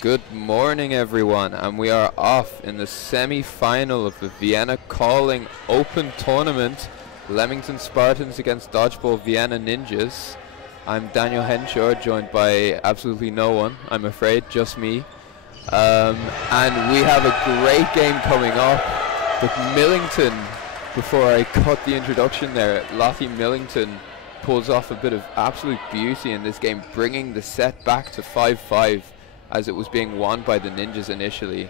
Good morning, everyone, and we are off in the semi-final of the Vienna Calling Open Tournament. Leamington Spartans against Dodgeball Vienna Ninjas. I'm Daniel Henshaw, joined by absolutely no one, I'm afraid, just me. And we have a great game coming up. But Millington, before I cut the introduction there, Lottie Millington pulls off a bit of absolute beauty in this game, bringing the set back to 5-5 as it was being won by the Ninjas initially.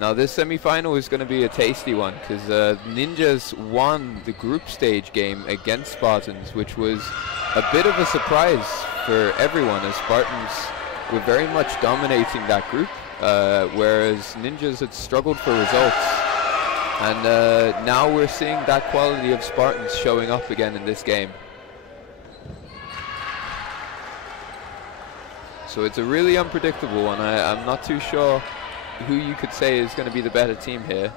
Now this semi-final is going to be a tasty one because Ninjas won the group stage game against Spartans, which was a bit of a surprise for everyone as Spartans were very much dominating that group, whereas Ninjas had struggled for results. And now we're seeing that quality of Spartans showing up again in this game. So it's a really unpredictable one. I'm not too sure who you could say is going to be the better team here.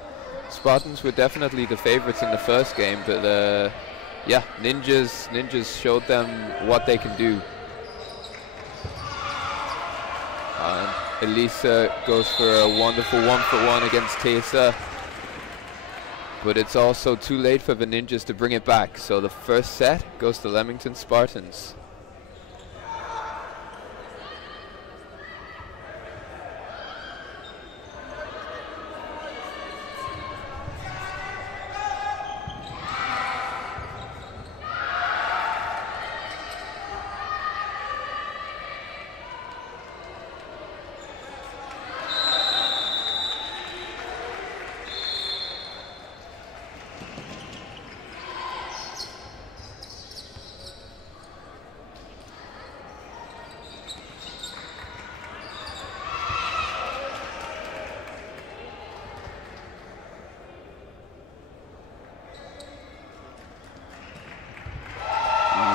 Spartans were definitely the favorites in the first game, but yeah, Ninjas showed them what they can do. Elisa goes for a wonderful 1-for-1 against Tessa, but it's also too late for the Ninjas to bring it back. So the first set goes to Leamington Spartans.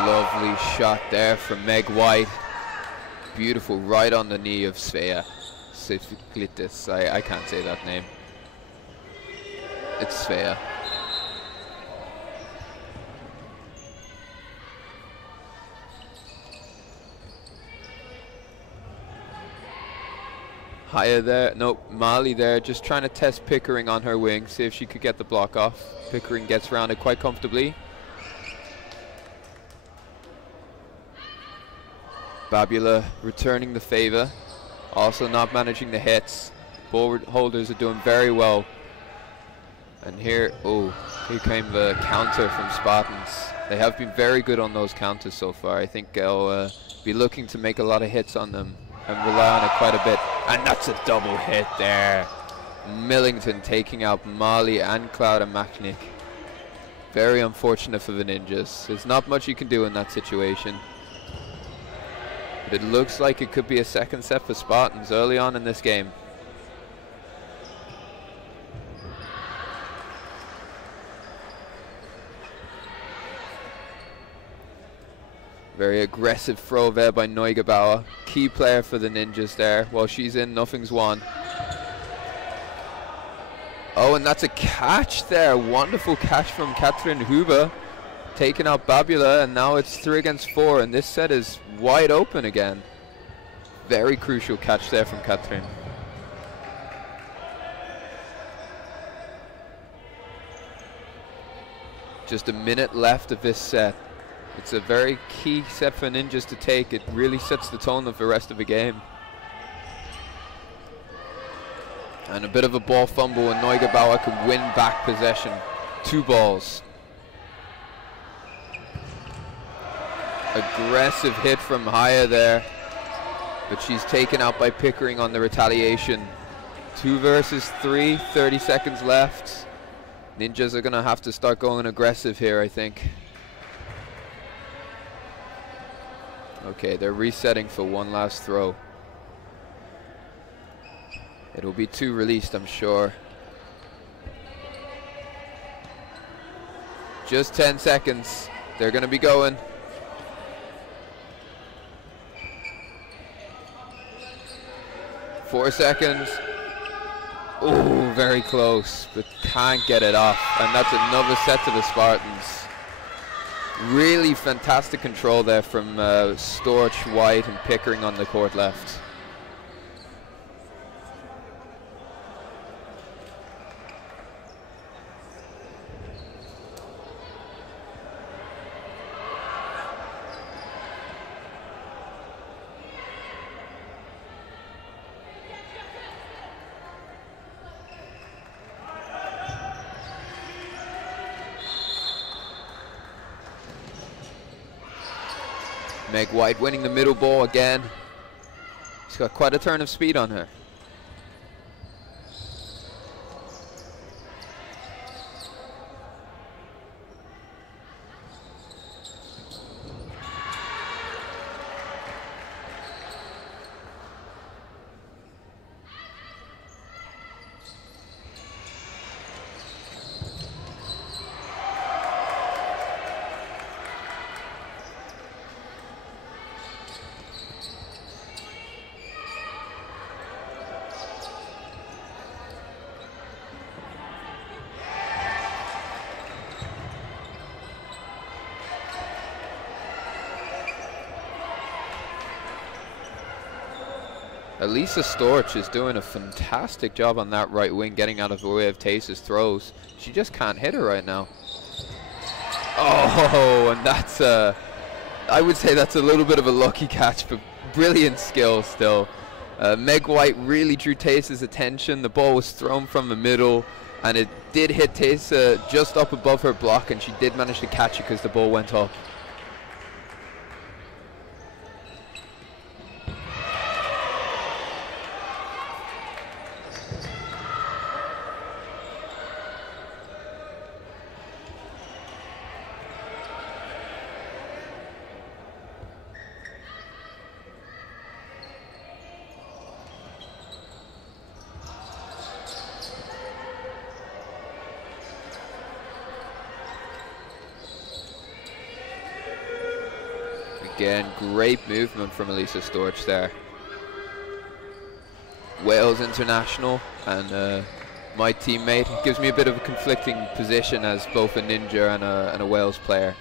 Lovely shot there from Meg White. Beautiful, right on the knee of Svea. Sifklitis, I can't say that name. It's Svea. Haya there, nope, Mali there, just trying to test Pickering on her wing, see if she could get the block off. Pickering gets around it quite comfortably. Babula returning the favor, also not managing the hits. Ball holders are doing very well. And here came the counter from Spartans. They have been very good on those counters so far. I think they'll be looking to make a lot of hits on them and rely on it quite a bit. And that's a double hit there. Millington taking out Mali and Cloud and Machnik. Very unfortunate for the Ninjas. There's not much you can do in that situation. It looks like it could be a second set for Spartans early on in this game. Very aggressive throw there by Neugebauer. Key player for the Ninjas there. While she's in, nothing's won. Oh, and that's a catch there. Wonderful catch from Katrin Huber. Taking out Babula, and now it's 3 against 4, and this set is wide open again. Very crucial catch there from Katrin. Just a minute left of this set. It's a very key set for Ninjas to take. It really sets the tone of the rest of the game. And a bit of a ball fumble, and Neugebauer can win back possession. 2 balls. Aggressive hit from Haya there, but she's taken out by Pickering on the retaliation. 2 versus 3, 30 seconds left. Ninjas are gonna have to start going aggressive here, I think. Okay, they're resetting for one last throw. It'll be 2 released, I'm sure. Just 10 seconds. They're gonna be going. Four seconds. Oh, very close, but can't get it off. And that's another set to the Spartans. Really fantastic control there from Storch, White, and Pickering on the court left. Meg White winning the middle ball again. She's got quite a turn of speed on her. Elisa Storch is doing a fantastic job on that right wing, getting out of the way of Tace's throws. She just can't hit her right now. Oh, and that's I would say that's a little bit of a lucky catch, but brilliant skill still. Meg White really drew Tace's attention. The ball was thrown from the middle, and it did hit Tace just up above her block, and she did manage to catch it because the ball went up. Again, great movement from Elisa Storch there. Wales international, and my teammate gives me a bit of a conflicting position as both a Ninja and a Wales player.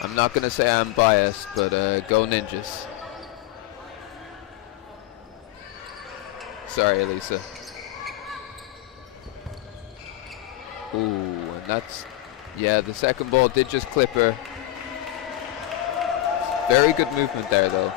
I'm not going to say I'm biased, but go Ninjas. Sorry, Elisa. Ooh, and that's, yeah, the second ball did just clip her. Very good movement there, though.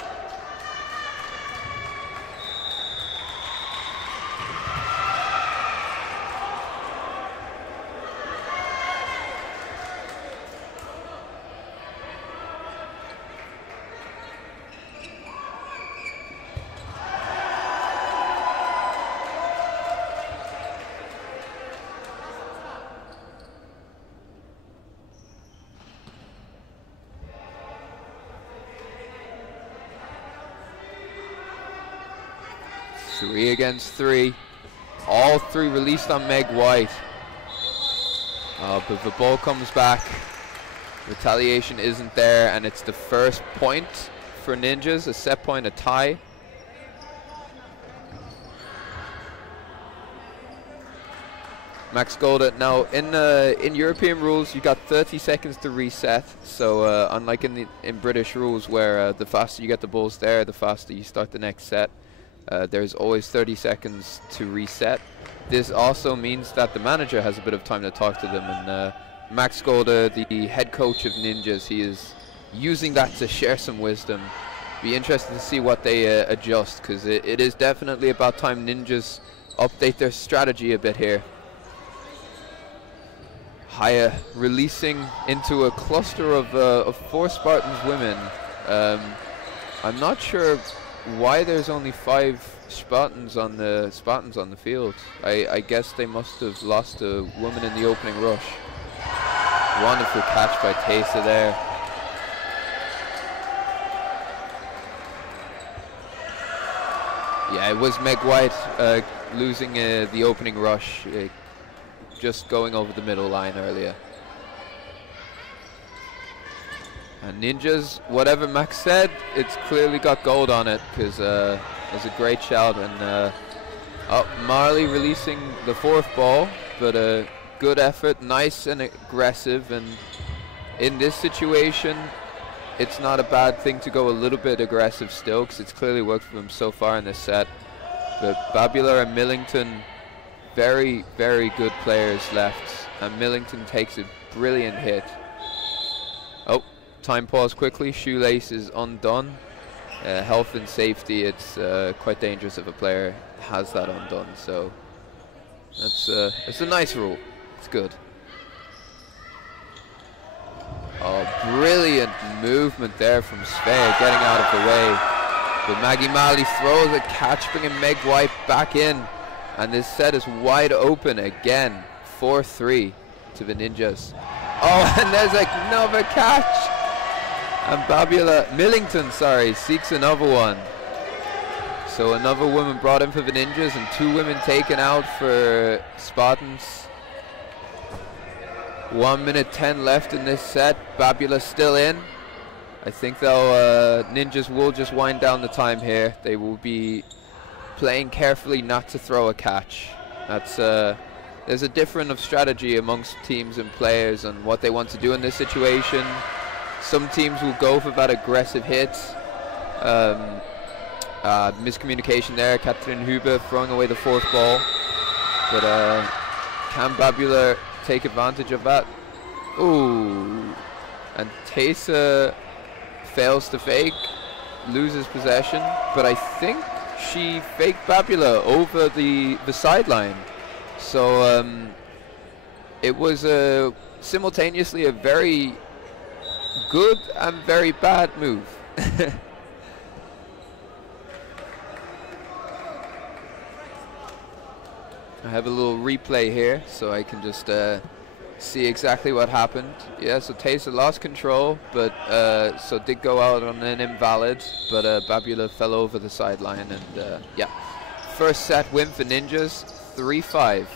Three against three. All three released on Meg White. But the ball comes back. Retaliation isn't there, and it's the first point for Ninjas, a set point, a tie. Max Golda. Now, in European rules, you got 30 seconds to reset. So unlike in British rules, where the faster you get the balls there, the faster you start the next set. There's always 30 seconds to reset. This also means that the manager has a bit of time to talk to them, and Max Golda, the head coach of Ninjas, he is using that to share some wisdom. Be interested to see what they adjust, because it is definitely about time Ninjas update their strategy a bit here. Haya releasing into a cluster of 4 Spartans women. I'm not sure why there's only 5 Spartans on the field. I guess they must have lost a woman in the opening rush. Wonderful catch by Taysa there. Yeah, it was Meg White losing the opening rush, just going over the middle line earlier. And Ninjas, whatever Max said, it's clearly got gold on it, because it was a great shout. And Marley releasing the 4th ball, but a good effort, nice and aggressive. And in this situation, it's not a bad thing to go a little bit aggressive still, because it's clearly worked for them so far in this set. But Babula and Millington, very, very good players left. And Millington takes a brilliant hit. Oh. Time pause quickly. Shoelace is undone. Health and safety, it's quite dangerous if a player has that undone. So it's a nice rule. It's good. Oh, Oh, brilliant movement there from Svea, getting out of the way. But Maggie Malley throws a catch, bringing Meg White back in. And this set is wide open again. 4-3 to the Ninjas. Oh, and there's another catch. And Babula Millington, seeks another one. So another woman brought in for the Ninjas and 2 women taken out for Spartans. 1 minute 10 left in this set. Babula still in. I think though Ninjas will just wind down the time here. They will be playing carefully not to throw a catch. That's there's a difference of strategy amongst teams and players on what they want to do in this situation. Some teams will go for that aggressive hit. Miscommunication there. Katrin Huber throwing away the 4th ball. But can Babula take advantage of that? Ooh. And Teysa fails to fake, loses possession, but I think she faked Babula over the sideline. So it was simultaneously a very good and very bad move. I have a little replay here so I can just see exactly what happened. Yeah, so Teysa lost control, but so did go out on an invalid, but Babula fell over the sideline, and yeah. First set win for Ninjas, 3-5.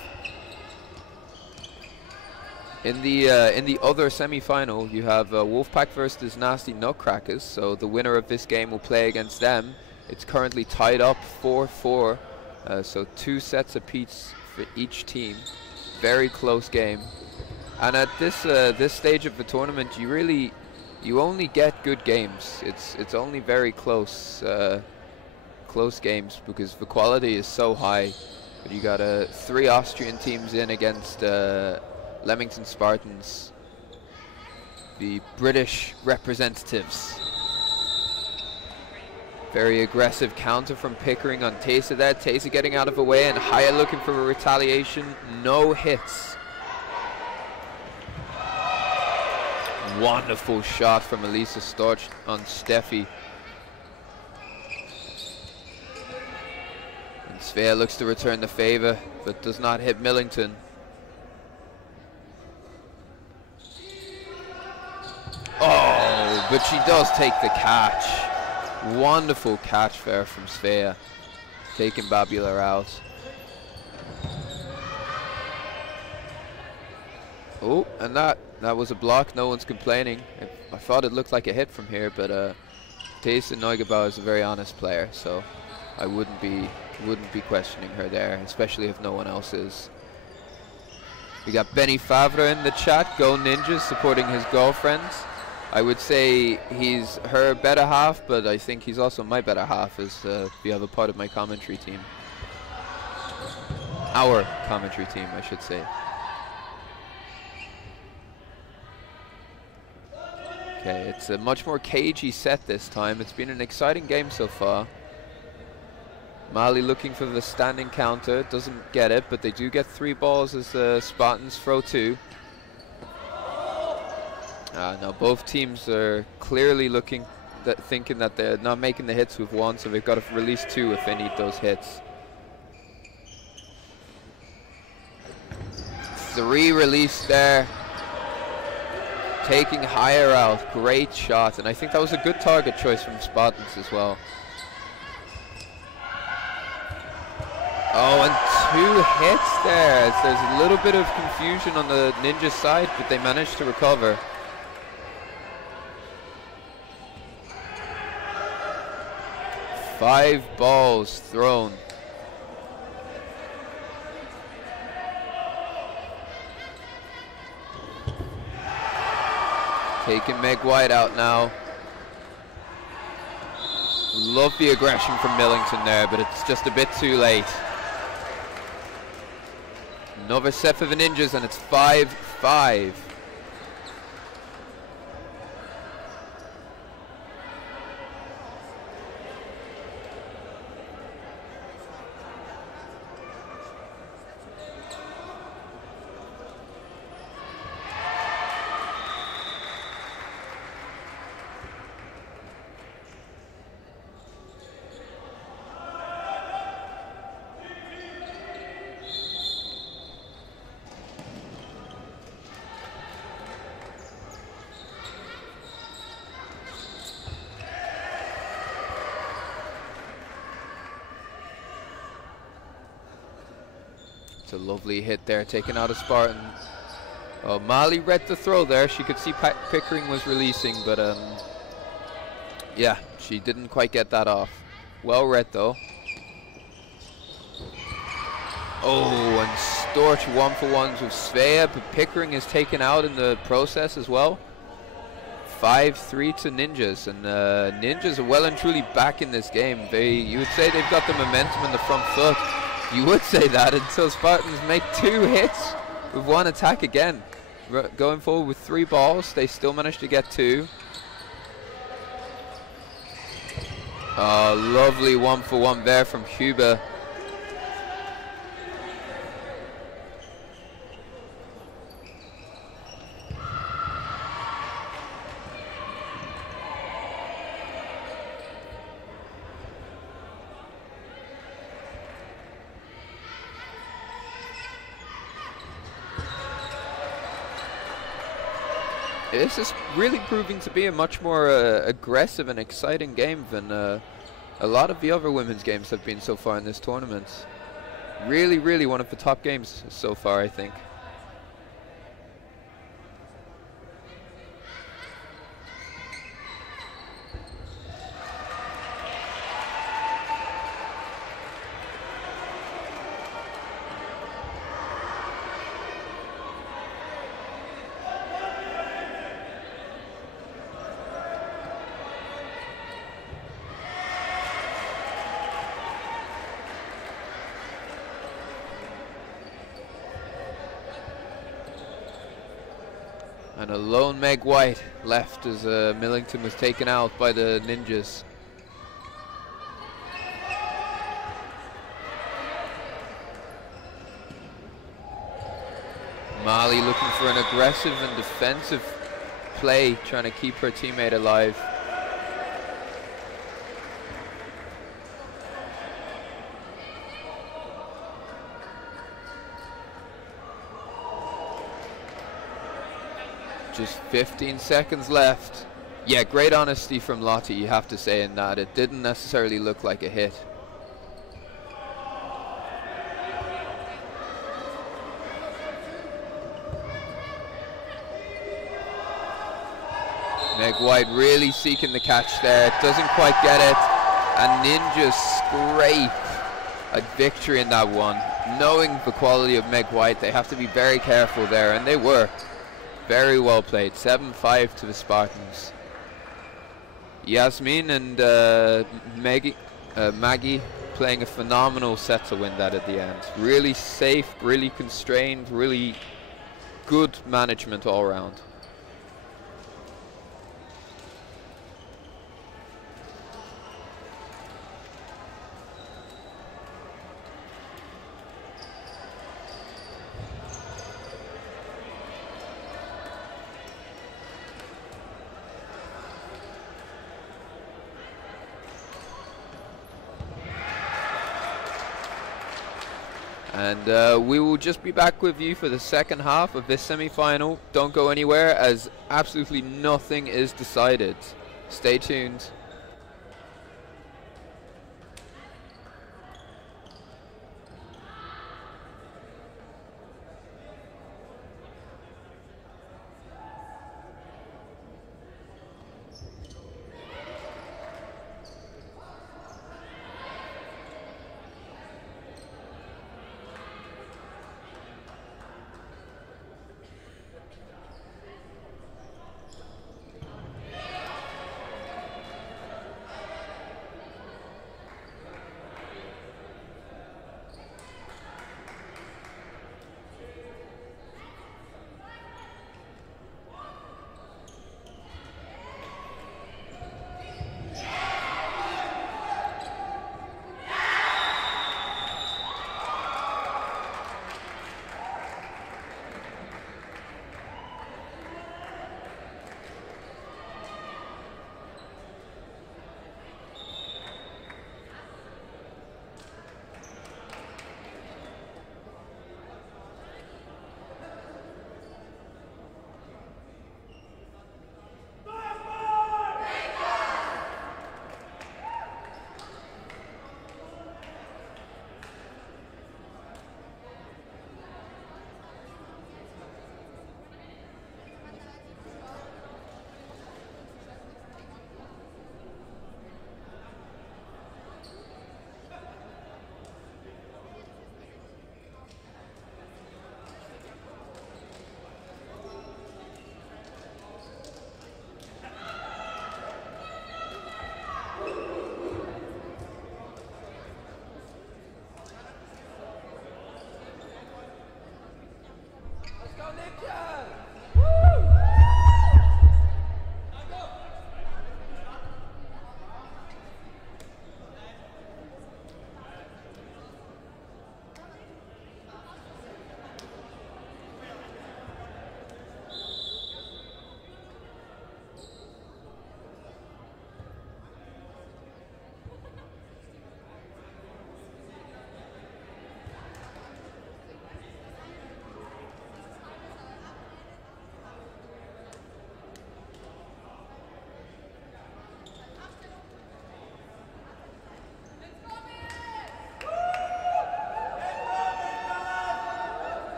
In the other semi-final, you have Wolfpack versus Nasty Nutcrackers, so the winner of this game will play against them. It's currently tied up 4-4, so 2 sets apiece for each team. Very close game. And at this this stage of the tournament, you only get good games. It's only very close close games because the quality is so high. But you got 3 Austrian teams in against Leamington Spartans, the British representatives. Very aggressive counter from Pickering on Teysa there. Teysa getting out of the way, and Haya looking for a retaliation. No hits. Wonderful shot from Elisa Storch on Steffi. And Svea looks to return the favor, but does not hit Millington. Oh, but she does take the catch. Wonderful catch there from Svea, taking Babula out. Oh, and that was a block. No one's complaining. I thought it looked like a hit from here, but Teysa Neugebauer is a very honest player, so I wouldn't be questioning her there, especially if no one else is. We got Benny Favre in the chat. Go Ninjas, supporting his girlfriend. I would say he's her better half, but I think he's also my better half as the other part of my commentary team. Our commentary team, I should say. Okay, it's a much more cagey set this time. It's been an exciting game so far. Mali looking for the standing counter, doesn't get it, but they do get 3 balls as the Spartans throw 2. Now both teams are clearly thinking that they're not making the hits with 1, so they've got to release 2 if they need those hits. 3 released there. Taking Higher out, great shot, and I think that was a good target choice from Spartans as well. Oh, and 2 hits there. There's a little bit of confusion on the Ninja side, but they managed to recover. Five balls thrown. Taking Meg White out now. Love the aggression from Millington there, but it's just a bit too late. Another set for the Ninjas, and it's 5-5. It's a lovely hit there, taking out a Spartan. Oh, Mali read the throw there. She could see Pickering was releasing, but yeah, she didn't quite get that off. Well read though. Oh, and Storch 1-for-1s with Svea, but Pickering is taken out in the process as well. 5-3 to Ninjas, and Ninjas are well and truly back in this game. You would say they've got the momentum in the front foot. You would say that until Spartans make 2 hits with 1 attack again. Going forward with 3 balls, they still managed to get 2. Oh, lovely 1-for-1 there from Huber. This is really proving to be a much more aggressive and exciting game than a lot of the other women's games have been so far in this tournament. Really, really one of the top games so far, I think. And a lone Meg White left as Millington was taken out by the Ninjas. Mali looking for an aggressive and defensive play, trying to keep her teammate alive. Just 15 seconds left. Yeah, great honesty from Lottie, you have to say, in that it didn't necessarily look like a hit. Meg White really seeking the catch there, doesn't quite get it, and Ninjas scrape a victory in that one. Knowing the quality of Meg White, they have to be very careful there, and they were. Very well played. 7-5 to the Spartans. Yasmin and Maggie playing a phenomenal set to win that at the end. Really safe, really constrained, really good management all around. And we will just be back with you for the second half of this semi-final. Don't go anywhere, as absolutely nothing is decided. Stay tuned.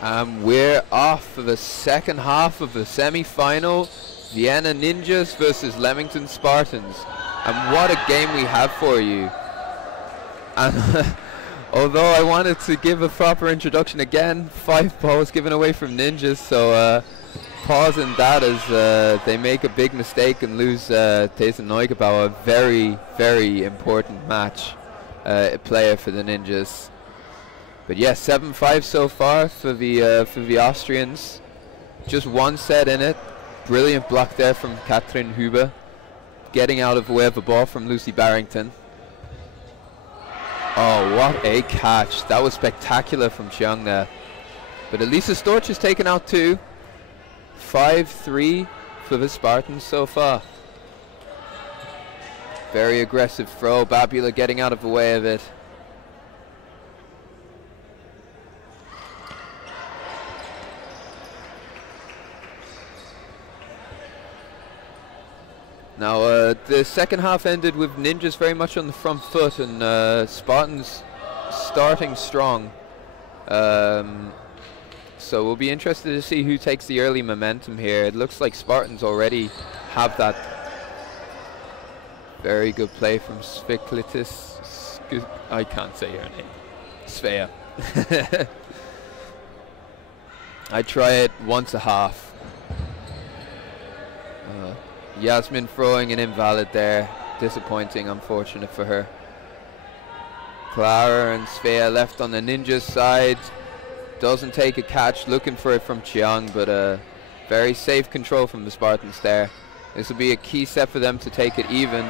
We're off for the second half of the semi-final. Vienna Ninjas versus Leamington Spartans. And what a game we have for you. And although I wanted to give a proper introduction again, 5 balls given away from Ninjas, so pausing that as they make a big mistake and lose Taysen Neugebauer, a very, very important match player for the Ninjas. But yeah, 7-5 so far for the Austrians. Just one set in it. Brilliant block there from Katrin Huber, getting out of the way of the ball from Lucy Barrington. Oh, what a catch. That was spectacular from Chiang there. But Elisa Storch is taken out too. 5-3 for the Spartans so far. Very aggressive throw. Babula getting out of the way of it. Now, the second half ended with Ninjas very much on the front foot and Spartans starting strong. So we'll be interested to see who takes the early momentum here. It looks like Spartans already have that. Very good play from Sviklitis. I can't say her name. Svea. I try it once a half. Yasmin throwing an invalid there. Disappointing, unfortunate for her. Clara and Svea left on the Ninjas side. Doesn't take a catch, looking for it from Chiang, but very safe control from the Spartans there. This will be a key set for them to take it even.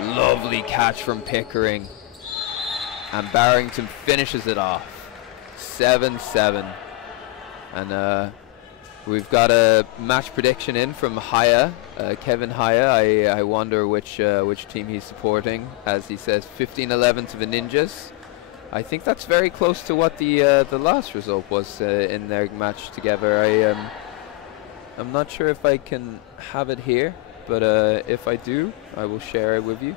Lovely catch from Pickering. And Barrington finishes it off. 7-7. And we've got a match prediction in from Haya, Kevin Haya. I wonder which team he's supporting, as he says 15-11 to the Ninjas. I think that's very close to what the last result was in their match together. I'm not sure if I can have it here, but if I do, I will share it with you.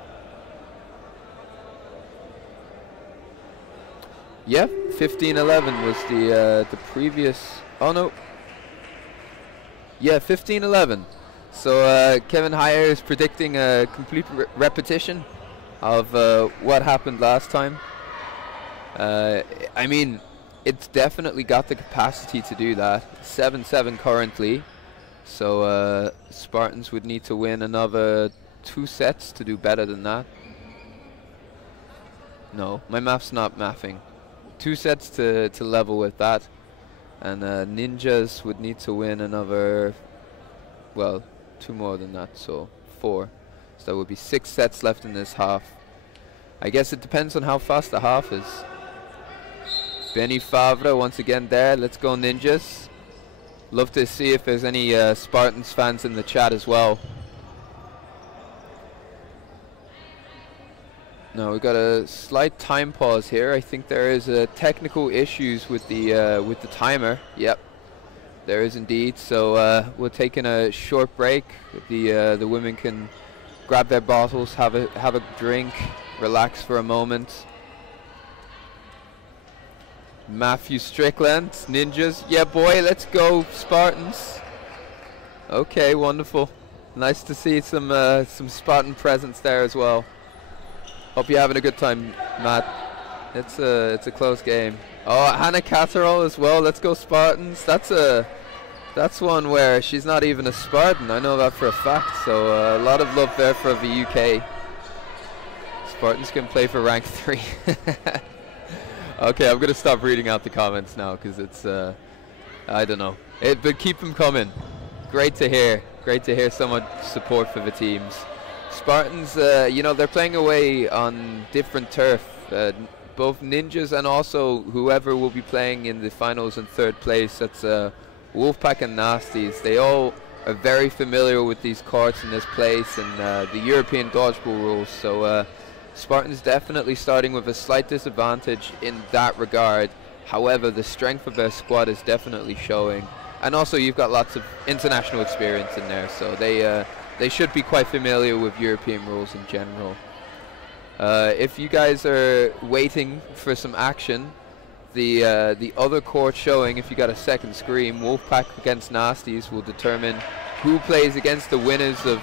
Yeah, 15-11 was the previous. Oh no. Yeah, 15-11. So Kevin Haya is predicting a complete repetition of what happened last time. I mean, it's definitely got the capacity to do that. 7-7 currently. So Spartans would need to win another 2 sets to do better than that. No, my math's not mathing. 2 sets to level with that. And Ninjas would need to win another, well, 2 more than that, so 4. So that would be 6 sets left in this half. I guess it depends on how fast the half is. Benny Favre once again there. Let's go Ninjas. Love to see if there's any Spartans fans in the chat as well. No, we've got a slight time pause here. I think there is technical issues with the timer. Yep, there is indeed. So we're taking a short break. The women can grab their bottles, have a drink, relax for a moment. Matthew Strickland, Ninjas. Yeah, boy, let's go Spartans. Okay, wonderful. Nice to see some Spartan presence there as well. Hope you're having a good time, Matt. It's a close game. Oh, Hannah Catterall as well. Let's go Spartans. That's one where she's not even a Spartan. I know that for a fact. So a lot of love there for the UK. Spartans can play for rank 3. Okay, I'm gonna stop reading out the comments now because it's I don't know. But keep them coming. Great to hear. Great to hear so much support for the teams. Spartans, you know, they're playing away on different turf. Both Ninjas and also whoever will be playing in the finals in 3rd place. That's Wolfpack and Nasties. They all are very familiar with these courts in this place and the European dodgeball rules. So Spartans definitely starting with a slight disadvantage in that regard. However, the strength of their squad is definitely showing. And also you've got lots of international experience in there, so they should be quite familiar with European rules in general. If you guys are waiting for some action, the other court showing, if you got a second screen, Wolfpack against Nasties will determine who plays against the winners of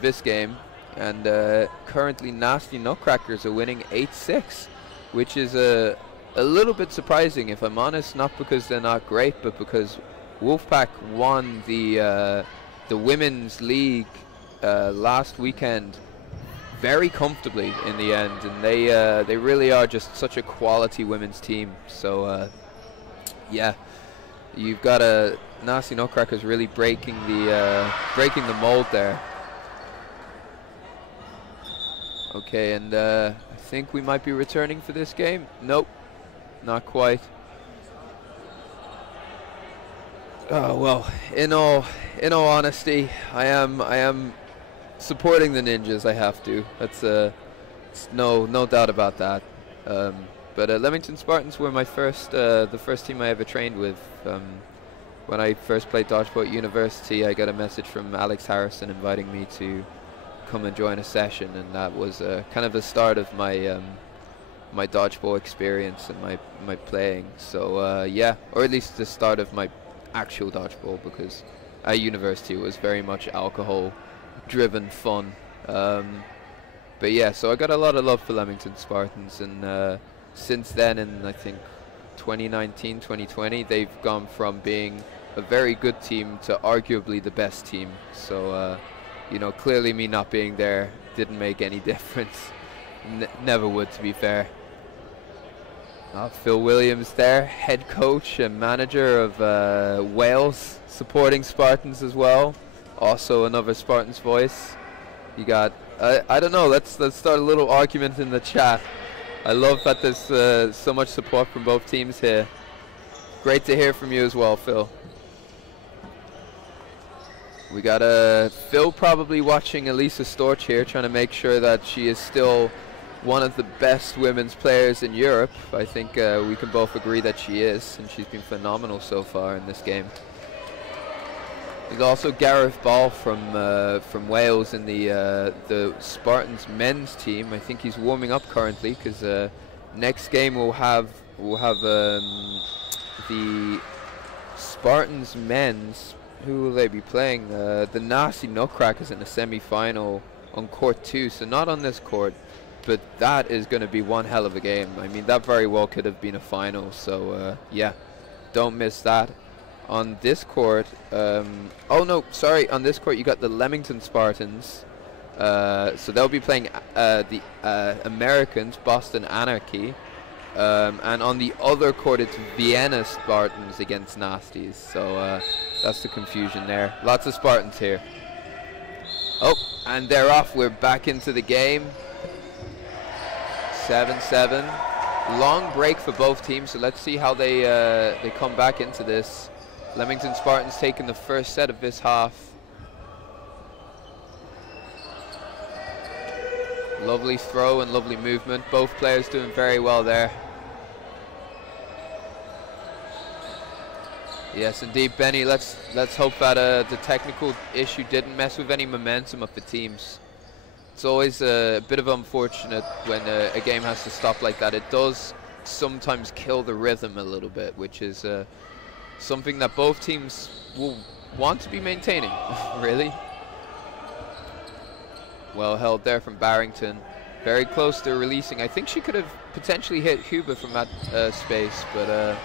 this game. And currently Nasty Nutcrackers are winning 8-6, which is a little bit surprising, if I'm honest, not because they're not great, but because Wolfpack won the women's league last weekend very comfortably in the end, and they really are just such a quality women's team. So yeah, you've got a Nasty Nutcrackers really breaking the mold there. Okay, and I think we might be returning for this game. Nope, not quite. Oh well, in all honesty, I am supporting the Ninjas. I have to. That's no doubt about that. But Leamington Spartans were my the first team I ever trained with. When I first played dodgeball at university, I got a message from Alex Harrison inviting me to come and join a session, and that was kind of the start of my my dodgeball experience and my playing. So yeah, or at least the start of my actual dodgeball, because at university it was very much alcohol driven fun. But yeah, so I got a lot of love for Leamington Spartans, and since then, in I think 2019, 2020, they've gone from being a very good team to arguably the best team. So you know, clearly me not being there didn't make any difference. Never would, to be fair. Phil Williams there, head coach and manager of Wales, supporting Spartans as well. Also another Spartans voice. You got, I don't know, let's start a little argument in the chat. I love that there's so much support from both teams here. Great to hear from you as well, Phil. We got Phil probably watching Elisa Storch here, trying to make sure that she is still one of the best women's players in Europe. I think we can both agree that she is, and she's been phenomenal so far in this game. There's also Gareth Ball from Wales in the Spartans men's team. I think he's warming up currently, because next game we'll have the Spartans men's. Who will they be playing? The Nasty Nutcrackers in the semi-final on court 2. So not on this court, but that is going to be one hell of a game. I mean, that very well could have been a final. So yeah, don't miss that. On this court, oh no, sorry, on this court you got the Leamington Spartans. So they'll be playing the Americans, Boston Anarchy. And on the other court it's Vienna Spartans against Nasties. So that's the confusion there. Lots of Spartans here. Oh, and they're off. We're back into the game. 7-7. Long break for both teams, so let's see how they come back into this. Leamington Spartans taking the first set of this half. Lovely throw and lovely movement. Both players doing very well there. Yes, indeed, Benny. Let's hope that the technical issue didn't mess with any momentum of the teams. It's always a bit of unfortunate when a game has to stop like that. It does sometimes kill the rhythm a little bit, which is something that both teams will want to be maintaining, really. Well held there from Barrington. Very close to releasing. I think she could have potentially hit Huber from that space, but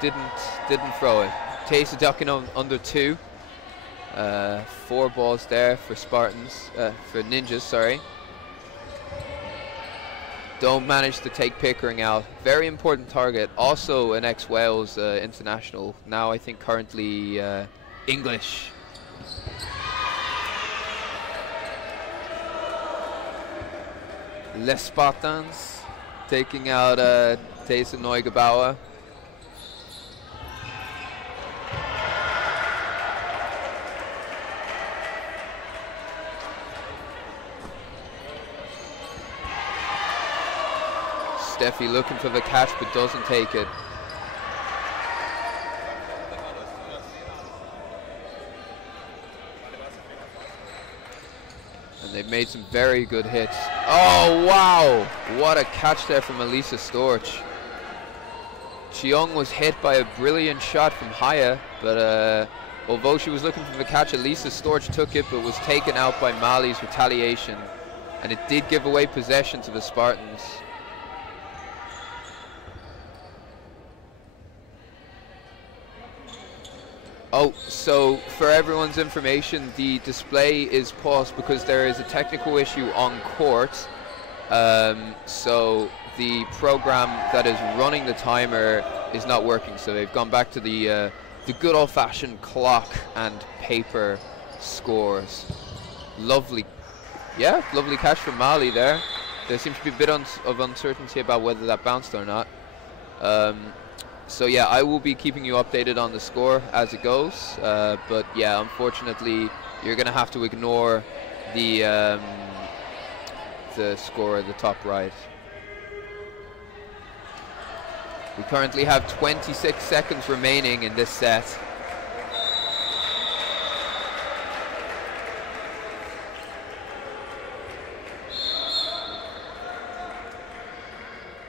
didn't throw it. Taysa ducking on under 2. 4 balls there for Spartans, for Ninjas, sorry. Don't manage to take Pickering out. Very important target. Also an ex-Wales international. Now I think currently English. Les Spartans taking out Taysa Neugebauer. Steffi looking for the catch but doesn't take it. And they They've made some very good hits. Oh, wow! What a catch there from Elisa Storch. Cheong was hit by a brilliant shot from Haya, but although she was looking for the catch, Elisa Storch took it, but was taken out by Mali's retaliation. And it did give away possession to the Spartans. Oh, so for everyone's information, the display is paused because there is a technical issue on court. So the program that is running the timer is not working. So they've gone back to the good old-fashioned clock and paper scores. Lovely, yeah, lovely catch from Mali there. There seems to be a bit of uncertainty about whether that bounced or not. So yeah, I will be keeping you updated on the score as it goes, but yeah, unfortunately, you're going to have to ignore the score at the top right. We currently have 26 seconds remaining in this set.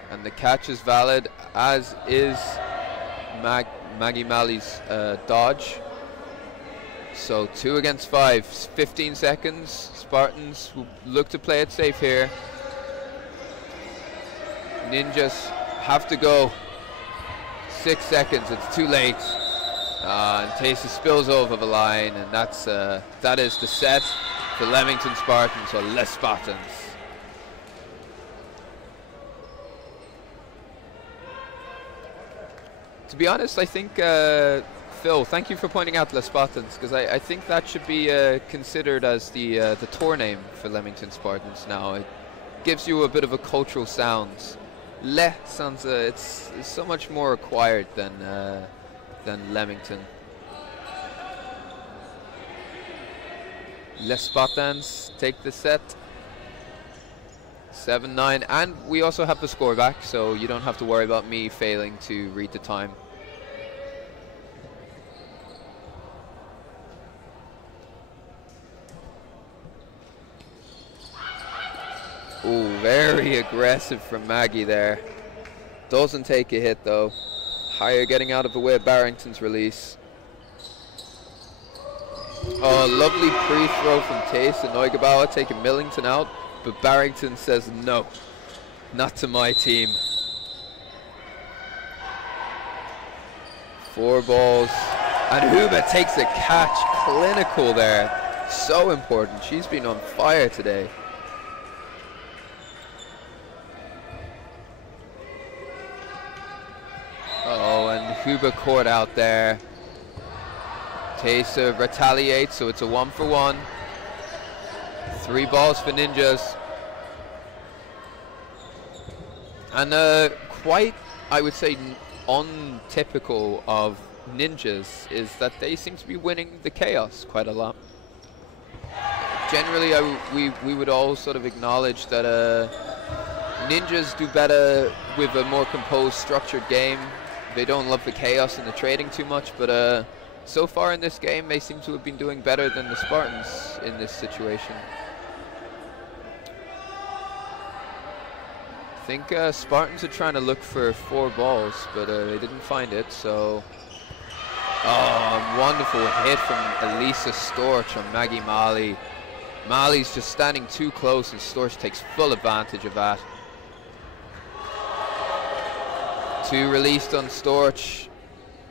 And the catch is valid, as is Maggie Mali's dodge. So 2 against 5, 15 seconds. Spartans will look to play it safe here. Ninjas have to go. 6 seconds, it's too late. And Taysa spills over the line, and that is the set for Leamington Spartans, or Les Spartans. To be honest, I think, Phil, thank you for pointing out Les Spartans, because I think that should be considered as the tour name for Leamington Spartans now. It gives you a bit of a cultural sound. Le sounds, it's so much more acquired than Leamington. Les Spartans take the set. 7-9, and we also have the score back, so you don't have to worry about me failing to read the time. Ooh, very aggressive from Maggie there. Doesn't take a hit though. Higher getting out of the way of Barrington's release. Oh, lovely pre-throw from Taysa Neugebauer taking Millington out. But Barrington says no, not to my team. 4 balls, and Huba takes a catch, clinical there, so important. She's been on fire today. Oh, and Huba caught out there. Taysa retaliates, so it's a 1-for-1. 3 balls for Ninjas. And quite, I would say, untypical of Ninjas is that they seem to be winning the chaos quite a lot. Generally, we would all sort of acknowledge that Ninjas do better with a more composed, structured game. They don't love the chaos and the trading too much, but so far in this game, they seem to have been doing better than the Spartans in this situation. I think Spartans are trying to look for 4 balls, but they didn't find it, so... Oh, wonderful hit from Elisa Storch on Maggie Mali. Mali's just standing too close, and Storch takes full advantage of that. 2 released on Storch.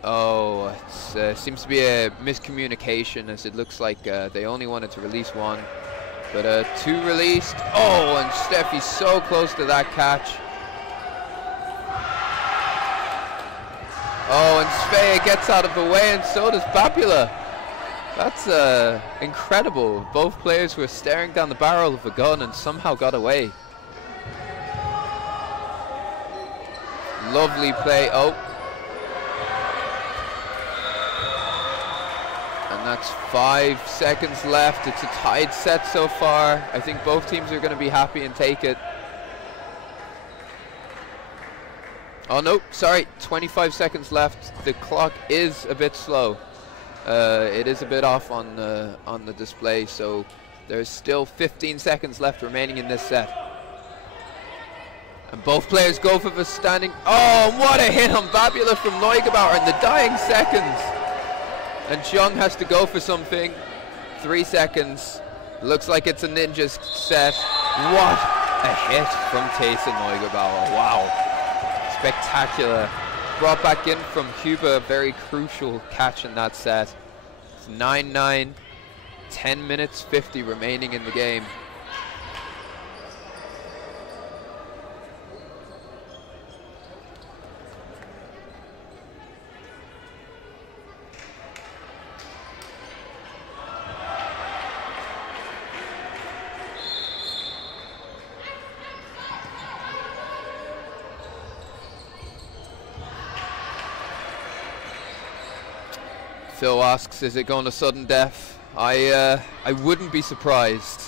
Oh, it seems to be a miscommunication, as it looks like they only wanted to release 1. But 2 released. Oh, and Steffi's so close to that catch. Oh, and Svea gets out of the way, and so does Babula. That's incredible. Both players were staring down the barrel of a gun and somehow got away. Lovely play. Oh. And that's 5 seconds left. It's a tied set so far. I think both teams are going to be happy and take it. Oh no, sorry, 25 seconds left. The clock is a bit slow. It is a bit off on the display, so There's still 15 seconds left remaining in this set. And both players go for the standing. Oh, what a hit on Babula from Neugebauer in the dying seconds. And Jung has to go for something. 3 seconds. Looks like it's a Ninjas set. What a hit from Taysa Neugebauer. Wow. Spectacular. Brought back in from Huber. Very crucial catch in that set. It's 9-9. 10 minutes 50 remaining in the game. Phil asks, is it going to sudden death? I wouldn't be surprised.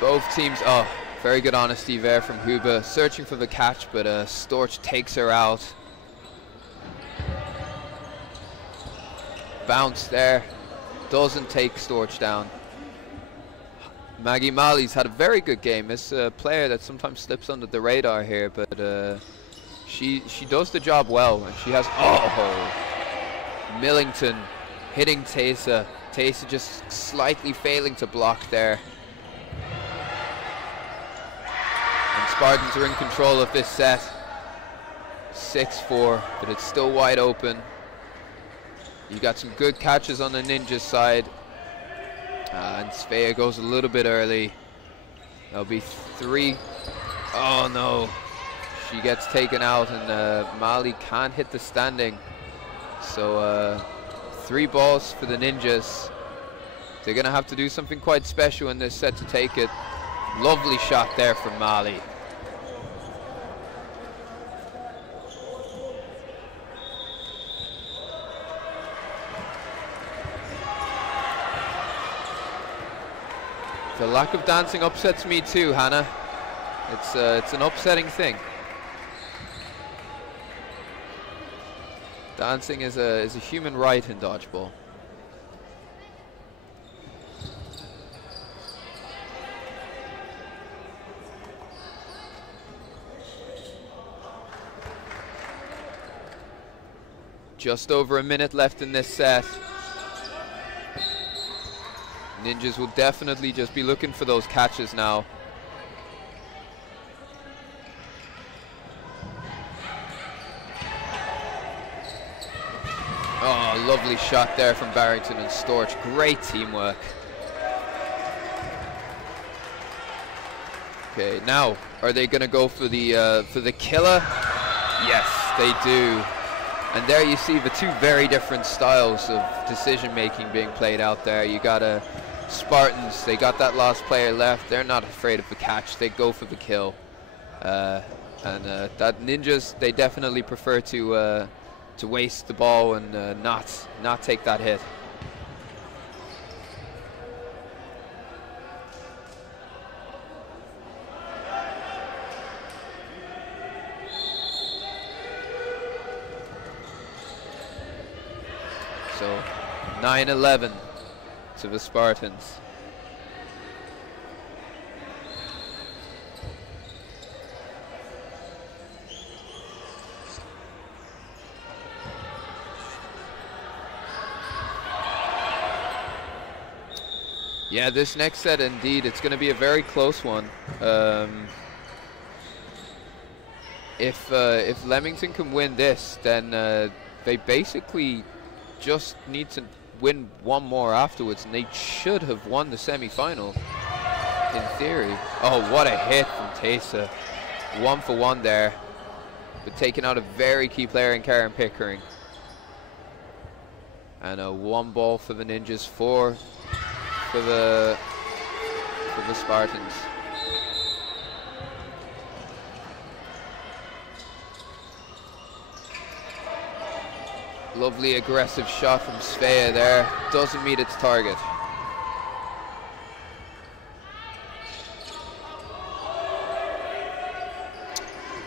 Both teams, oh, very good honesty there from Huber, searching for the catch, but Storch takes her out. Bounce there, doesn't take Storch down. Maggie Mali's had a very good game. This player that sometimes slips under the radar here, but she does the job well, and she has, oh, Millington hitting Taysa. Taysa just slightly failing to block there. And Spartans are in control of this set. 6-4, but it's still wide open. You got some good catches on the Ninjas side. And Svea goes a little bit early. There'll be 3. Oh no. She gets taken out, and Mali can't hit the standing. So 3 balls for the Ninjas. They're gonna have to do something quite special in this set to take it. Lovely shot there from Mali. The lack of dancing upsets me too, Hannah. It's an upsetting thing. Dancing is a human right in dodgeball. Just over a minute left in this set. Ninjas will definitely just be looking for those catches now. Oh, lovely shot there from Barrington and Storch. Great teamwork. Okay, now are they going to go for the killer? Yes, they do. And there you see the 2 very different styles of decision making being played out there. You got Spartans. They got that last player left. They're not afraid of the catch. They go for the kill. And that Ninjas, they definitely prefer to waste the ball and not take that hit. So 9-11 to the Spartans. Yeah, this next set, indeed, it's going to be a very close one. If Leamington can win this, then they basically just need to win 1 more afterwards, and they should have won the semi-final, in theory. Oh, what a hit from Taysa. 1 for 1 there, but taking out a very key player in Karen Pickering. And a 1 ball for the Ninjas, 4 for the Spartans. Lovely aggressive shot from Svea there. Doesn't meet its target.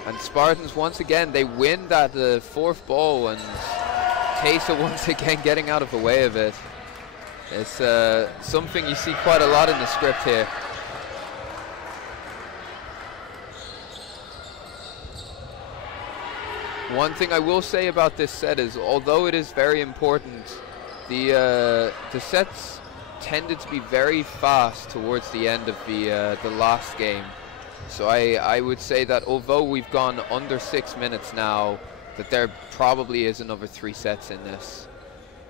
And Spartans, once again, they win that 4th ball, and Taysa once again getting out of the way of it. It's something you see quite a lot in the script here. One thing I will say about this set is, although it is very important, the sets tended to be very fast towards the end of the last game. So I would say that although we've gone under 6 minutes now, that there probably is another 3 sets in this.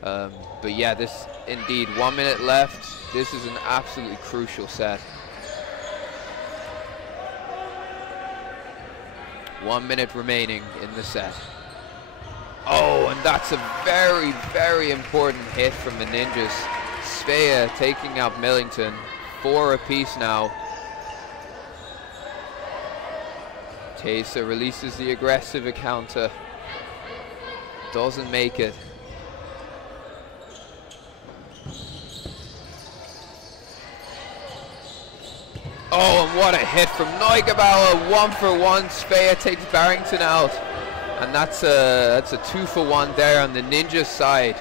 But yeah, this indeed, 1 minute left. This is an absolutely crucial set. 1 minute remaining in the set. Oh, and that's a very, very important hit from the Ninjas. Svea taking out Millington. 4 apiece now. Teysa releases the aggressive counter. Doesn't make it. Oh, and what a hit from Neugebauer. 1 for 1. Svea takes Barrington out. And that's a 2 for 1 there on the Ninja side.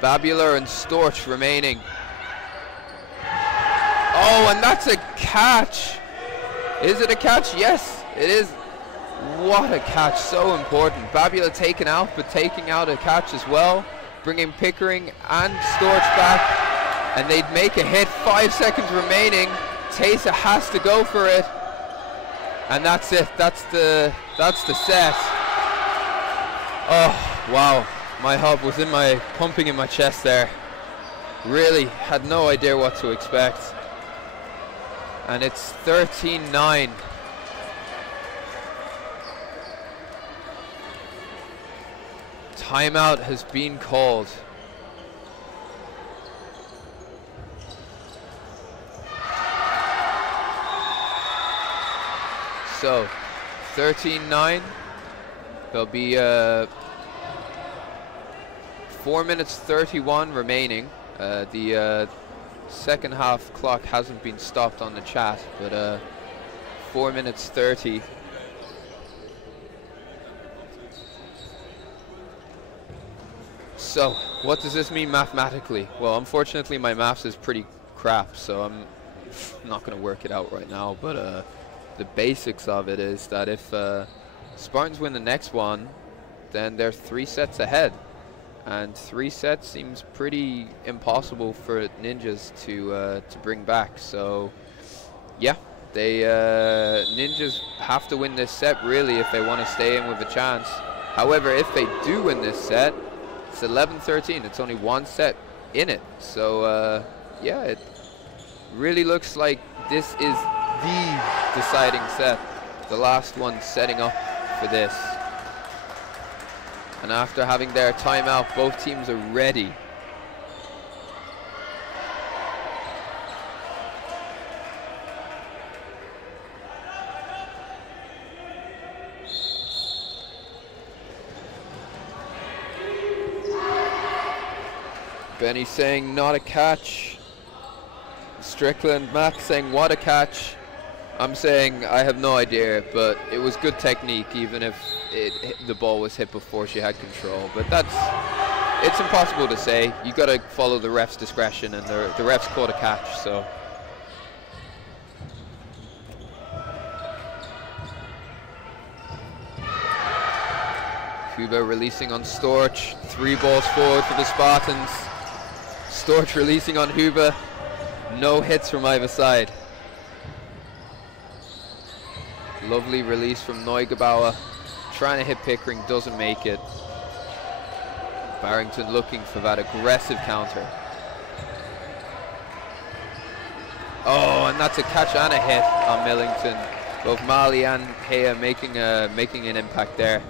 Babula and Storch remaining. Oh, and that's a catch. Is it a catch? Yes, it is. What a catch, so important. Babula taken out, but taking out a catch as well. Bringing Pickering and Storch back. And they'd make a hit. 5 seconds remaining. Teysa has to go for it. And that's it. That's the set. Oh, wow. My heart was pumping in my chest there. Really had no idea what to expect. And it's 13-9. Timeout has been called. So, 13-9. There'll be 4 minutes 31 remaining. The second half clock hasn't been stopped on the chat, but 4 minutes 30. So, what does this mean mathematically? Well, unfortunately my maths is pretty crap, so I'm not going to work it out right now, but the basics of it is that if Spartans win the next one, then they're 3 sets ahead. And 3 sets seems pretty impossible for Ninjas to bring back. So, yeah, they Ninjas have to win this set really if they want to stay in with a chance. However, if they do win this set, it's 11-13. It's only 1 set in it. So, yeah, it really looks like this is the deciding set. The last one setting up for this. And after having their timeout, both teams are ready. Benny saying not a catch. Strickland, Matt saying what a catch. I'm saying I have no idea, but it was good technique even if the ball was hit before she had control. But it's impossible to say. You got to follow the ref's discretion, and the ref's caught a catch, so. Huber releasing on Storch. 3 balls forward for the Spartans. Storch releasing on Huber. No hits from either side. Lovely release from Neugebauer. Trying to hit Pickering, doesn't make it. Barrington looking for that aggressive counter. Oh, and that's a catch and a hit on Millington. Both Mali and Hea making an impact there.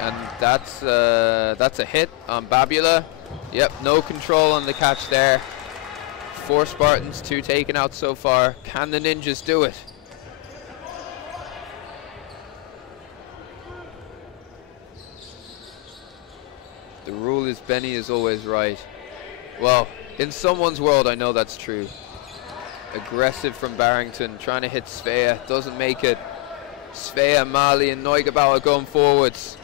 And that's a hit on Babula. Yep, no control on the catch there. 4 Spartans, 2 taken out so far. Can the Ninjas do it? The rule is Benny is always right. Well, in someone's world I know that's true. Aggressive from Barrington, trying to hit Svea, doesn't make it. Svea, Mali and Neugebauer going forwards.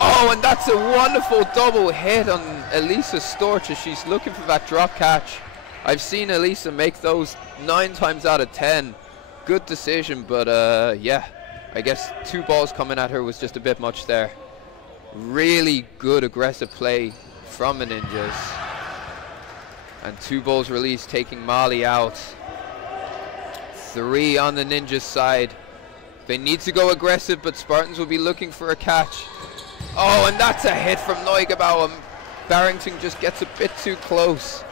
Oh, and that's a wonderful double hit on Elisa Storch as she's looking for that drop catch. I've seen Elisa make those 9 times out of 10. Good decision, but yeah, I guess 2 balls coming at her was just a bit much there. Really good aggressive play from the Ninjas. And 2 balls released, taking Mali out. 3 on the Ninjas side. They need to go aggressive, but Spartans will be looking for a catch. Oh, and that's a hit from Neugebauer. Barrington just gets a bit too close.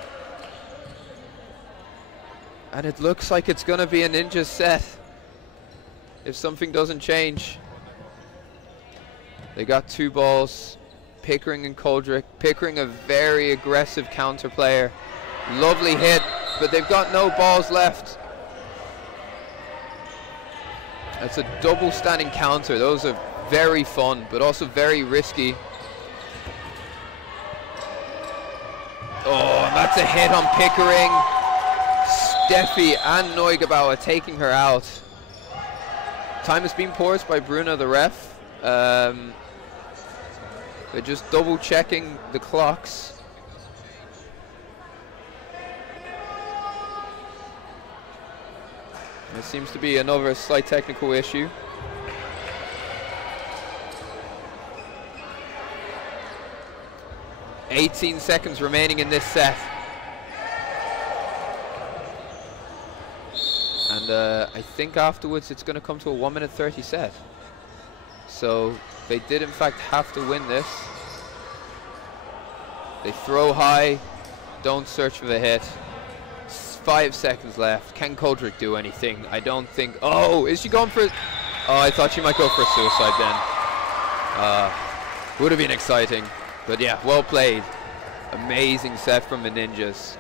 And it looks like it's going to be a Ninja set if something doesn't change. They got 2 balls, Pickering and Koldrick. Pickering, a very aggressive counter player. Lovely hit, but they've got no balls left. That's a double standing counter. Those are very fun, but also very risky. Oh, and that's a hit on Pickering. Steffi and Neugebauer taking her out. Time has been paused by Bruno, the ref. They're just double checking the clocks. There seems to be another slight technical issue. "18 seconds remaining in this set. And I think afterwards it's going to come to a 1 minute 30 set. So they did in fact have to win this. They throw high, don't search for the hit. 5 seconds left. Can Koldrick do anything? I don't think. Oh, is she going for? Oh, I thought she might go for a suicide then. Would have been exciting. But yeah, well played. Amazing set from the Ninjas.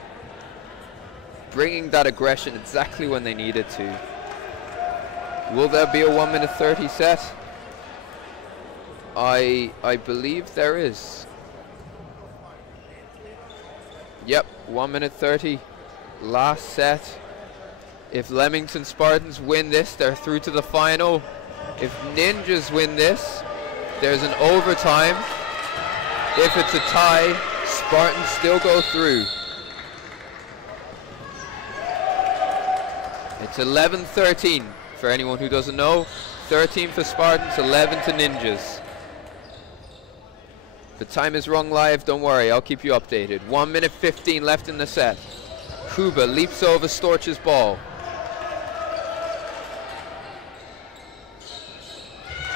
Bringing that aggression exactly when they needed to. Will there be a 1 minute 30 set? I believe there is. Yep, 1 minute 30. Last set. If Leamington Spartans win this, they're through to the final. If Ninjas win this, there's an overtime. If it's a tie, Spartans still go through. It's 11-13 for anyone who doesn't know. 13 for Spartans, 11 to Ninjas. The time is wrong live, don't worry, I'll keep you updated. 1 minute 15 left in the set. Kuba leaps over Storch's ball.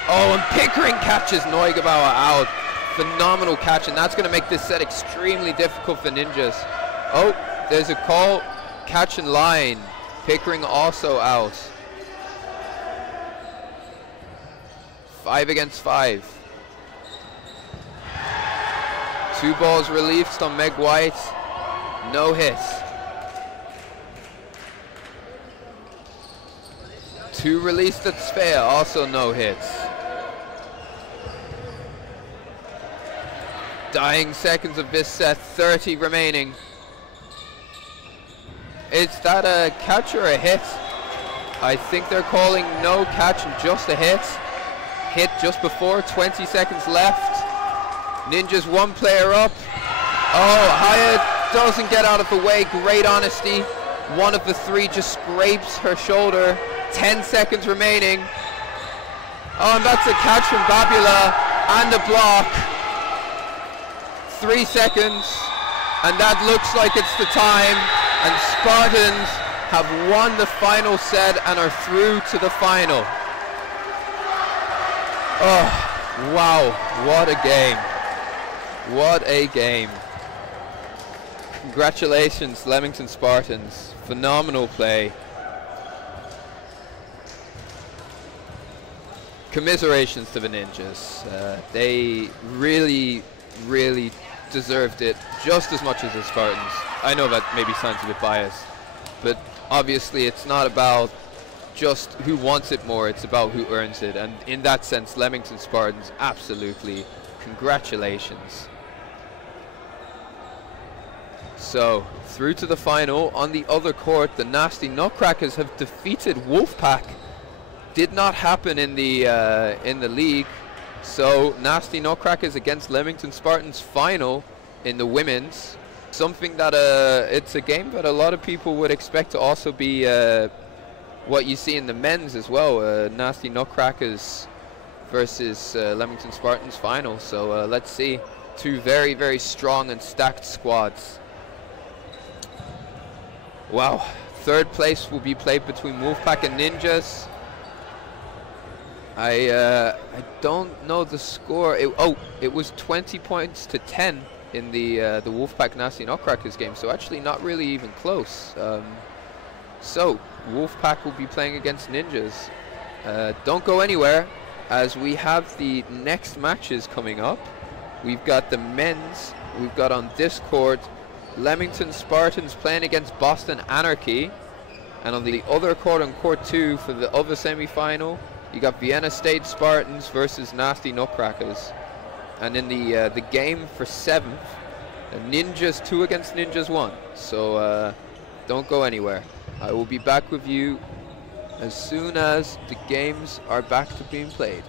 Oh, and Pickering catches Neugebauer out. Phenomenal catch, and that's going to make this set extremely difficult for Ninjas. Oh, there's a call. Catch in line. Pickering also out. 5 against 5. 2 balls released on Meg White. No hits. 2 released at Svea, also no hits. Dying seconds of this set, 30 remaining. Is that a catch or a hit? I think they're calling no catch and just a hit. Hit just before, 20 seconds left. Ninjas 1 player up. Oh, Hyatt doesn't get out of the way, great honesty. One of the 3 just scrapes her shoulder. 10 seconds remaining. Oh, and that's a catch from Babula and a block. 3 seconds, and that looks like it's the time, and Spartans have won the final set and are through to the final. Oh, wow, what a game. What a game. Congratulations, Leamington Spartans. Phenomenal play. Commiserations to the Ninjas. They really deserved it just as much as the Spartans. I know that maybe sounds a bit biased, but obviously it's not about just who wants it more, it's about who earns it, and in that sense Leamington Spartans, absolutely, congratulations. So through to the final. On the other court, the Nasty Nutcrackers have defeated Wolfpack. Did not happen in the league. So Nasty Nutcrackers against Leamington Spartans final in the women's. Something that it's a game that a lot of people would expect to also be what you see in the men's as well. Nasty Nutcrackers versus Leamington Spartans final. So let's see. Two very, very strong and stacked squads. Wow. Third place will be played between Wolfpack and Ninjas. I don't know the score. It was 20 points to 10 in the Wolfpack Nasty Nutcrackers game. So actually not really even close. So Wolfpack will be playing against Ninjas. Don't go anywhere, as we have the next matches coming up. We've got the men's. We've got on Discord Leamington Spartans playing against Boston Anarchy, and on the other court, on court 2 for the other semi-final, you got Vienna State Spartans versus Nasty Nutcrackers. And in the game for 7th, Ninjas 2 against Ninjas 1. So don't go anywhere. I will be back with you as soon as the games are back to being played.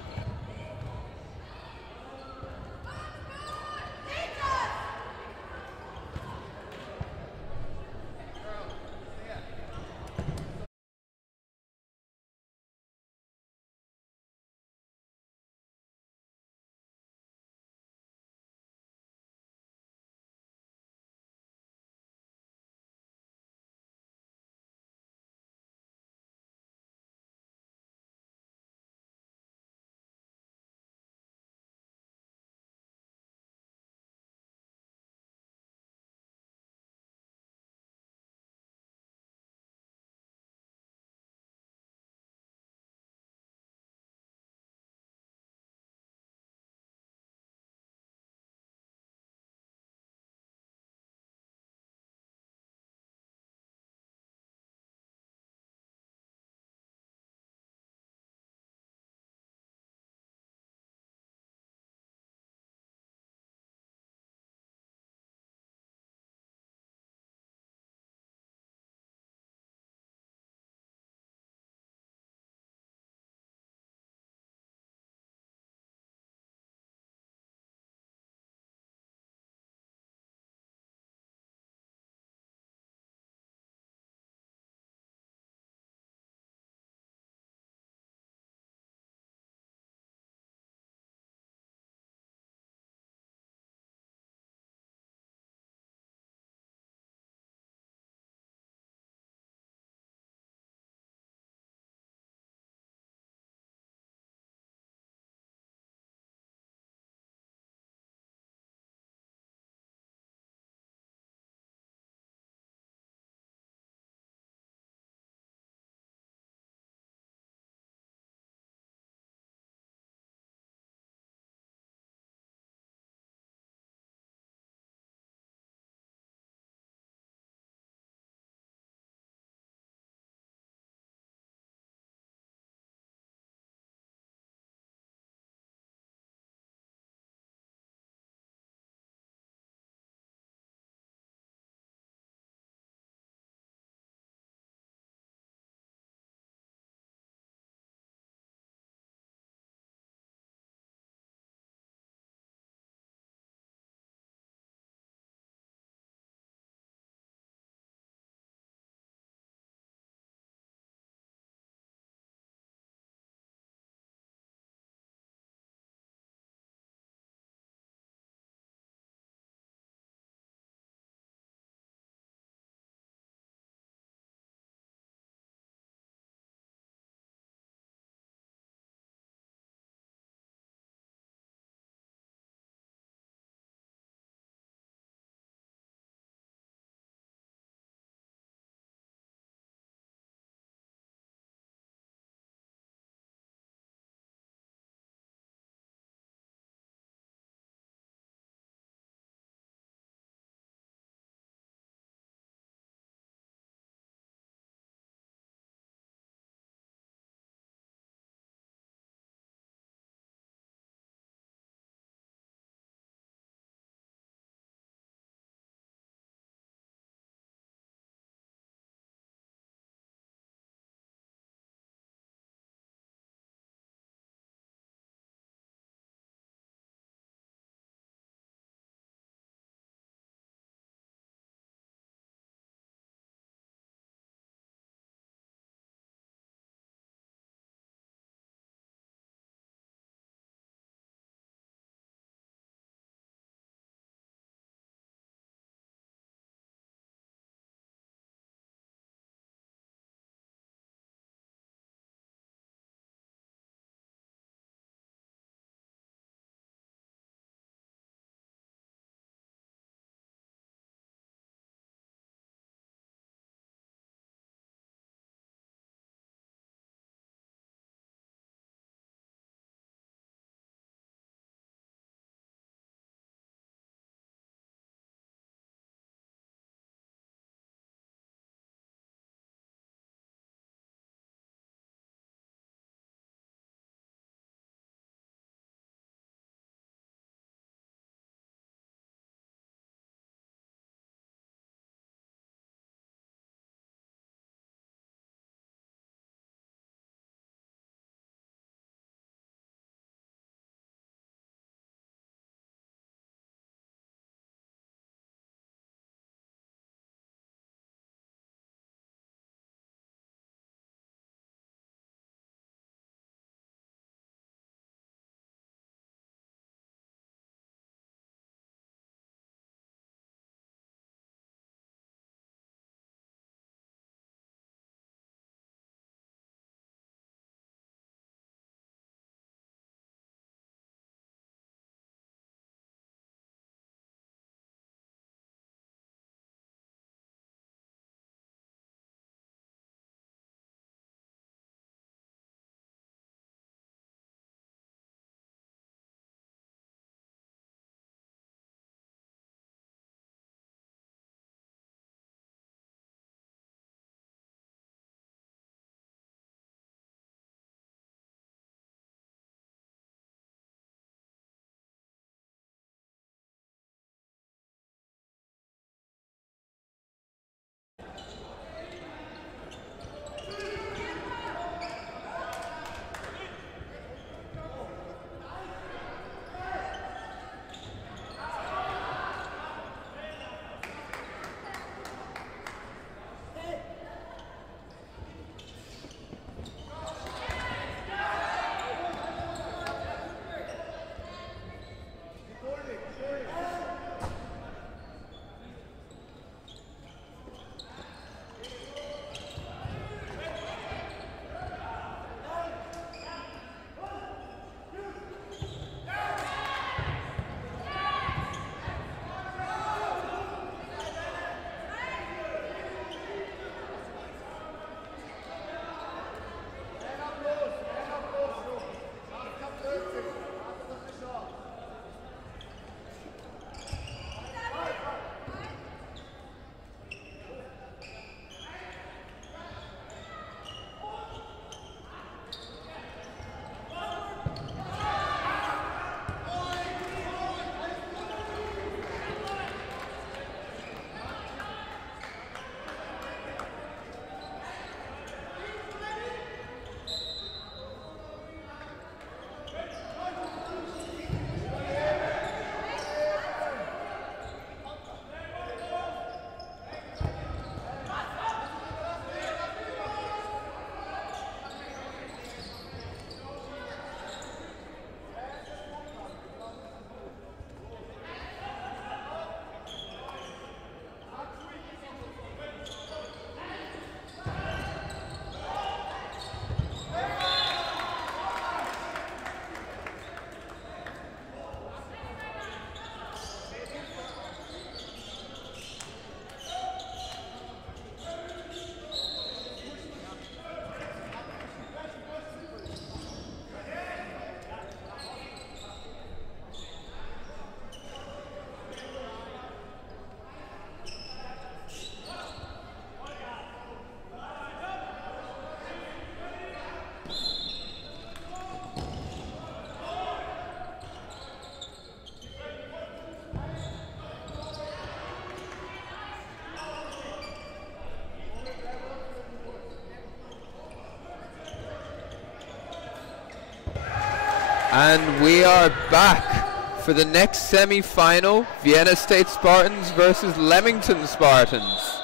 And we are back for the next semi-final, Vienna State Spartans versus Leamington Spartans.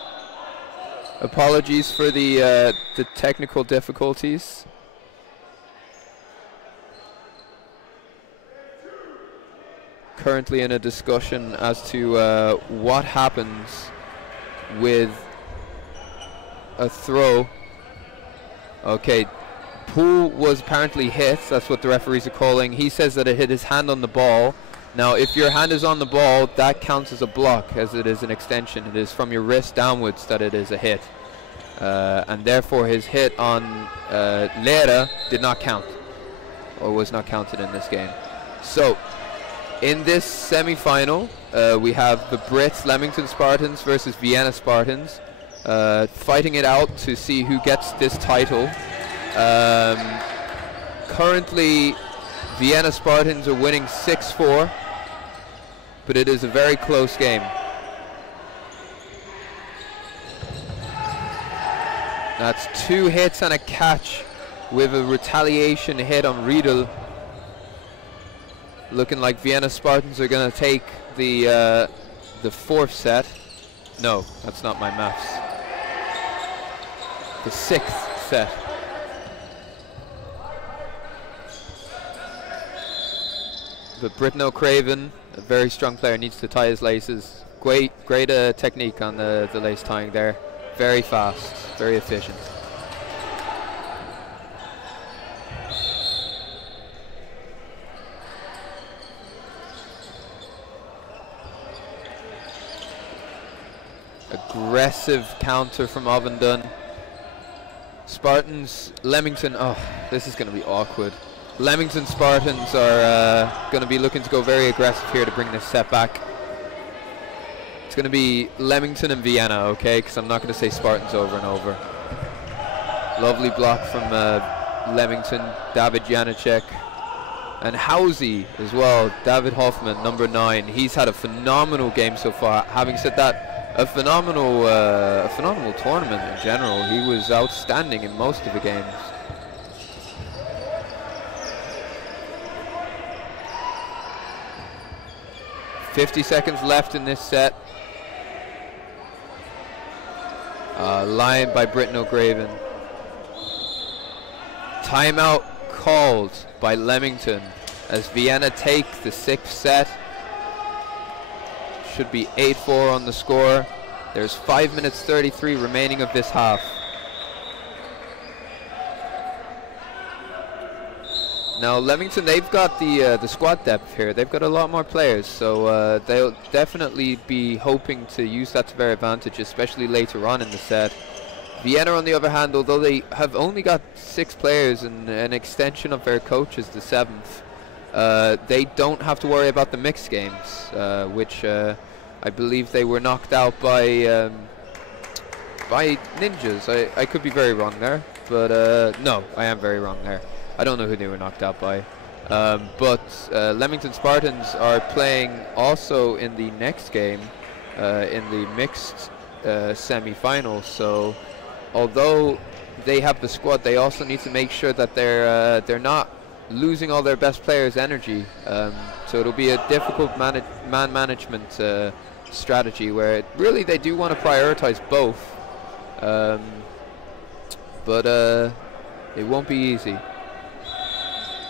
Apologies for the technical difficulties. Currently in a discussion as to what happens with a throw. Okay, Poole was apparently hit. That's what the referees are calling. He says that it hit his hand on the ball. Now, if your hand is on the ball, that counts as a block, as it is an extension. It is from your wrist downwards that it is a hit. And therefore, his hit on Lera did not count, or was not counted in this game. So, in this semi-final, we have the Brits, Leamington Spartans versus Vienna Spartans, fighting it out to see who gets this title. Currently, Vienna Spartans are winning 6-4, but it is a very close game. That's 2 hits and a catch with a retaliation hit on Riedel. Looking like Vienna Spartans are going to take the 4th set. No, that's not my maths. The 6th set. But Britton O'Craven, a very strong player, needs to tie his laces. Great technique on the lace tying there. Very fast, very efficient. Aggressive counter from Ovendon. Spartans, Leamington, oh, this is going to be awkward. Leamington Spartans are going to be looking to go very aggressive here to bring this set back. It's going to be Leamington and Vienna, okay, because I'm not going to say Spartans over and over. Lovely block from Leamington, David Janacek. And Housey as well, David Hoffman, number 9. He's had a phenomenal game so far. Having said that, a phenomenal tournament in general. He was outstanding in most of the games. "50 seconds left in this set. Line by Britton O'Craven. Timeout called by Leamington as Vienna take the 6th set. Should be 8-4 on the score. There's 5 minutes 33 remaining of this half. Now Leamington, they've got the squad depth here. They've got a lot more players, so they'll definitely be hoping to use that to their advantage, especially later on in the set. Vienna, on the other hand, although they have only got 6 players and an extension of their coach is the 7th, they don't have to worry about the mixed games, which I believe they were knocked out by Ninjas. I could be very wrong there, but no, I am very wrong there. I don't know who they were knocked out by. But Leamington Spartans are playing also in the next game, in the mixed semi-final. So although they have the squad, they also need to make sure that they're not losing all their best players' energy. So it'll be a difficult man management strategy where really they do want to prioritize both. But it won't be easy.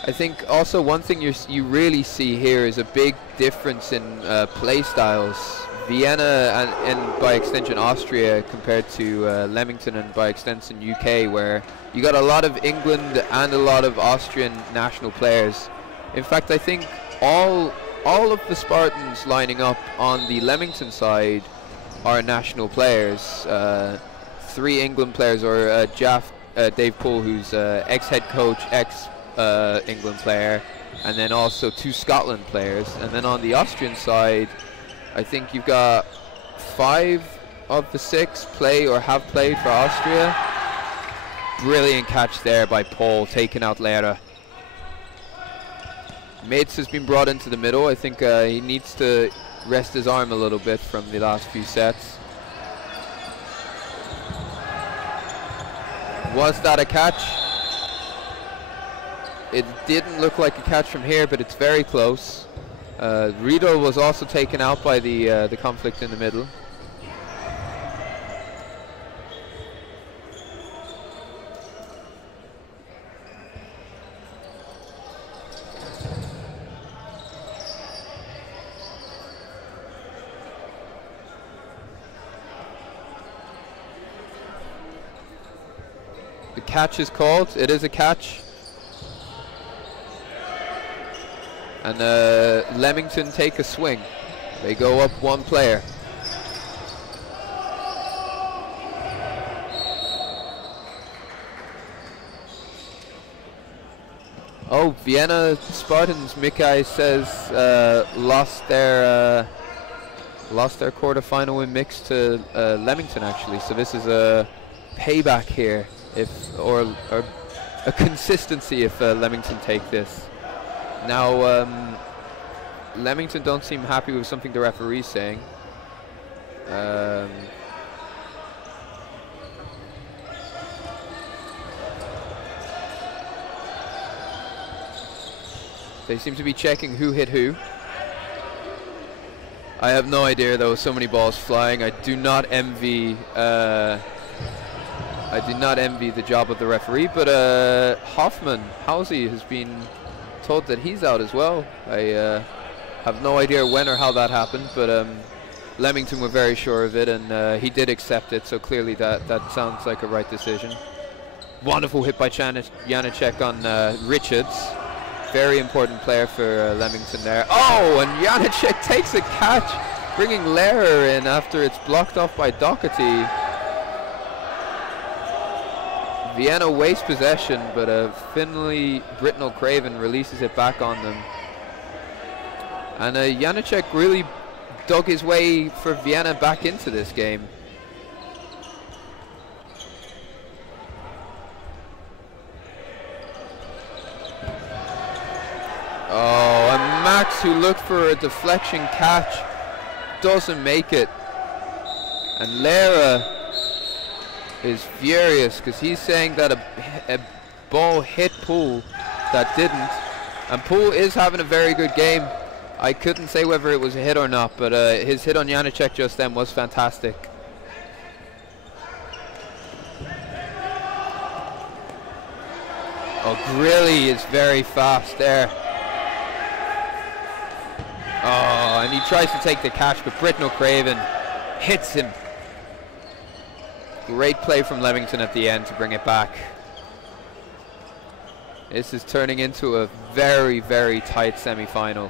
I think also one thing you really see here is a big difference in play styles. Vienna and by extension Austria compared to Leamington and by extension UK, where you got a lot of England and a lot of Austrian national players. In fact, I think all of the Spartans lining up on the Leamington side are national players. 3 England players, or Dave Poole, who's ex-head coach, ex-England player, and then also 2 Scotland players. And then on the Austrian side, I think you've got 5 of the 6 play or have played for Austria. Brilliant catch there by Paul, taking out Lera. Mates has been brought into the middle. I think he needs to rest his arm a little bit from the last few sets. Was that a catch? it didn't look like a catch from here, but it's very close. Riedel was also taken out by the conflict in the middle. The catch is called. It is a catch. And Leamington take a swing. They go up one player. Oh, Vienna Spartans, Mikai says, lost their quarterfinal win mix to Leamington actually. So this is a payback here, or a consistency if Leamington take this. Now, Leamington don't seem happy with something the referee's saying. They seem to be checking who hit who. I have no idea. There were so many balls flying. I do not envy the job of the referee, but Housey has been told that he's out as well. I have no idea when or how that happened, but Leamington were very sure of it, and he did accept it, so clearly that sounds like a right decision. Wonderful hit by Janacek on Richards. Very important player for Leamington there. Oh, and Janacek takes a catch, bringing Lehrer in after it's blocked off by Doherty. Vienna wastes possession, but Finley Britnell Craven releases it back on them. And Janacek really dug his way for Vienna back into this game. Oh, and Max, who looked for a deflection catch, doesn't make it. And Lehrer is furious because he's saying that a ball hit Poole that didn't. And Poole is having a very good game. I couldn't say whether it was a hit or not, but his hit on Janacek just then was fantastic. Oh, Grilly is very fast there. Oh, and he tries to take the catch, but Britnell Craven hits him. Great play from Leamington at the end to bring it back. This is turning into a very, very tight semi-final.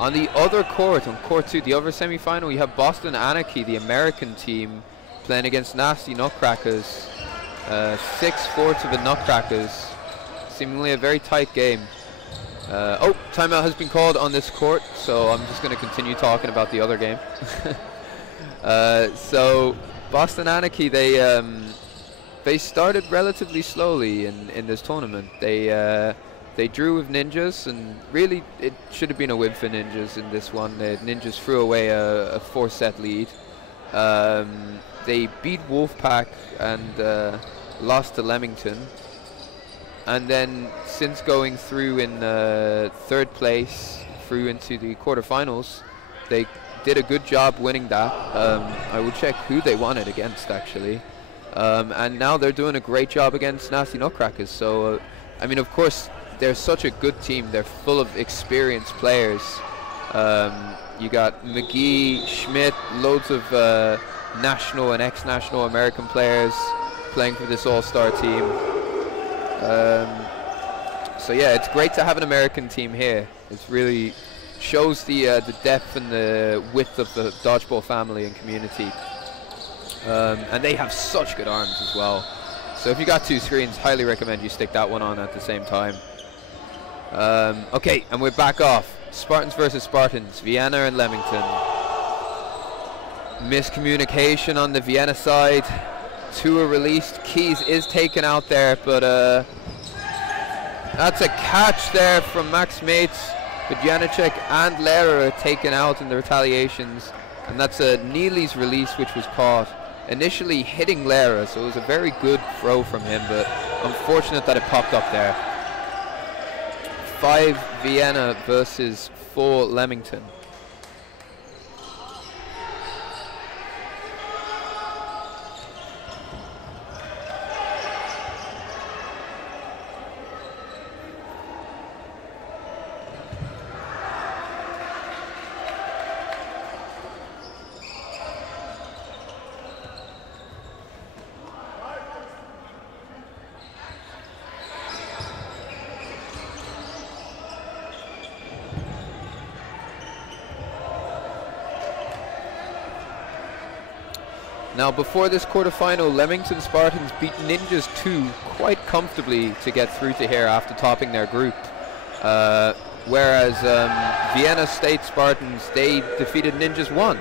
On the other court, on court 2, the other semi-final, you have Boston Anarchy, the American team, playing against Nasty Nutcrackers. 6-4 to the Nutcrackers. Seemingly a very tight game. Oh, timeout has been called on this court, so I'm just going to continue talking about the other game. So Boston Anarchy, they started relatively slowly in this tournament. They drew with Ninjas, and really it should have been a win for Ninjas in this one. Ninjas threw away a 4-set lead. They beat Wolfpack and lost to Leamington. And then since going through in third place through into the quarterfinals, they did a good job winning that. I will check who they won it against actually. And now they're doing a great job against Nasty Nutcrackers. So, I mean, of course, they're such a good team. They're full of experienced players. You got McGee, Schmidt, loads of national and ex-national American players playing for this all-star team. So yeah, it's great to have an American team here. It really shows the depth and the width of the Dodgeball family and community. And they have such good arms as well. So if you got two screens, highly recommend you stick that one on at the same time. Okay, and we're back off. Spartans versus Spartans, Vienna and Leamington. Miscommunication on the Vienna side. Two are released. Keys is taken out there, but that's a catch there from Max Mates. But Janacek and Lehrer are taken out in the retaliations. And that's a Neely's release, which was caught. Initially hitting Lehrer, so it was a very good throw from him, but Unfortunate that it popped up there. 5 Vienna versus 4 Leamington. Now, before this quarterfinal, Leamington Spartans beat Ninjas 2 quite comfortably to get through to here after topping their group. Whereas Vienna State Spartans, they defeated Ninjas 1.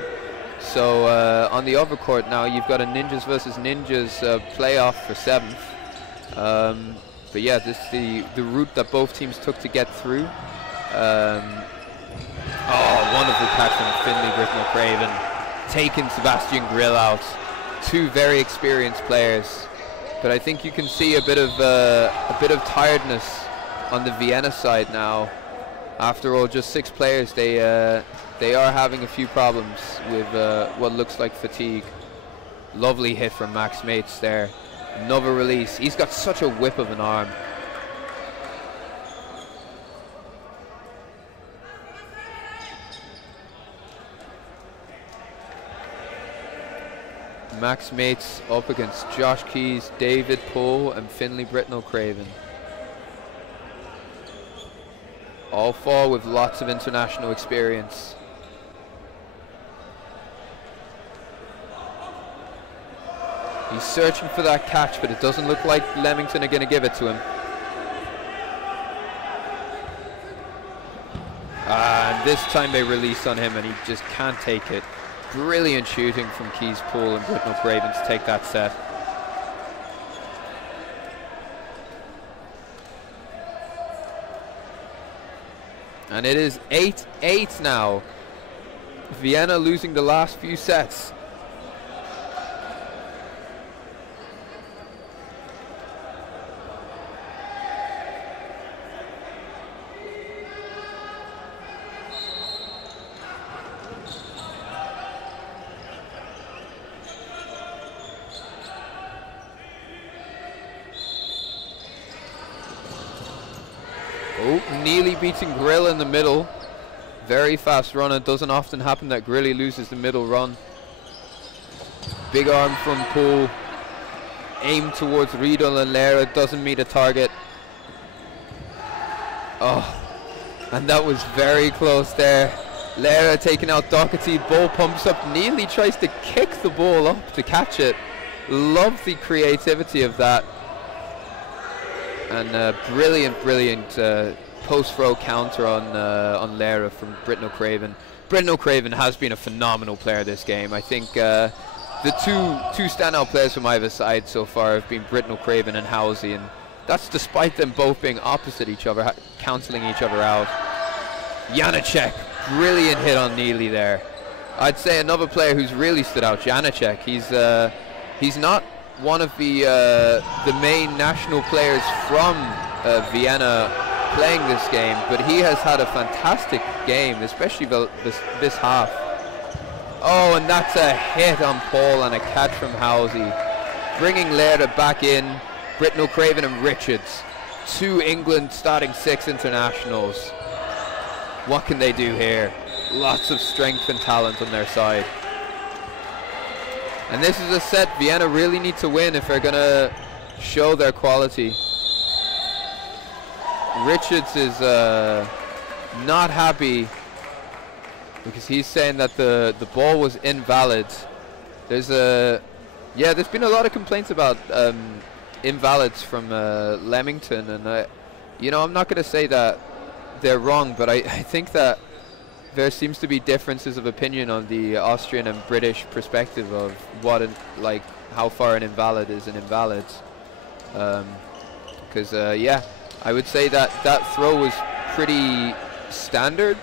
So on the other court now, you've got a Ninjas versus Ninjas playoff for 7th. But yeah, this is the route that both teams took to get through. Oh, wonderful catch from Finley Britnell Craven, taking Sebastian Grill out. 2 very experienced players, but I think you can see a bit of tiredness on the Vienna side now. After all, just 6 players, they are having a few problems with what looks like fatigue. Lovely hit from Max Mates there. Another release. He's got such a whip of an arm. Max Mates up against Josh Keys, David Poole, and Finley Britnell Craven. All 4 with lots of international experience. He's searching for that catch, but it doesn't look like Leamington are going to give it to him. And this time they release on him and he just can't take it. Brilliant shooting from Keys, Poole and Britnell Craven to take that set. And it is 8-8 now. Vienna losing the last few sets. Oh, Neely beating Grill in the middle. Very fast runner. Doesn't often happen that Grilly loses the middle run. Big arm from Poole. Aim towards Riedel and Lera. Doesn't meet a target. Oh, and that was very close there. Lera taking out Doherty. Ball pumps up. Neely tries to kick the ball up to catch it. Love the creativity of that. And brilliant post-throw counter on Lera from Britnell Craven. Britnell Craven has been a phenomenal player this game. I think the two standout players from either side so far have been Britnell Craven and Housey, and that's despite them both being opposite each other, cancelling each other out. Janacek, brilliant hit on Neely there. I'd say another player who's really stood out, Janacek. He's not one of the main national players from Vienna playing this game, but he has had a fantastic game, especially this half. Oh, and that's a hit on Paul and a catch from Housey. Bringing Lera back in, Britnell Craven and Richards. 2 England starting 6 internationals. What can they do here? Lots of strength and talent on their side. And this is a set Vienna really need to win if they're going to show their quality. Richards is not happy because he's saying that the ball was invalid. There's been a lot of complaints about invalids from Leamington, and I'm not going to say that they're wrong, but I think that there seems to be differences of opinion on the Austrian and British perspective of how far an invalid is an invalid. Because I would say that throw was pretty standard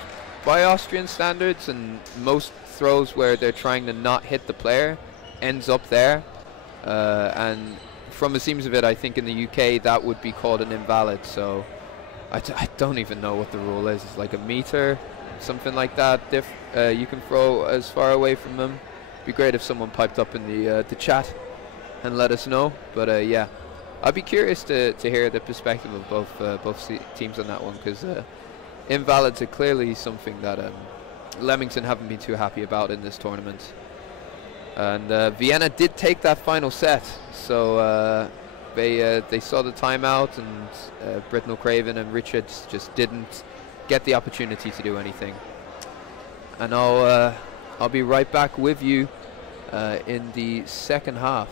by Austrian standards, and most throws where they're trying to not hit the player ends up there. And from the seams of it, I think in the UK that would be called an invalid. So I don't even know what the rule is. It's like a meter, something like that. You can throw as far away from them. It'd be great if someone piped up in the chat and let us know. But yeah, I'd be curious to hear the perspective of both teams on that one, because invalids are clearly something that Leamington haven't been too happy about in this tournament. And Vienna did take that final set, so they saw the timeout, and Britnell Craven and Richards just didn't get the opportunity to do anything. And I'll be right back with you in the second half.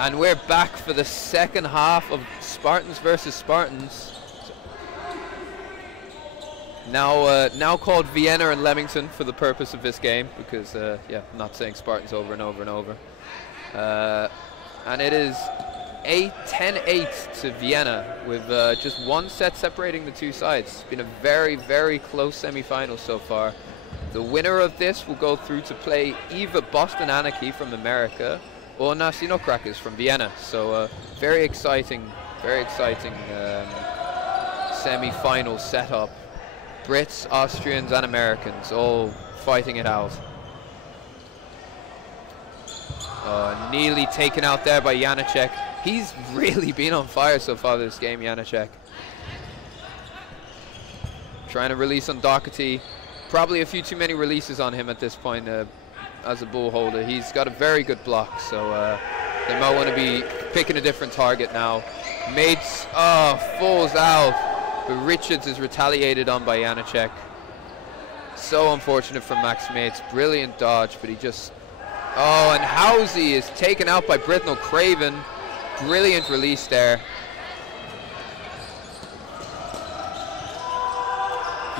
And we're back for the second half of Spartans versus Spartans. Now called Vienna and Leamington for the purpose of this game, because yeah, I'm not saying Spartans over and over and over. And it is 10-8 to Vienna, with just one set separating the two sides. It's been a very, very close semi-final so far. The winner of this will go through to play either Boston Anarchy from America or Nasino Crackers from Vienna. So very exciting semi-final setup. Brits, Austrians and Americans all fighting it out. Nearly taken out there by Janacek. He's really been on fire so far this game, Janacek. Trying to release on Doherty. Probably a few too many releases on him at this point as a bull holder. He's got a very good block, so they might want to be picking a different target now. Mates, falls out, but Richards is retaliated on by Janacek. So unfortunate for Max Mates. Brilliant dodge, but he just... Oh, and Housey is taken out by Britnell Craven. Brilliant release there.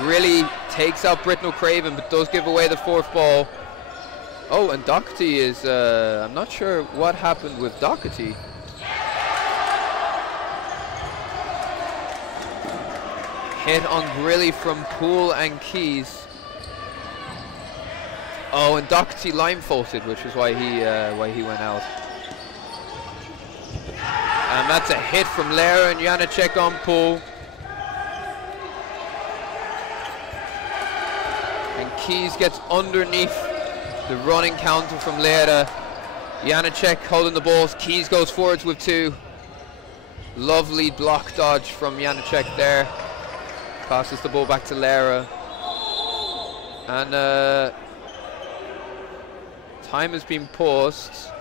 Really takes out Britnell Craven, but does give away the fourth ball. Oh, and Doherty is... I'm not sure what happened with Doherty. Hit on Grilly from Poole and Keys. Oh, and Doherty line faulted, which is why he went out. And that's a hit from Lera and Janacek on Poole. And Keys gets underneath the running counter from Lera. Janacek holding the balls. Keys goes forwards with 2. Lovely block dodge from Janacek there. Passes the ball back to Lera. And time has been paused.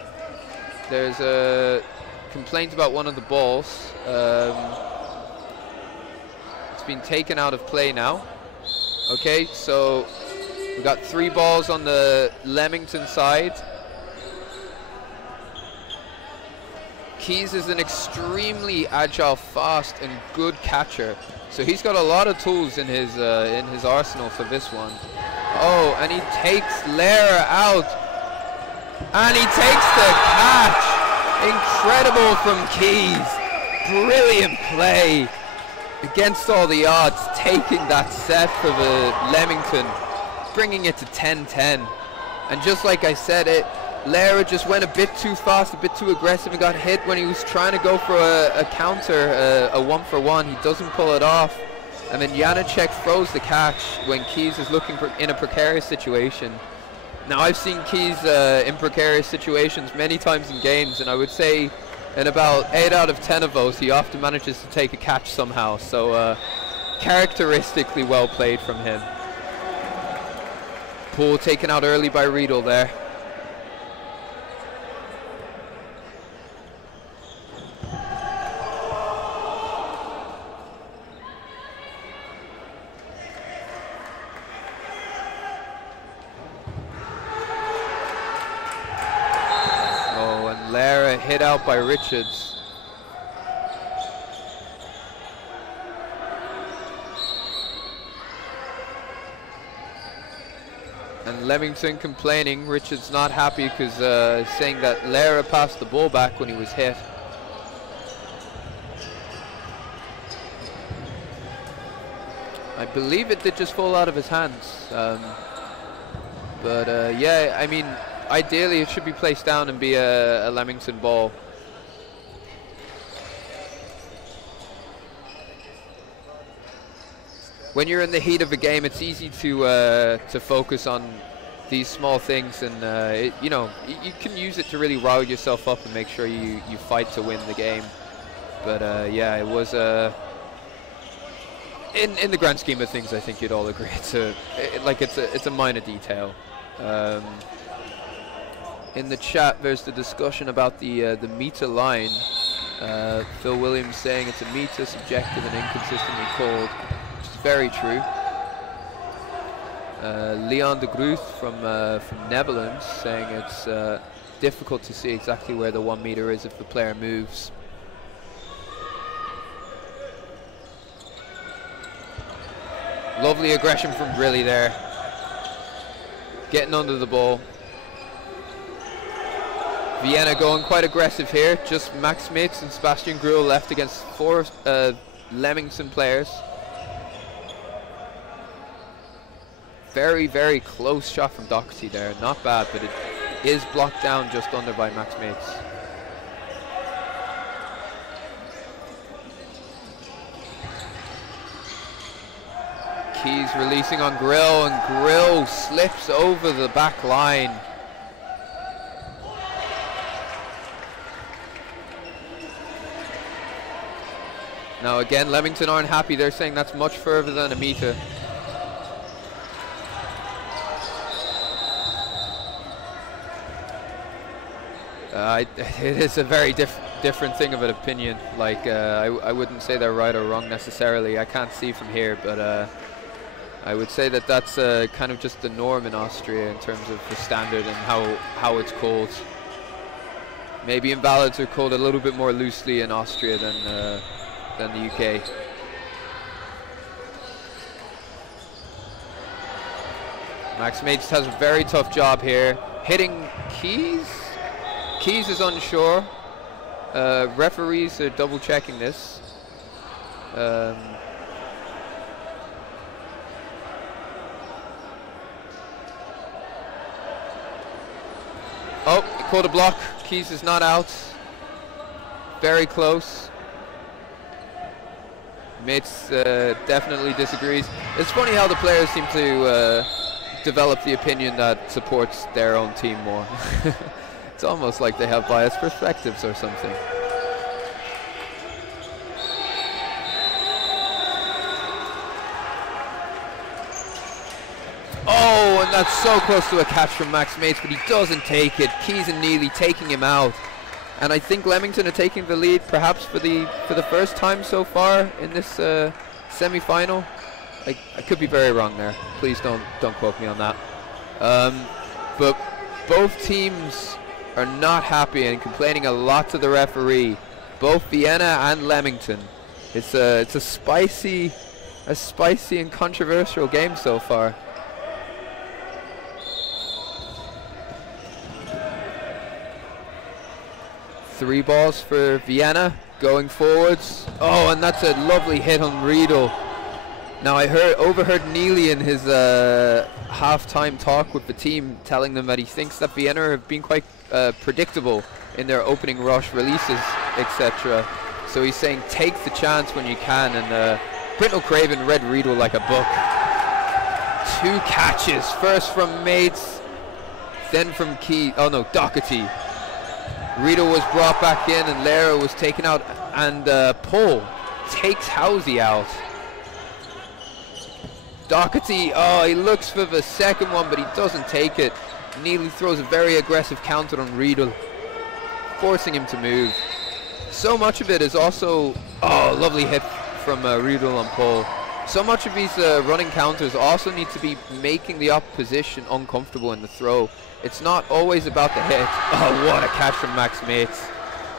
There's a complaint about one of the balls. It's been taken out of play now. Okay, so we got 3 balls on the Leamington side. Keys is an extremely agile, fast, and good catcher. So he's got a lot of tools in his arsenal for this one. Oh, and he takes Lera out. And he takes the catch. Incredible from Keys. Brilliant play. Against all the odds, taking that set for the Leamington, bringing it to 10-10. And just like I said, Lera just went a bit too fast, a bit too aggressive, and got hit when he was trying to go for a counter, a 1-for-1. He doesn't pull it off. And then Janacek throws the catch when Keys is looking in a precarious situation. Now, I've seen Keys in precarious situations many times in games, and I would say in about 8 out of 10 of those, he often manages to take a catch somehow. So characteristically well played from him. Poole taken out early by Riedel there. Hit out by Richards. And Leamington complaining. Richards not happy because saying that Lera passed the ball back when he was hit. I believe it did just fall out of his hands. Yeah, I mean, ideally it should be placed down and be a Leamington ball. When you're in the heat of a game, it's easy to focus on these small things, and you know, you can use it to really rile yourself up and make sure you fight to win the game. But yeah, it was in the grand scheme of things, I think you'd all agree it's a minor detail. In the chat, there's the discussion about the meter line. Phil Williams saying it's a meter, subjective and inconsistently called, which is very true. Leon de Groot from Netherlands saying it's difficult to see exactly where the 1 meter is if the player moves. Lovely aggression from Grilly there. Getting under the ball. Vienna going quite aggressive here. Just Max Mitz and Sebastian Gruel left against 4 Leamington players. Very, very close shot from Doherty there. Not bad, but it is blocked down just under by Max Mitz. Keys releasing on Grill, and Grill slips over the back line. Now again, Leamington aren't happy. They're saying that's much further than a meter. It is a very different thing of an opinion. Like, I wouldn't say they're right or wrong necessarily. I can't see from here, but I would say that that's kind of just the norm in Austria in terms of the standard and how it's called. Maybe invalids are called a little bit more loosely in Austria than the UK. Max Mates has a very tough job here. Hitting Keys? Keys is unsure. Referees are double checking this. Oh, he caught a block. Keys is not out. Very close. Mates definitely disagrees. It's funny how the players seem to develop the opinion that supports their own team more. It's almost like they have biased perspectives or something. Oh, and that's so close to a catch from Max Mates, but he doesn't take it. Keys and Neely taking him out. And I think Leamington are taking the lead perhaps for the first time so far in this semi-final. I could be very wrong there. Please don't quote me on that. But both teams are not happy and complaining a lot to the referee. Both Vienna and Leamington. It's a spicy and controversial game so far. Three balls for Vienna going forwards. Oh, and that's a lovely hit on Riedel. Now I overheard Neely in his half-time talk with the team telling them that he thinks that Vienna have been quite predictable in their opening rush releases, etc. So he's saying take the chance when you can, and Britnell Craven read Riedel like a book. Two catches, first from Mates, then from Doherty. Riedel was brought back in and Lara was taken out, and Paul takes Housey out. Doherty, oh, he looks for the second one, but he doesn't take it. Neely throws a very aggressive counter on Riedel, forcing him to move. So much of it is also, oh, lovely hit from Riedel on Paul. So much of these running counters also need to be making the opposition uncomfortable in the throw. It's not always about the hit. Oh, what a catch from Max Mates.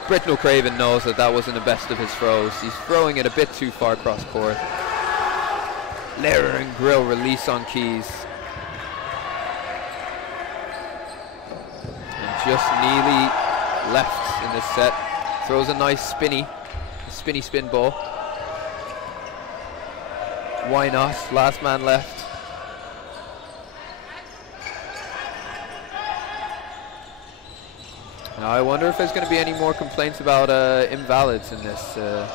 Britnell Craven knows that that wasn't the best of his throws. He's throwing it a bit too far cross court. Lehrer and Grill release on Keys. And just Neely left in this set. Throws a nice spinny spin ball. Why not? Last man left. Now I wonder if there's going to be any more complaints about invalids in this one.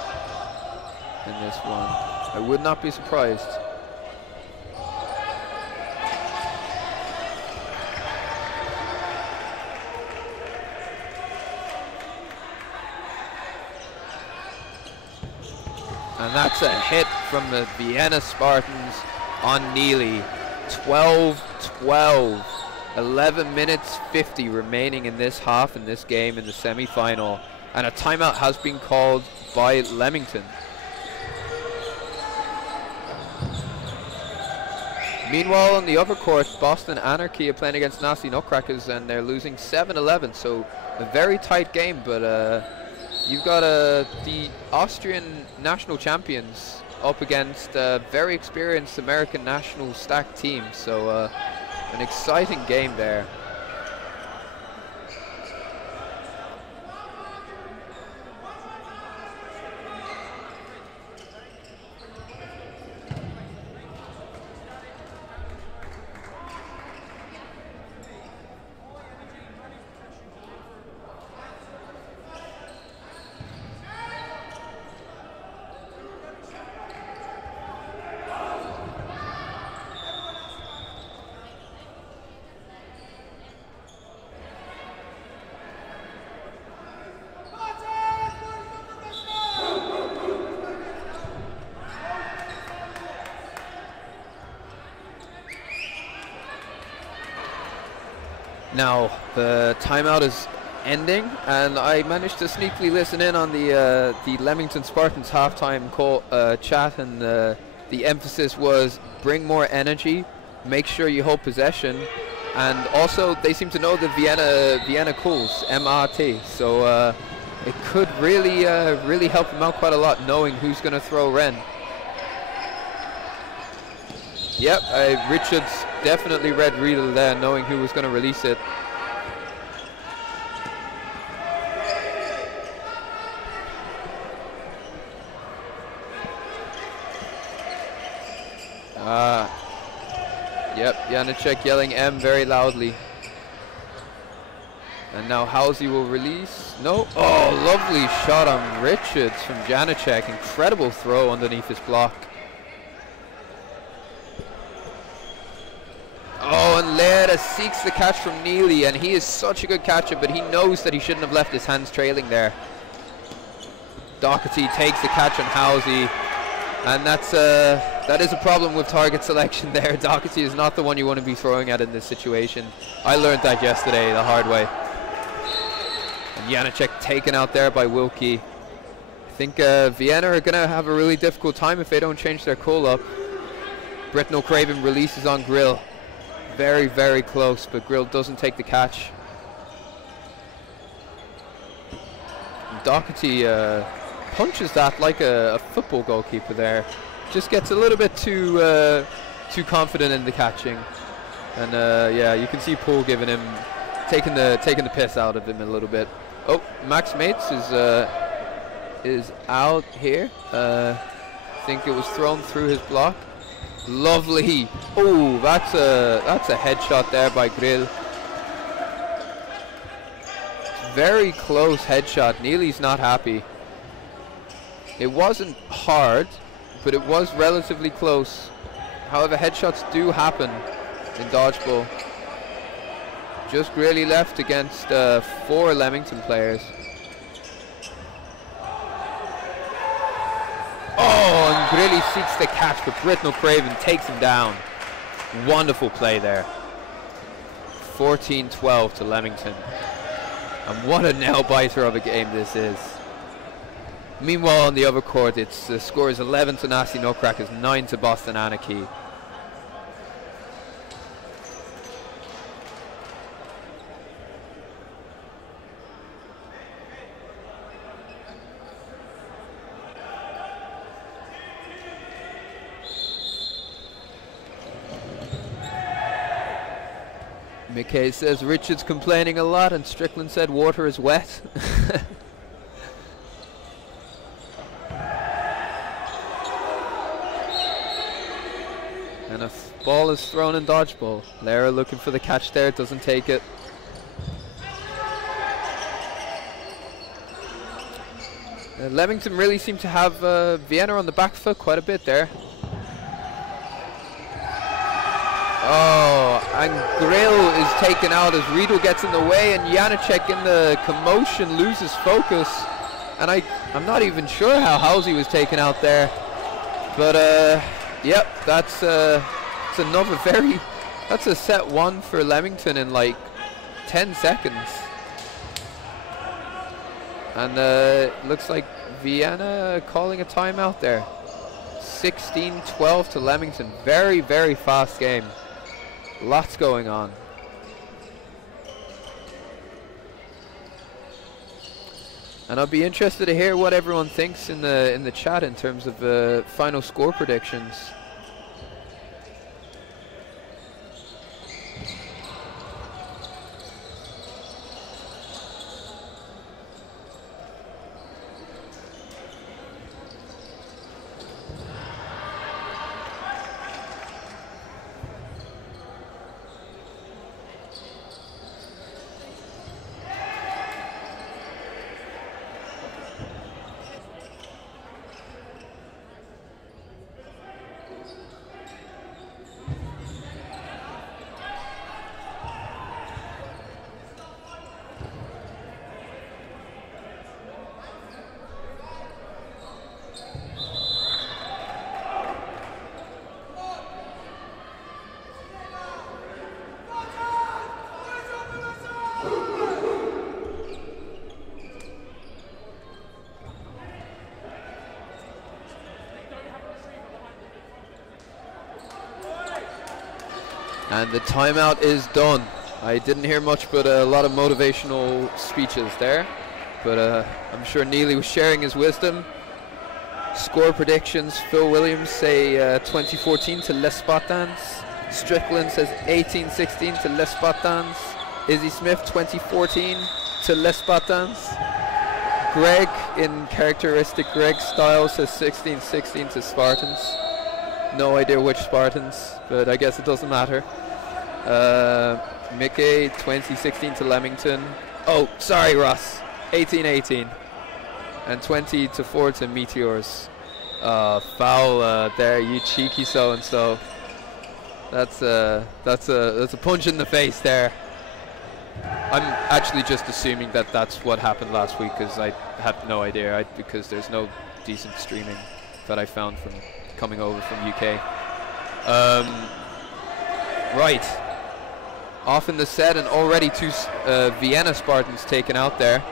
I would not be surprised. And that's a hit from the Vienna Spartans on Neely. 12-12. 11 minutes 50 remaining in this half in this game in the semi-final. And a timeout has been called by Leamington. Meanwhile, on the other court, Boston Anarchy are playing against Nasty Nutcrackers and they're losing 7-11. So a very tight game, but you've got the Austrian national champions up against a very experienced American national stacked team. So an exciting game there. Now the timeout is ending, and I managed to sneakily listen in on the Leamington Spartans halftime call chat, and the emphasis was bring more energy, make sure you hold possession, and also they seem to know the Vienna calls, MRT, so it could really really help them out quite a lot knowing who's going to throw Ren. Yep, Richards definitely read Riedel there, knowing who was going to release it. Yep, Janacek yelling M very loudly. And now Housey will release. No. Oh, lovely shot on Richards from Janacek. Incredible throw underneath his block. Greta seeks the catch from Neely, and he is such a good catcher, but he knows that he shouldn't have left his hands trailing there. Doherty takes the catch on Halsey, and that is a problem with target selection there. Doherty is not the one you want to be throwing at in this situation. I learned that yesterday the hard way. And Janacek taken out there by Wilkie. I think Vienna are going to have a really difficult time if they don't change their call up. Britton O'Craven releases on Grill. Very, very close, but Grill doesn't take the catch. Doherty punches that like a football goalkeeper there. Just gets a little bit too confident in the catching. And yeah, you can see Paul giving him, taking the piss out of him a little bit. Oh, Max Mates is out here. I think it was thrown through his block. Lovely. Oh, that's a headshot there by Grill. Very close headshot. Neely's not happy. It wasn't hard, but it was relatively close. However, headshots do happen in dodgeball. Just really left against 4 Leamington players. Oh, and Grilly seeks the catch, but Britton O'Craven takes him down. Wonderful play there. 14-12 to Leamington. And what a nail-biter of a game this is. Meanwhile, on the other court, it's the score is 11 to Nasty Nutcrackers, 9 to Boston Anarchy. McKay says Richard's complaining a lot, and Strickland said water is wet. And a ball is thrown in dodgeball. Lara looking for the catch there, doesn't take it. Leamington really seem to have Vienna on the back foot quite a bit there. Oh, and Grill is taken out as Riedel gets in the way, and Janacek in the commotion loses focus. And I'm not even sure how Halsey was taken out there. But yep, that's another that's a set 1 for Leamington in like 10 seconds. And looks like Vienna calling a timeout there. 16-12 to Leamington. Very, very fast game. Lots going on. And I'll be interested to hear what everyone thinks in the chat in terms of final score predictions. And the timeout is done. I didn't hear much, but a lot of motivational speeches there. But I'm sure Neely was sharing his wisdom. Score predictions, Phil Williams say 2014 to Les Spartans. Strickland says 18-16 to Les Spartans. Izzy Smith 2014 to Les Spartans. Greg, in characteristic Greg style, says 16-16 to Spartans. No idea which Spartans, but I guess it doesn't matter. Mickey 2016 to Leamington. Oh, sorry, Ross. 18-18. And 20-4 to Meteors. Foul there, you cheeky so-and-so. That's a punch in the face there. I'm actually just assuming that that's what happened last week, because I have no idea. Because there's no decent streaming that I found from coming over from UK. Right. Off in the set, and already 2 Vienna Spartans taken out there.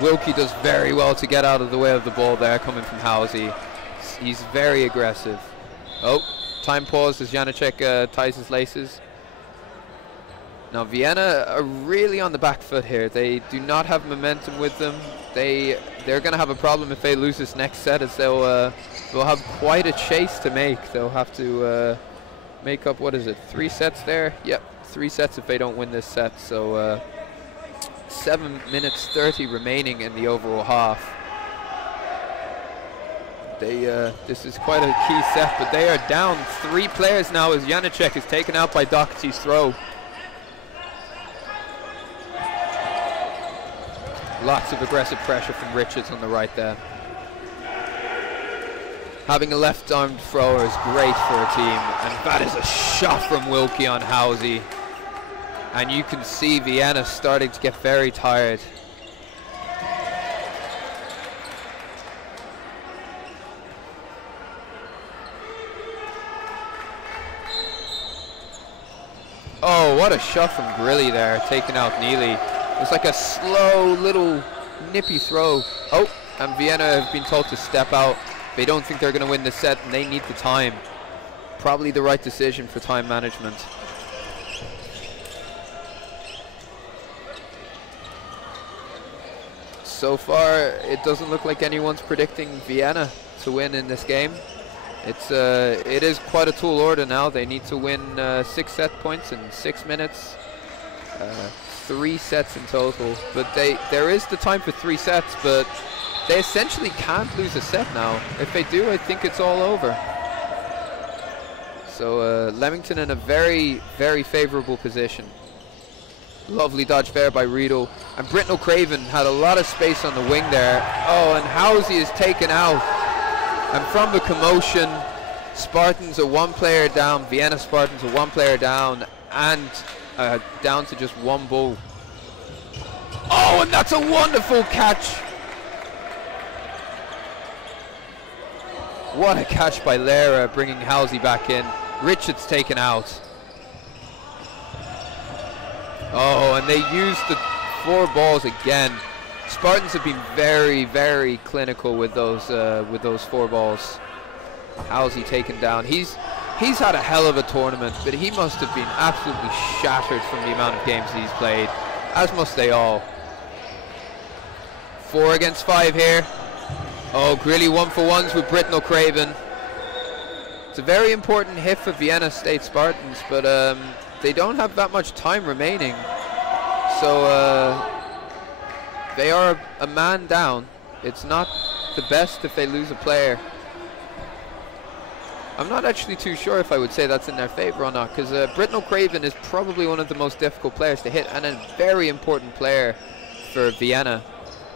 Wilkie does very well to get out of the way of the ball there, coming from Housie. He's very aggressive. Oh, time pause as Janacek ties his laces. Now Vienna are really on the back foot here. They do not have momentum with them. They're going to have a problem if they lose this next set, as they'll have quite a chase to make. They'll have to make up, what is it, 3 sets there? Yep, 3 sets if they don't win this set. So 7 minutes 30 remaining in the overall half. This is quite a key set, but they are down 3 players now as Janacek is taken out by Doherty's throw. Lots of aggressive pressure from Richards on the right there. Having a left-armed thrower is great for a team, and that is a shot from Wilkie on Housie. And you can see Vienna starting to get very tired. Oh, what a shot from Grilly there, taking out Neely. It was like a slow little nippy throw. Oh, and Vienna have been told to step out. They don't think they're going to win the set, and they need the time. Probably the right decision for time management. So far, it doesn't look like anyone's predicting Vienna to win in this game. It is quite a tall order now. They need to win 6 set points in 6 minutes. 3 sets in total. But there is the time for 3 sets, but they essentially can't lose a set now. If they do, I think it's all over. So Leamington in a very, very favorable position. Lovely dodge there by Riedel. And Britnell Craven had a lot of space on the wing there. Oh, and Housie is taken out. And from the commotion, Spartans are 1 player down. Vienna Spartans are 1 player down. And down to just 1 ball. Oh, and that's a wonderful catch. What a catch by Lara, bringing Housie back in. Richards taken out. Oh, and they used the 4 balls again. Spartans have been very, very clinical with those 4 balls. Housie taken down. He's had a hell of a tournament, but he must have been absolutely shattered from the amount of games he's played, as must they all. 4 against 5 here. Oh, Grilly 1-for-1s with Britnell Craven. It's a very important hit for Vienna State Spartans, but they don't have that much time remaining. So they are a man down. It's not the best if they lose a player. I'm not actually too sure if I would say that's in their favor or not, because Britnell Craven is probably one of the most difficult players to hit, and a very important player for Vienna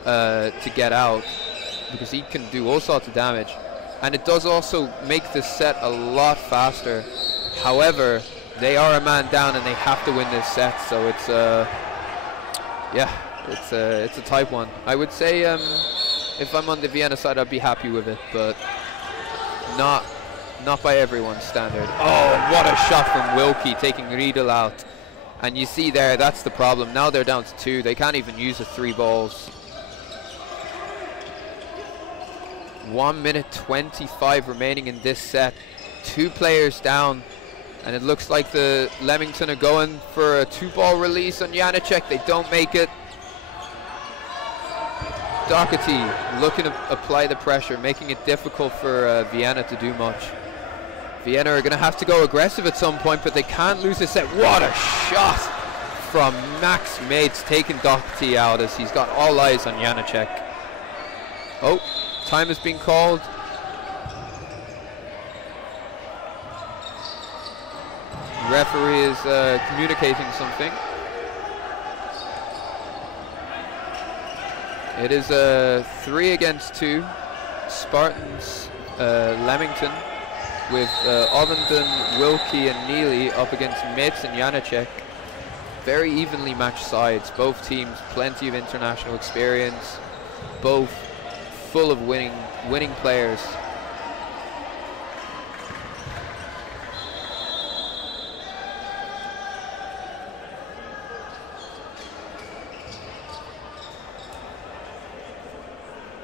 to get out, because he can do all sorts of damage. And it does also make this set a lot faster. However, they are a man down and they have to win this set, so it's yeah, it's a tight one. I would say if I'm on the Vienna side, I'd be happy with it, but not by everyone's standard. Oh, what a shot from Wilkie, taking Riedel out. And you see there, that's the problem. Now they're down to 2. They can't even use the 3 balls. 1 minute 25 remaining in this set. 2 players down. And it looks like the Leamington are going for a 2-ball release on Janacek. They don't make it. Doherty looking to apply the pressure, making it difficult for Vienna to do much. Vienna are going to have to go aggressive at some point, but they can't lose this set. What a shot from Max Mates, taking Doherty out as he's got all eyes on Janacek. Oh, time has been called. Referee is communicating something. It is a 3 against 2. Spartans, Leamington, with Ovenden, Wilkie and Neely up against Mitz and Janacek. Very evenly matched sides. Both teams plenty of international experience. Both full of winning players.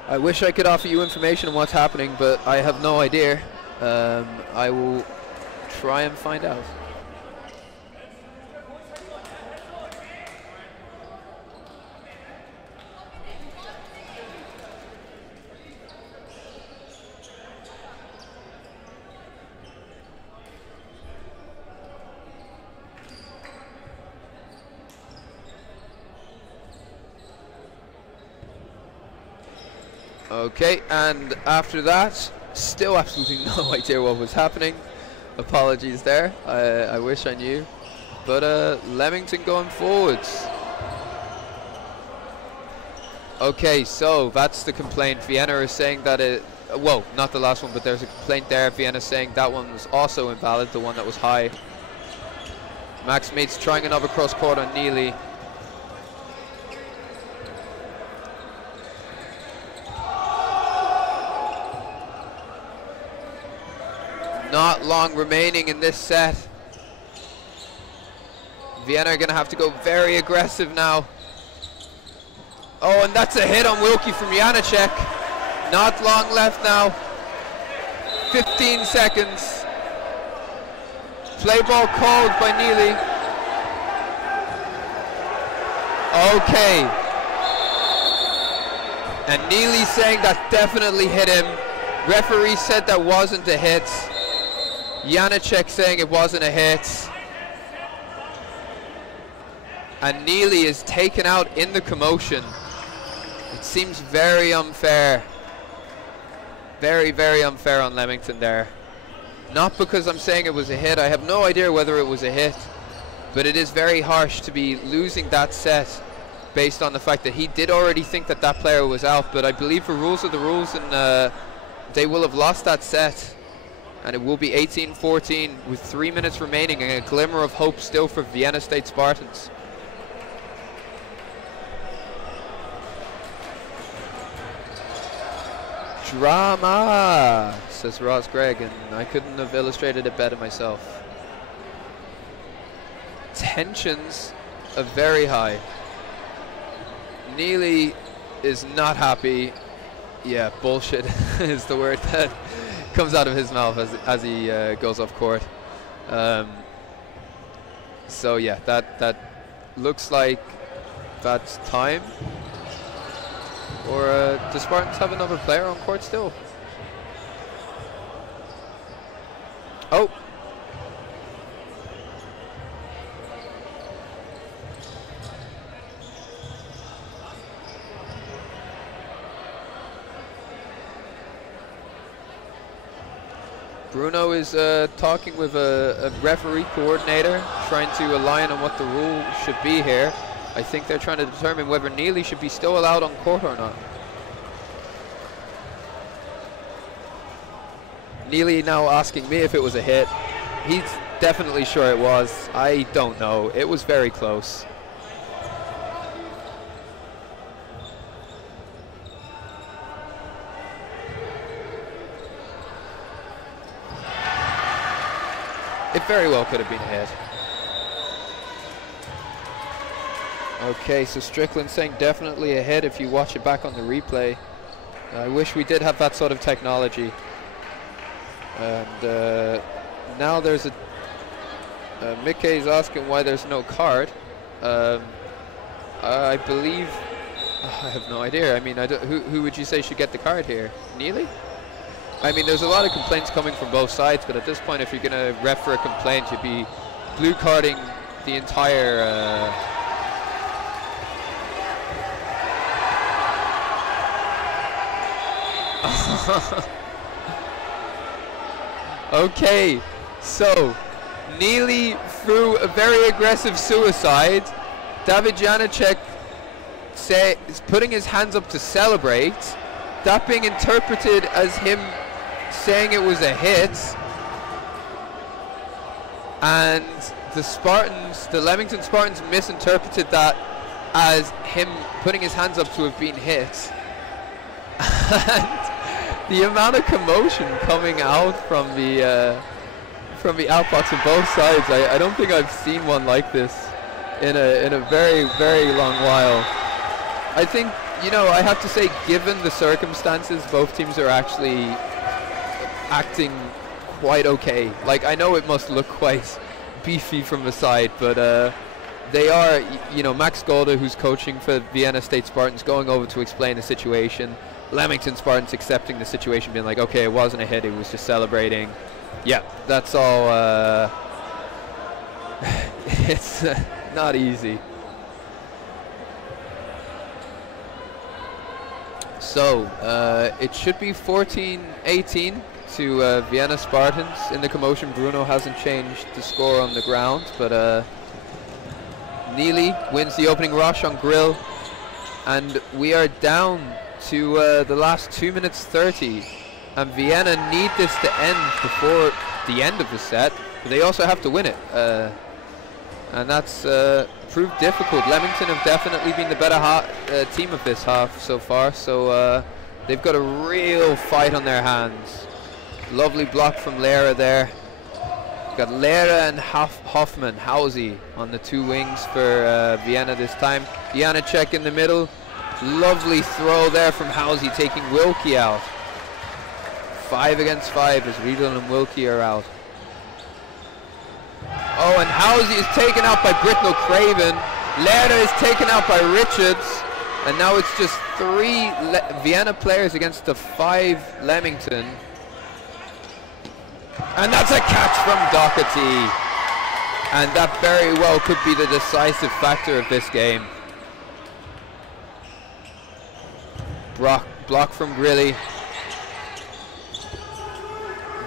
I wish I could offer you information on what's happening, but I have no idea. I will try and find out. Okay, and after that, still absolutely no idea what was happening. Apologies there, I wish I knew. But Leamington going forwards. Okay, so that's the complaint. Vienna is saying that it, well, not the last one, but there's a complaint there. Vienna saying that one was also invalid, the one that was high. Max Meets trying another cross court on Neely. Not long remaining in this set. Vienna are going to have to go very aggressive now. Oh, and that's a hit on Wilkie from Janacek. Not long left now. 15 seconds. Play ball called by Neely. Okay. And Neely saying that definitely hit him. Referee said that wasn't a hit. Janacek saying it wasn't a hit. And Neely is taken out in the commotion. It seems very unfair. Very, very unfair on Leamington there. Not because I'm saying it was a hit. I have no idea whether it was a hit. But it is very harsh to be losing that set based on the fact that he did already think that that player was out. But I believe the rules are the rules, and they will have lost that set. And it will be 18-14 with 3 minutes remaining and a glimmer of hope still for Vienna State Spartans. Drama, says Ross Gregg, and I couldn't have illustrated it better myself. Tensions are very high. Neely is not happy. Yeah, bullshit is the word that comes out of his mouth as he goes off court. So yeah, that looks like that's time. Or do Spartans have another player on court still? Oh. Bruno is talking with a referee coordinator, trying to align on what the rule should be here. I think they're trying to determine whether Neely should be still allowed on court or not. Neely now asking me if it was a hit. He's definitely sure it was. I don't know. It was very close. It very well could have been a hit. Okay, so Strickland saying definitely a hit if you watch it back on the replay. I wish we did have that sort of technology. And now there's a... Mickey is asking why there's no card. I believe... I have no idea. I mean, who would you say should get the card here? Neely? I mean, there's a lot of complaints coming from both sides, but at this point, if you're going to ref for a complaint, you'd be blue carding the entire... Okay, so Neely threw a very aggressive suicide. David Janacek putting his hands up to celebrate, that being interpreted as him saying it was a hit, and the Leamington Spartans misinterpreted that as him putting his hands up to have been hit. And the amount of commotion coming out from the outbox on both sides, I don't think I've seen one like this in a very, very long while. I think, you know, I have to say, given the circumstances, both teams are actually acting quite okay. Like, I know it must look quite beefy from the side, but they are, you know, Max Golda, who's coaching for Vienna State Spartans, going over to explain the situation. Leamington Spartans accepting the situation, being like, okay, it wasn't a hit, it was just celebrating. Yeah, that's all. It's not easy. So, it should be 14-18 to Vienna Spartans. In the commotion, Bruno hasn't changed the score on the ground, but Neely wins the opening rush on Grill, and we are down to the last 2 minutes 30, and Vienna need this to end before the end of the set, but they also have to win it, and that's proved difficult. Leamington have definitely been the better team of this half so far, so they've got a real fight on their hands. Lovely block from Lera there. Got Lera and Hoffman, Hausi on the two wings for Vienna this time. Janacek in the middle. Lovely throw there from Hausi, taking Wilkie out. 5 against 5 as Riedel and Wilkie are out. Oh, and Hausi is taken out by Britnell Craven. Lera is taken out by Richards. And now it's just 3 Vienna players against the 5 Leamington. And that's a catch from Doherty. And that very well could be the decisive factor of this game. Block from Grilly.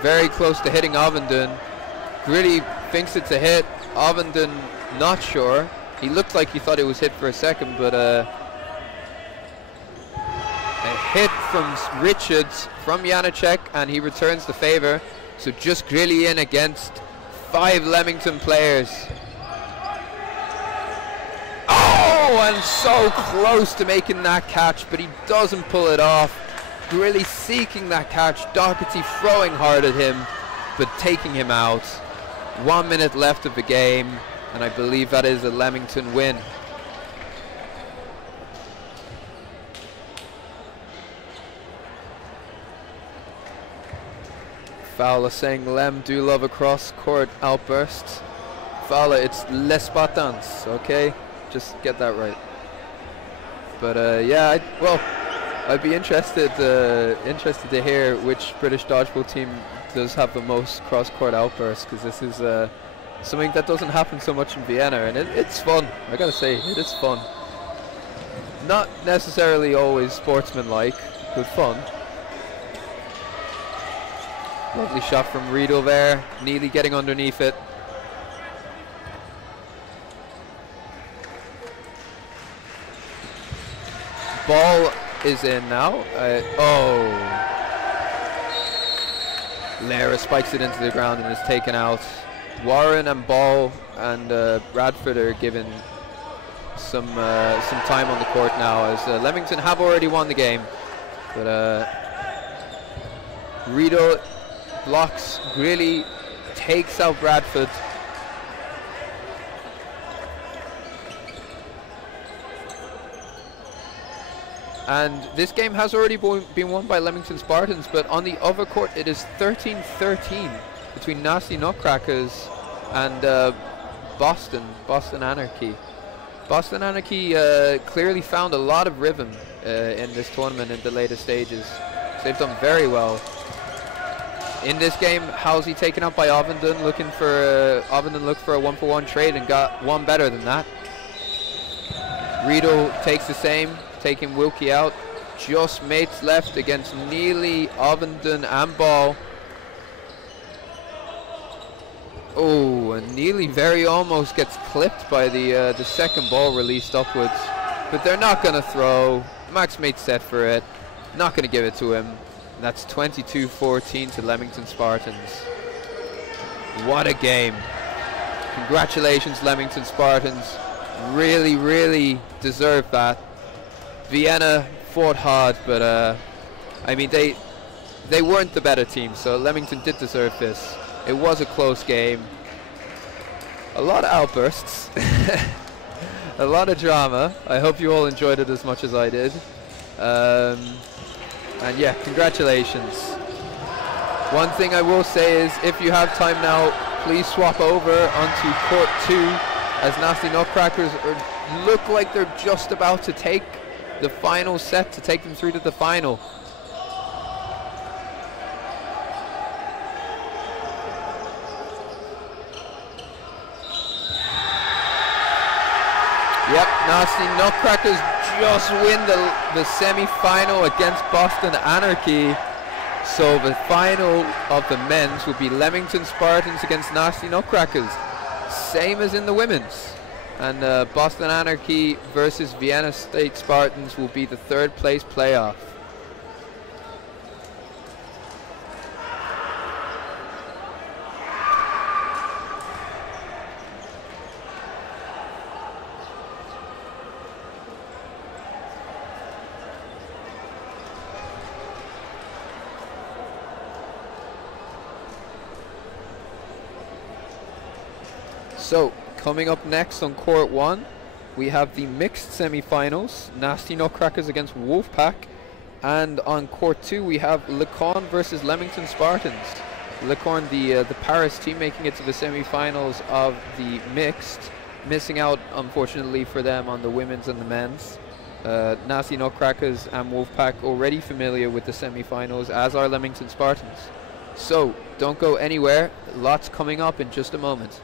Very close to hitting Ovenden. Grilly thinks it's a hit. Ovenden not sure. He looked like he thought it was hit for a second, but a hit from Richards from Janacek, and he returns the favor. So just Grilly in against 5 Leamington players. Oh, and so close to making that catch, but he doesn't pull it off. Grilly seeking that catch, Doherty throwing hard at him, but taking him out. 1 minute left of the game, and I believe that is a Leamington win. Fowler saying Lem do love a cross-court outburst. Fowler, it's Les Spartans, okay? Just get that right. But yeah, I'd be interested to hear which British dodgeball team does have the most cross-court outbursts, because this is something that doesn't happen so much in Vienna, and it's fun. I gotta say, it is fun. Not necessarily always sportsmanlike, but fun. Lovely shot from Riedel there. Neely getting underneath it. Ball is in now. Oh. Lera spikes it into the ground and is taken out. Warren and Ball and Bradford are given some time on the court now, as Leamington have already won the game. But Riedel blocks, Grilly takes out Bradford. And this game has already been won by Leamington Spartans, but on the other court it is 13-13 between Nasty Nutcrackers and Boston Anarchy. Boston Anarchy clearly found a lot of rhythm in this tournament in the later stages. So they've done very well. In this game, Hausi taken out by Ovenden, looking for Ovenden looked for a 1-for-1 trade and got one better than that. Riedel takes the same, taking Wilkie out. Just mates left against Neely, Ovenden, and Ball. Oh, and Neely very almost gets clipped by the second ball released upwards. but they're not going to throw. Max made set for it. Not going to give it to him. And that's 22-14 to Leamington Spartans. What a game. Congratulations, Leamington Spartans. Really, really deserved that. Vienna fought hard, but I mean, they weren't the better team, so Leamington did deserve this. It was a close game. A lot of outbursts. A lot of drama. I hope you all enjoyed it as much as I did. And yeah, congratulations. One thing I will say is, if you have time now, please swap over onto court 2, as Nasty Nutcrackers look like they're just about to take the final set to take them through to the final. Yep, Nasty Nutcrackers just win the semi-final against Boston Anarchy. So the final of the men's will be Leamington Spartans against Nasty Nutcrackers. Same as in the women's. And Boston Anarchy versus Vienna State Spartans will be the third place playoff. So, coming up next on court 1, we have the mixed semi-finals, Nasty Nutcrackers against Wolfpack, and on court 2 we have Lecorne versus Leamington Spartans. Lecorne, the Paris team, making it to the semi-finals of the mixed, missing out unfortunately for them on the women's and the men's. Nasty Nutcrackers and Wolfpack already familiar with the semi-finals, as are Leamington Spartans. So, don't go anywhere, lots coming up in just a moment.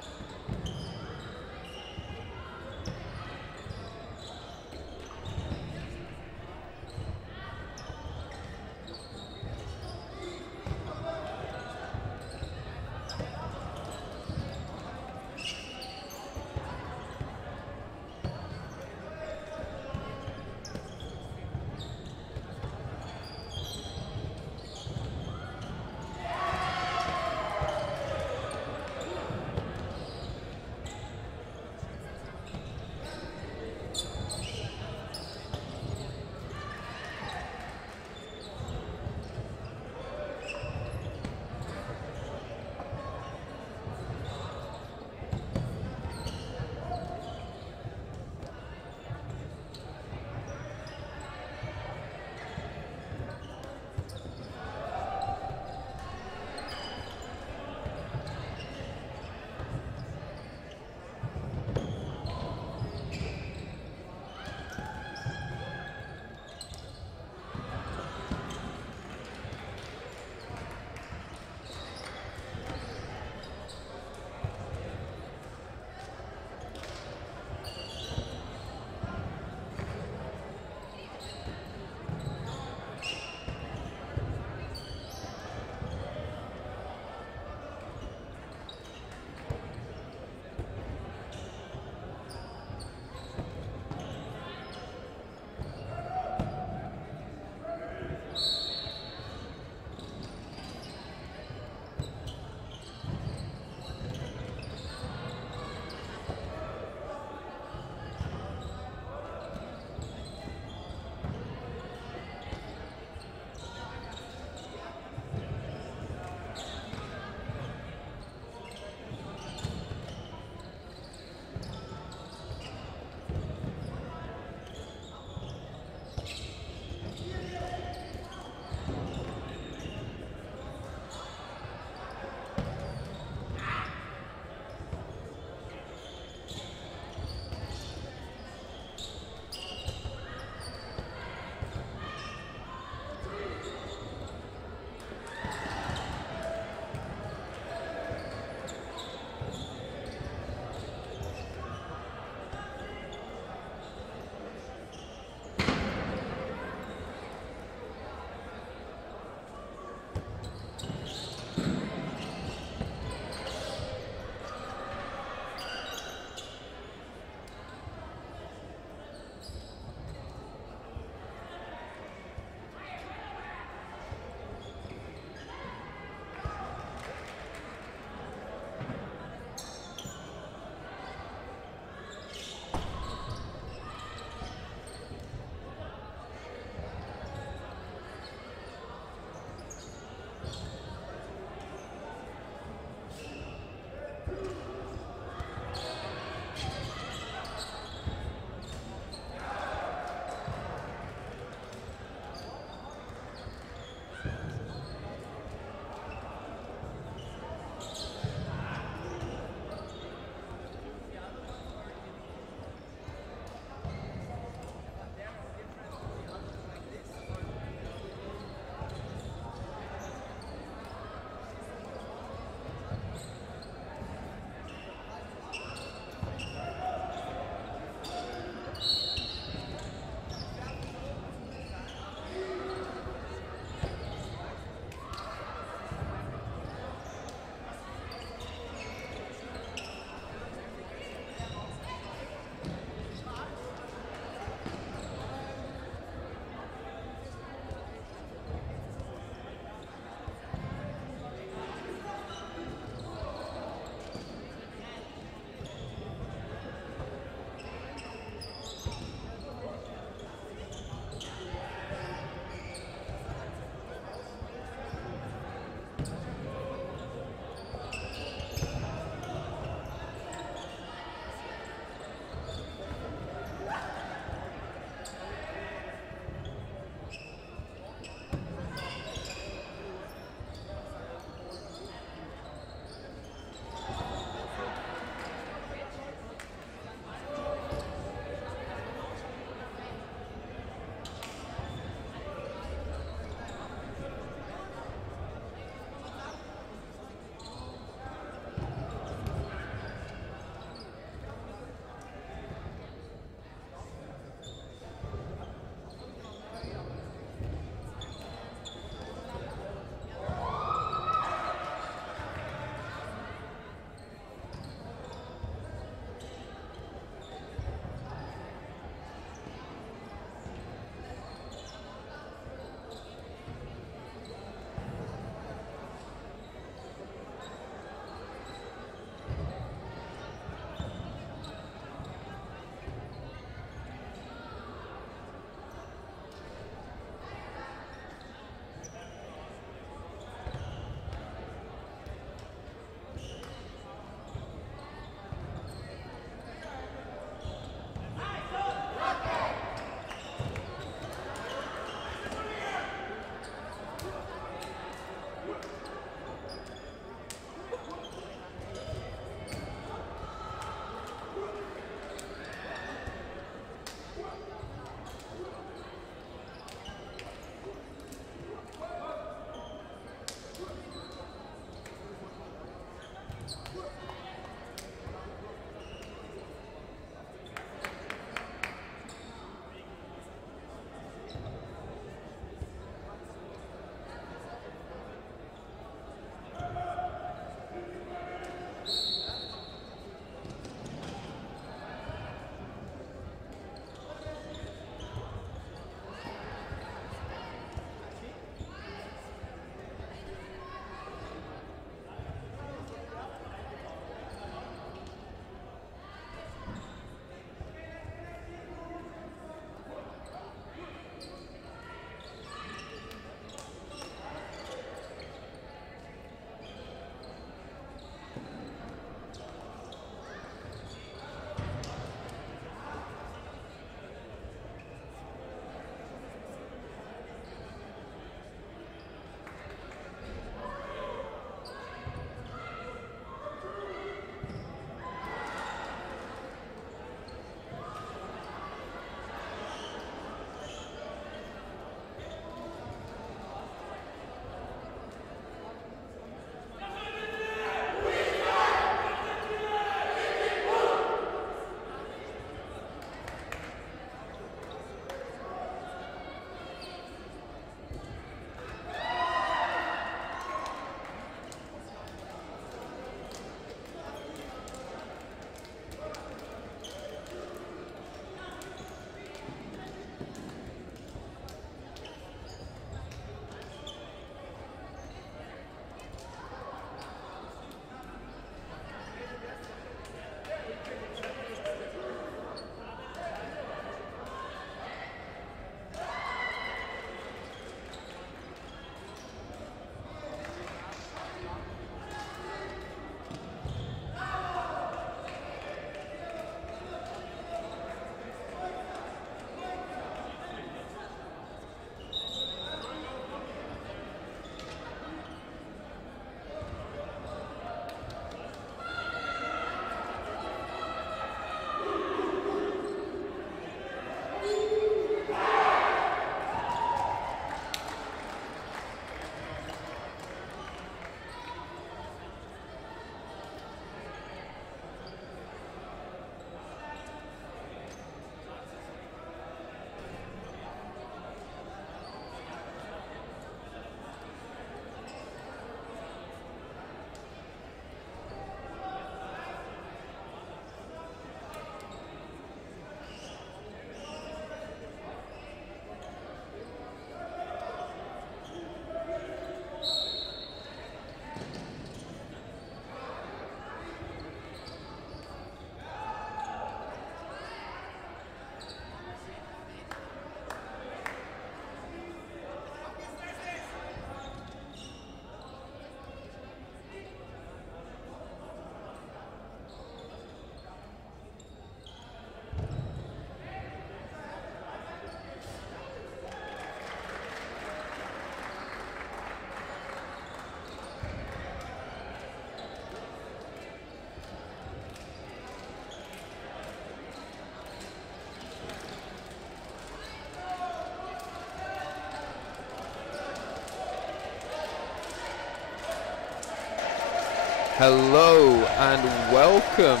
Hello and welcome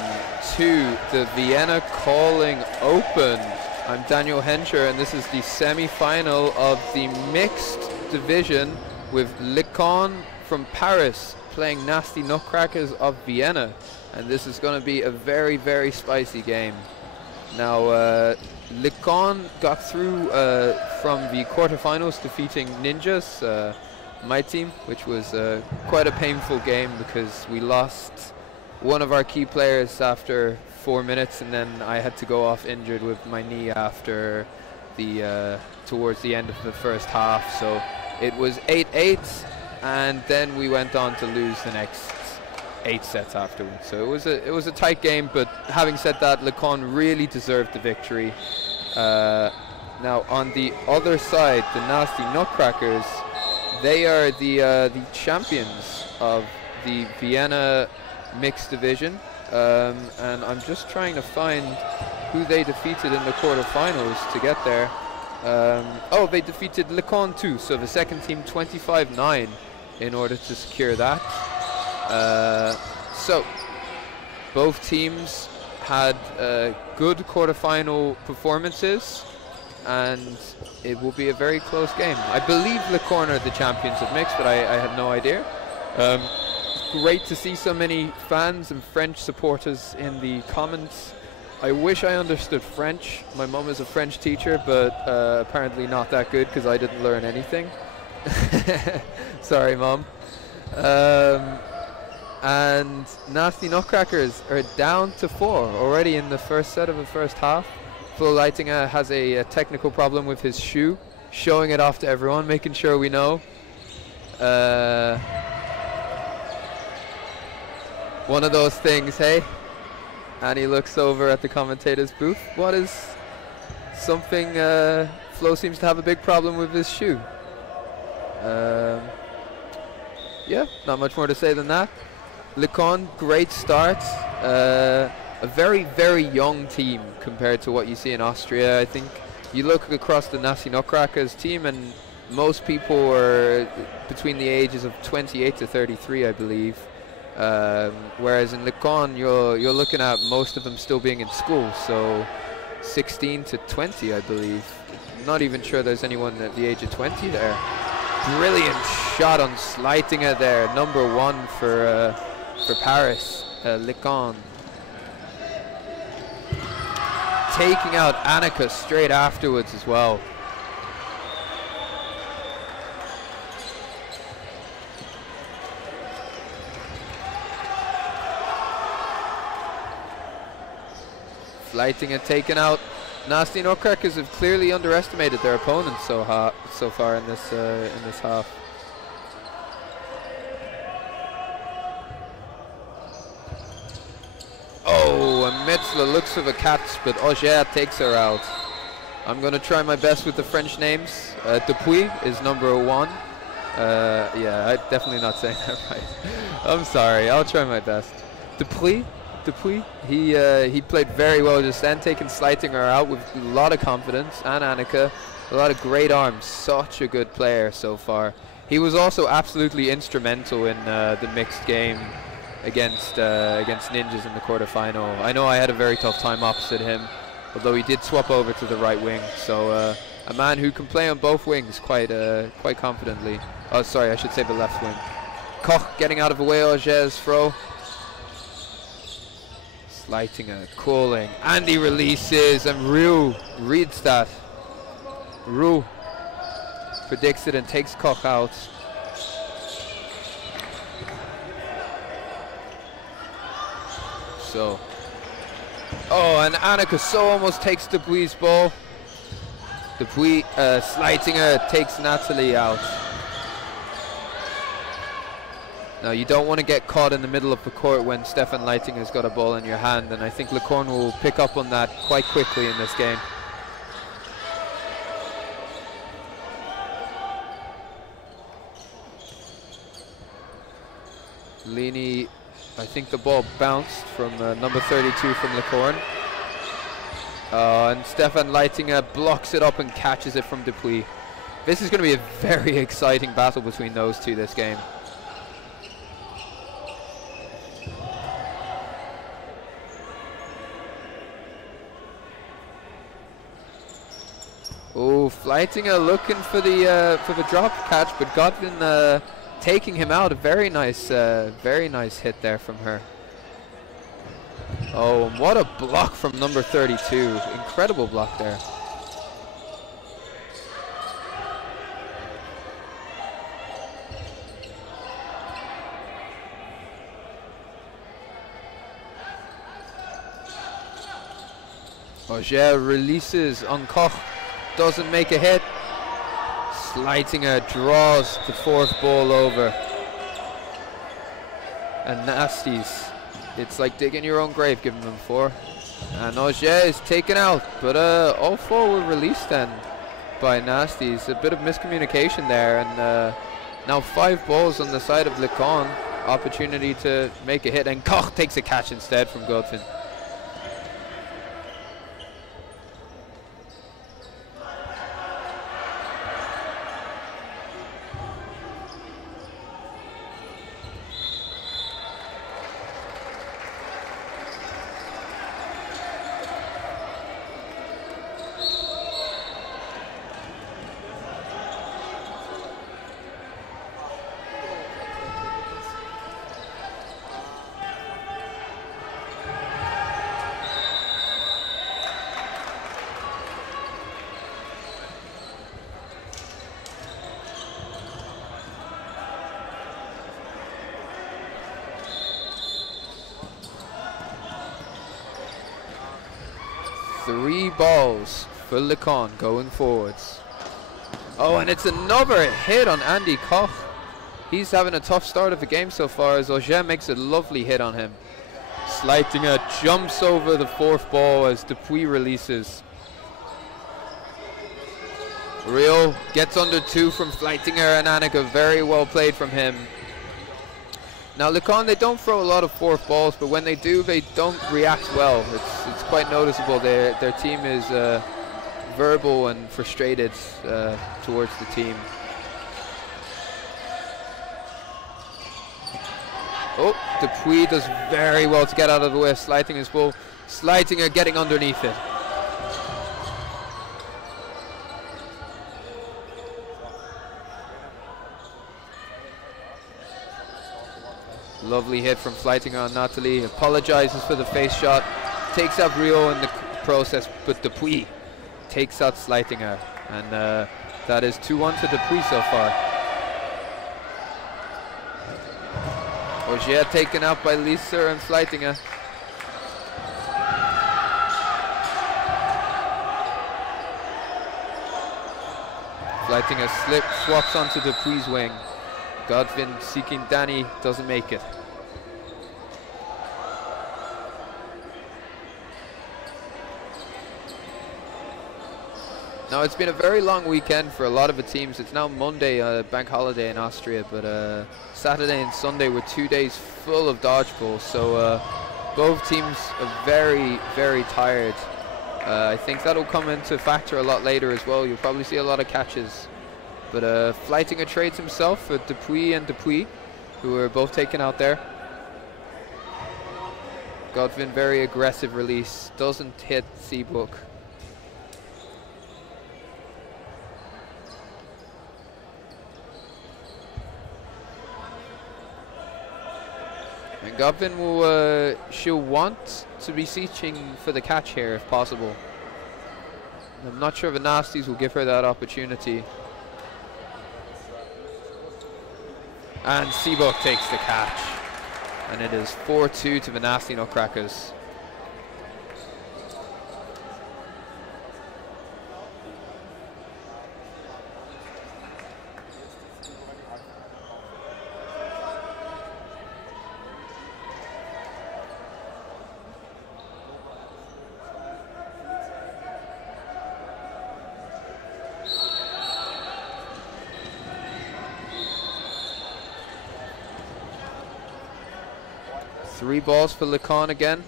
to the Vienna Calling Open. I'm Daniel Henscher and this is the semi-final of the mixed division with Licon from Paris playing Nasty Nutcrackers of Vienna. And this is going to be a very, very spicy game. Now, Licon got through from the quarterfinals defeating Ninjas, my team, which was quite a painful game because we lost one of our key players after 4 minutes, and then I had to go off injured with my knee after the towards the end of the first half. So it was 8-8, and then we went on to lose the next 8 sets afterwards. So it was a tight game, but having said that, Licon really deserved the victory. Now on the other side, the Nasty Nutcrackers, they are the champions of the Vienna mixed division, and I'm just trying to find who they defeated in the quarterfinals to get there. Oh, they defeated Licon too, so the second team 25-9 in order to secure that. So both teams had good quarterfinal performances, and it will be a very close game. I believe Licon are the champions of mixed, but I have no idea. It's great to see so many fans and French supporters in the comments. I wish I understood French. My mom is a French teacher, but apparently not that good because I didn't learn anything. Sorry, Mom. And Nasty Nutcrackers are down to 4 already in the first set of the first half. Flo Leitinger has a technical problem with his shoe, showing it off to everyone, making sure we know. One of those things, hey? And he looks over at the commentator's booth. What is something? Flo seems to have a big problem with his shoe. Yeah, not much more to say than that. Licon, great start. A very, very young team compared to what you see in Austria. I think you look across the Nasty Nutcrackers team and most people are between the ages of 28 to 33, I believe. Whereas in Licon, you're looking at most of them still being in school, so 16 to 20, I believe. Not even sure there's anyone at the age of 20 there. Brilliant shot on Sleitinger there, number 1 for Paris, Licon. Taking out Annika straight afterwards as well. Sleitinger taken out. Nasty Nutcrackers have clearly underestimated their opponents so far in this half. Oh, and Metzler looks for the catch, but Auger takes her out. I'm going to try my best with the French names. Dupuis is number 1. Yeah, I'm definitely not saying that right. I'm sorry, I'll try my best. Dupuis, he played very well just then, taking Sleitinger out with a lot of confidence, and Annika, a lot of great arms. Such a good player so far. He was also absolutely instrumental in the mixed game against Ninjas in the quarterfinal. I know I had a very tough time opposite him, although he did swap over to the right wing. So a man who can play on both wings quite confidently. Oh, sorry, I should say the left wing. Koch getting out of the way, Auger's throw. Sleitinger calling, and he releases, and Rue reads that. Rue predicts it and takes Koch out. So, oh, and Annika so almost takes Dupuis' ball. Dupuis, Sleitinger takes Natalie out. Now you don't want to get caught in the middle of the court when Stefan Leitinger's got a ball in your hand, and I think Licon will pick up on that quite quickly in this game. Lini, I think the ball bounced from number 32 from Licon. And Stefan Leitinger blocks it up and catches it from Dupuis. This is going to be a very exciting battle between those two this game. Oh, Fleitinger looking for the drop catch, but Godwin taking him out. A very nice hit there from her. Oh, and what a block from number 32. Incredible block there. Auger releases on Koch, doesn't make a hit. Sleitinger draws the fourth ball over. And Nasties, it's like digging your own grave giving them 4. And Auger is taken out, but all 4 were released then by Nasties. A bit of miscommunication there, and now 5 balls on the side of Lecon. Opportunity to make a hit, and Koch takes a catch instead from Godwin. Three balls for Lecon going forwards. Oh, and it's another hit on Andy Koch. He's having a tough start of the game so far as Auger makes a lovely hit on him. Sleitinger jumps over the 4th ball as Dupuis releases. Rio gets under 2 from Fleitinger and Annika. Very well played from him. Now Lecon, they don't throw a lot of 4th balls, but when they do, they don't react well. It's quite noticeable. Their team is verbal and frustrated towards the team. Oh, Dupuis does very well to get out of the way of Sleitinger's ball. Sleitinger getting underneath it. Lovely hit from Fleitinger on Natalie. Apologizes for the face shot. Takes out Rio in the process, but Dupuis takes out Sleitinger. And that is 2-1 to Dupuis so far. Auger taken out by Lisa and Fleitinger. Fleitinger swaps onto Dupuis' wing. Godwin seeking Danny, doesn't make it. Now it's been a very long weekend for a lot of the teams. It's now Monday, bank holiday in Austria, but Saturday and Sunday were 2 days full of dodgeball, so both teams are very, very tired. I think that'll come into factor a lot later as well. You'll probably see a lot of catches. But Fleitinger trades himself for Dupuis and Dupuis, who are both taken out there. Godwin, very aggressive release, doesn't hit Seabook. And Godwin will, she'll want to be searching for the catch here if possible. I'm not sure if the Nasties will give her that opportunity. And Seabook takes the catch. And it is 4-2 to the Nasty Nutcrackers. Three balls for Lecon again.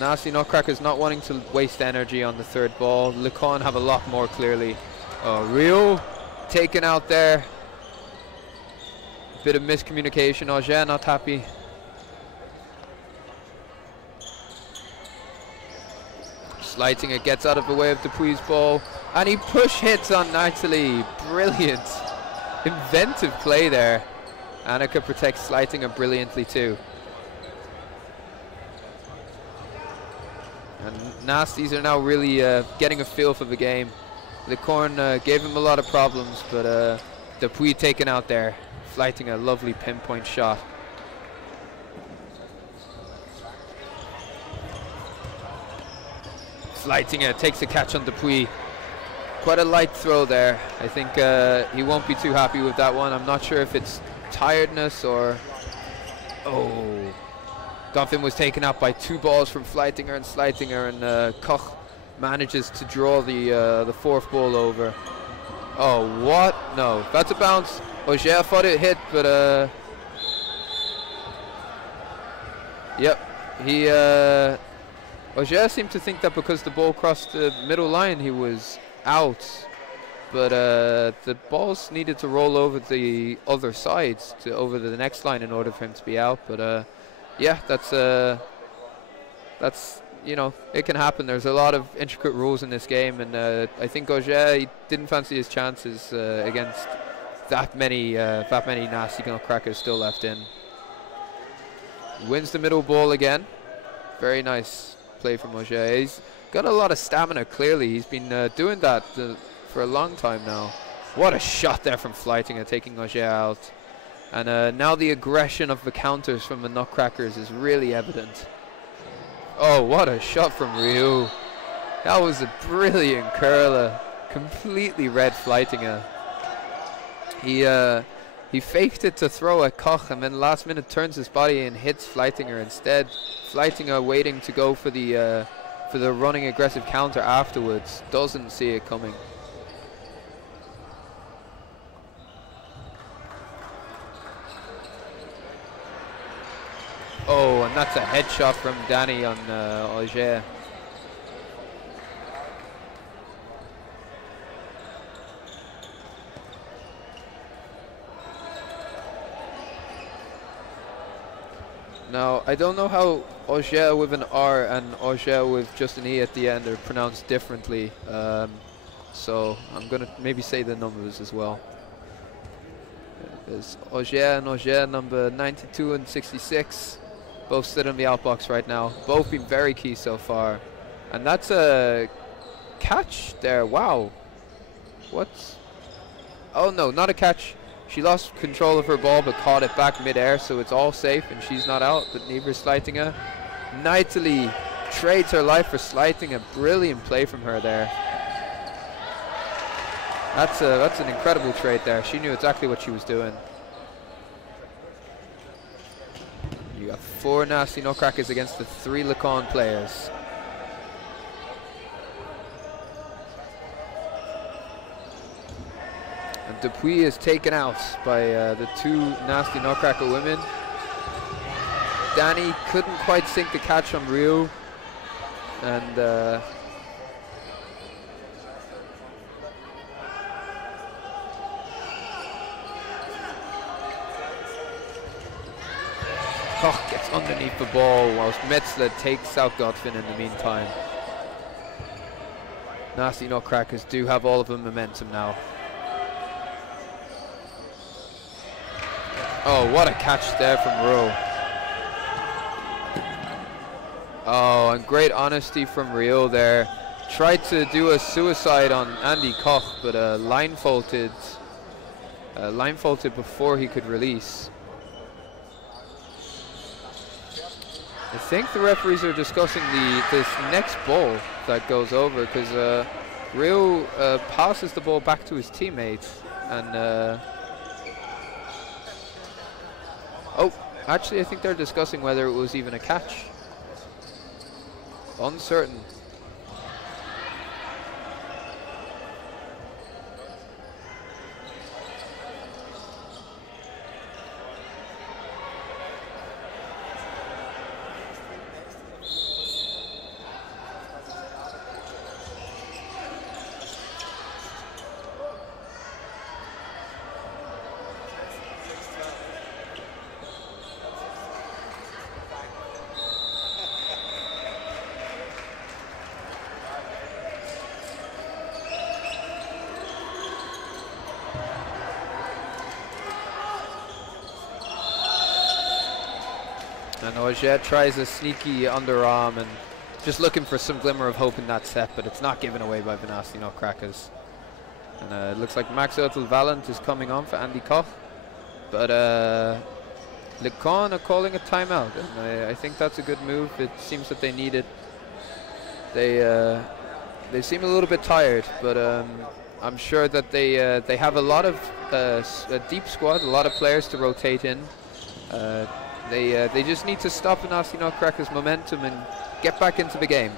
Nasty Nutcrackers not wanting to waste energy on the 3rd ball. Lecon have a lot more clearly. Rio taken out there. Bit of miscommunication. Auger not happy. Sleitinger gets out of the way of Dupuis' ball. And he push hits on Natalie. Brilliant. Inventive play there. Annika protects Sleitinger brilliantly too. And Nasties are now really getting a feel for the game. Licorne gave him a lot of problems, but Dupuis taken out there. Sleitinger, a lovely pinpoint shot. Sleitinger takes a catch on Dupuis. Quite a light throw there. I think he won't be too happy with that one. I'm not sure if it's tiredness or... Oh. Goffin was taken out by 2 balls from Sleitinger, and Koch manages to draw the 4th ball over. Oh, what? No, that's a bounce. Auger thought it hit, but yep, he Auger seemed to think that because the ball crossed the middle line he was out, but the balls needed to roll over the other sides over the next line in order for him to be out. But yeah, that's you know, it can happen. There's a lot of intricate rules in this game, and I think Auger, he didn't fancy his chances against that many nasty nutcrackers still left in. Wins the middle ball again. Very nice play from Auger. He's got a lot of stamina, clearly. He's been doing that for a long time now. What a shot there from Sleitinger, taking Auger out. And now the aggression of the counters from the nutcrackers is really evident. Oh, what a shot from Ryu. That was a brilliant curler. Completely read Sleitinger. He faked it to throw at Koch, and then last minute turns his body and hits Sleitinger instead. Sleitinger waiting to go for the running aggressive counter afterwards. Doesn't see it coming. Oh, and that's a headshot from Danny on Auger. Now, I don't know how Auger with an R and Auger with just an E at the end are pronounced differently, so I'm going to maybe say the numbers as well. There's Auger and Auger, number 92 and 66. Both sit in the outbox right now. Both been very key so far. And that's a catch there. Wow. What? Oh, no, not a catch. She lost control of her ball but caught it back mid-air, so it's all safe and she's not out, but neither Sleitinger. Natalie trades her life for Sleitinger. Brilliant play from her there. That's an incredible trade there. She knew exactly what she was doing. You got 4 nasty nutcrackers against the 3 Lacan players. And Dupuis is taken out by the 2 nasty nutcracker women. Danny couldn't quite sink the catch on Ryu, and Koch gets underneath the ball whilst Metzler takes out Godfin in the meantime. Nasty nutcrackers do have all of the momentum now. Oh, what a catch there from Rio. Oh, and great honesty from Rio there. Tried to do a suicide on Andy Koch, but line faulted before he could release. I think the referees are discussing this next ball that goes over, because Rio passes the ball back to his teammate, and oh, actually I think they're discussing whether it was even a catch. Uncertain. And Auger tries a sneaky underarm and just looking for some glimmer of hope in that set, but it's not given away by the Nasty Nutcrackers. And it looks like Max Oetel-Valent is coming on for Andy Koch. But LeCon are calling a timeout, and I think that's a good move. It seems that they need it. They seem a little bit tired, but I'm sure that they have a lot of a deep squad, a lot of players to rotate in. They just need to stop the Nasty Nutcrackers' momentum and get back into the game.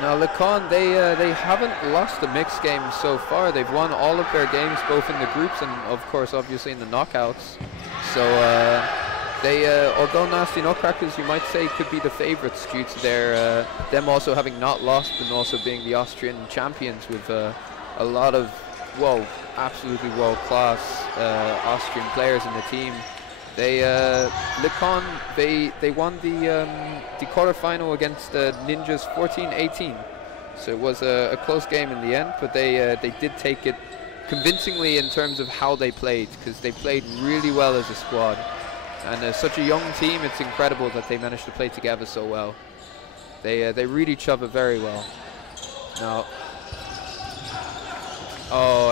Now LeCon, they haven't lost a mixed game so far. They've won all of their games, both in the groups and of course obviously in the knockouts. So although Nasty Nutcrackers, you might say, could be the favorites due to their them also having not lost and also being the Austrian champions with a lot of absolutely world-class Austrian players in the team. LeCon, they won the quarterfinal against Ninjas 14-18, so it was a close game in the end, but they did take it convincingly in terms of how they played, because they played really well as a squad, and such a young team, it's incredible that they managed to play together so well. They read each other very well. Now,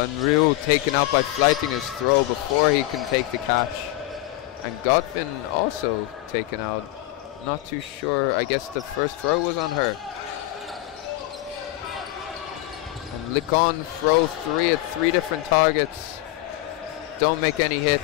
and Ryu taken out by Fleitinger's throw before he can take the catch. And Godwin also taken out. Not too sure. I guess the first throw was on her. And LeCon throw three at 3 different targets. Don't make any hits.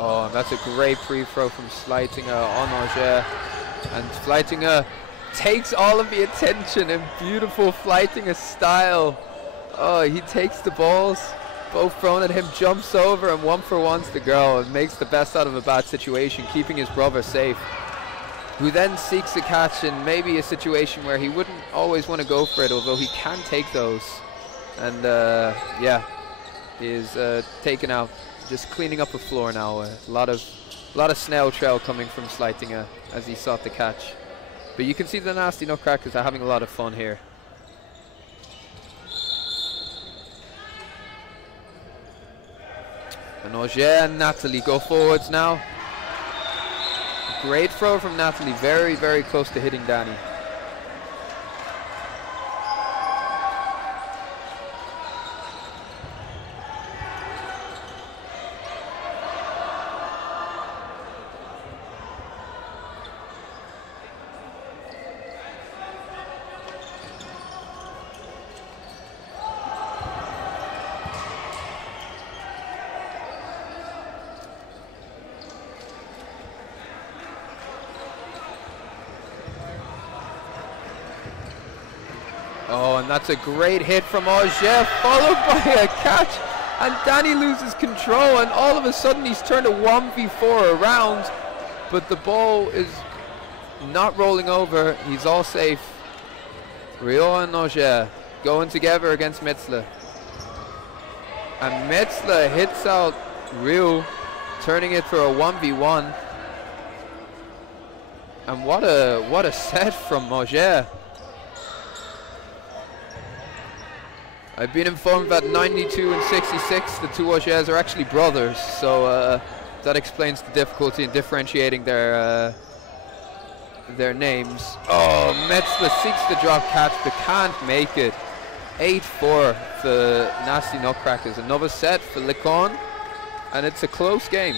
Oh, that's a great pre-throw from Fleitinger on Auger. And Fleitinger takes all of the attention in beautiful Fleitinger style. Oh, he takes the balls, both thrown at him, jumps over, and 1-for-1's the girl and makes the best out of a bad situation, keeping his brother safe, who then seeks a catch in maybe a situation where he wouldn't always want to go for it, although he can take those. And yeah, he is taken out. Just cleaning up the floor now. A lot of snail trail coming from Fleitinger as he sought the catch. But you can see the Nasty Nutcrackers are having a lot of fun here. And Auger and Natalie go forwards now. Great throw from Natalie. Very, very close to hitting Danny. Oh, and that's a great hit from Auger, followed by a catch, and Danny loses control, and all of a sudden he's turned a 1v4 around, but the ball is not rolling over. He's all safe. Rio and Auger going together against Metzler, and Metzler hits out Rio, turning it for a 1v1. And what a set from Auger. I've been informed that 92 and 66, the two Augers are actually brothers, so that explains the difficulty in differentiating their names. Oh, Metzler seeks the drop catch but can't make it. 8-4 for Nasty Nutcrackers. Another set for LeCon, and it's a close game.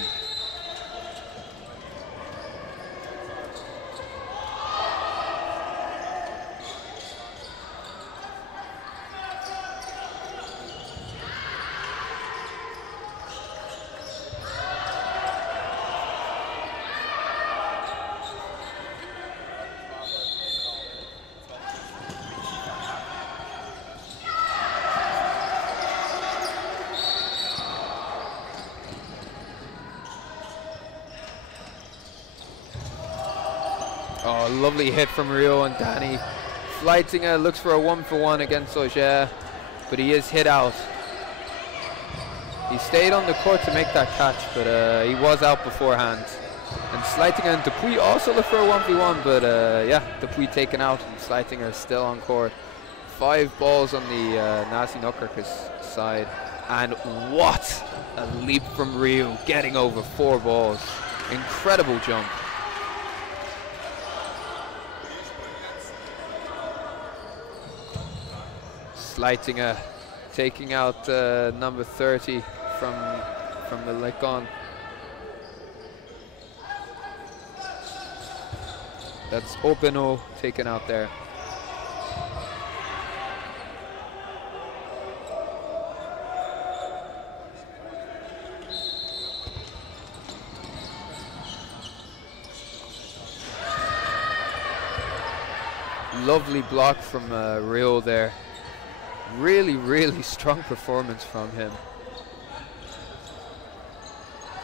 Oh, lovely hit from Rio and Danny. Fleitinger looks for a 1-for-1 against Auger, but he is hit out. He stayed on the court to make that catch, but he was out beforehand. And Sleitinger and Dupuis also look for a 1v1, but yeah, Dupuis taken out and Sleitinger still on court. 5 balls on the Nasi Nutcrackers side. And what a leap from Rio, getting over 4 balls. Incredible jump. Sleitinger taking out number 30 from the Lekon. That's Openo taken out there. Lovely block from Rio there. Really, really strong performance from him.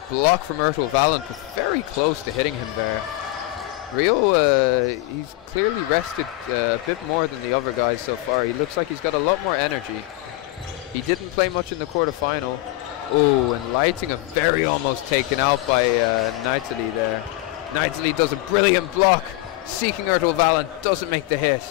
Block from Ertel Valent, but very close to hitting him there. Rio, he's clearly rested a bit more than the other guys so far. He looks like he's got a lot more energy. He didn't play much in the quarterfinal. Oh, and Leitinger very almost taken out by Neiteli there. Neiteli does a brilliant block. Seeking Ertel Valent, doesn't make the hit.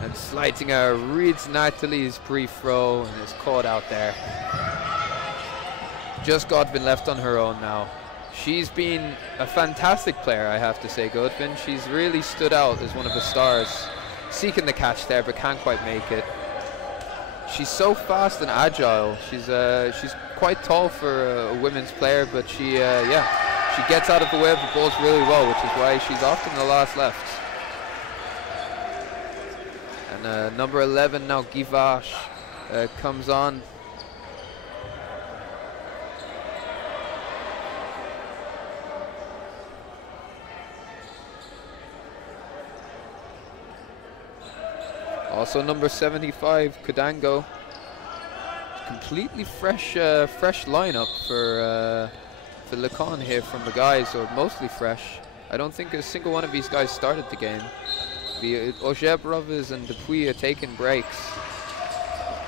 And Sleitinger reads Neiteli's pre-throw and is caught out there. Just Godwin left on her own now. She's been a fantastic player, I have to say, Godwin. She's really stood out as one of the stars. Seeking the catch there, but can't quite make it. She's so fast and agile. She's quite tall for a women's player, but she gets out of the way of the balls really well, which is why she's often the last left. And number 11 now, Givash, comes on. Also number 75, Kudango. Completely fresh lineup for Lekon here from the guys, or mostly fresh. I don't think a single one of these guys started the game. The Auger brothers and Dupuis are taking breaks.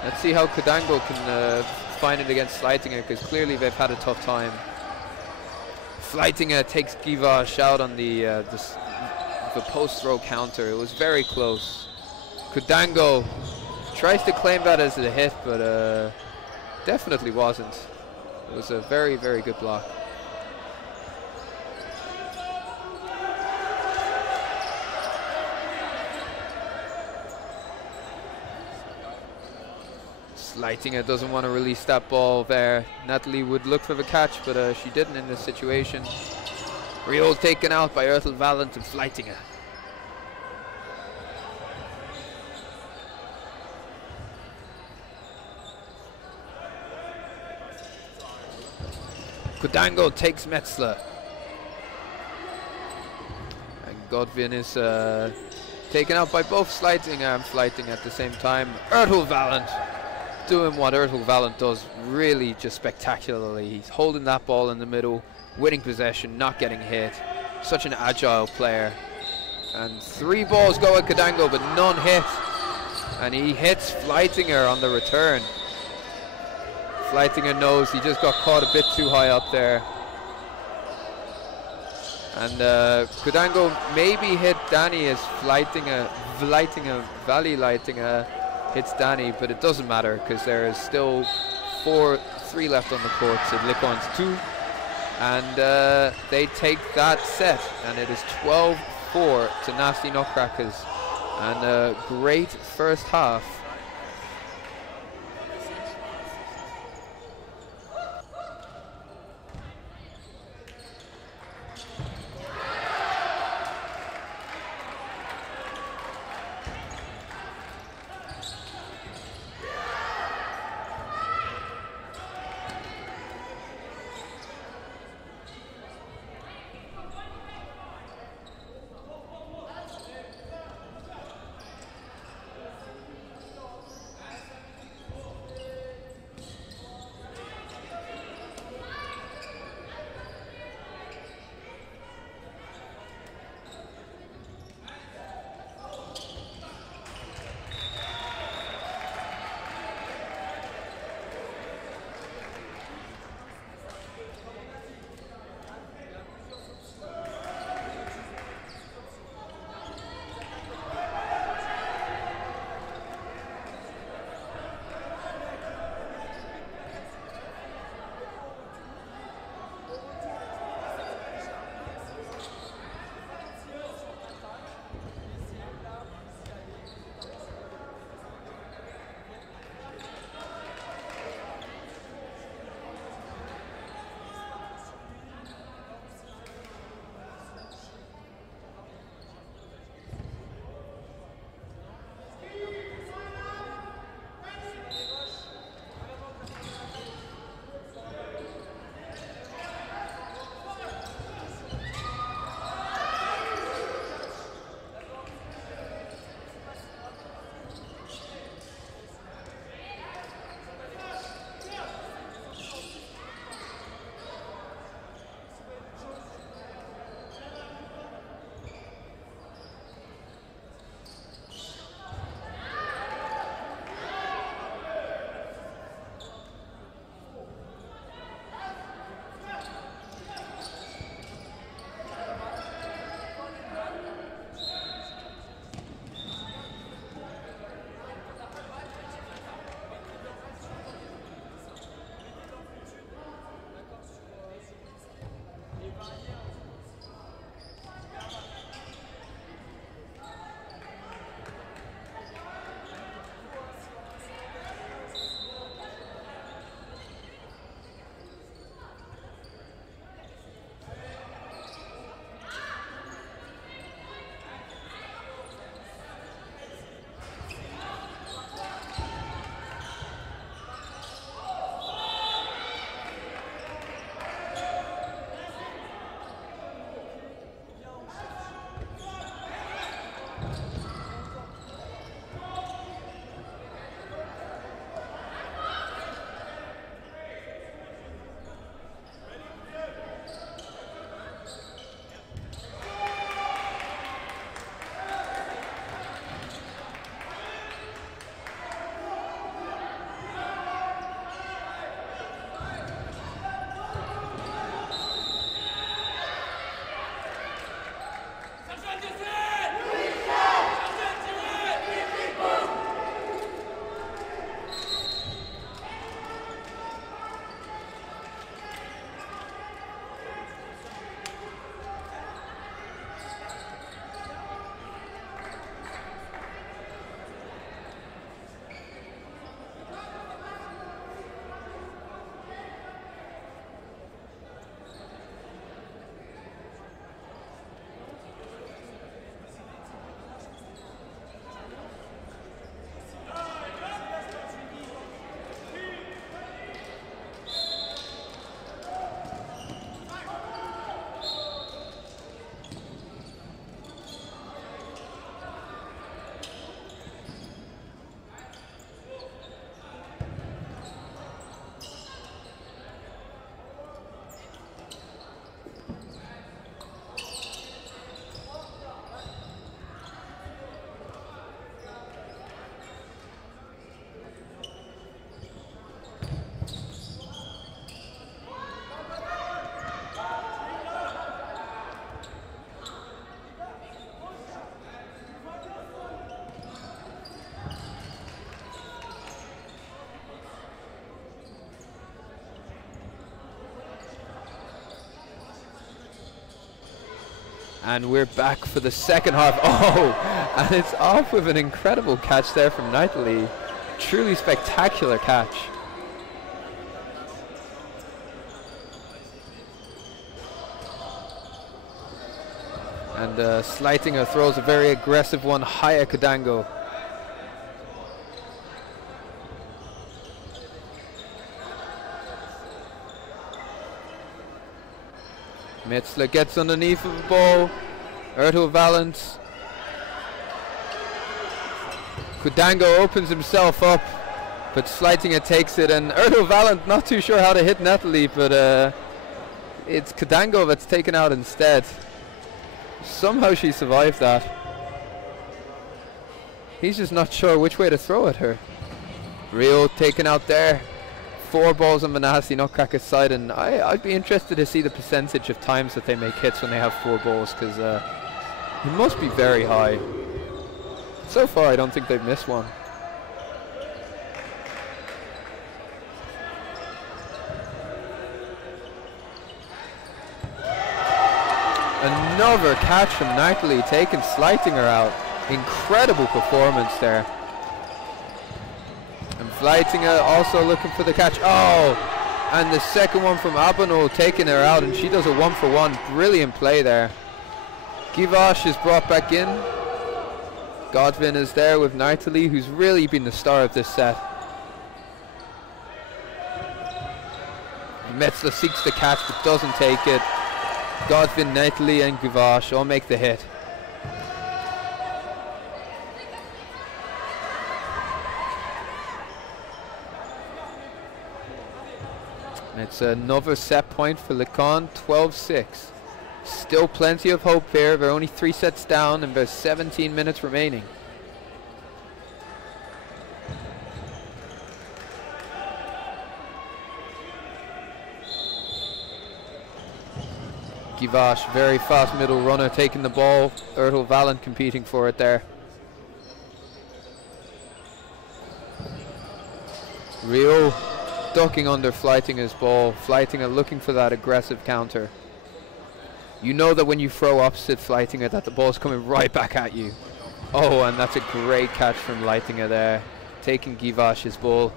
Let's see how Kudango can find it against Sleitinger, because clearly they've had a tough time. Sleitinger takes Givash out on the post-throw counter. It was very close. Kudango tries to claim that as a hit, but definitely wasn't. It was a very, very good block. Sleitinger doesn't want to release that ball there. Natalie would look for the catch, but she didn't in this situation. Rio taken out by Ertel Valent and Sleitinger. Kudango takes Metzler. And Godwin is taken out by both Sleitinger and Sleitinger at the same time. Ertel Valent doing what Ertel Valent does really just spectacularly. He's holding that ball in the middle, winning possession, not getting hit. Such an agile player. And 3 balls go at Kudango, but none hit. And he hits Sleitinger on the return. Sleitinger knows he just got caught a bit too high up there. And Kudango maybe hit Danny as Valley Leitinger hits Danny, but it doesn't matter because there is still 3 left on the court, so Lekon's 2. And they take that set, and it is 12-4 to Nasty Nutcrackers. And a great first half. And we're back for the second half. Oh, and it's off with an incredible catch there from Natalie. Truly spectacular catch. And Sleitinger throws a very aggressive one high at Kadango. Metzler gets underneath of the ball. Erto Valent. Kadango opens himself up, but Sleitinger takes it, and Erto Valent not too sure how to hit Natalie, but it's Kadango that's taken out instead. Somehow she survived that. He's just not sure which way to throw at her. Rio taken out there. 4 balls on the Nahasi Nutcracker's side, and I'd be interested to see the percentage of times that they make hits when they have 4 balls, because it must be very high. So far I don't think they've missed one. Another catch from Natalie, taking Sleitinger out. Incredible performance there. And Sleitinger also looking for the catch. Oh, and the second one from Abano taking her out, and she does a 1-for-1. Brilliant play there. Givash is brought back in. Godwin is there with Natalie, who's really been the star of this set. Metzler seeks the catch but doesn't take it. Godwin, Natalie and Givash all make the hit. And it's another set point for Lecon, 12-6. Still plenty of hope here. They're only 3 sets down and there's 17 minutes remaining. Givash, very fast middle runner, taking the ball. Ertl Valent competing for it there. Rio ducking under Fleitinger's ball. Fleitinger looking for that aggressive counter. You know that when you throw opposite Fleitinger that the ball's coming right back at you. Oh, and that's a great catch from Fleitinger there, taking Givash's ball.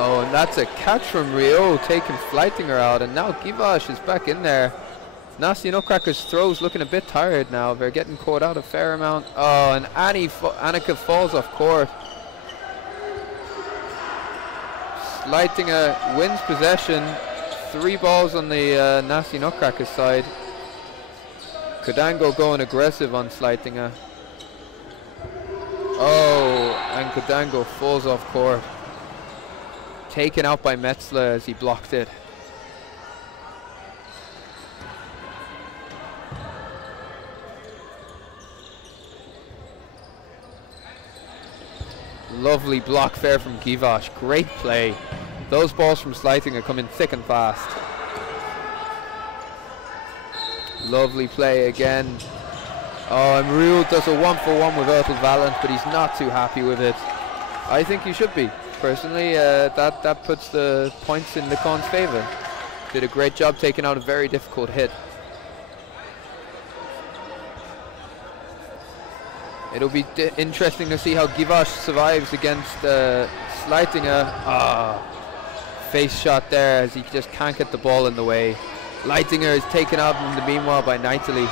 Oh, and that's a catch from Rio, taking Fleitinger out, and now Givash is back in there. Nahasi Nutcracker's throws looking a bit tired now. They're getting caught out a fair amount. Oh, and Annika falls off court. Sleitinger wins possession. 3 balls on the Nahasi Nutcracker's side. Kadango going aggressive on Sleitinger. Oh, and Kadango falls off court. Taken out by Metzler as he blocked it. Lovely block there from Givash. Great play. Those balls from Sleitinger come in thick and fast. Lovely play again. Oh, and Rule does a 1-for-1 with Ertl Valent, but he's not too happy with it. I think he should be. Personally, that puts the points in Lecon's favor. Did a great job taking out a very difficult hit. It'll be interesting to see how Givash survives against Sleitinger. Ah, face shot there as he just can't get the ball in the way. Leitinger is taken out in the meanwhile by Natalie.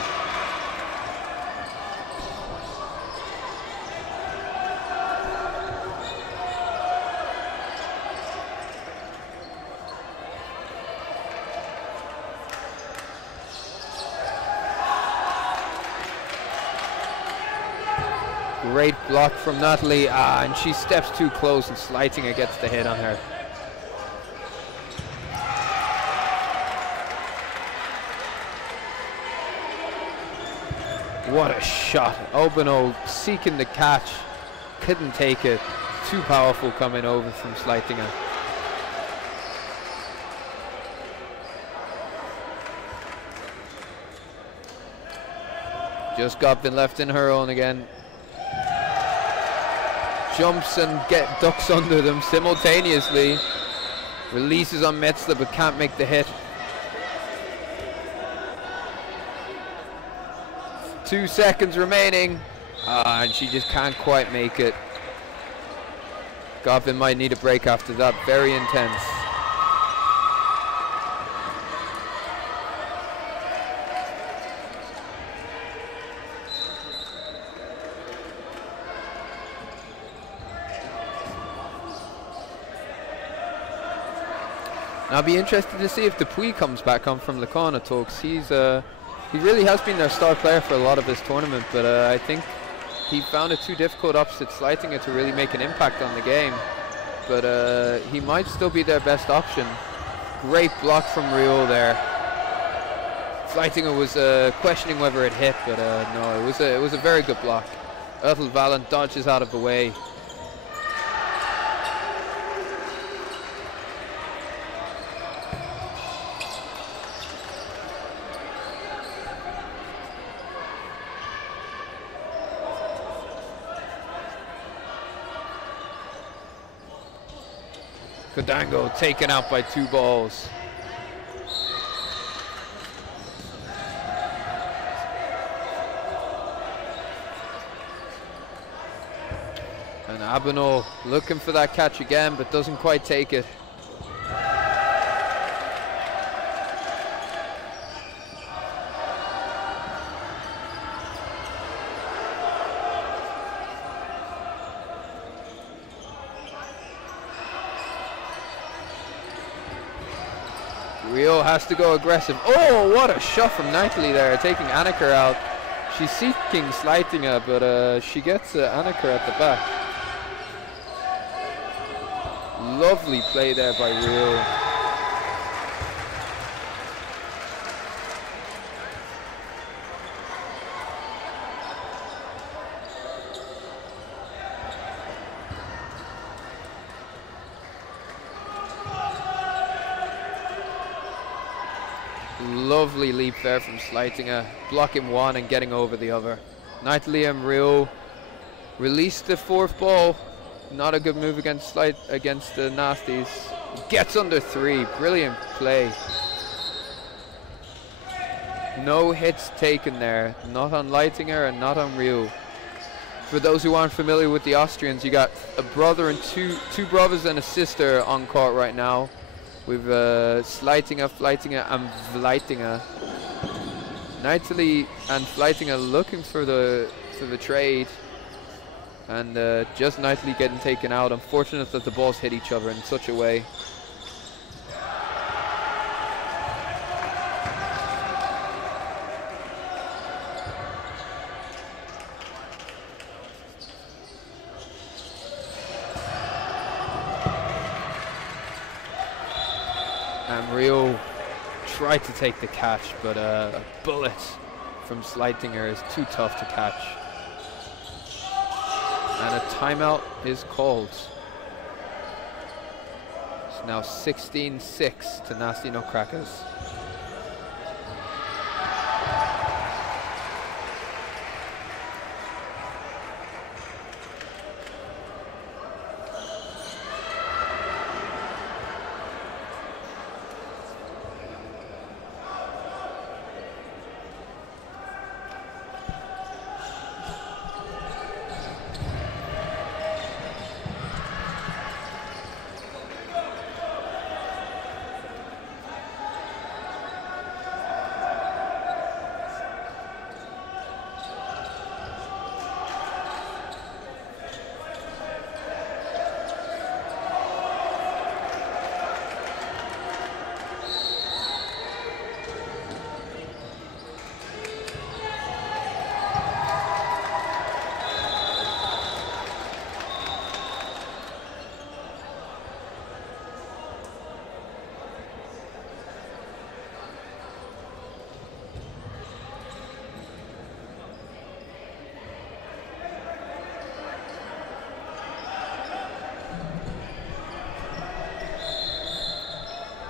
Great block from Natalie, and she steps too close and Sleitinger gets the hit on her. What a shot. Obano seeking the catch, couldn't take it. Too powerful coming over from Sleitinger. Just got been left in her own again. jumps and ducks under them simultaneously. Releases on Metzler but can't make the hit. 2 seconds remaining. And she just can't quite make it. Godwin might need a break after that. Very intense. I'll be interested to see if Dupuis comes back on from Lacona talks. He really has been their star player for a lot of this tournament, but I think he found it too difficult opposite Sleitinger to really make an impact on the game. But he might still be their best option. Great block from Riol there. Sleitinger was questioning whether it hit, but no, it was a very good block. Ertel Valent dodges out of the way. Kodango taken out by 2 balls. And Abinol looking for that catch again, but doesn't quite take it. Riol has to go aggressive. Oh, what a shot from Knightley there, taking Anneker out. She's seeking Sleitinger, but she gets Anneker at the back. Lovely play there by Riol. Lovely leap there from Sleitinger, blocking one and getting over the other. Knightley and Riol released the 4th ball. Not a good move against the Nasties. Gets under 3, brilliant play. No hits taken there, not on Leitinger and not on Riol. For those who aren't familiar with the Austrians, you got a brother and two brothers and a sister on court right now. With Sleitinger, Fleitinger and Vleitinger. Knightley and Fleitinger looking for the trade. And just Knightley getting taken out. Unfortunate that the balls hit each other in such a way. And Riol tried to take the catch, but a bullet from Sleitinger is too tough to catch. And a timeout is called. It's now 16-6 to Nasty Nutcrackers.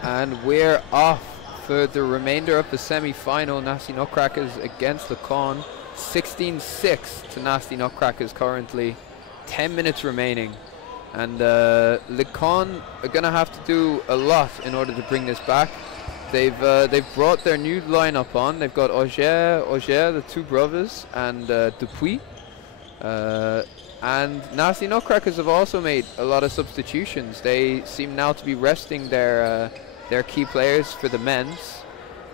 And we're off for the remainder of the semi-final. Nasty Nutcrackers against the Con. 16-6 to Nasty Nutcrackers currently. 10 minutes remaining. And Lecon are going to have to do a lot in order to bring this back. They've brought their new lineup on. They've got Auger, the two brothers, and Dupuis. And Nasty Nutcrackers have also made a lot of substitutions. They seem now to be resting their key players for the men's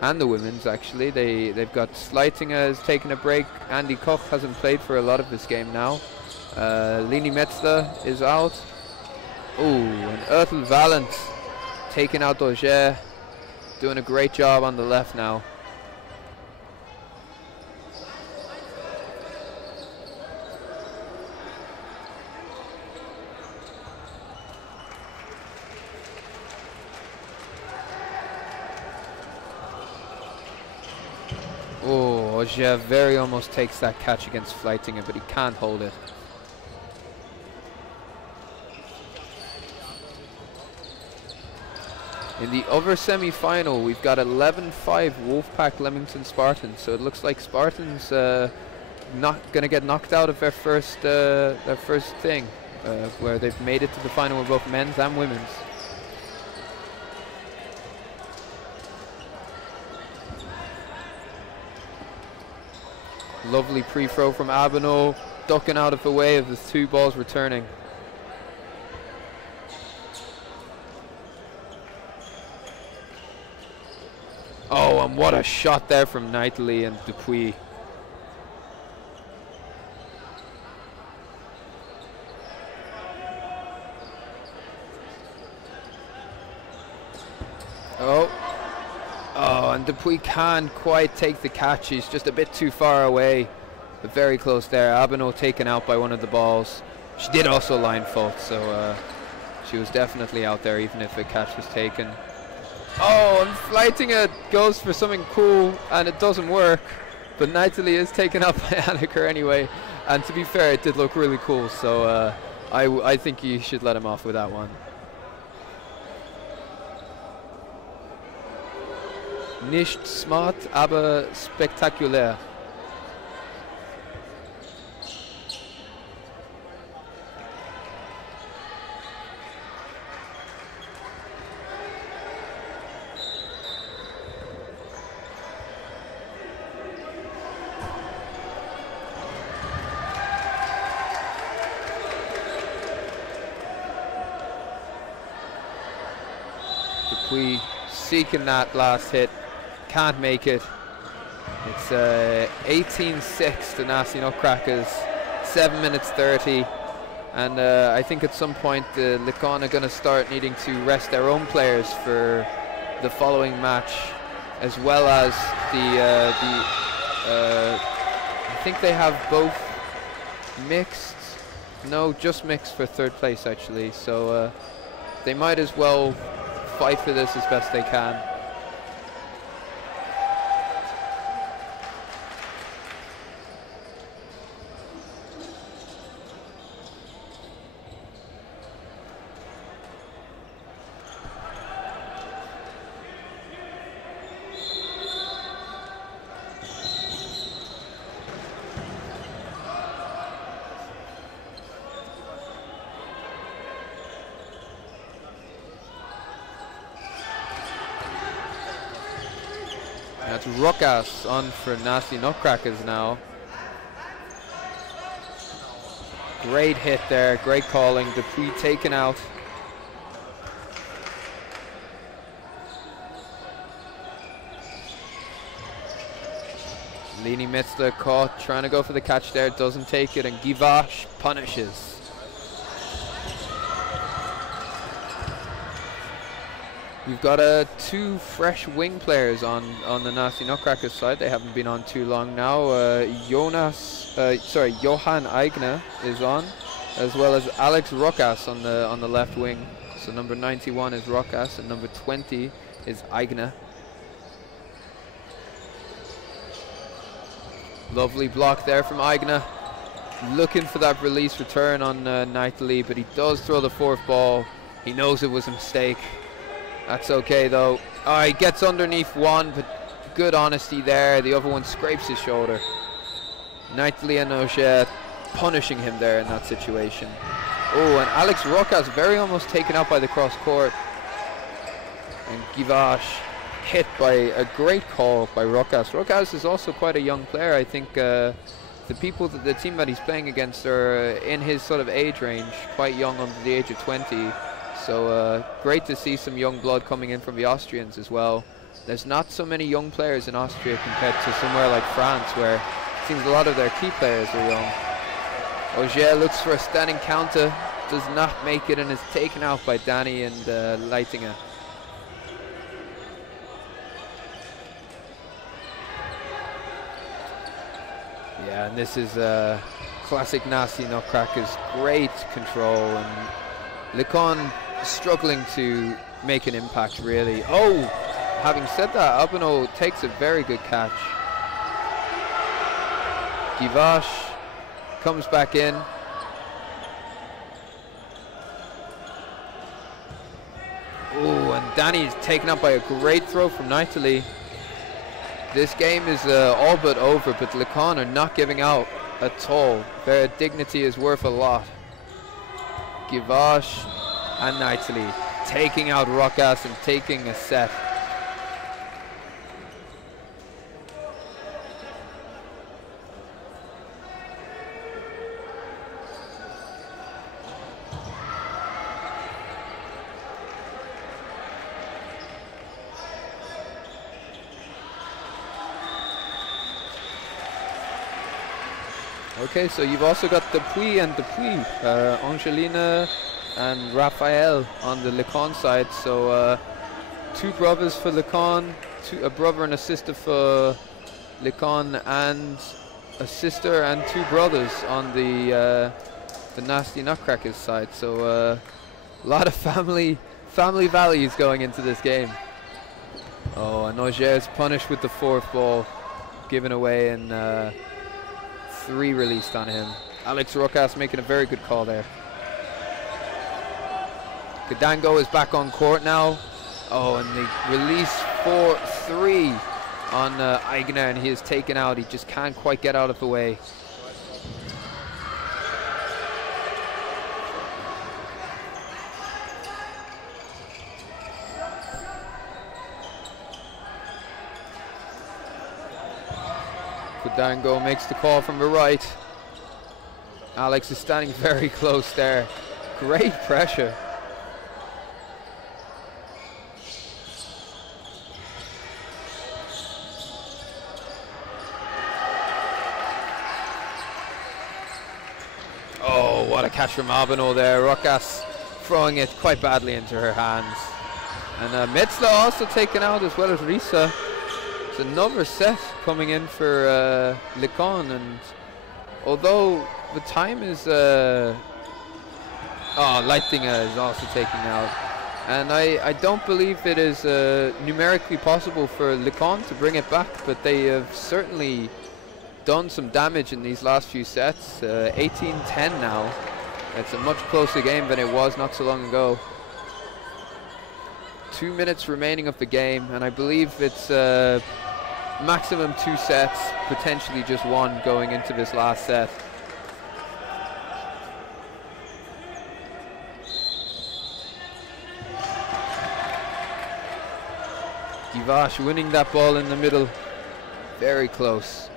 and the women's. Actually, they've got Sleitinger has taken a break. Andy Koch hasn't played for a lot of this game now. Lini Metzler is out. Oh, and Ertel Valent taking out Auger, doing a great job on the left now. Oh, Auger very almost takes that catch against Fleitinger, but he can't hold it. In the other semi-final, we've got 11-5 Wolfpack Leamington Spartans. So it looks like Spartans not going to get knocked out of their first thing, where they've made it to the final with both men's and women's. Lovely pre-throw from Abeno, ducking out of the way of the two balls returning. Oh, and what a shot there from Knightley and Dupuis. Oh, and Dupuis can't quite take the catch. He's just a bit too far away, but very close there. Abeno taken out by one of the balls. She did also line fault, so she was definitely out there even if a catch was taken. Oh, and Fleitinger goes for something cool, and it doesn't work. But Knightley is taken up by Anneker anyway. And to be fair, it did look really cool, so I think you should let him off with that one. Nicht smart, aber spektakulär. Dupuis seeking that last hit, can't make it. It's 18-6 to Nasty Nutcrackers, 7 minutes 30, and I think at some point the Lecon are going to start needing to rest their own players for the following match, as well as I think they have both mixed, no, just mixed for third place actually, so they might as well fight for this as best they can. That's Ruckas on for Nasty Nutcrackers now. Great hit there, great calling. Dupuis taken out. Lini Metzler caught, trying to go for the catch there, doesn't take it, and Givash punishes. We've got two fresh wing players on the Nasty Nutcrackers side. They haven't been on too long now. Johan Eigner is on, as well as Alex Ruckas on the left wing. So number 91 is Ruckas, and number 20 is Eigner. Lovely block there from Eigner. Looking for that release return on Knightley, but he does throw the fourth ball. He knows it was a mistake. That's okay though. He gets underneath one, but good honesty there. The other one scrapes his shoulder. Knightley and Auger punishing him there in that situation. Oh, and Alex Rokas very almost taken out by the cross court. And Givash hit by a great call by Rokas. Rokas is also quite a young player. I think the team that he's playing against are in his sort of age range, quite young, under the age of 20. So great to see some young blood coming in from the Austrians as well. There's not so many young players in Austria compared to somewhere like France, where it seems a lot of their key players are young. Auger looks for a standing counter, does not make it, and is taken out by Danny and Leitinger. Yeah, and this is classic nasty nutcrackers, great control, and Lecon struggling to make an impact really. Oh, having said that, Albano takes a very good catch. Givash comes back in. Oh, and Danny's taken up by a great throw from Naitali. This game is all but over, but Lecon are not giving out at all. Their dignity is worth a lot. Givash and Naitali taking out Rokas and taking a set. Okay, so you've also got Dupuis and Dupuis, Angelina and Raphael on the Lecon side. So two brothers for Lecon, a brother and a sister for Lecon, and a sister and two brothers on the Nasty Nutcrackers side. So a lot of family values going into this game. Oh, and Auger is punished with the fourth ball, given away, and 3 released on him. Alex Rokas making a very good call there. Kadango is back on court now. Oh, and they release 4-3 on Aigner, and he is taken out. He just can't quite get out of the way. Dango makes the call from the right. Alex is standing very close there. Great pressure. Oh, what a catch from Albano there. Rokas throwing it quite badly into her hands. And Metzler also taken out, as well as Risa. It's another set coming in for Lecon, and although the time is Leitinger is also taking out, and I don't believe it is numerically possible for Lecon to bring it back, but they have certainly done some damage in these last few sets. 18-10 now. It's a much closer game than it was not so long ago. 2 minutes remaining of the game, and I believe it's maximum 2 sets, potentially just 1 going into this last set. Givash winning that ball in the middle, very close.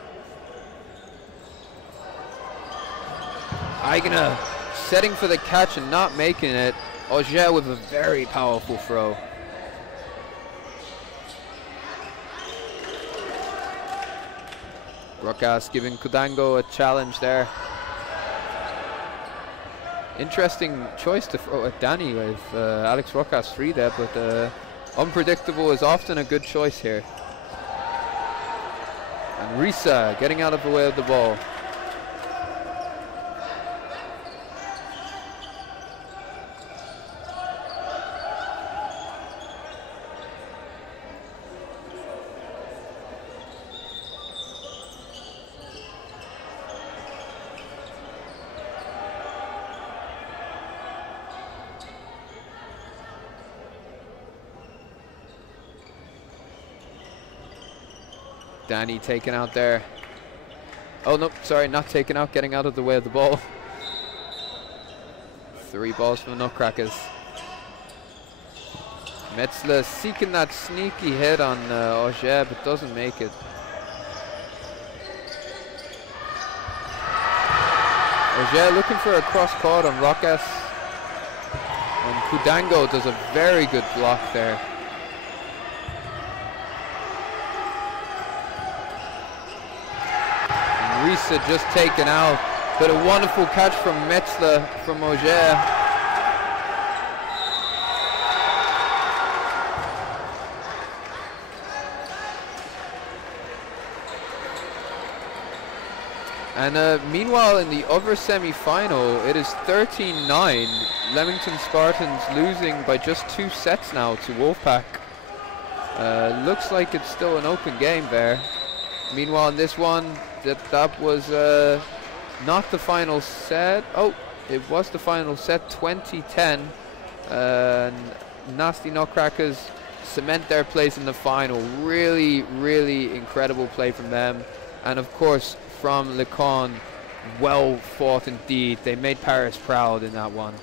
Aigner setting for the catch and not making it. Auger with a very powerful throw. Rokas giving Kudango a challenge there. Interesting choice to throw at Danny with Alex Rokas free there, but unpredictable is often a good choice here. And Risa getting out of the way of the ball. Danny taken out there. Oh no, sorry, not taken out, getting out of the way of the ball. 3 balls from the Nutcrackers. Metzler seeking that sneaky hit on Auger, but doesn't make it. Auger looking for a cross court on Roques. And Kudango does a very good block there. And Risa just taken out, but a wonderful catch from Metzler from Auger. And meanwhile, in the other semi-final, it is 13-9. Leamington Spartans losing by just 2 sets now to Wolfpack. Looks like it's still an open game there. Meanwhile, in this one, that was not the final set. Oh, it was the final set, 20-10. Nasty Nutcrackers cement their place in the final. Really, really incredible play from them. And of course, from Lecon, well fought indeed. They made Paris proud in that one.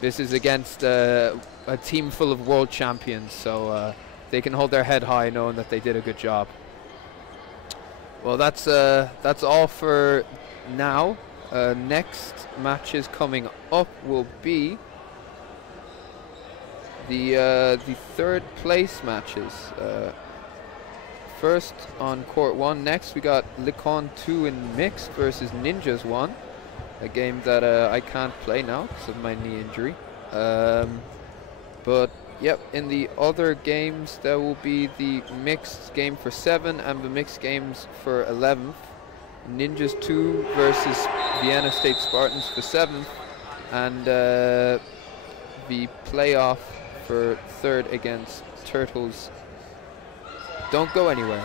This is against a team full of world champions, so they can hold their head high knowing that they did a good job. Well, that's all for now. Next matches coming up will be the 3rd place matches. First on court 1. Next we got Lecon 2 in mixed versus Ninjas 1. A game that I can't play now because of my knee injury. But yep, in the other games there will be the mixed game for 7 and the mixed games for 11th. Ninjas 2 versus Vienna State Spartans for 7th. And the playoff for 3rd against Turtles. Don't go anywhere.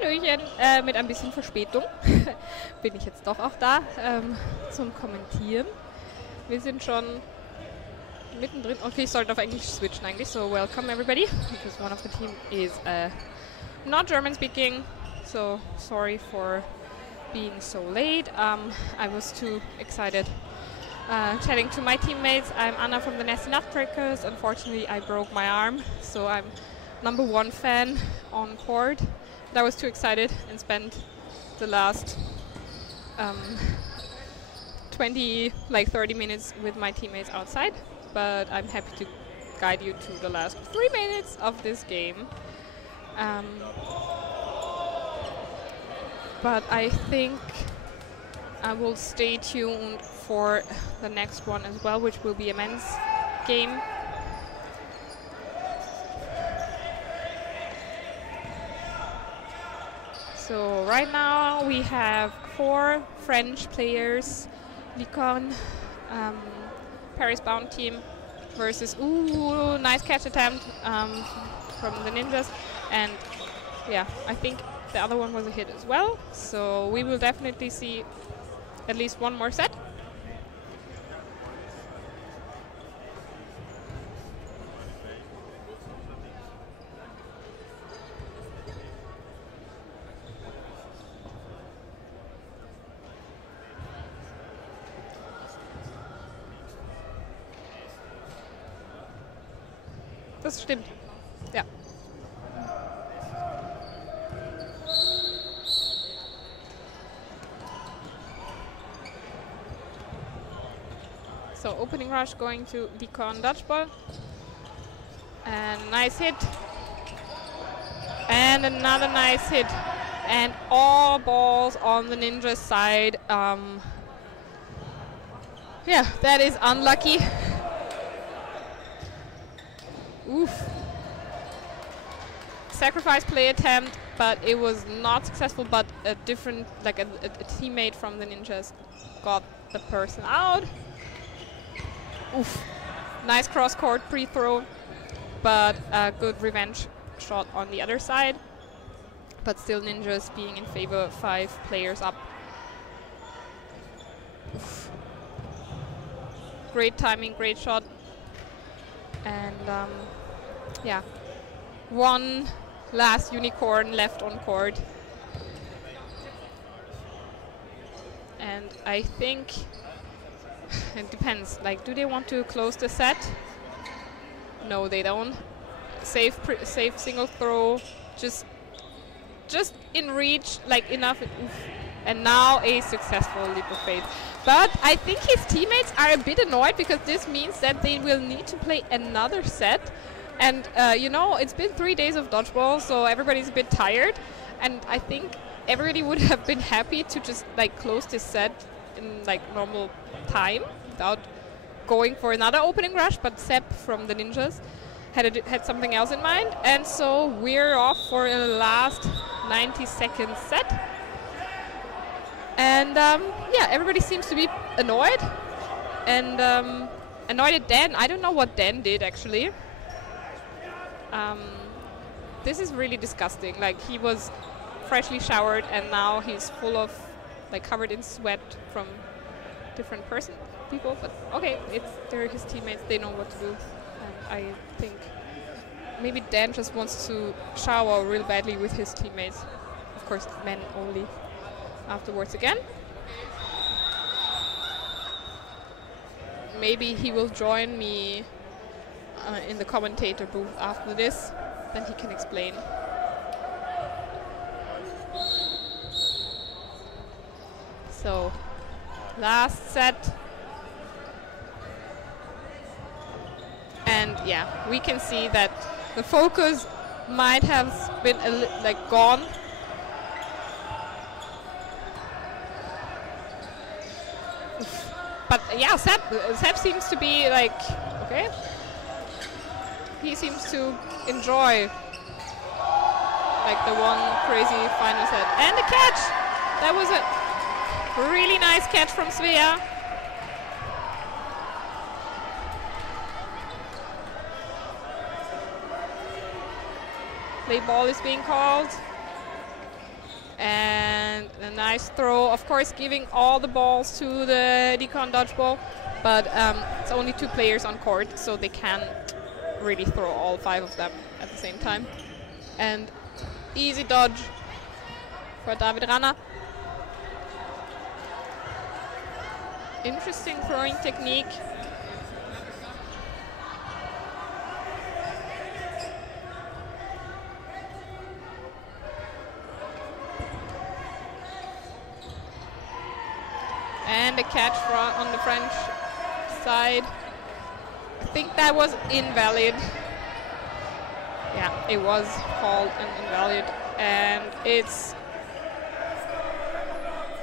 Hallöchen, mit ein bisschen Verspätung bin ich jetzt doch auch da zum Kommentieren. Wir sind schon mittendrin. Okay, ich sollte auf Englisch switchen eigentlich, so welcome everybody, because one of the team is not German speaking, so sorry for being so late. I was too excited chatting to my teammates. I'm Anna from the Nasty Nutcrackers. Unfortunately, I broke my arm, so I'm #1 fan on court. I was too excited and spent the last 30 minutes with my teammates outside. But I'm happy to guide you to the last 3 minutes of this game. But I think I will stay tuned for the next one as well, which will be a men's game. So right now we have 4 French players, Licorne, Paris-bound team versus, ooh, nice catch attempt from the Ninjas, and yeah, I think the other one was a hit as well, so we will definitely see at least one more set. Das stimmt. Ja. So opening rush going to Licorne Dodgeball. And nice hit. And another nice hit. And all balls on the Ninja side. Yeah, that is unlucky. Oof. Sacrifice play attempt, but it was not successful, but a different, like a teammate from the Ninjas got the person out. Oof. Nice cross-court pre-throw, but a good revenge shot on the other side. But still Ninjas being in favor, 5 players up. Oof. Great timing, great shot. And yeah, one last unicorn left on court. And I think it depends, like, do they want to close the set? No, they don't. Safe single throw, just in reach, like enough. Oof. And now a successful leap of faith. But I think his teammates are a bit annoyed because this means that they will need to play another set. And you know, it's been 3 days of dodgeball, so everybody's a bit tired. And I think everybody would have been happy to just like close this set in like normal time without going for another opening rush. But Sepp from the Ninjas had something else in mind. And so we're off for a last 90-second set. And yeah, everybody seems to be annoyed. And annoyed at Dan. I don't know what Dan did actually. This is really disgusting. Like, he was freshly showered and now he's full of, like, covered in sweat from different people. But okay, they're his teammates. They know what to do. And I think maybe Dan just wants to shower real badly with his teammates. Of course, men only. Afterwards again. Maybe he will join me in the commentator booth after this, then he can explain. So, last set. And yeah, we can see that the focus might have been gone. But yeah, Sepp seems to be like, okay. He seems to enjoy like the one crazy final set. And the catch! That was a really nice catch from Svea. Play ball is being called. And a nice throw, of course, giving all the balls to the Decon Dodgeball, but it's only 2 players on court, so they can't really throw all 5 of them at the same time. And easy dodge for David Rana. Interesting throwing technique. And a catch on the French side. I think that was invalid. Yeah, it was called an invalid. And it's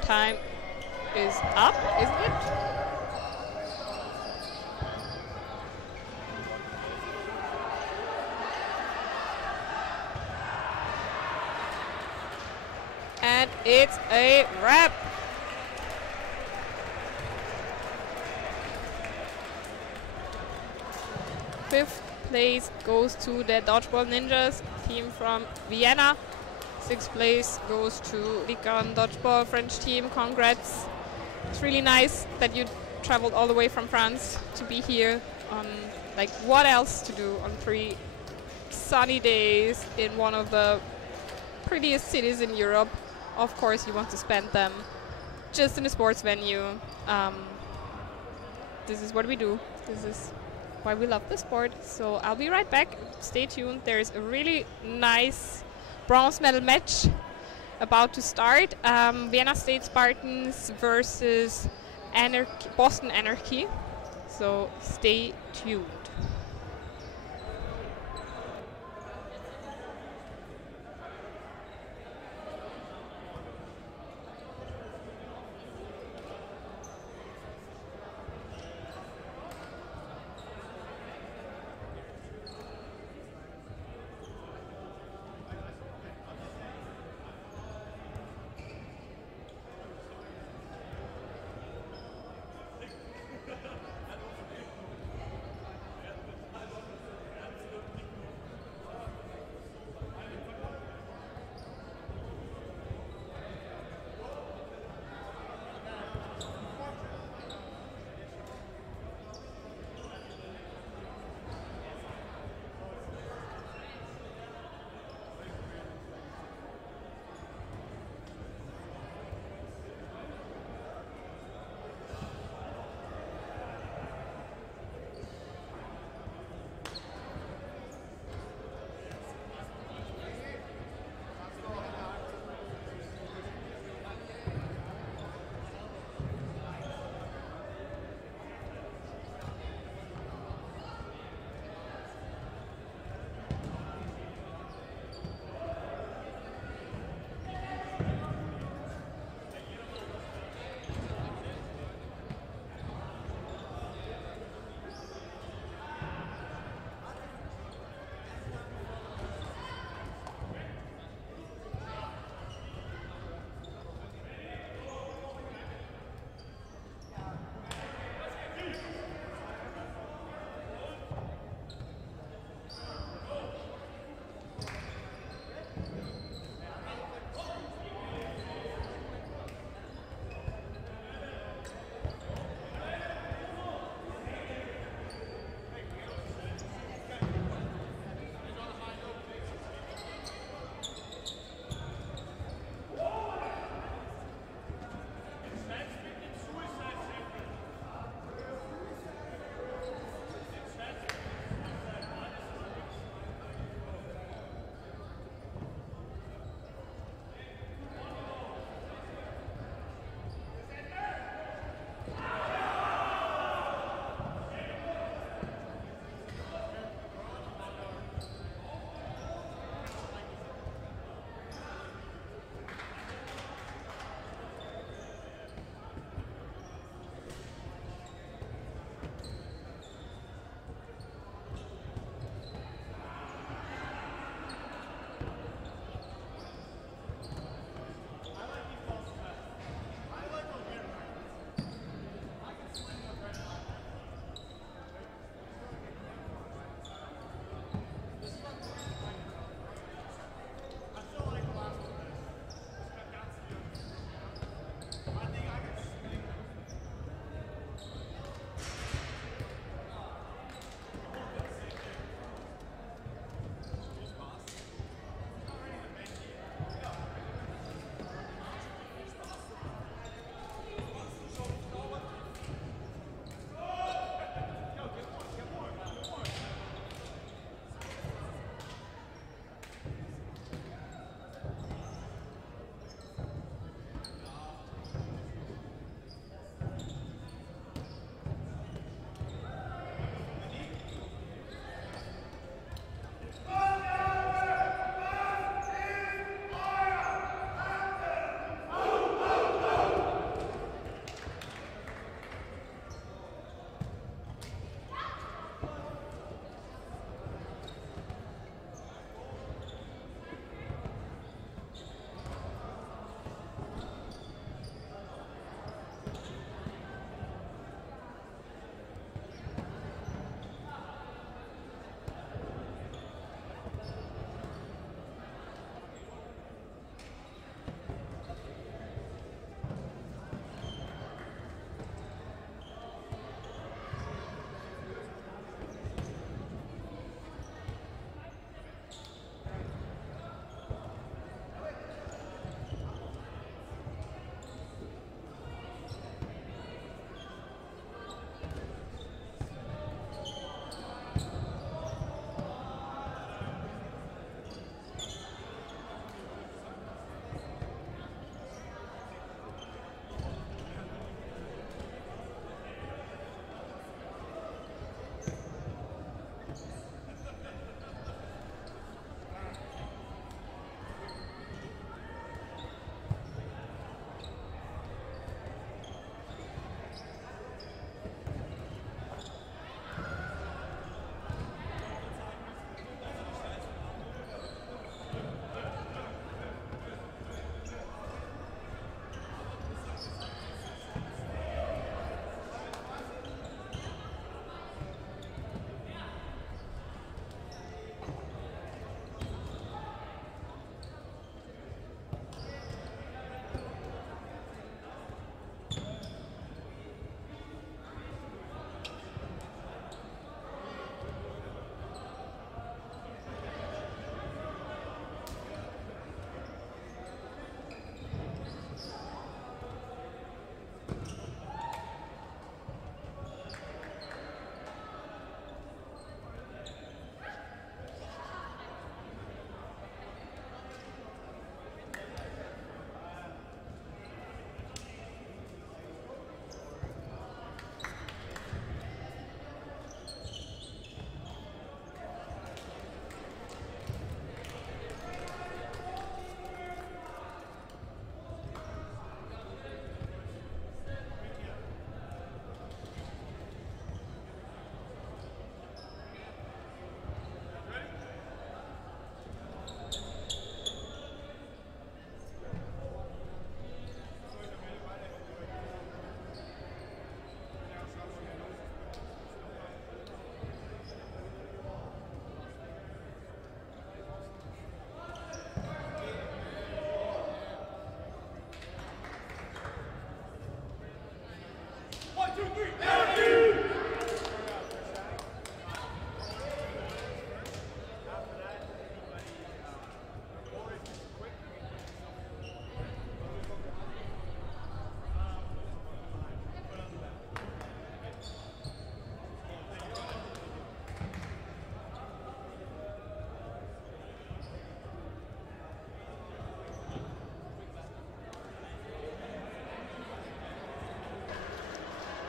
time is up, isn't it? And it's a wrap. Fifth place goes to the Dodgeball Ninjas, team from Vienna. 6th place goes to Lican Dodgeball French team. Congrats. It's really nice that you traveled all the way from France to be here. Like, what else to do on 3 sunny days in one of the prettiest cities in Europe? Of course, you want to spend them just in a sports venue. This is what we do. This is why we love the sport. So I'll be right back. Stay tuned. There's a really nice bronze medal match about to start. Vienna State Spartans versus Boston Anarchy. So stay tuned.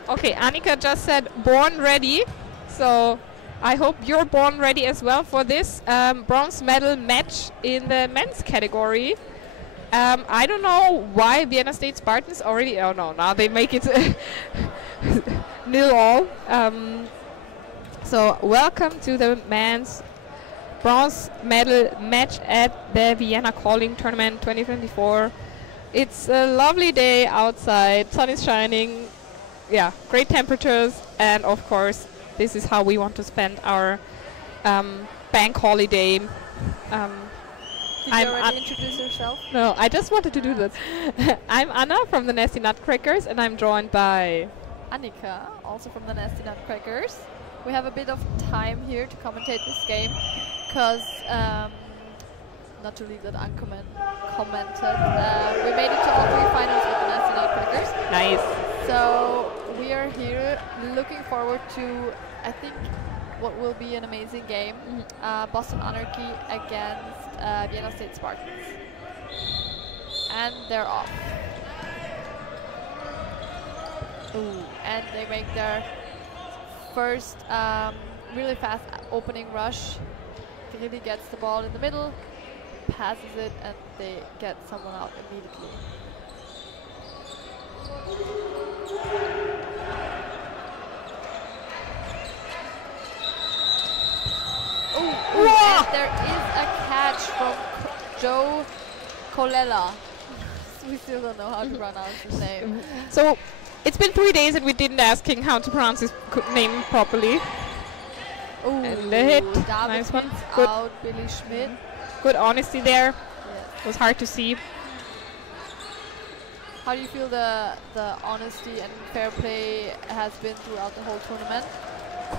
Okay, Annika just said born ready. So I hope you're born ready as well for this bronze medal match in the men's category. I don't know why Vienna State Spartans already... Oh no, now they make it 0-all. So welcome to the men's bronze medal match at the Vienna Calling Tournament 2024. It's a lovely day outside, sun is shining, yeah, great temperatures, and of course this is how we want to spend our bank holiday. Did you already introduce yourself? No, I just wanted to do this. I'm Anna from the Nasty Nutcrackers, and I'm joined by Annika, also from the Nasty Nutcrackers. We have a bit of time here to commentate this game, because not to leave that uncommented, we made it to all 3 finals with the Nasty Nutcrackers. Nice. So we are here looking forward to, I think, what will be an amazing game. Boston Anarchy against Vienna State Spartans. And they're off. Ooh, and they make their first really fast opening rush. Really gets the ball in the middle, passes it, and they get someone out immediately. Ooh, and there is a catch from Joe Colella. We still don't know how to pronounce his name. So it's been 3 days and we didn't ask him how to pronounce his name properly. Ooh, and the hit, David nice one. hits Good. out Billy Schmidt. Good honesty there. Yes. It was hard to see. How do you feel the honesty and fair play has been throughout the whole tournament?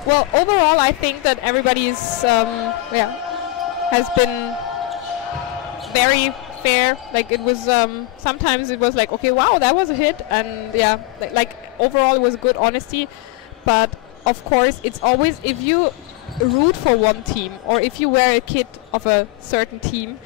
Well, overall, I think that everybody is, has been very fair. Like it was, sometimes it was like, okay, wow, that was a hit, and yeah, like overall it was good honesty. But of course, it's always, if you root for one team or if you wear a kit of a certain team,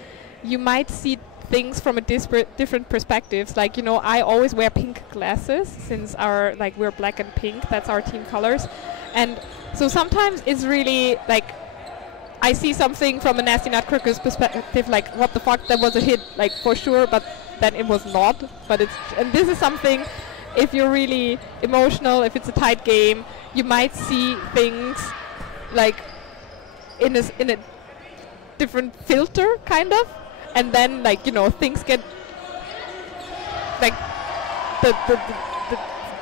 you might see things from a different perspectives. Like, you know, I always wear pink glasses since our, like, we're black and pink, that's our team colors. And so sometimes it's really like, I see something from a Nasty Nutcracker's perspective, like, what the fuck, that was a hit, like, for sure, but then it was not. But it's, and this is something, if you're really emotional, if it's a tight game, you might see things like in a different filter, kind of. And then, like, you know, things get, like, the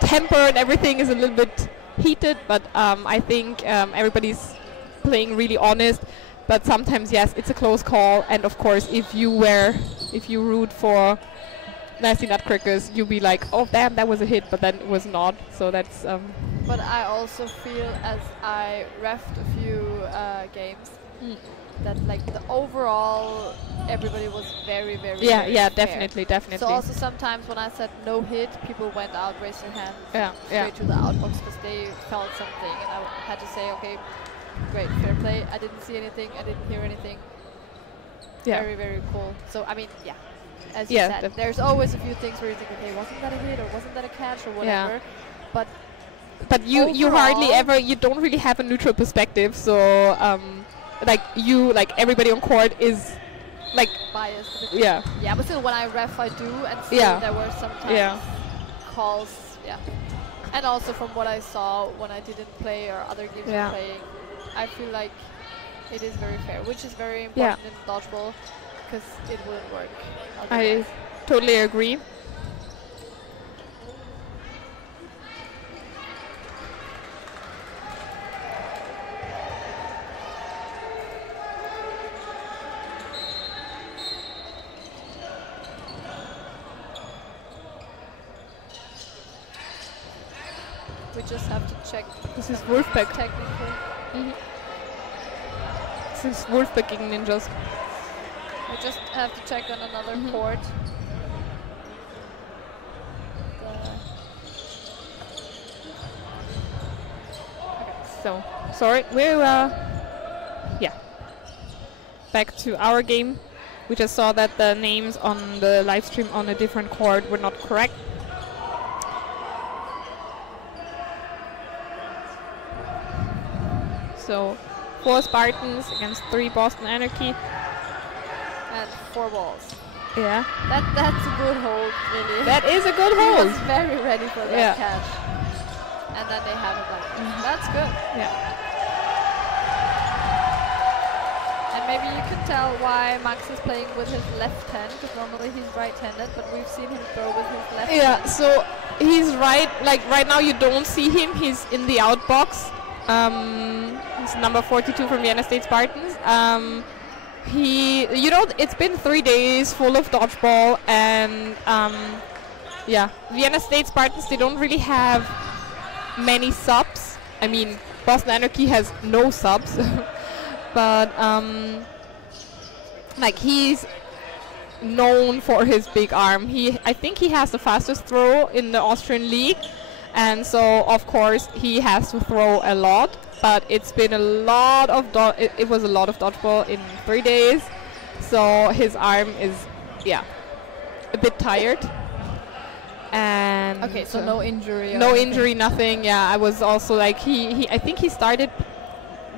temper and everything is a little bit heated, but I think everybody's playing really honest. But sometimes, yes, it's a close call, and of course, if you root for Nasty Nutcrackers, you'll be like, oh damn, that was a hit, but then it was not. So that's. But I also feel, as I refed a few games, that like the overall everybody was very very very fair. definitely. So also sometimes when I said no hit, people went out, raised their hand straight to the outbox because they felt something, and I had to say, okay, great, fair play. I didn't see anything, I didn't hear anything. Very very cool. So I mean, yeah, as you said, there's always a few things where you think, okay, wasn't that a hit or wasn't that a catch or whatever, but you hardly ever, you don't really have a neutral perspective, so like everybody on court is like biased. Yeah, but still when I ref I do, and still there were sometimes calls, and also from what I saw when I didn't play or other games were playing, I feel like it is very fair, which is very important in dodgeball, because it wouldn't work otherwise. I totally agree. We just have to check. This is Wolfpack. Technical. This is Wolfpack gegen Ninjas. We just have to check on another court. So, sorry, we're back to our game. We just saw that the names on the live stream on a different court were not correct. So 4 Spartans against 3 Boston Anarchy. And 4 balls. Yeah. That's a good hold, really. That is a good hold. He was very ready for that catch. And then they have it like that's good. Yeah. And maybe you can tell why Max is playing with his left hand, because normally he's right-handed, but we've seen him throw with his left hand. Yeah, so he's right now you don't see him, he's in the outbox. He's number 42 from Vienna State Spartans. It's been 3 days full of dodgeball, and yeah, Vienna State Spartans, they don't really have many subs. I mean, Boston Anarchy has no subs. But like, he's known for his big arm. I think he has the fastest throw in the Austrian league, and so of course he has to throw a lot. But it's been a lot of it was a lot of dodgeball in 3 days, so his arm is a bit tired. And okay, so no injury. No injury, nothing. Yeah, I was also like I think he started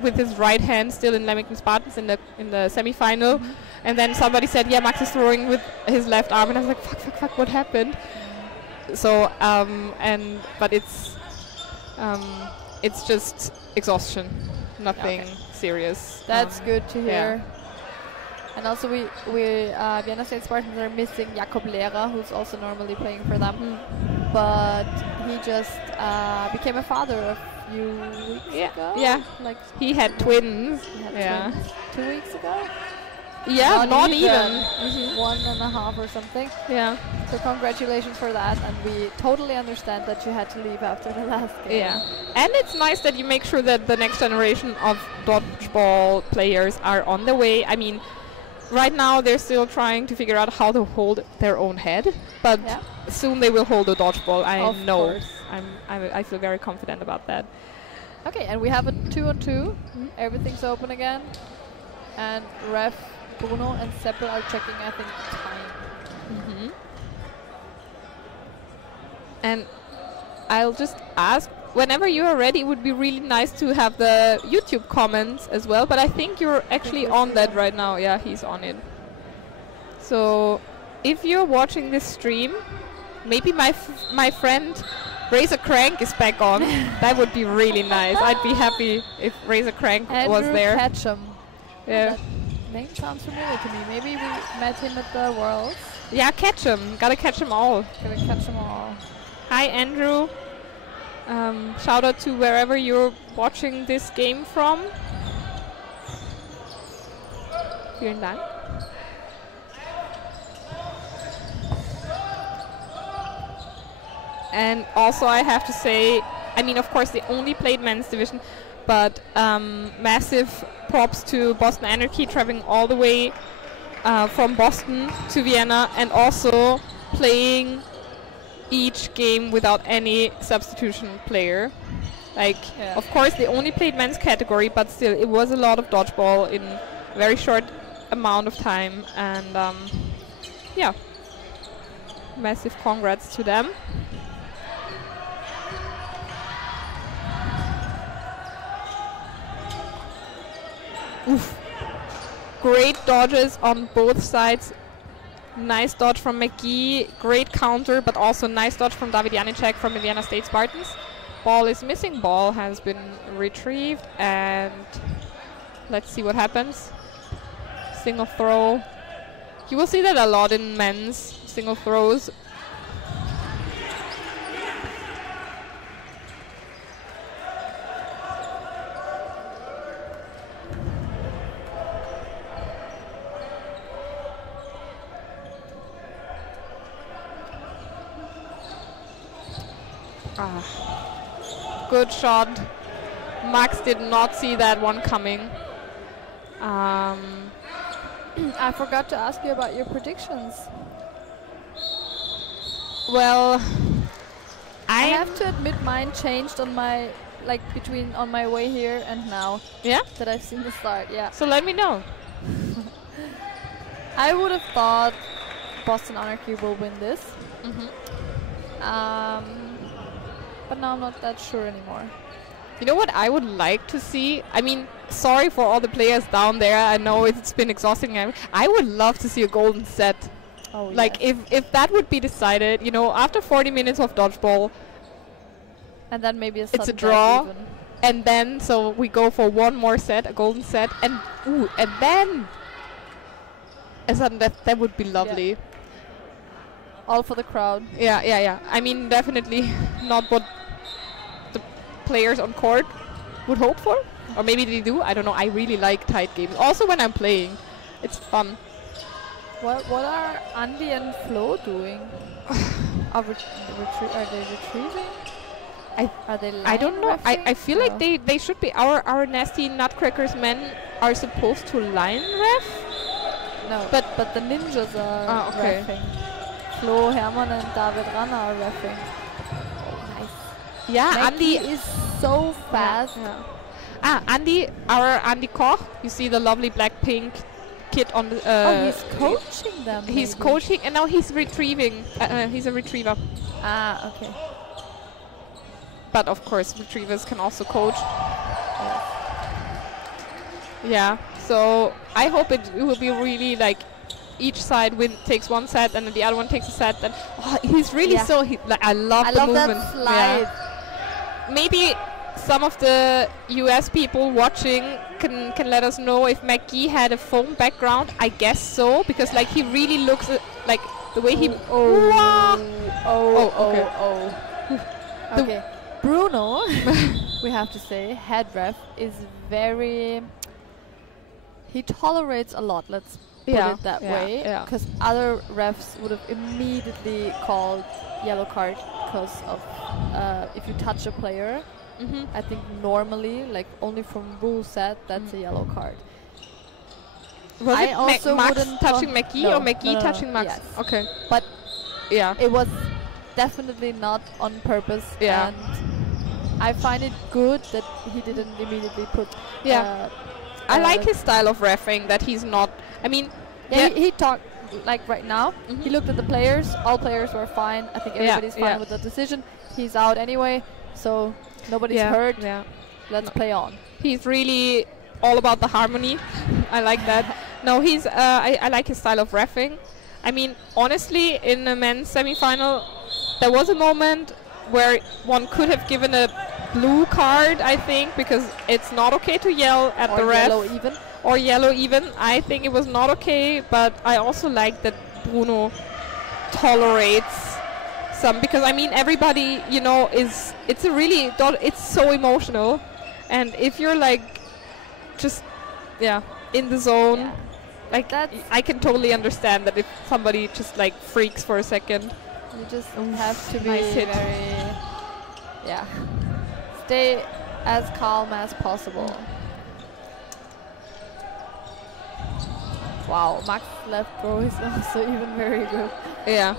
with his right hand still in Leamington Spartans in the semi-final, and then somebody said, yeah, Max is throwing with his left arm, and I was like, fuck, what happened? So but it's just exhaustion, nothing serious. That's good to hear. And also we Vienna State Spartans are missing Jakob Lehrer, who's also normally playing for them, but he just became a father a few weeks ago. Yeah, like he had twins. Twins 2 weeks ago. Yeah, not even. 1.5 or something. Yeah. So congratulations for that, and we totally understand that you had to leave after the last game. Yeah, and it's nice that you make sure that the next generation of dodgeball players are on the way. I mean, right now they're still trying to figure out how to hold their own head, but soon they will hold a dodgeball. I know. I feel very confident about that. Okay, and we have a 2-on-2. Everything's open again, and ref Bruno and Seppel are checking, I think, time. And I'll just ask, whenever you are ready, it would be really nice to have the YouTube comments as well, but I think you're actually on that right now. Yeah, he's on it. So if you're watching this stream, maybe my friend Razor Crank is back on. That would be really nice. I'd be happy if Razor Crank was there. Ketchum. Yeah. That name sounds familiar to me. Maybe we met him at the Worlds. Yeah, catch him. Gotta catch them all. Gotta catch them all. Hi, Andrew. Shout out to wherever you're watching this game from. Vielen Dank. And also I have to say, I mean, of course, they only played men's division, but massive props to Boston Anarchy traveling all the way from Boston to Vienna, and also playing each game without any substitution player. Like, of course, they only played men's category, but still, it was a lot of dodgeball in a very short amount of time, and yeah, massive congrats to them. Oof. Great dodges on both sides. Nice dodge from McGee, great counter, but also nice dodge from David Janicek from the Vienna State Spartans. Ball is missing, ball has been retrieved, and let's see what happens. Single throw. You will see that a lot in men's single throws. Good shot. Max did not see that one coming. I forgot to ask you about your predictions. Well, I have to admit mine changed on my on my way here and now. Yeah? That I've seen the start, yeah. So let me know. I would have thought Boston Anarchy will win this. Mm-hmm. But now I'm not that sure anymore. You know what I would like to see? I mean, sorry for all the players down there. I know it's been exhausting. I would love to see a golden set. Oh, like if that would be decided, you know, after 40 minutes of dodgeball, and then maybe it's a draw, and then so we go for one more set, a golden set, and then a sudden that would be lovely. Yeah. All for the crowd. Yeah. I mean, definitely not what the players on court would hope for, or maybe they do. I don't know. I really like tight games. Also, when I'm playing, it's fun. What are Andy and Flo doing? Are they retrieving? Are they I don't know. I feel like they should be. Our nasty Nutcrackers men are supposed to line ref. No, but the ninjas are reffing. Flo, Hermann and David Rana are reffing. Nice. Yeah, Andy is so fast. Yeah. Andy, our Andy Koch. You see the lovely Blackpink kid on the. He's coaching them. He's coaching, and now he's retrieving. He's a retriever. Okay. But of course, retrievers can also coach. Yeah. So I hope it will be really like each side takes one set, and then the other one takes a set. And he's really I love the movement. That slide. Yeah. Maybe some of the US people watching can let us know if McGee had a foam background. I guess so, because like he really looks like the way he. Okay. Bruno, we have to say, head ref is very. He tolerates a lot. Let's put it that way, because other refs would have immediately called yellow card because of if you touch a player. I think normally, like only from rule set, that's a yellow card. Was it also Max touching McGee or McGee touching Max? Yes. Okay, but yeah, it was definitely not on purpose. Yeah, and I find it good that he didn't immediately put. I like his style of reffing, that he's not. I mean, he talked like right now. He looked at the players. All players were fine. I think everybody's fine with the decision. He's out anyway, so nobody's hurt. Yeah. Let's play on. He's really all about the harmony. I like that. No, he's. I like his style of reffing. I mean, honestly, in the men's semi-final, there was a moment where one could have given a blue card, I think, because it's not okay to yell at the ref. Or yellow even. I think it was not okay, but I also like that Bruno tolerates some, because I mean everybody, you know, it's so emotional, and if you're like just in the zone, like I can totally understand that if somebody just like freaks for a second. You just have to be very stay as calm as possible. Wow, Max left throw is also even very good. Yeah.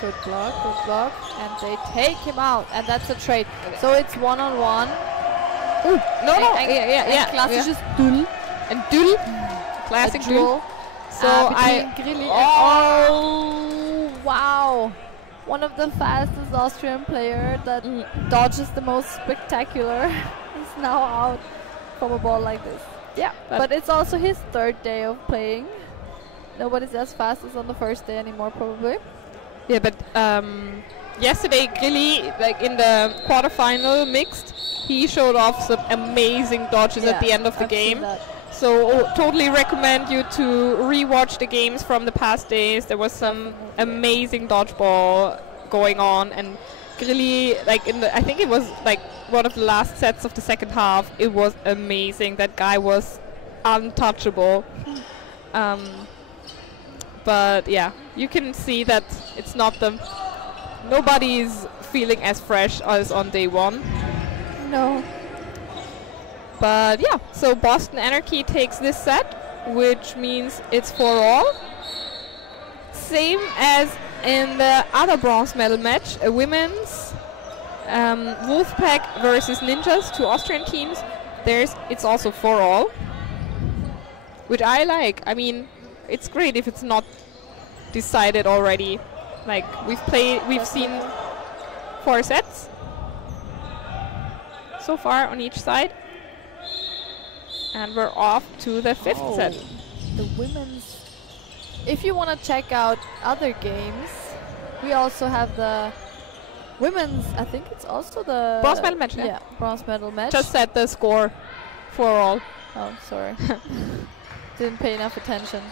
Good block, and they take him out, and that's a trade. So it's 1-on-1. Klassisches Duell. And Duell. Classic duel. So Grilli wow. One of the fastest Austrian player that dodges the most spectacular is now out from a ball like this. Yeah, but it's also his third day of playing. Nobody's as fast as on the first day anymore, probably. Yeah, but yesterday Grilli, like in the quarterfinal mixed, he showed off some amazing dodges at the end of the game. So totally recommend you to rewatch the games from the past days. There was some amazing dodgeball going on, and Grilli, like I think it was like one of the last sets of the second half. It was amazing. That guy was untouchable. But yeah, you can see that it's not nobody's feeling as fresh as on day one. No. But yeah, so Boston Anarchy takes this set, which means it's 4-all. Same as in the other bronze medal match, a women's Wolfpack versus Ninjas, 2 Austrian teams. It's also 4-all, which I like. I mean, it's great if it's not decided already. Like we've seen 4 sets so far on each side, and we're off to the 5th set. The women's. If you want to check out other games, we also have the women's. I think it's also the bronze medal match. Yeah, bronze medal match. Just set the score for all. Oh, sorry. Didn't pay enough attention.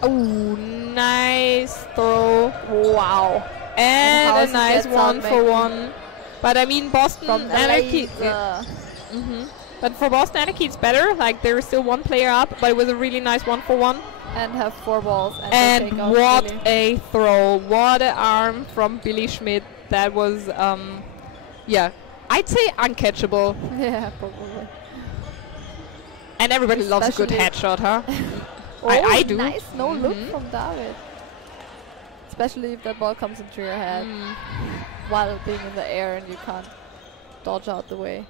Oh, nice throw. Wow. And a nice 1-for-1. But I mean, Boston Anarchy. But for Boston Anarchy, it's better. Like, there is still 1 player up, but it was a really nice 1-for-1. And have 4 balls. And what a throw. What an arm from Billy Schmidt. That was, yeah, I'd say uncatchable. Yeah, probably. And everybody loves a good headshot, huh? Oh, I do. Nice no look from David. Especially if that ball comes into your head while being in the air and you can't dodge out the way.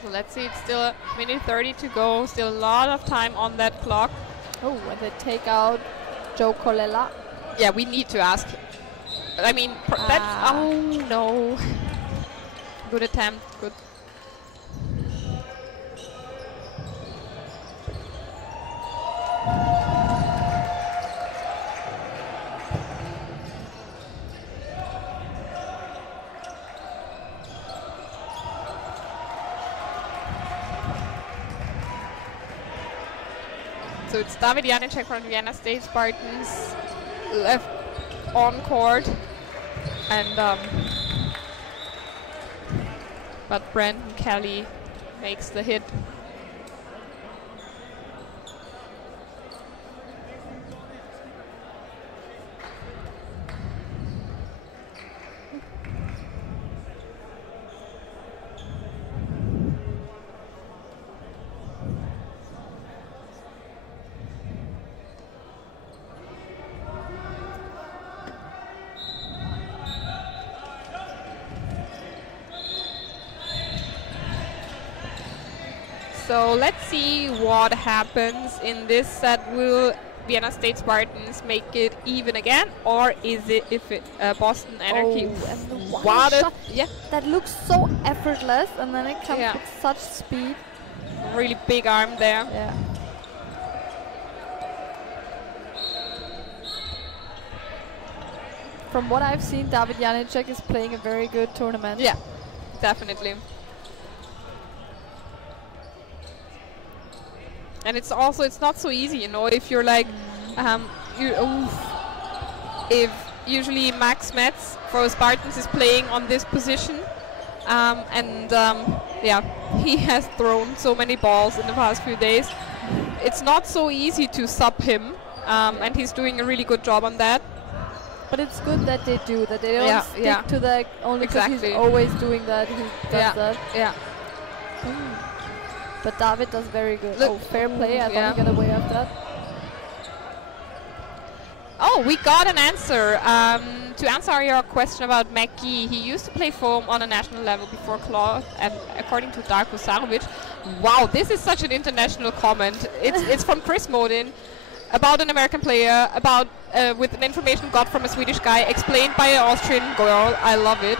So let's see, it's still a minute 30 to go. Still a lot of time on that clock. Oh, and they take out Joe Colella. Yeah, we need to ask. I mean, that's... Oh, no. Good attempt. Good. So it's David Janicek from Vienna State Spartans left on court, and but Brandon Kelly makes the hit. So let's see what happens in this set. Will Vienna State Spartans make it even again, or is it Boston Anarchy? Oh, and the one shot, yeah, that looks so effortless, and then it comes with such speed. Really big arm there. Yeah. From what I've seen, David Janicek is playing a very good tournament. Yeah, definitely. And it's also, it's not so easy, you know, if you're like, if usually Max Metz for Spartans is playing on this position, yeah, he has thrown so many balls in the past few days. It's not so easy to sub him, and he's doing a really good job on that. But it's good that they do that. They don't stick to that only because he's always doing that. He does that. Yeah. But David does very good. Look. Oh, fair play. I thought he got away with that. Oh, we got an answer. To answer your question about Mackie, he used to play foam on a national level before Claude, and according to Darko Sarovic. Wow, this is such an international comment. It's from Chris Modin about an American player, about with an information got from a Swedish guy, explained by an Austrian girl. I love it.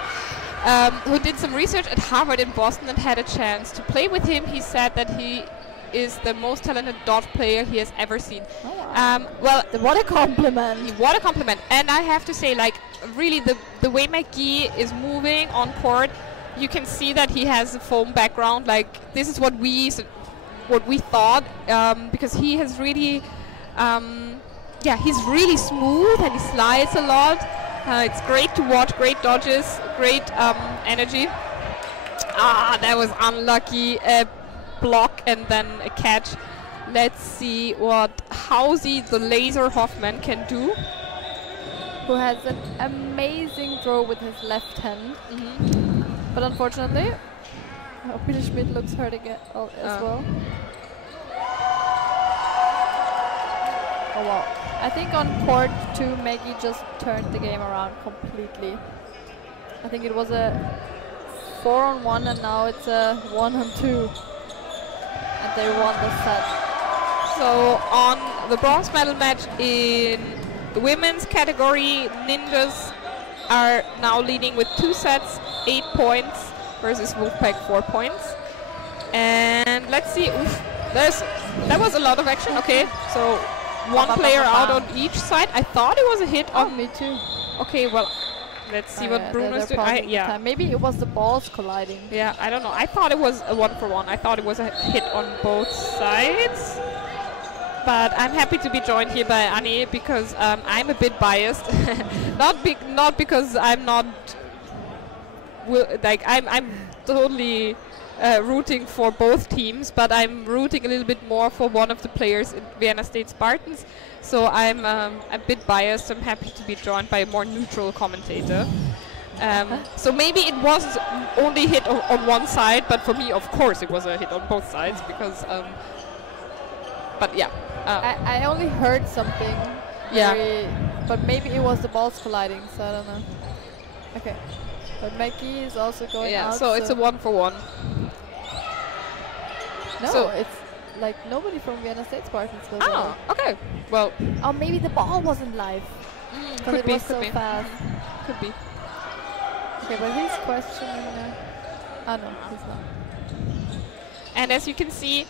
Who did some research at Harvard in Boston and had a chance to play with him. He said that he is the most talented dodge player he has ever seen. Oh, wow. Well, what a compliment. What a compliment. And I have to say, like, really the way McGee is moving on court, you can see that he has a foam background. Like, this is what we thought, because he has really, he's really smooth and he slides a lot. It's great to watch, great dodges, great energy. That was unlucky. A block and then a catch. Let's see what Hausi the Laser Hoffman can do. Who has an amazing throw with his left hand. But unfortunately, Billy Schmidt looks hurt again as well. Oh wow. I think on court 2, Maggie just turned the game around completely. I think it was a 4-on-1 and now it's a 1-on-2. And they won the set. So on the bronze medal match in the women's category, Ninjas are now leading with 2 sets, 8 points versus Wolfpack 4 points. And let's see, that was a lot of action. Okay, so one player out on each side. I thought it was a hit on me too. Okay, well, let's see what Bruno's doing. Yeah, maybe it was the balls colliding. Yeah, I don't know. I thought it was a 1-for-1. I thought it was a hit on both sides. But I'm happy to be joined here by Annie because I'm a bit biased. not because I'm not I'm totally rooting for both teams, but I'm rooting a little bit more for one of the players in Vienna State Spartans. So I'm a bit biased. I'm happy to be joined by a more neutral commentator. So maybe it was only hit on one side, but for me, of course, it was a hit on both sides because. But yeah. I only heard something. Yeah. But maybe it was the balls colliding, so I don't know. Okay. But Maggie is also going out. So it's a 1-for-1. No, so it's like nobody from Vienna State Spartans goes out. Okay. Well. Oh, maybe the ball wasn't live. Because it was so fast. Could be. Okay, but he's questioning. Oh no, he's not. And as you can see,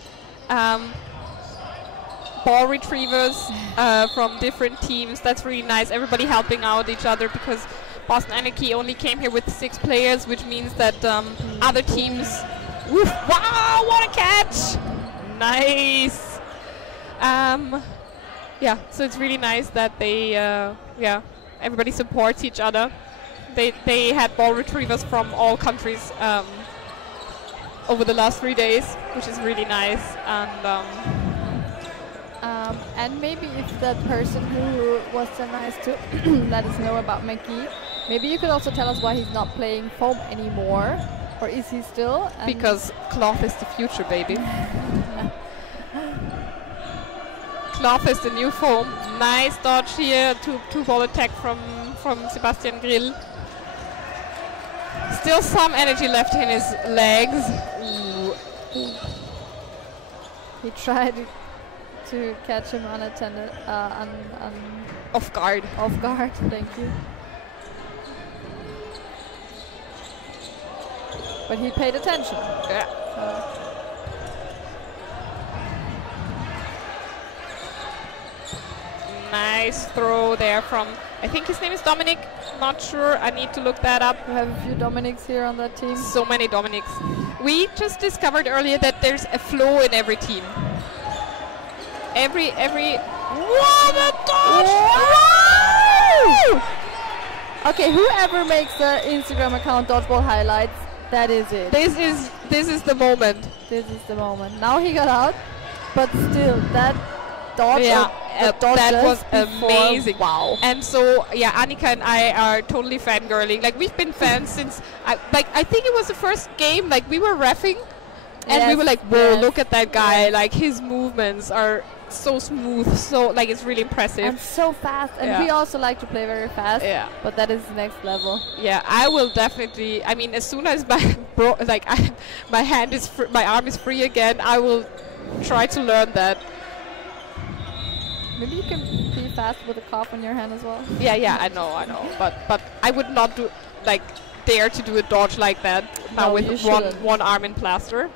ball retrievers from different teams. That's really nice. Everybody helping out each other because Boston Anarchy only came here with 6 players, which means that other teams. Woof, wow! What a catch! Nice. Yeah. So it's really nice that they everybody supports each other. They had ball retrievers from all countries over the last 3 days, which is really nice. And maybe if that person who was so nice to let us know about Maggie, maybe you could also tell us why he's not playing foam anymore, or is he still? Because cloth is the future, baby. Cloth is the new foam. Nice dodge here, two ball attack from Sebastian Grill. Still some energy left in his legs. Ooh. He tried to catch him unattended, off guard. Off guard, thank you. But he paid attention. Yeah. Nice throw there from, I think his name is Dominic. Not sure. I need to look that up. We have a few Dominics here on that team. So many Dominics. We just discovered earlier that there's a flow in every team. Every what a dodge! Wow! Okay, whoever makes the Instagram account Dodgeball highlights, that is it. This is the moment. This is the moment. Now he got out, but still that dodge. Yeah, that was amazing. Wow. And so yeah, Annika and I are totally fangirling. Like we've been fans since I think it was the first game. Like we were reffing, and we were like, whoa, look at that guy! Like his movements are so smooth, so like it's really impressive and so fast. And we also like to play very fast. Yeah. But that is next level. Yeah, I will definitely. I mean, as soon as my my arm is free again, I will try to learn that. Maybe you can be fast with a cough on your hand as well. Yeah, I know. But I would not dare to do a dodge like that now with one arm in plaster.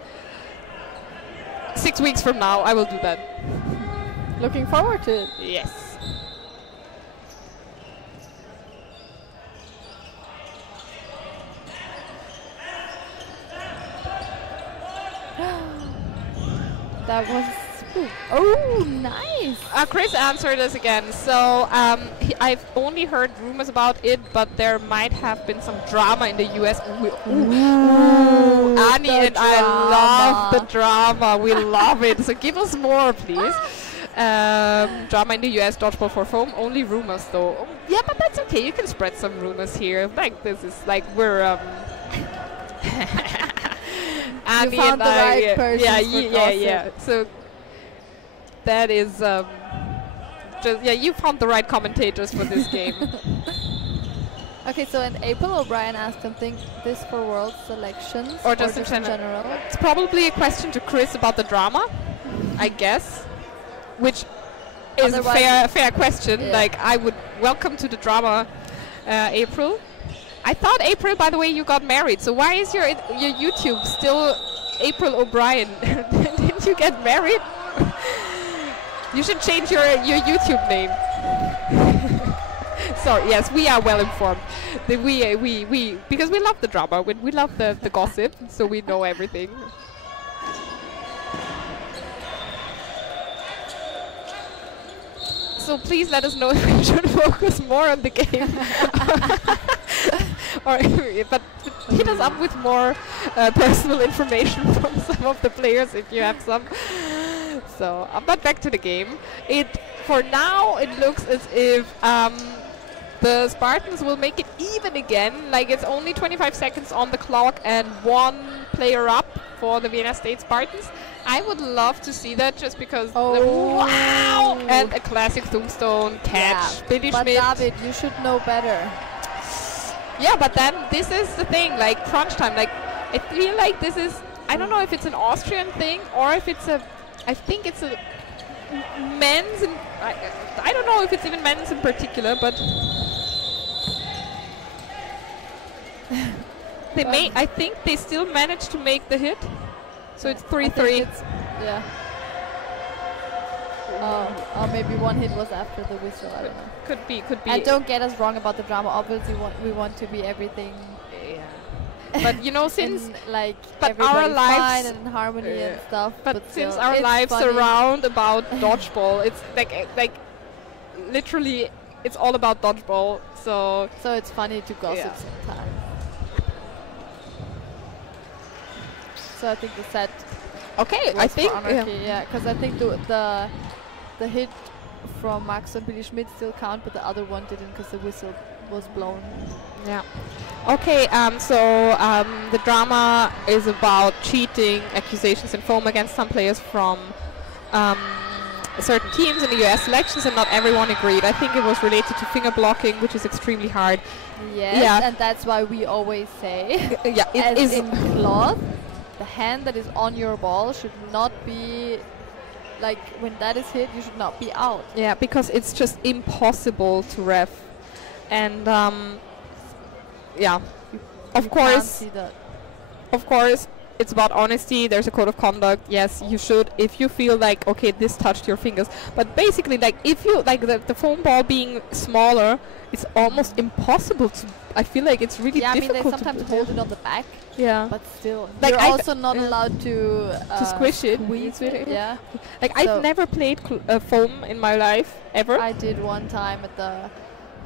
6 weeks from now, I will do that. Looking forward to it. Yes. That was. Oh, nice. Chris answered us again. So I've only heard rumors about it, but there might have been some drama in the US. Ooh, Annie and I love the drama. We love it. So give us more, please. Drama in the US, Dodgeball for foam. Only rumors, though. Yeah, but that's okay. You can spread some rumors here. Like this is like we're You found the right person. Yeah. So that is just you found the right commentators for this game. Okay, so in April, O'Brien asked something. This for world selections or just in general? It's probably a question to Chris about the drama, I guess, which is a fair question. Yeah. Like, I would welcome to the drama, April. I thought, April, by the way, you got married. So why is your YouTube still April O'Brien? Didn't you get married? You should change your YouTube name. Sorry, yes, we are well informed. We because we love the drama, we love the gossip, so we know everything. So please let us know if we should focus more on the game. But hit us up with more personal information from some of the players if you have some. So, but back to the game. For now, it looks as if the Spartans will make it even again. Like, it's only 25 seconds on the clock and 1 player up for the Vienna State Spartans. I would love to see that just because. Wow! And a classic tombstone catch. Yeah, but David, you should know better. Yeah, but then this is the thing, like crunch time. Like, I feel like this is, I don't know if it's an Austrian thing or if it's I think it's a men's, I don't know if it's even men's in particular, but I think they still managed to make the hit. So it's 3-3. Yeah. Oh, maybe one hit was after the whistle, I don't know. Could be. And don't get us wrong about the drama. Obviously, we want to be everything. Yeah. But you know, since like our lives fine and in harmony and stuff. But since our lives surround about dodgeball, it's like literally, it's all about dodgeball. So it's funny to gossip sometimes. So I think the set. Okay, I think because I think the hit from Max and Billy Schmidt still count, but the other one didn't because the whistle was blown. Yeah. Okay, the drama is about cheating, accusations and foam against some players from certain teams in the US selections, and not everyone agreed. I think it was related to finger blocking, which is extremely hard. Yes, and that's why we always say, it is in cloth, the hand that is on your ball should not be, like, when that is hit, you should not be out. Yeah, because it's just impossible to ref. And of course, it's about honesty. There's a code of conduct. Yes, you should, if you feel like, okay, this touched your fingers. But basically, like, if you like the foam ball being smaller, it's almost impossible to. I feel like it's really difficult. Yeah, I mean, they sometimes hold it on the back. Yeah, but still, like, you're also not allowed to squish it. Squeeze it. Yeah. Like, I've never played foam in my life ever. I did one time at the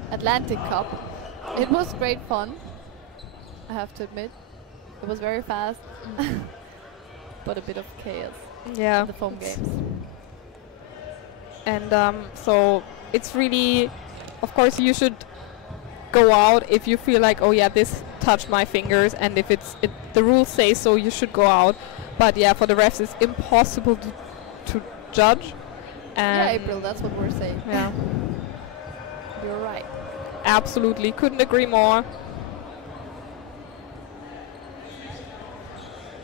Atlantic Cup. It was great fun, I have to admit. It was very fast, but a bit of chaos in the foam games. And so it's really, of course, you should go out if you feel like, oh yeah, this touched my fingers, and if the rules say so, you should go out. But yeah, for the refs, it's impossible to judge. And yeah, April, that's what we're saying. Yeah. You're right. Absolutely, couldn't agree more.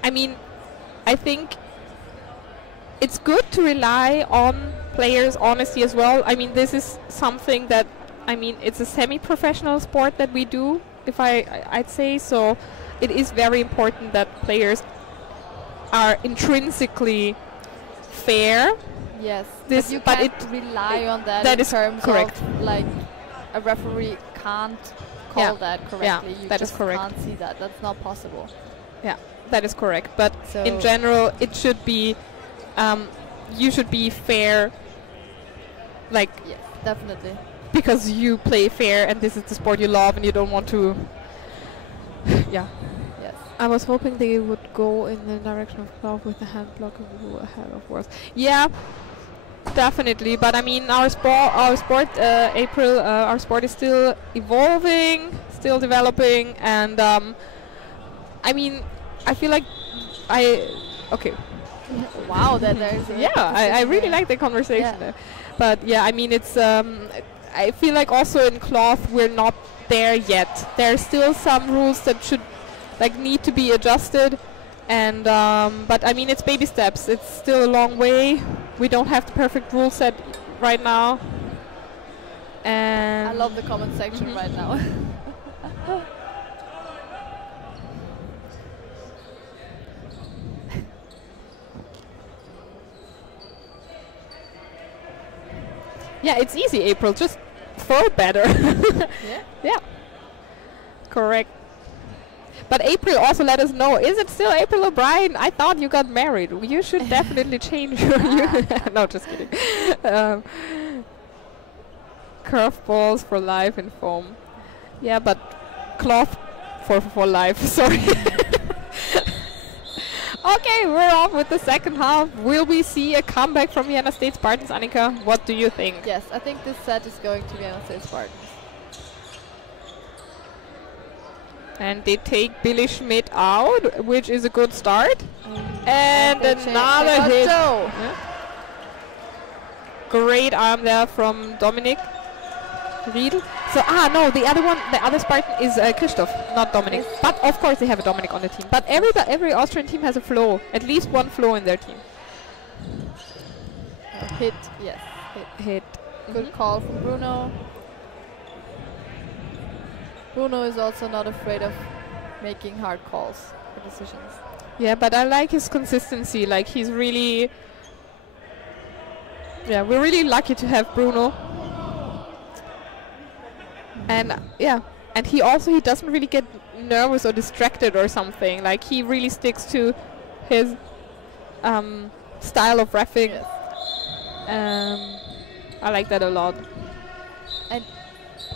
I mean, I think it's good to rely on players' honesty as well. I mean, this is something that, I mean, it's a semi-professional sport that we do, if I'd say. So it is very important that players are intrinsically fair. Yes, but you can't rely on that in terms of, like, a referee can't call that correctly. Yeah, you that just is correct. Can't see that. That's not possible. Yeah, that is correct. But in general, it should be, you should be fair. Like, yes, definitely. Because you play fair, and this is the sport you love, and you don't want to. Yeah. Yes. I was hoping they would go in the direction of Clough with the hand blocking ahead of worse. Yeah. Definitely, but I mean, our sport, April, our sport is still evolving, still developing, and I I mean, I feel like okay. Wow, that there's I really like the conversation there. But yeah, I mean, it's I feel like also in cloth we're not there yet. There's still some rules that should need to be adjusted, and but I mean, it's baby steps. It's still a long way. We don't have the perfect rule set right now. And I love the comment section right now. Yeah, it's easy, April. Just throw better. Yeah. Correct. But April, also let us know, is it still April O'Brien? I thought you got married. You should definitely change your... No, just kidding. Curveballs for life in foam. Yeah, but cloth for life. Sorry. Okay, we're off with the second half. Will we see a comeback from Vienna State Spartans, Annika? What do you think? Yes, I think this set is going to Vienna State Spartans. And they take Billy Schmidt out, which is a good start. And another hit. Yeah. Great arm there from Dominik Riedl. So, no, the other Spartan is Christoph, not Dominik. Yes. But of course they have a Dominik on the team. But every Austrian team has a flow, at least one flow in their team. Hit, yes. Hit. Good call from Bruno. Bruno is also not afraid of making hard calls or decisions. Yeah, but I like his consistency. Like, he's really... Yeah, we're really lucky to have Bruno. And and he doesn't really get nervous or distracted or something. Like, he really sticks to his style of reffing. Yes. I like that a lot. And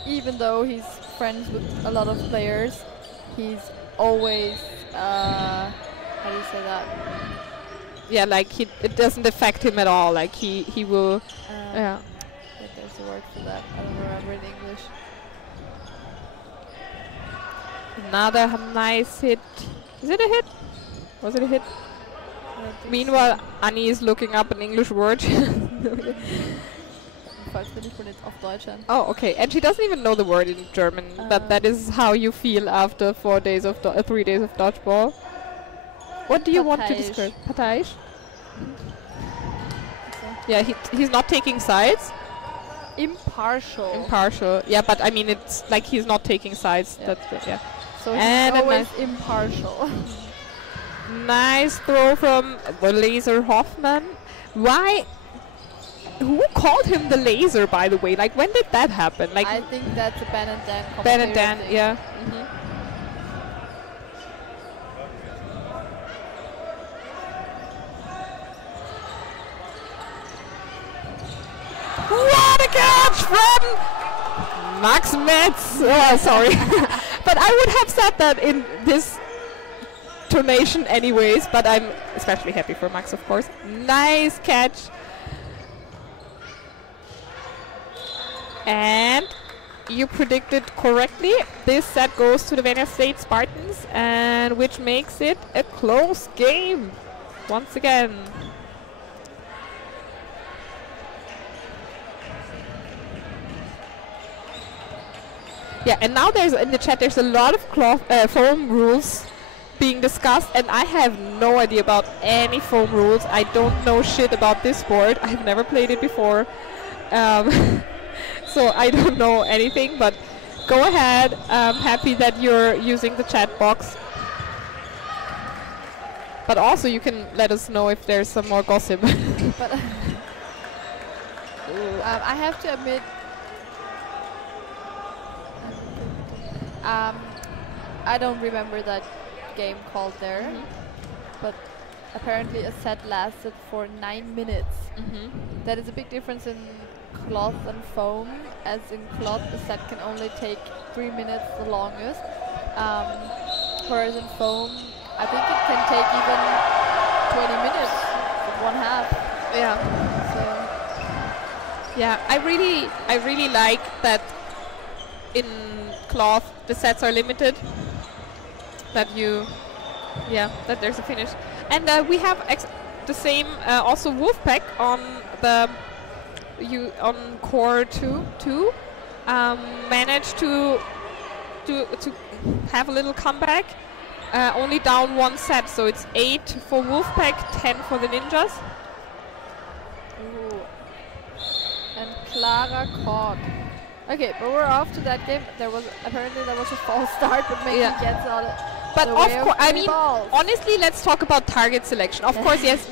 even though he's friends with a lot of players, he's always how do you say that? Yeah, like it doesn't affect him at all. Like he will. Yeah. There's a word for that. I don't remember in English. Another nice hit. Is it a hit? Was it a hit? Meanwhile, Annie is looking up an English word. Oh, okay. And she doesn't even know the word in German. But that is how you feel after 3 days of dodgeball. What do you want to describe? Parteiisch? Yeah, he's not taking sides. Impartial. Impartial. Yeah, but I mean, it's like he's not taking sides. Yeah. That's yeah. So he's always impartial. Nice throw from the Laser Hoffman. Why? Who called him the Laser, by the way? Like, when did that happen? Like, I think that's a Ben and Dan. Ben and Dan, yeah. What a catch from Max Metz! Oh, sorry. But I would have said that in this tonation anyways, but I'm especially happy for Max, of course. Nice catch. And you predicted correctly. This set goes to the Vienna State Spartans, and which makes it a close game once again. Yeah, and now there's in the chat there's a lot of foam rules being discussed, and I have no idea about any foam rules. I don't know shit about this sport. I've never played it before. So I don't know anything, but go ahead. I'm happy that you're using the chat box. But also you can let us know if there's some more gossip. But I have to admit, I don't remember that game called there, but apparently a set lasted for 9 minutes. That is a big difference in cloth and foam, as in cloth the set can only take 3 minutes the longest, whereas in foam I think it can take even 20 minutes, 1/2. Yeah. So yeah, I really like that in cloth the sets are limited, that you Yeah, that there's a finish. And we have the same also Wolfpack on the on core 2 managed to have a little comeback. Only down 1 set, so it's 8 for Wolfpack, 10 for the Ninjas. Ooh. And Clara caught. Okay, but we're off to that game. Apparently there was a false start, but maybe gets on it. But of course, I mean, honestly, let's talk about target selection. Of course, yes,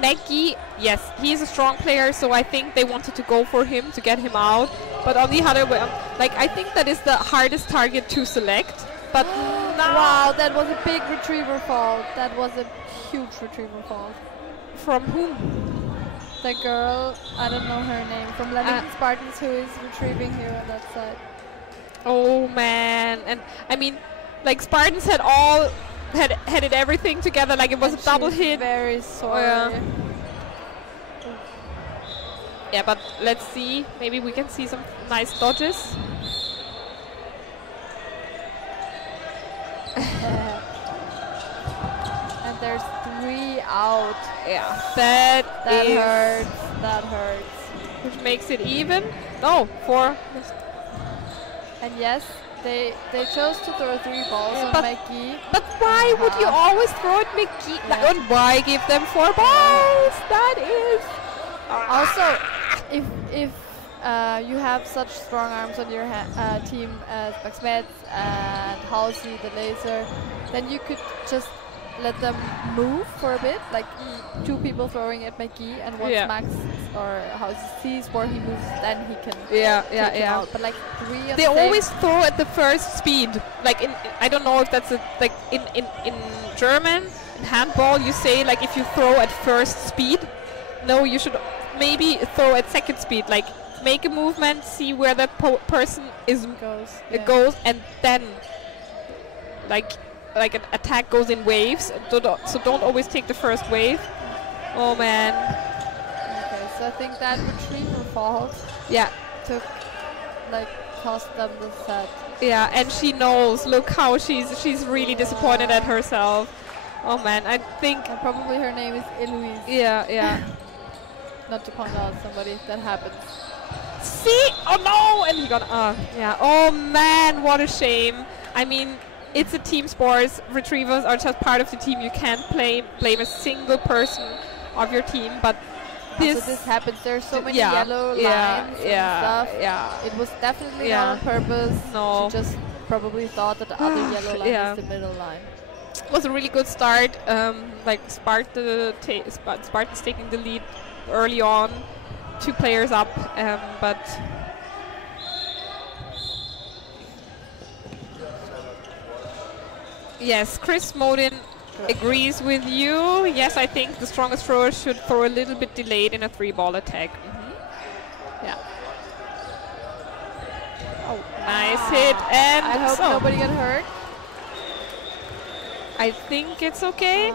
Maggie, yes, he's a strong player, so I think they wanted to go for him to get him out. But on the other way, like, I think that is the hardest target to select. But wow, that was a big retriever fault. That was a huge retriever fault. From whom? The girl, I don't know her name, from Leamington Spartans, who is retrieving here on that side. Oh man, and I mean, like Spartans had it everything together, like it was a double hit. Very sorry. Yeah, but let's see. Maybe we can see some nice dodges. And there's 3 out. Yeah, that hurts. That hurts. Which makes it even. No, 4. And yes, they chose to throw 3 balls on McGee. But why would you always throw at McGee? Yeah. And why give them 4 balls? That is. Also, if you have such strong arms on your team as Baxmet and Halsey, the laser, then you could just let them move for a bit, like 2 people throwing at McGee, and once Max or Halsey sees where he moves, then he can take him out. But like 3 on they always throw at the first speed. Like I don't know if that's like in German, in handball you say like if you throw at first speed. No, you should maybe throw at second speed, like make a movement, see where the person goes, and then like an attack goes in waves. So don't always take the first wave. Oh man. Okay, so I think that retriever fault cost them the set. Yeah, and she knows. Look how she's really disappointed at herself. Oh man, I think probably her name is Eloise. Yeah. Not to point out somebody that happens. See? Oh no! And he got oh man, what a shame. I mean, it's a team sport. Retrievers are just part of the team. You can't blame a single person of your team, but this happens. There's so many yellow lines and stuff. Yeah. It was definitely not on purpose. No. She just probably thought that the other yellow line is the middle line. It was a really good start. Like Spartans taking the lead early on, 2 players up, but yes, Chris Modin agrees with you. Yes, I think the strongest thrower should throw a little bit delayed in a 3-ball attack. Yeah. Oh, nice hit, and I hope nobody got hurt. I think it's okay.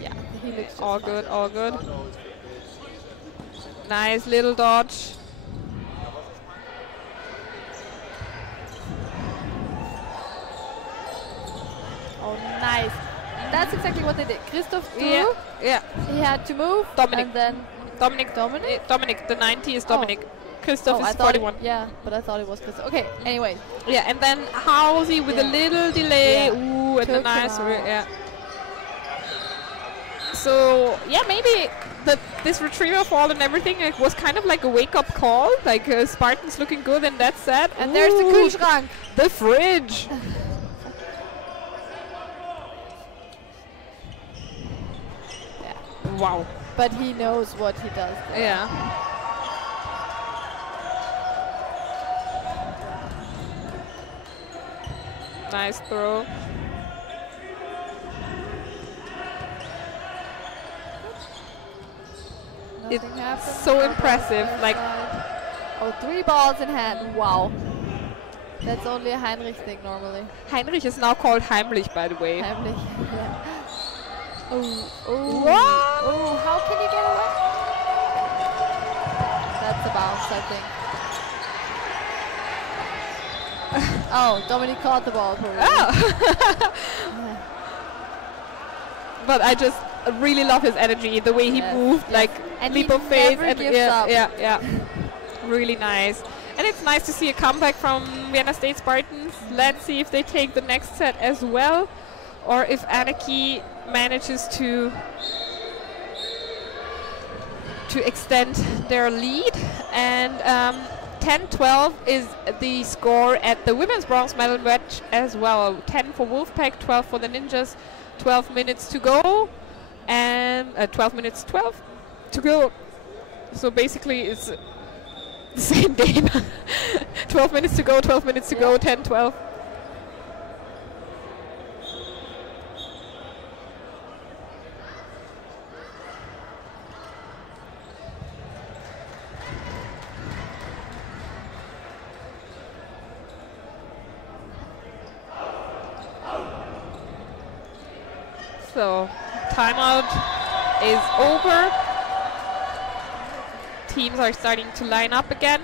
Yeah, he looks all good, all good. Nice little dodge. Oh, nice. That's exactly what they did. Christoph threw. Yeah. He had to move. Dominic. And then Dominic. The 90 is Dominic. Christoph is 41. Yeah, but I thought it was Christoph. Okay, anyway. Yeah, and then Halsey with a little delay. Ooh, and a nice. So yeah, maybe this retriever fall and everything, it was kind of like a wake-up call. Like Spartans looking good, and that's that. And there's the Kühlschrank, the fridge. Wow. But he knows what he does there. Yeah. Nice throw. It's so impressive. Like, oh, 3 balls in hand. Wow. That's only a Heinrich thing normally. Heinrich is now called Heimlich, by the way. Heimlich. Yeah. Oh. What? Oh, how can you get away? That's a bounce, I think. Oh, Dominic caught the ball. Oh. but I just really love his energy, the way he moved, like and leap of faith, and yeah, really nice. And it's nice to see a comeback from Vienna State Spartans. Let's see if they take the next set as well, or if Anarchy manages to extend their lead. And 10-12 is the score at the women's bronze medal match as well. 10 for Wolfpack, 12 for the Ninjas. 12 minutes to go, and 12 to go. So basically it's the same game. 12 minutes to go, 12 minutes to go, 10-12. So timeout is over. Teams are starting to line up again.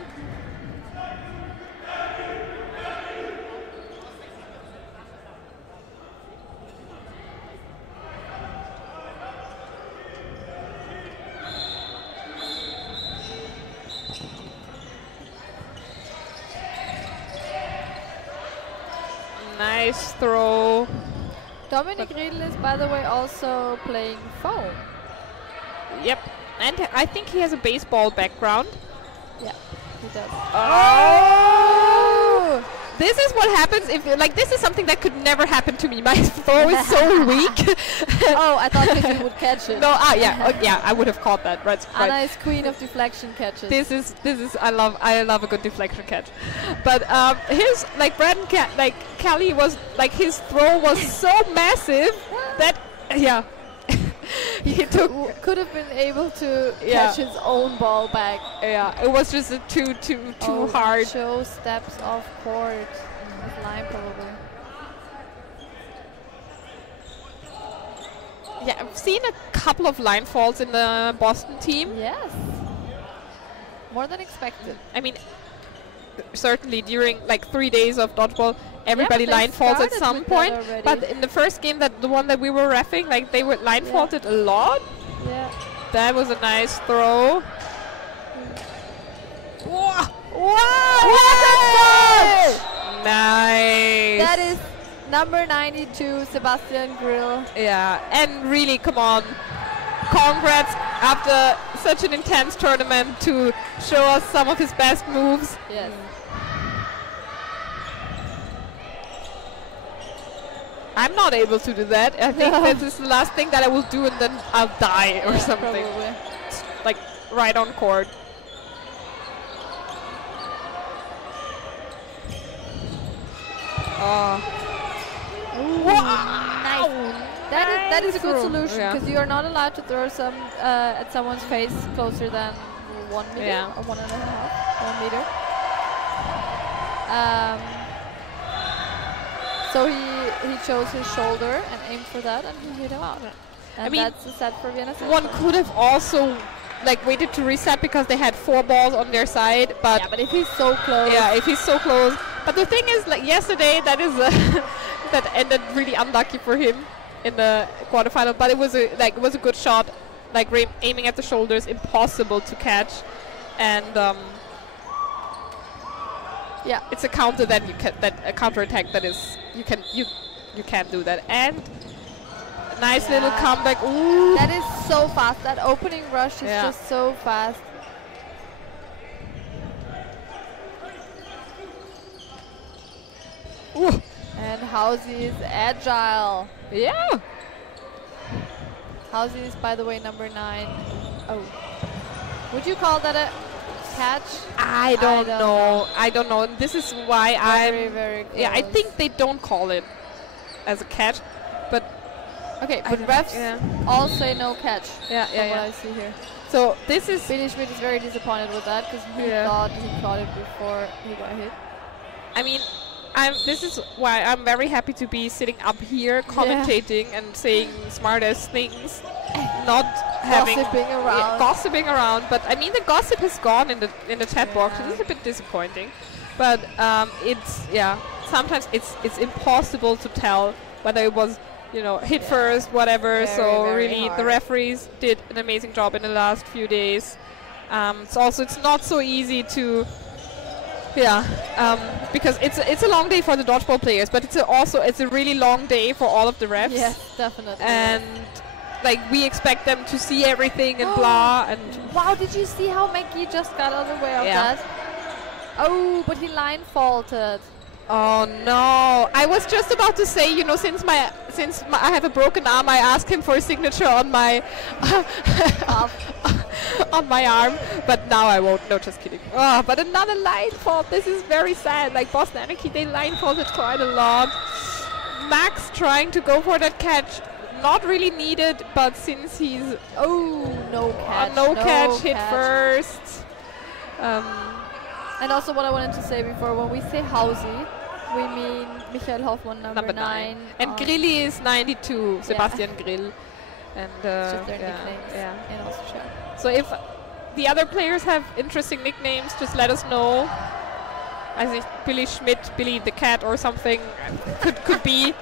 Nice throw. Dominic Riedl is, by the way, also playing foam. Yep, and I think he has a baseball background. Yeah, he does. Oh! This is what happens if, like, this is something that could never happen to me. My throw is so weak. Oh, I thought that you would catch it. No, yeah, I would have caught that. Right. Anna is queen of deflection catches. This is I love a good deflection catch. But his, like, Brandon Kelly was, like, his throw was so massive that he could have been able to catch his own ball back. Yeah, it was just too hard. Joe steps off court. His line probably. Yeah, I've seen a couple of line falls in the Boston team. Yes. More than expected. I mean, certainly during like 3 days of dodgeball, everybody line falls at some point. But in the first game, the one that we were reffing, like they were line faulted a lot. Yeah. That was a nice throw. Whoa! Wow! Nice. That is number 92, Sebastian Grill. Yeah, and really, come on. Congrats after such an intense tournament to show us some of his best moves. Yes. I'm not able to do that. I think this is the last thing that I will do, and then I'll die or something. Probably. Like right on court. Wow! Nice. That is a good solution, because you are not allowed to throw some at someone's face closer than 1 meter or 1.5 meter. So he chose his shoulder and aimed for that, and he hit him out. And I mean, that's the set for Vienna. One could have also like waited to reset because they had 4 balls on their side, but if he's so close. Yeah, if he's so close. But the thing is, like yesterday, that is that ended really unlucky for him in the quarterfinal. But it was a good shot, like aiming at the shoulders, impossible to catch, and it's a counter that you can a counter attack that is you can't do that. And nice little comeback. Ooh. That is so fast. That opening rush is just so fast. Ooh. And Hausi is agile. Yeah. Hausi is, by the way, number 9. Oh. Would you call that a catch? I don't know. I don't know. And this is why very close. Yeah, I think they don't call it as a catch, but okay. But refs all say no catch. Yeah, what I see here. So this is Billy Schmidt is very disappointed with that, because he thought he caught it before he got hit. I mean, this is why I'm very happy to be sitting up here commentating and saying smartest things, not having gossiping around. But I mean, the gossip has gone in the chat box. This is a bit disappointing, but it's sometimes it's impossible to tell whether it was you know, hit first, whatever. Very, so very really, hard. the referees did an amazing job in the last few days. It's not so easy to, because it's a long day for the dodgeball players, but it's a really long day for all of the refs. Yes, definitely. And like we expect them to see everything and blah and. Wow! Did you see how Maggie just got out of the way of Yeah. that? Oh, but he line faulted. Oh no! I was just about to say, you know, since I have a broken arm, I asked him for a signature on my on my arm, but now I won't. No, just kidding. Oh, but another line fault. This is very sad. Like Boston Anarchy, they line faulted quite a lot. Max trying to go for that catch, not really needed, but since he's no catch. no catch, hit first. And also what I wanted to say before, when we say Hausi, we mean Michael Hoffmann, number 9. And Grilli is 92, Sebastian Grill. And it's just their nicknames in Austria. So if the other players have interesting nicknames, just let us know. I think Billy Schmidt, Billy the Cat or something could be.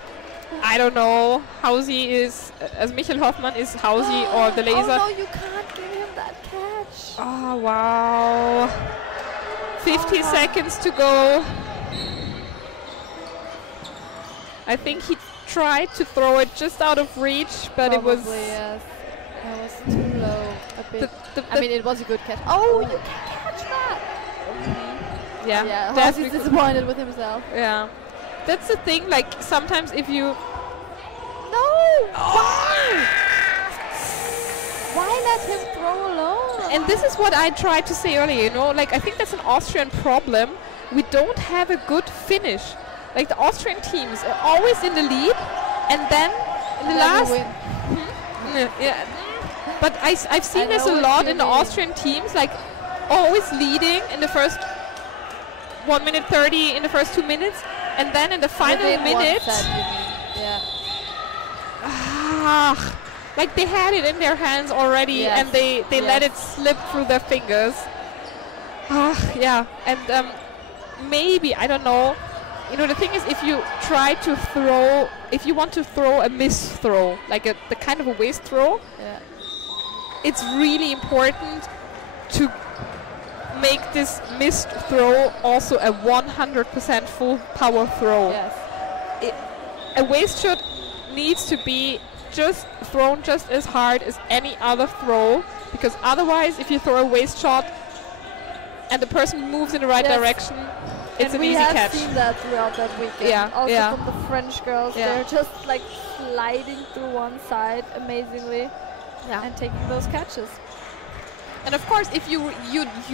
I don't know. Hausi is, as Michael Hoffmann is Hausi or the laser. Oh no, you can't give him that catch. Oh wow. 50 seconds to go. I think he tried to throw it just out of reach, but it was... Yes. That was too low a bit. I mean, it was a good catch. Oh, you can catch that! Yeah, Horst is disappointed with himself. Yeah. That's the thing, like, sometimes if you... No! Why? Why let him throw alone? And this is what I tried to say earlier, you know, like I think that's an Austrian problem. We don't have a good finish. Like the Austrian teams are always in the lead, and then in the last... Yeah. But I've seen this a lot in the Austrian teams, like always leading in the first 1 minute 30 in the first 2 minutes, and then in the final minute... like they had it in their hands already, and they let it slip through their fingers. And maybe, I don't know, you know, the thing is, if you try to throw, if you want to throw a miss throw, like the kind of a waste throw, it's really important to make this missed throw also a 100% full power throw. A waste shot needs to be just thrown just as hard as any other throw, because otherwise if you throw a waste shot and the person moves in the right direction, it's an easy catch. We have seen that throughout that weekend. Also from the French girls, they're just like sliding through one side amazingly and taking those catches. And of course, if you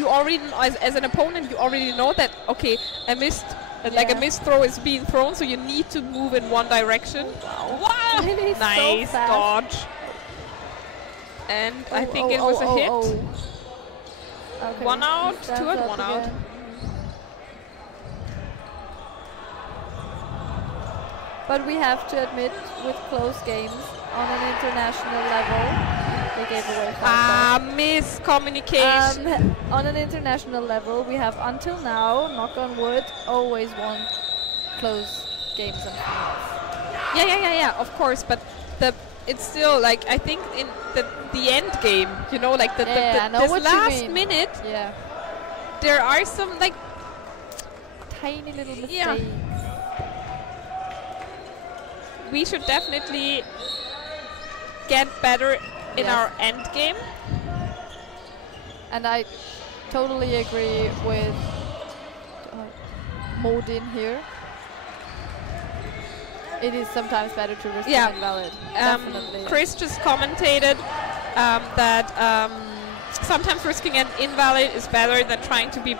already know, as an opponent, you already know that, okay, a missed throw is being thrown, so you need to move in one direction. Wow! Really Nice so dodge. And I think it was a hit. Okay, 1 out, 2 and 1 out. But we have to admit, with close games on an international level, they gave away 5 miscommunication. On an international level, we have until now, knock on wood, always won close games and finals. Yeah, of course, but it's still like, I think in the end game, you know, like this last minute, there are some like tiny little mistakes. We should definitely get better in our end game. And I totally agree with Modin here. It is sometimes better to risk an invalid. Definitely. Chris just commentated that sometimes risking an invalid is better than trying to be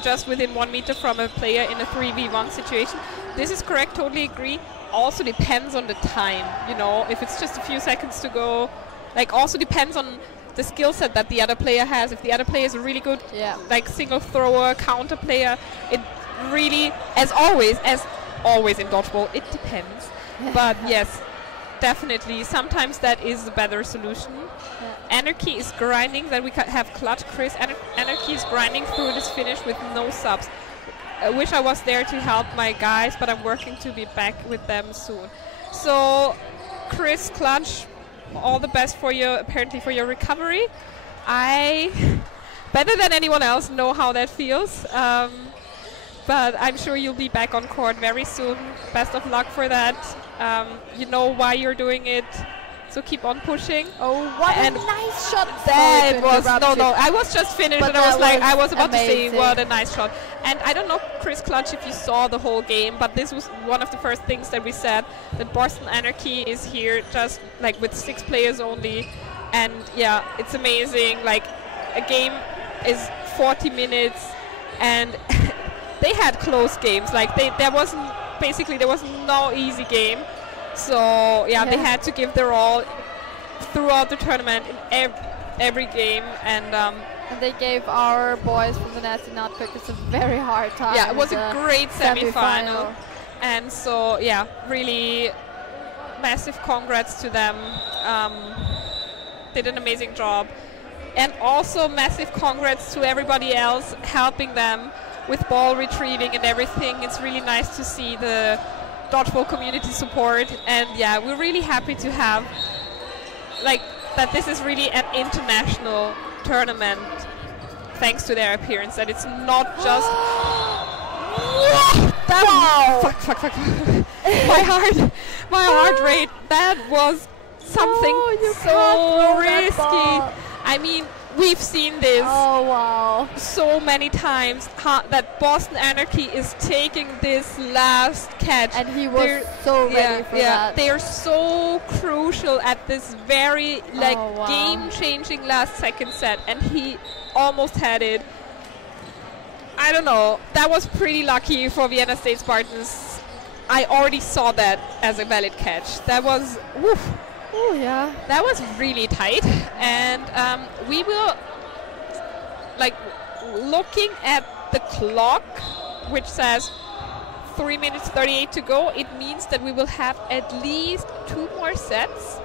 just within 1 meter from a player in a 3v1 situation. This is correct, totally agree. Also depends on the time, you know, if it's just a few seconds to go. Like, also depends on the skill set that the other player has. If the other player is a really good like single thrower, counter player, it really, as always in dodgeball, it depends. But yes, definitely, sometimes that is the better solution. Anarchy is grinding, that we have clutch Chris. Anarchy is grinding through this finish with no subs. I wish I was there to help my guys, but I'm working to be back with them soon. So Chris Clutch, all the best for your, apparently for your recovery. I, better than anyone else, know how that feels. But I'm sure you'll be back on court very soon. Best of luck for that. You know why you're doing it, so keep on pushing. Oh, what a nice shot! That was no. I was just finished, and I was like, I was about amazing. to say, what a nice shot. And I don't know, Chris Clutch, if you saw the whole game, but this was one of the first things that we said, that Boston Anarchy is here just like with 6 players only, and yeah, it's amazing. Like a game is 40 minutes, and they had close games. Like there was no easy game. So yeah, they had to give their all throughout the tournament in every game, and they gave our boys from the Nasty Nutcrackers a very hard time. Yeah, it was a great semi-final, and so yeah, really massive congrats to them. Did an amazing job, and also massive congrats to everybody else helping them with ball retrieving and everything. It's really nice to see the Dodgeball community support, and yeah, we're really happy to have like that this is really an international tournament thanks to their appearance, that it's not just fuck. my heart rate, that was something so risky. I mean, we've seen this so many times, that Boston Anarchy is taking this last catch. And he was so ready for that. They are so crucial at this very game-changing last second set, and he almost had it. I don't know. That was pretty lucky for Vienna State Spartans. I already saw that as a valid catch. That was, woof. Oh yeah, that was really tight, and we will, like, looking at the clock, which says 3 minutes 38 to go. It means that we will have at least 2 more sets,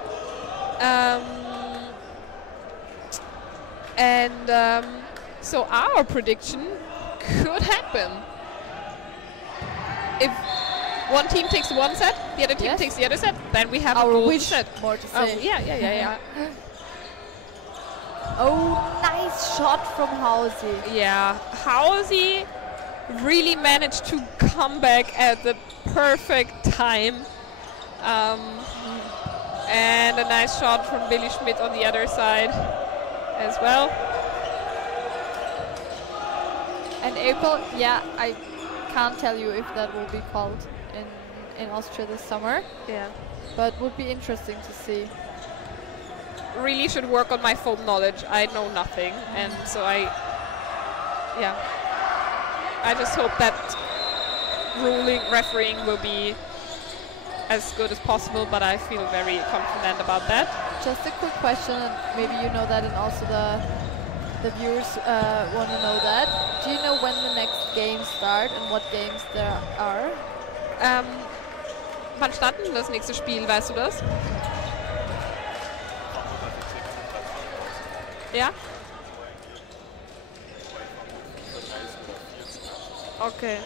so our prediction could happen. If one team takes one set, the other team takes the other set, then we have a golden set. More to say. Yeah. Oh, nice shot from Hausi. Yeah, Hausi really managed to come back at the perfect time. And a nice shot from Billy Schmidt on the other side as well. And April, yeah, I can't tell you if that will be called in Austria this summer. Yeah. But would be interesting to see. Really should work on my foam knowledge. I know nothing, and so I just hope that refereeing will be as good as possible, but I feel very confident about that. Just a quick question, and maybe you know that, and also the viewers want to know that. Do you know when the next games start and what games there are? Wann startet denn das nächste Spiel, weißt du das? Ja? Okay.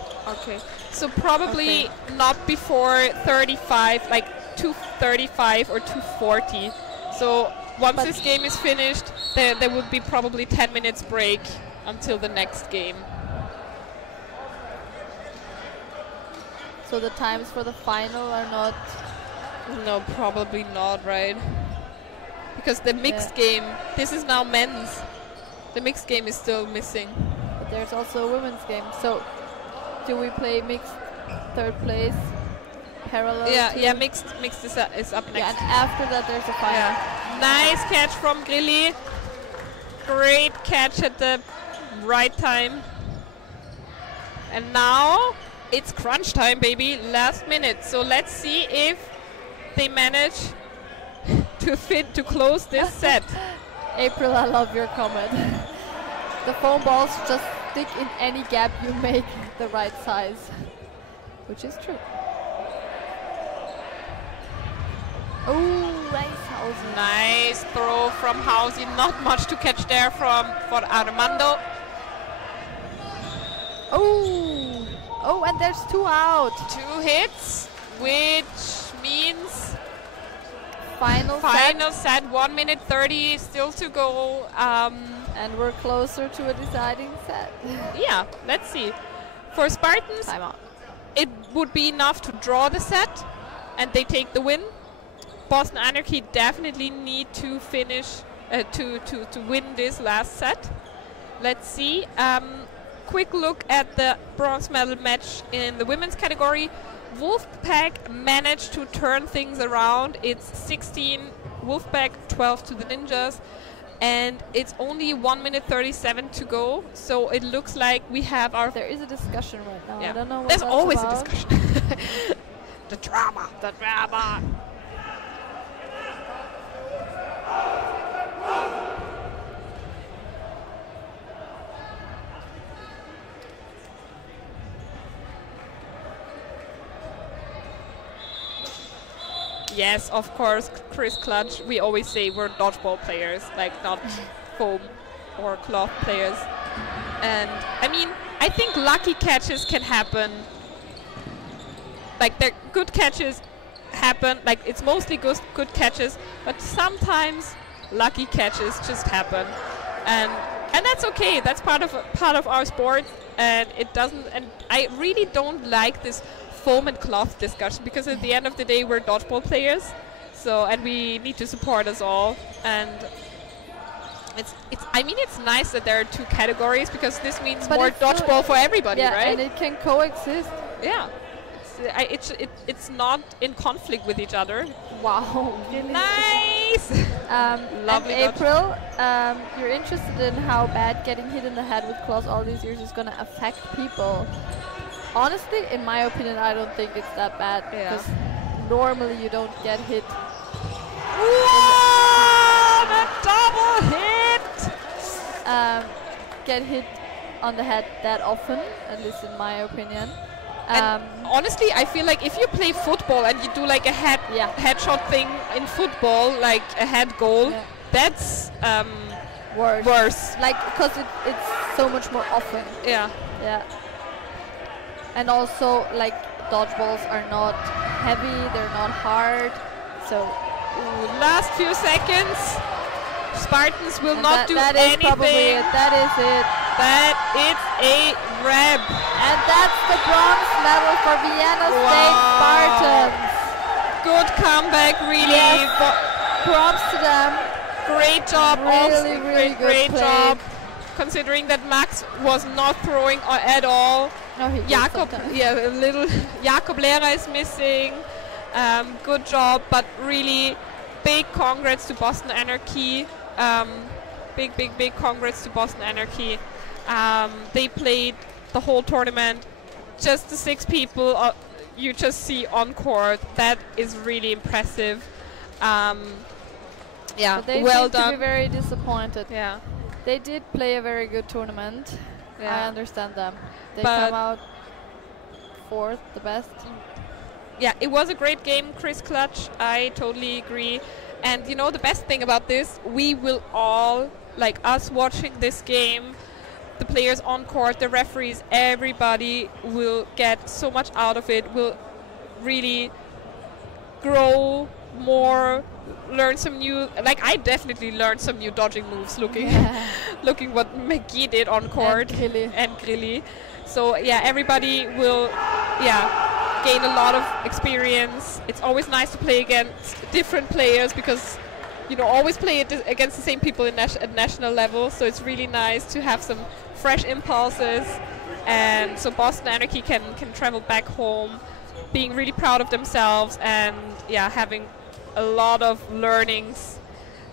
So probably not before 35, like 2:35 or 2:40. So once this game is finished, there would be probably 10 minutes break until the next game. So the times for the final are not... No, probably not, right? Because the mixed game, this is now men's. The mixed game is still missing. But there's also a women's game. So do we play mixed third place parallel? Yeah, mixed is up next. Yeah, and after that there's a final. Yeah. Nice catch from Grilli. Great catch at the right time. And now it's crunch time, baby. Last minute. So let's see if they manage to close this set. April, I love your comment. The foam balls just stick in any gap you make the right size, which is true. Oh, nice Hausi. Nice throw from Hausi. Not much to catch there for Armando. Oh, and there's 2 out. 2 hits, which means Final set, 1 minute 30 still to go. And we're closer to a deciding set. Yeah, let's see. For Spartans, it would be enough to draw the set and they take the win. Boston Anarchy definitely need to finish, to win this last set. Let's see. Quick look at the bronze medal match in the women's category. Wolfpack managed to turn things around. It's 16 Wolfpack, 12 to the Ninjas. And it's only 1 minute 37 to go. So it looks like we have our... There is a discussion right now. Yeah. I don't know what There's that's always about. a discussion. The drama. The drama. Yes, of course, Chris Clutch. We always say we're dodgeball players, like not foam or cloth players. And I mean, I think lucky catches can happen. Like, good catches happen. Like, it's mostly good catches, but sometimes lucky catches just happen, and that's okay. That's part of our sport, and it doesn't. And I really don't like this foam and cloth discussion, because at the end of the day we're dodgeball players, so, and we need to support us all. And I mean, it's nice that there are two categories, because this means more dodgeball for everybody, right? And it can coexist. Yeah, it's not in conflict with each other. Wow, really nice. Lovely. And April, you're interested in how bad getting hit in the head with claws all these years is going to affect people. Honestly, in my opinion, I don't think it's that bad, because normally you don't get hit. Whoa, a double hit! Get hit on the head that often, at least in my opinion. And honestly, I feel like if you play football and you do like a headshot thing in football, like a head goal, that's worse. Like, because it's so much more often. Yeah. Yeah. And also, like, dodgeballs are not heavy, they're not hard, so... last few seconds. Spartans will not do anything. That is probably it. That is it. That is a wrap. And that's the bronze medal for Vienna State Spartans. Good comeback, really. Yes. Props to them. Great job. Really great job. Considering that Max was not throwing at all. No, he Jakob, a little. Jakob Lehrer is missing. Good job, but really big congrats to Boston Anarchy. Big congrats to Boston Anarchy. They played the whole tournament. Just the 6 people you just see on court. That is really impressive. Yeah, but they well seem done. to be very disappointed. Yeah. They did play a very good tournament. Yeah. I understand them. They but come out 4th, the best. Yeah, it was a great game, Chris Clutch. I totally agree. And you know, the best thing about this, we will all, like us watching this game, the players on court, the referees, everybody will get so much out of it, will really grow more, learn some new, like I definitely learned some new dodging moves looking what McGee did on court and Grilli. So yeah, everybody will gain a lot of experience. It's always nice to play against different players, because you know, always play against the same people at national level, so it's really nice to have some fresh impulses, and so Boston Anarchy can travel back home being really proud of themselves, and yeah, having a lot of learnings,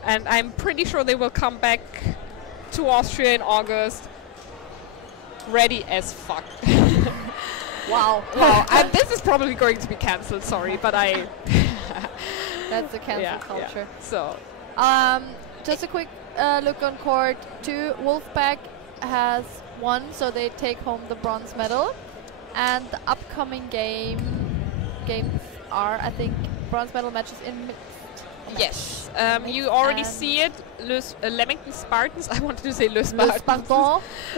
and I'm pretty sure they will come back to Austria in August ready as fuck. Wow. And this is probably going to be cancelled, sorry, but I that's the cancel culture. Yeah. So just a quick look on court. Wolfpack has won, so they take home the bronze medal, and the upcoming games are, I think, bronze medal matches in mixed. Yes, you already see it. Leamington Spartans. I wanted to say Le Spartans.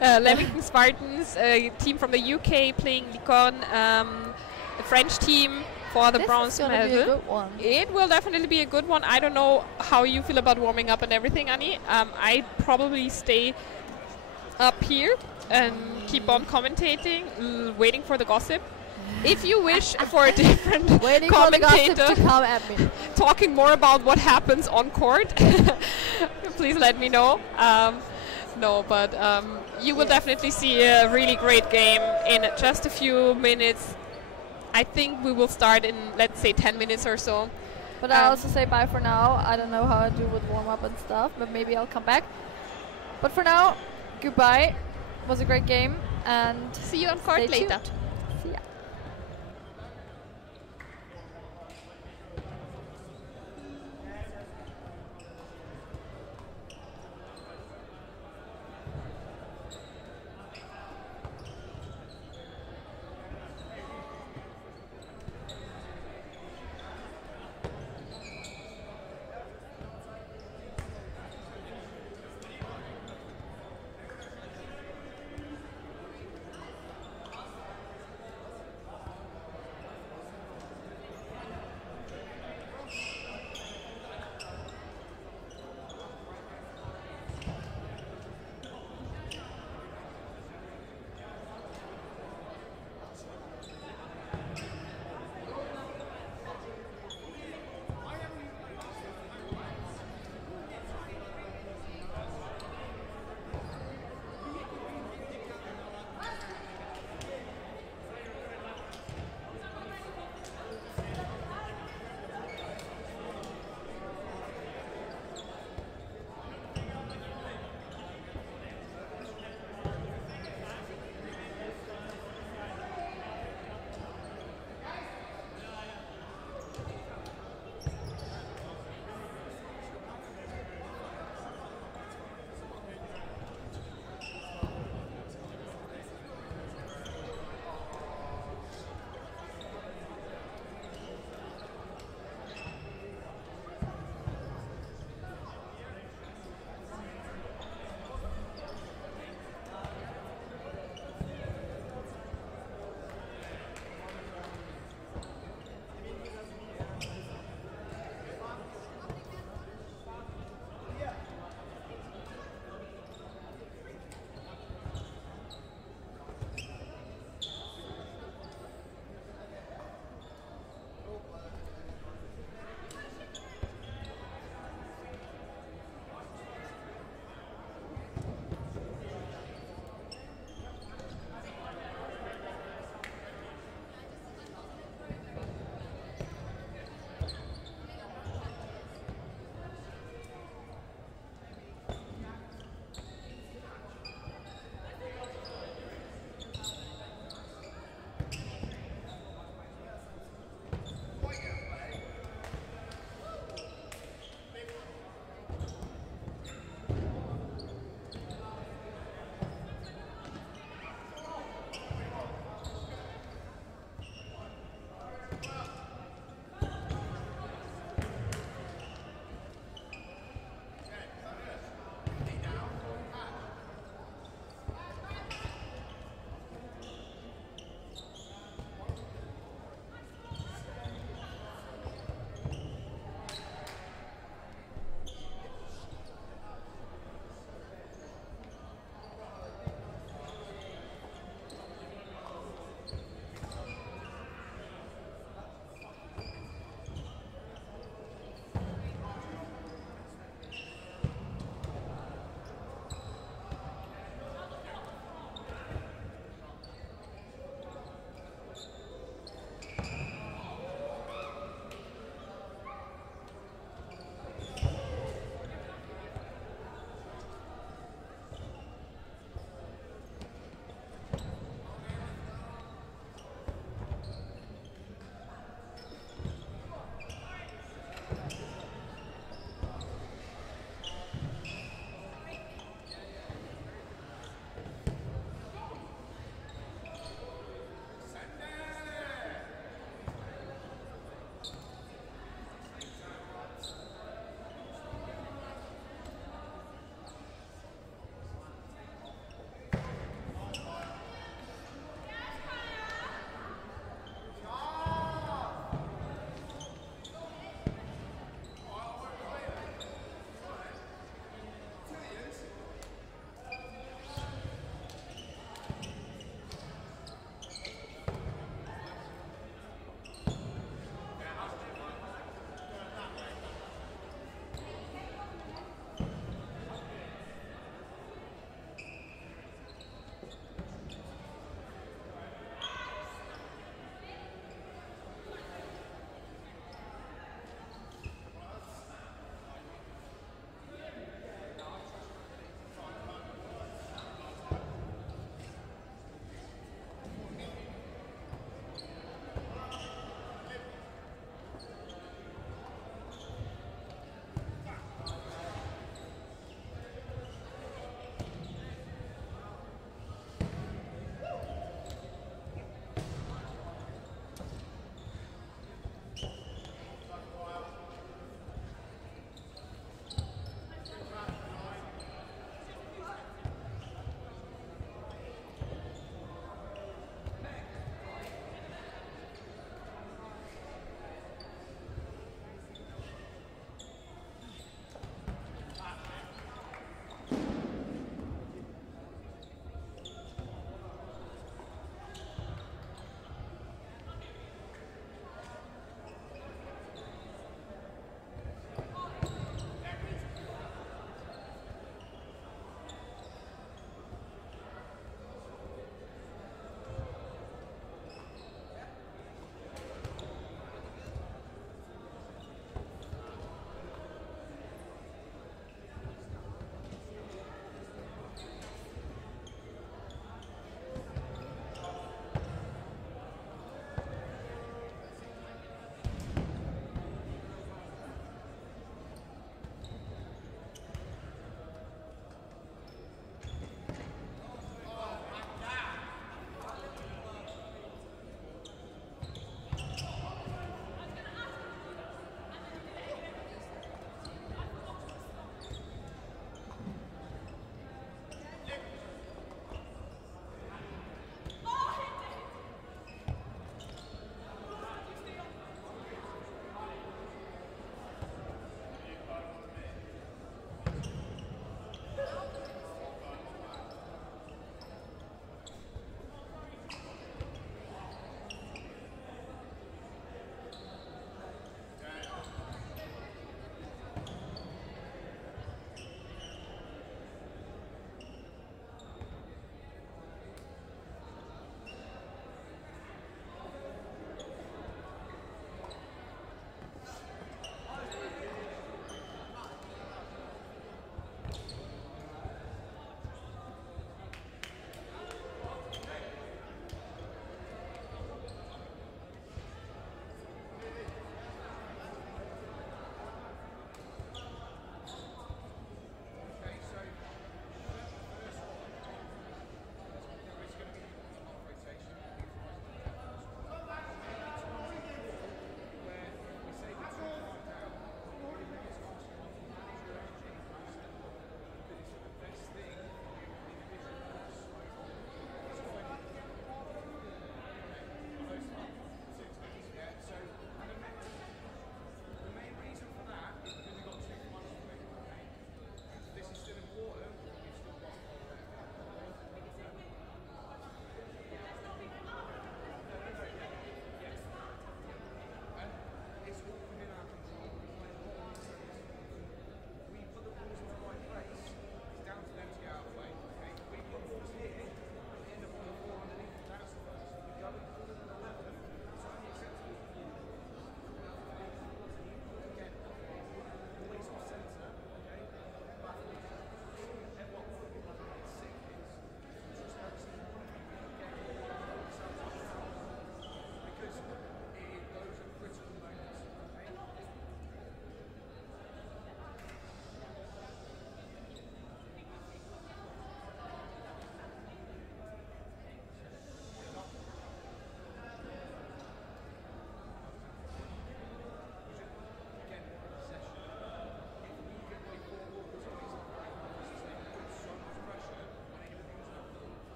Leamington Spartans, a team from the UK playing Licon. The French team for the bronze This is medal. be a good one. It will definitely be a good one. I don't know how you feel about warming up and everything, Annie. I'd probably stay up here and keep on commentating, waiting for the gossip. If you wish for a different commentator to come at me, talking more about what happens on court, please let me know. No, but you will definitely see a really great game in just a few minutes. I think we will start in, let's say, 10 minutes or so. But I also say bye for now. I don't know how I do with warm up and stuff, but maybe I'll come back. But for now, goodbye. It was a great game, and see you on court later. See ya.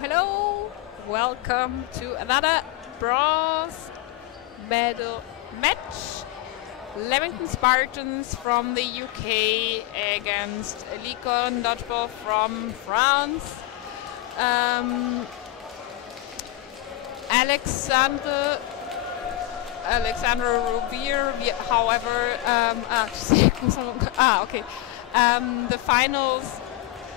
hello. Welcome to another bronze medal match. Leamington Spartans from the UK against Licon Dodgeball from France. Alexandra Rouvier, however, okay. The finals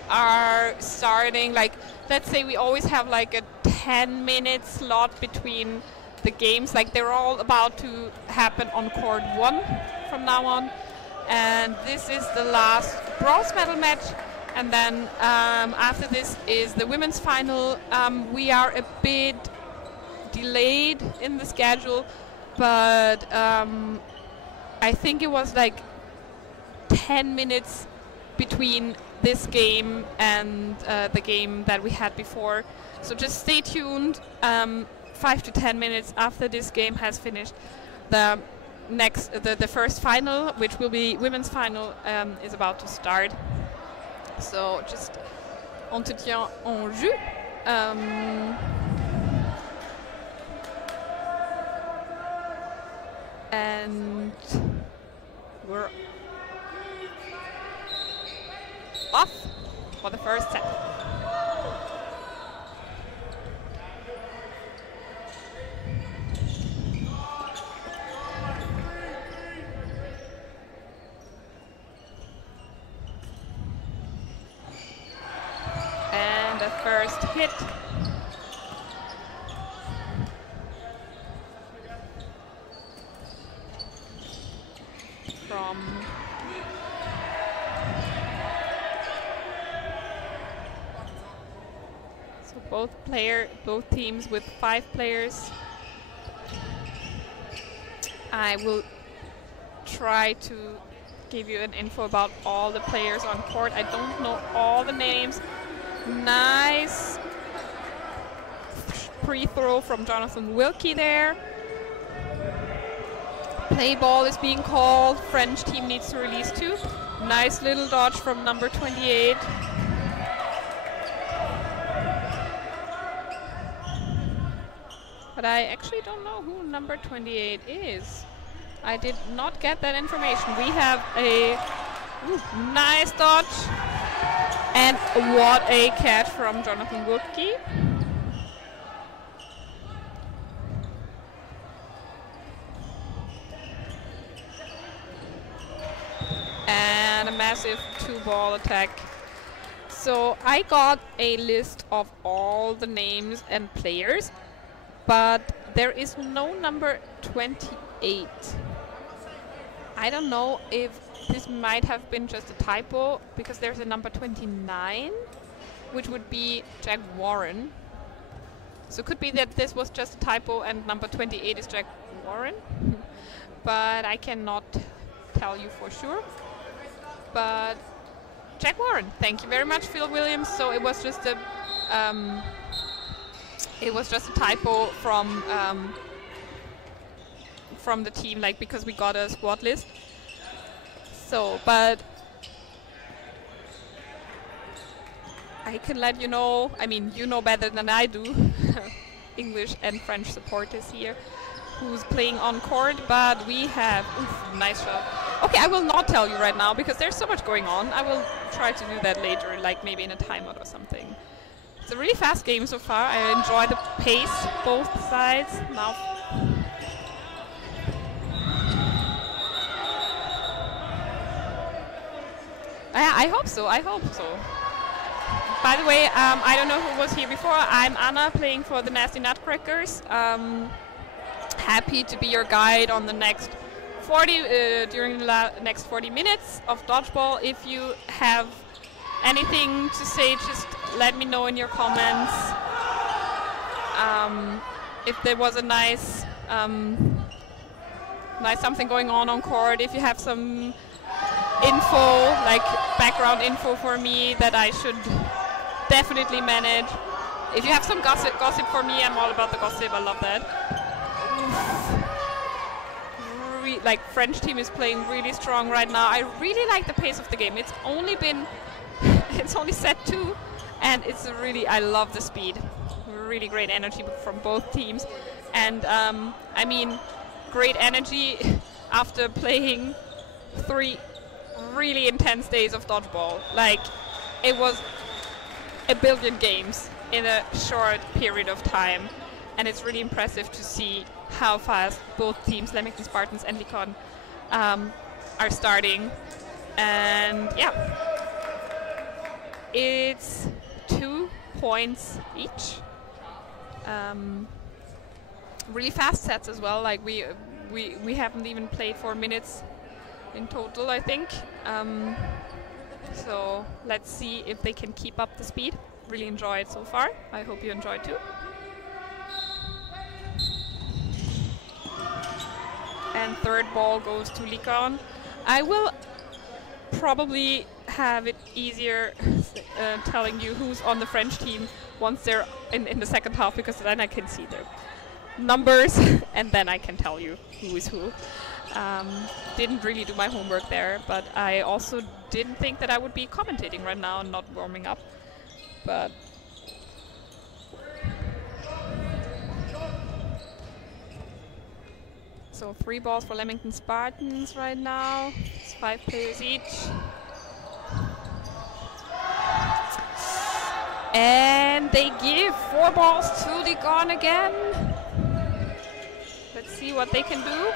are starting, like, let's say we always have like a 10-minute slot between the games, like they're all about to happen on court 1 from now on, and this is the last bronze medal match, and then after this is the women's final. We are a bit delayed in the schedule, but I think it was like 10 minutes between this game and the game that we had before, so just stay tuned. 5 to 10 minutes after this game has finished, the first final, which will be women's final, is about to start. So just on te tient en jus. And we're off for the first set. And the first hit. From both teams with 5 players. I will try to give you an info about all the players on court. I don't know all the names. Nice pre-throw from Jonathan Wilkie there. Play ball is being called. French team needs to release 2. Nice little dodge from number 28. But I actually don't know who number 28 is. I did not get that information. We have a nice dodge. And what a catch from Jonathan Wilkie. And a massive 2-ball attack. So I got a list of all the names and players, but there is no number 28. I don't know if this might have been just a typo, because there's a number 29, which would be Jack Warren. So it could be that this was just a typo and number 28 is Jack Warren, but I cannot tell you for sure. But Jack Warren, thank you very much, Phil Williams. So it was just a typo from the team, like, because we got a squad list. So, but I can let you know, I mean, you know better than I do, English and French supporters here, who's playing on court, but we have, nice shot. Okay, I will not tell you right now because there's so much going on. I will try to do that later, like maybe in a timeout or something. It's a really fast game so far. I enjoy the pace, both sides. Now, I hope so. I hope so. By the way, I don't know who was here before. I'm Anna, playing for the Nasty Nutcrackers. Happy to be your guide on the next 40 during the next 40 minutes of dodgeball. If you have anything to say, just let me know in your comments. If there was a nice something going on court, if you have some info, like background info for me that I should definitely manage. If you have some gossip for me, I'm all about the gossip. I love that. Like, French team is playing really strong right now. I really like the pace of the game. It's only been, it's only set 2, And it's a really, I love the speed. Really great energy from both teams. And I mean, great energy after playing 3 really intense days of dodgeball. Like, it was a billion games in a short period of time. And it's really impressive to see how fast both teams, Leamington Spartans and Licon, are starting. And yeah, it's 2 points each. Really fast sets as well. Like we haven't even played 4 minutes in total, I think. So let's see if they can keep up the speed. Really enjoy it so far. I hope you enjoyed too. And third ball goes to Licon. I will probably have it easier telling you who's on the French team once they're in the second half, because then I can see their numbers and then I can tell you who is who. Didn't really do my homework there, but I also didn't think that I would be commentating right now and not warming up. But so 3 balls for Leamington Spartans right now. It's 5 players each. And they give 4 balls to Licon again. Let's see what they can do.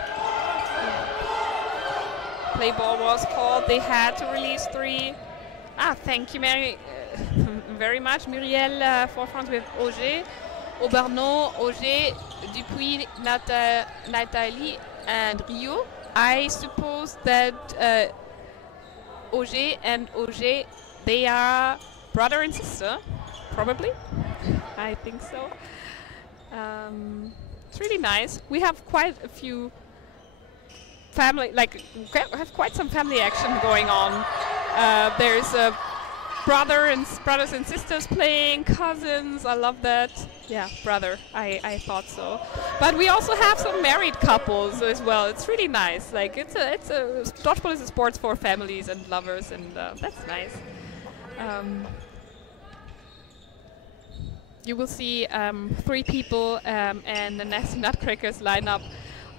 Play ball was called. They had to release 3. Thank you, very much, Muriel, for France with Auger. Aubernon, Auger, Dupuis, Nathalie, and Rio. I suppose that Auger and Auger, they are brother and sister, probably. I think so. It's really nice. We have quite a few family, like, have quite some family action going on. There's brothers and sisters playing, cousins. I love that. Yeah, brother. I thought so. But we also have some married couples as well. It's really nice. Like, dodgeball is a sport for families and lovers, and that's nice. You will see 3 people and the Nasty Nutcrackers line up,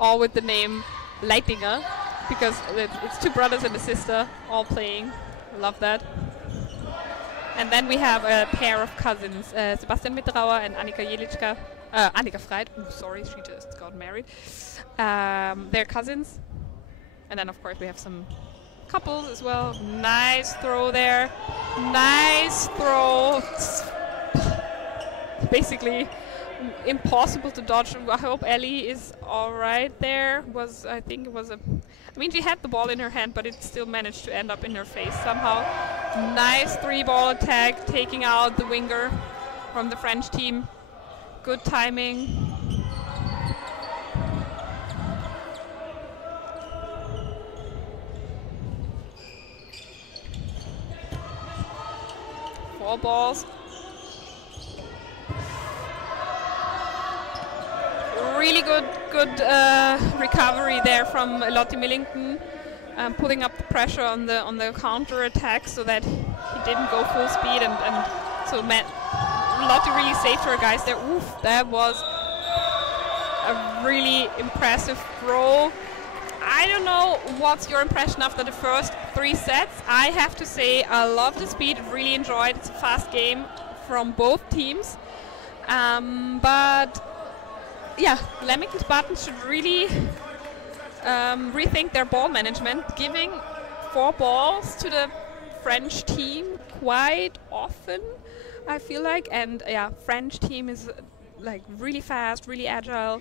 all with the name Leitinger, because it's 2 brothers and a sister all playing. I love that. And then we have a pair of cousins, Sebastian Mitterauer and Annika Jelitschka. Annika Freit, sorry, she just got married. They're cousins. And then, of course, we have some couples as well. Nice throw there. Nice throw. Basically impossible to dodge. I hope Ellie is all right there. I think it was I mean, she had the ball in her hand, but it still managed to end up in her face somehow. Nice 3-ball attack, taking out the winger from the French team. Good timing. Four balls. Really good recovery there from Lotte Millington, putting up the pressure on the counter attack so that he didn't go full speed, and so Lotte really saved her guys there. Oof, that was a really impressive throw. I don't know what's your impression after the first 3 sets. I have to say I love the speed, really enjoyed it. It's a fast game from both teams, but yeah, Leamington Spartans should really rethink their ball management, giving 4 balls to the French team quite often, I feel like. And yeah, French team is like really fast, really agile,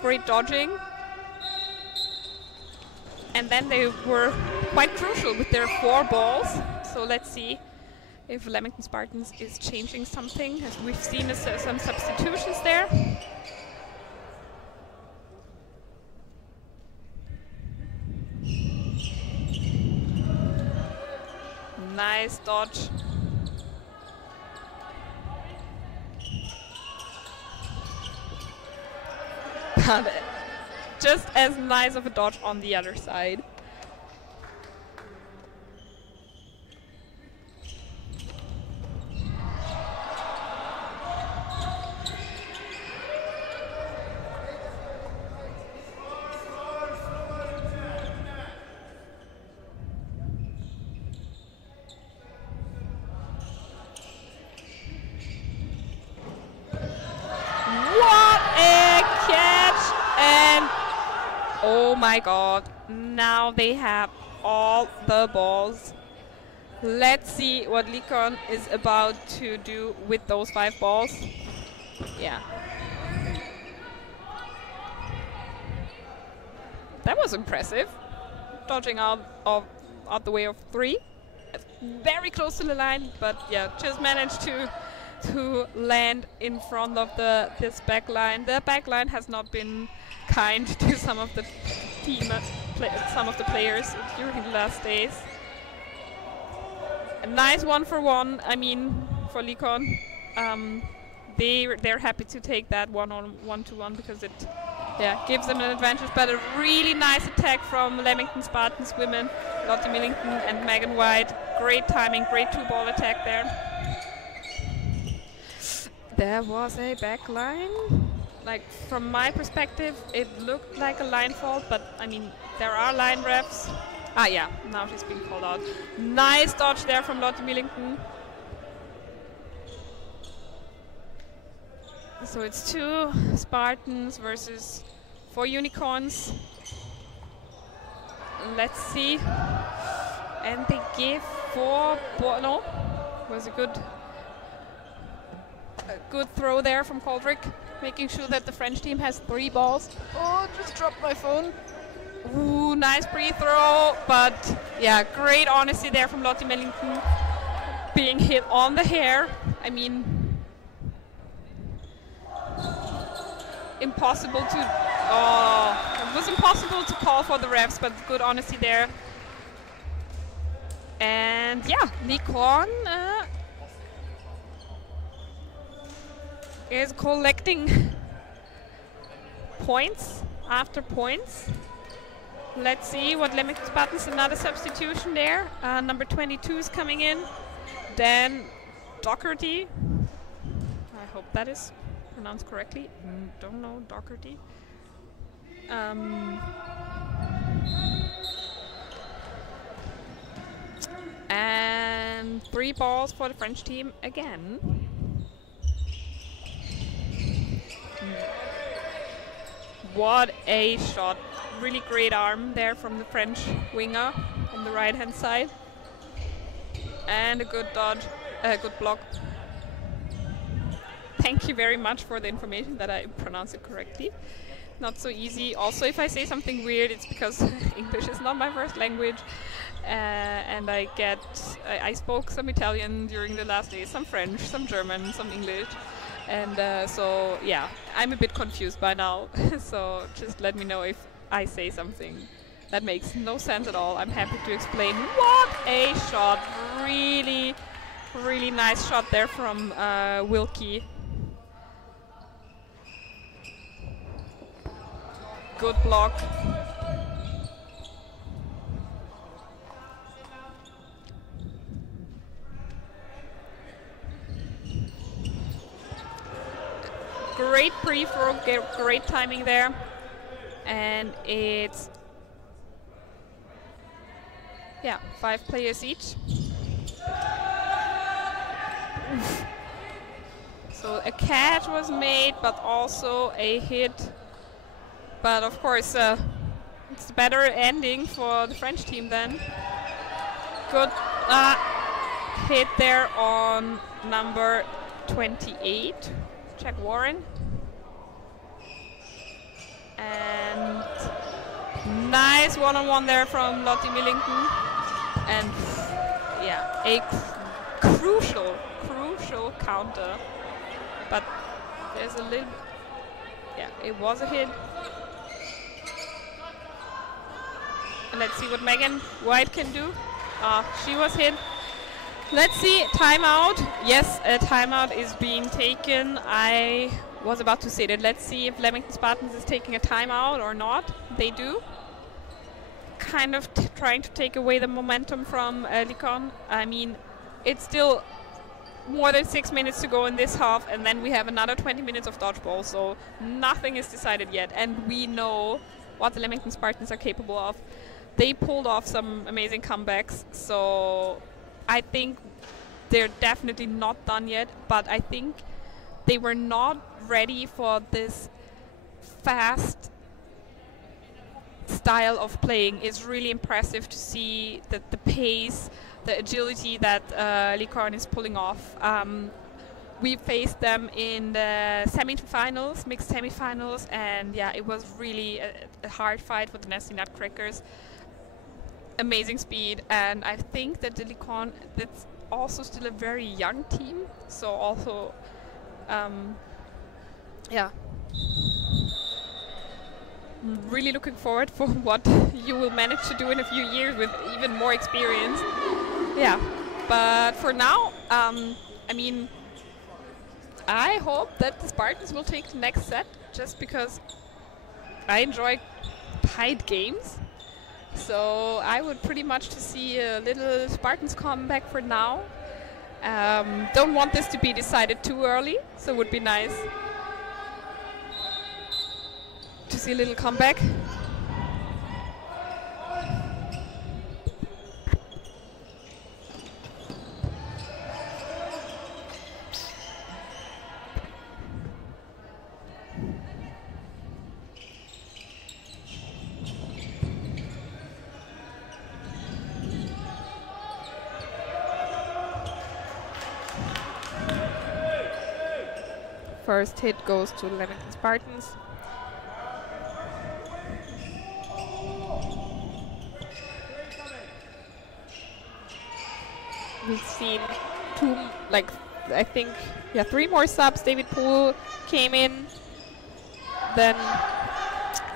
great dodging. And then they were quite crucial with their 4 balls. So let's see if Leamington Spartans is changing something, as we've seen some substitutions there. Nice dodge. Just as nice of a dodge on the other side. my god. Now they have all the balls. Let's see what Likon is about to do with those 5 balls. Yeah. That was impressive. Dodging out the way of 3. Very close to the line, but yeah, just managed to land in front of this back line. The back line has not been kind to some of the players during the last days. A nice 1-for-1. I mean, for Likon, they're happy to take that 1-on-1 because it gives them an advantage. But a really nice attack from Leamington Spartans women, Lottie Millington and Megan White. Great timing, great 2-ball attack there. There was a back line. Like, from my perspective, it looked like a line fault, but I mean, there are line refs. Ah, yeah, now she's being called out. Nice dodge there from Lottie Millington. So it's 2 Spartans versus 4 Unicorns. Let's see. And they give 4 no, was a good throw there from Coldrick, making sure that the French team has 3 balls. Oh, just dropped my phone. Ooh, nice pre-throw, but yeah, great honesty there from Lottie Millington, being hit on the hair. I mean, impossible to, it was impossible to call for the refs, but good honesty there. And yeah, Likon is collecting points after points. Let's see what Leamington Spartans, another substitution there. Number 22 is coming in. Dan Doherty. I hope that is pronounced correctly. Don't know, Doherty. And 3 balls for the French team again. What a shot. Really great arm there from the French winger on the right hand side. And a good dodge, good block. Thank you very much for the information that I pronounced it correctly. Not so easy. Also, if I say something weird, it's because English is not my first language. And I spoke some Italian during the last days, some French, some German, some English. And so, yeah, I'm a bit confused by now. So just let me know if I say something that makes no sense at all. I'm happy to explain. What a shot. Really, really nice shot there from Wilkie. Good block. Great pre-throw, great timing there. And it's, yeah, 5 players each. So a catch was made, but also a hit. But of course, it's a better ending for the French team then. Good hit there on number 28, Jack Warren. And nice one-on-one there from Lottie Millington. And yeah, a crucial counter. But there's a little, yeah, it was a hit. And let's see what Megan White can do. She was hit. Let's see, timeout. Yes, a timeout is being taken. I was about to say that. Let's see if Leamington Spartans is taking a timeout or not. They do. Kind of trying to take away the momentum from Likon. I mean, it's still more than 6 minutes to go in this half, and then we have another 20 minutes of dodgeball, so nothing is decided yet, and we know what the Leamington Spartans are capable of. They pulled off some amazing comebacks, so I think they're definitely not done yet, but I think they were not ready for this fast style of playing is really impressive to see the pace, the agility that Licorne is pulling off. We faced them in the semi-finals, mixed semi-finals, and yeah, it was really a hard fight for the Nestle Nutcrackers. Amazing speed, and I think that the Licorne, that's also still a very young team, so also, yeah. Really looking forward for what you will manage to do in a few years with even more experience. Yeah, but for now, I mean, I hope that the Spartans will take the next set, just because I enjoy tight games. So I would pretty much to see a little Spartans comeback for now. Don't want this to be decided too early, so it would be nice to see a little comeback. First hit goes to the Leamington Spartans. We've seen I think, yeah, 3 more subs. David Poole came in, then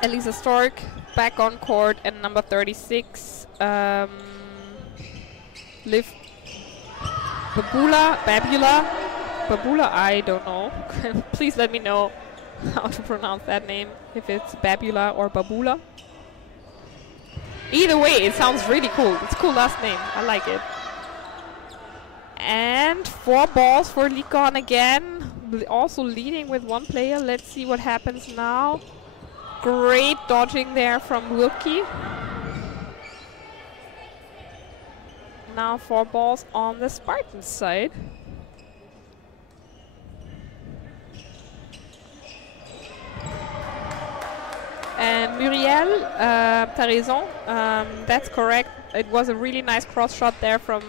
Elisa Stork back on court, and number 36, Liv Babula, I don't know. Please let me know how to pronounce that name, if it's Babula or Babula. Either way, it sounds really cool. It's a cool last name. I like it. And 4 balls for Licorne again. Also leading with 1 player. Let's see what happens now. Great dodging there from Wilkie. Now 4 balls on the Spartans side. And Muriel, t'as raison, that's correct. It was a really nice cross shot there from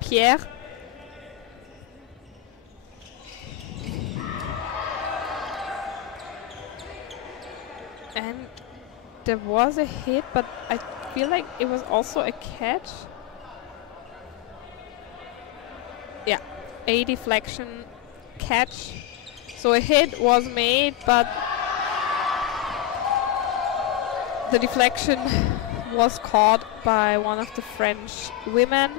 Pierre. And there was a hit, but I feel like it was also a catch. Yeah, a deflection catch. So a hit was made, but the deflection was caught by one of the French women.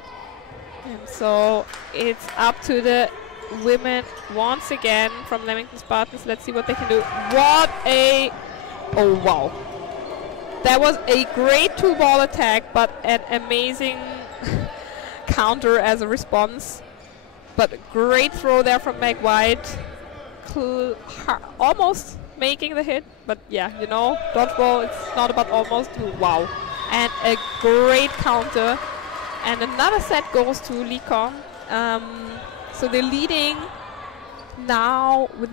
And so it's up to the women once again from Leamington Spartans. Let's see what they can do. What a... Oh, wow. That was a great 2-ball attack, but an amazing counter as a response. But a great throw there from Meg White. Almost making the hit, but yeah, you know, dodgeball, it's not about almost. Wow. And a great counter. And another set goes to Licorne. So they're leading now with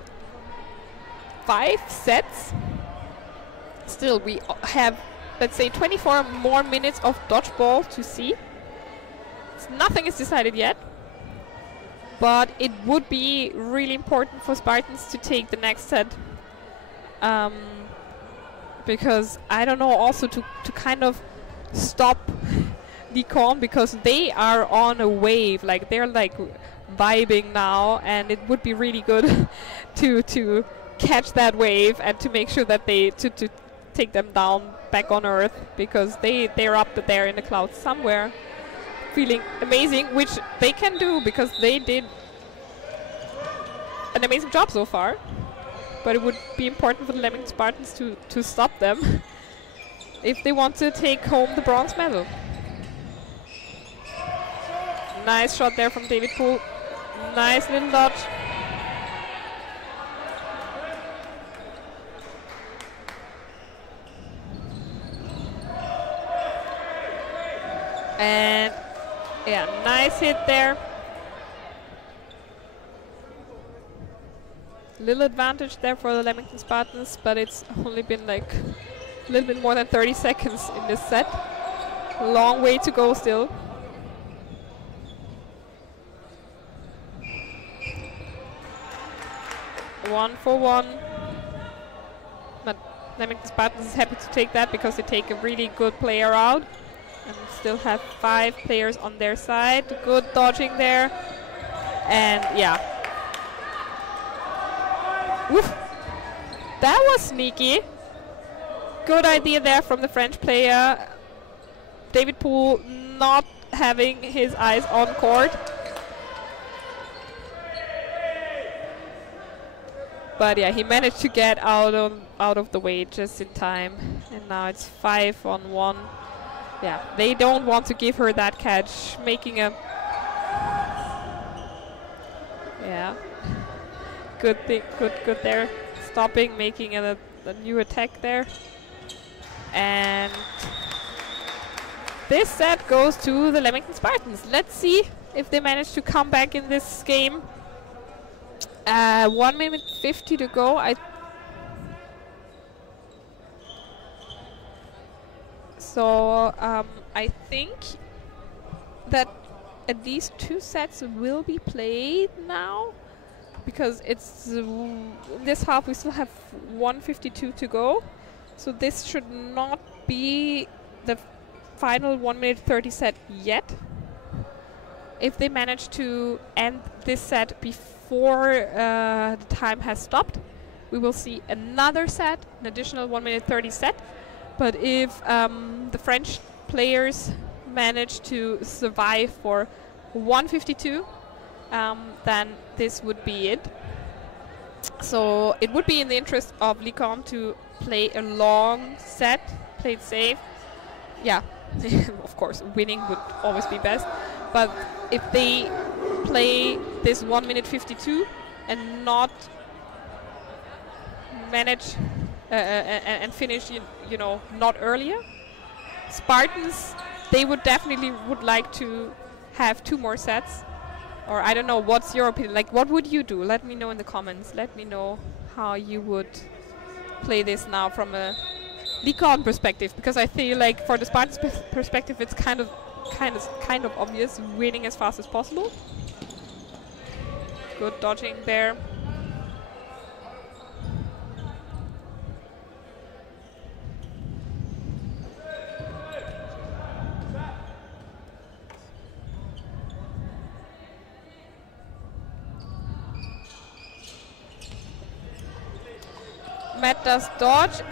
5 sets. Still, we have, let's say, 24 more minutes of dodgeball to see. Nothing is decided yet. But it would be really important for Spartans to take the next set. Because, I don't know, also to kind of stop Licorne, because they are on a wave. Like, they're like vibing now, and it would be really good to catch that wave and to make sure that they to take them down back on Earth, because they're up there in the clouds somewhere, feeling amazing, which they can do because they did an amazing job so far. But it would be important for the Leamington Spartans to stop them if they want to take home the bronze medal. Nice shot there from David Poole. Nice little dodge. And yeah, nice hit there. Little advantage there for the Leamington Spartans, but it's only been like A little bit more than 30 seconds in this set. Long way to go still. One for one. But Leamington Spartans is happy to take that because they take a really good player out. And still have 5 players on their side. Good dodging there. And yeah. Oof. That was sneaky. Good idea there from the French player. David Poole not having his eyes on court. But yeah, he managed to get out of the way just in time. And now it's 5-on-1. Yeah, they don't want to give her that catch, making a... Yeah. Good thing, good there. Stopping, making a new attack there. And this set goes to the Leamington Spartans. Let's see if they manage to come back in this game. 1 minute 50 to go. I think that at least 2 sets will be played now, because it's in this half we still have 1:52 to go. So this should not be the final 1 minute 30 set yet. If they manage to end this set before the time has stopped, we will see another set, an additional 1 minute 30 set. But if the French players manage to survive for 1:52, then this would be it. So it would be in the interest of Licom to play a long set, play it safe. Yeah, of course, winning would always be best. But if they play this 1 minute 52 and not manage and finish, you know, not earlier, Spartans, they would definitely like to have 2 more sets. Or I don't know, what's your opinion? Like, what would you do? Let me know in the comments. Let me know how you would play this now from a Licon perspective, because I feel like for the Spartans perspective, it's kind of obvious, winning as fast as possible. Good dodging there. Matt does dodge.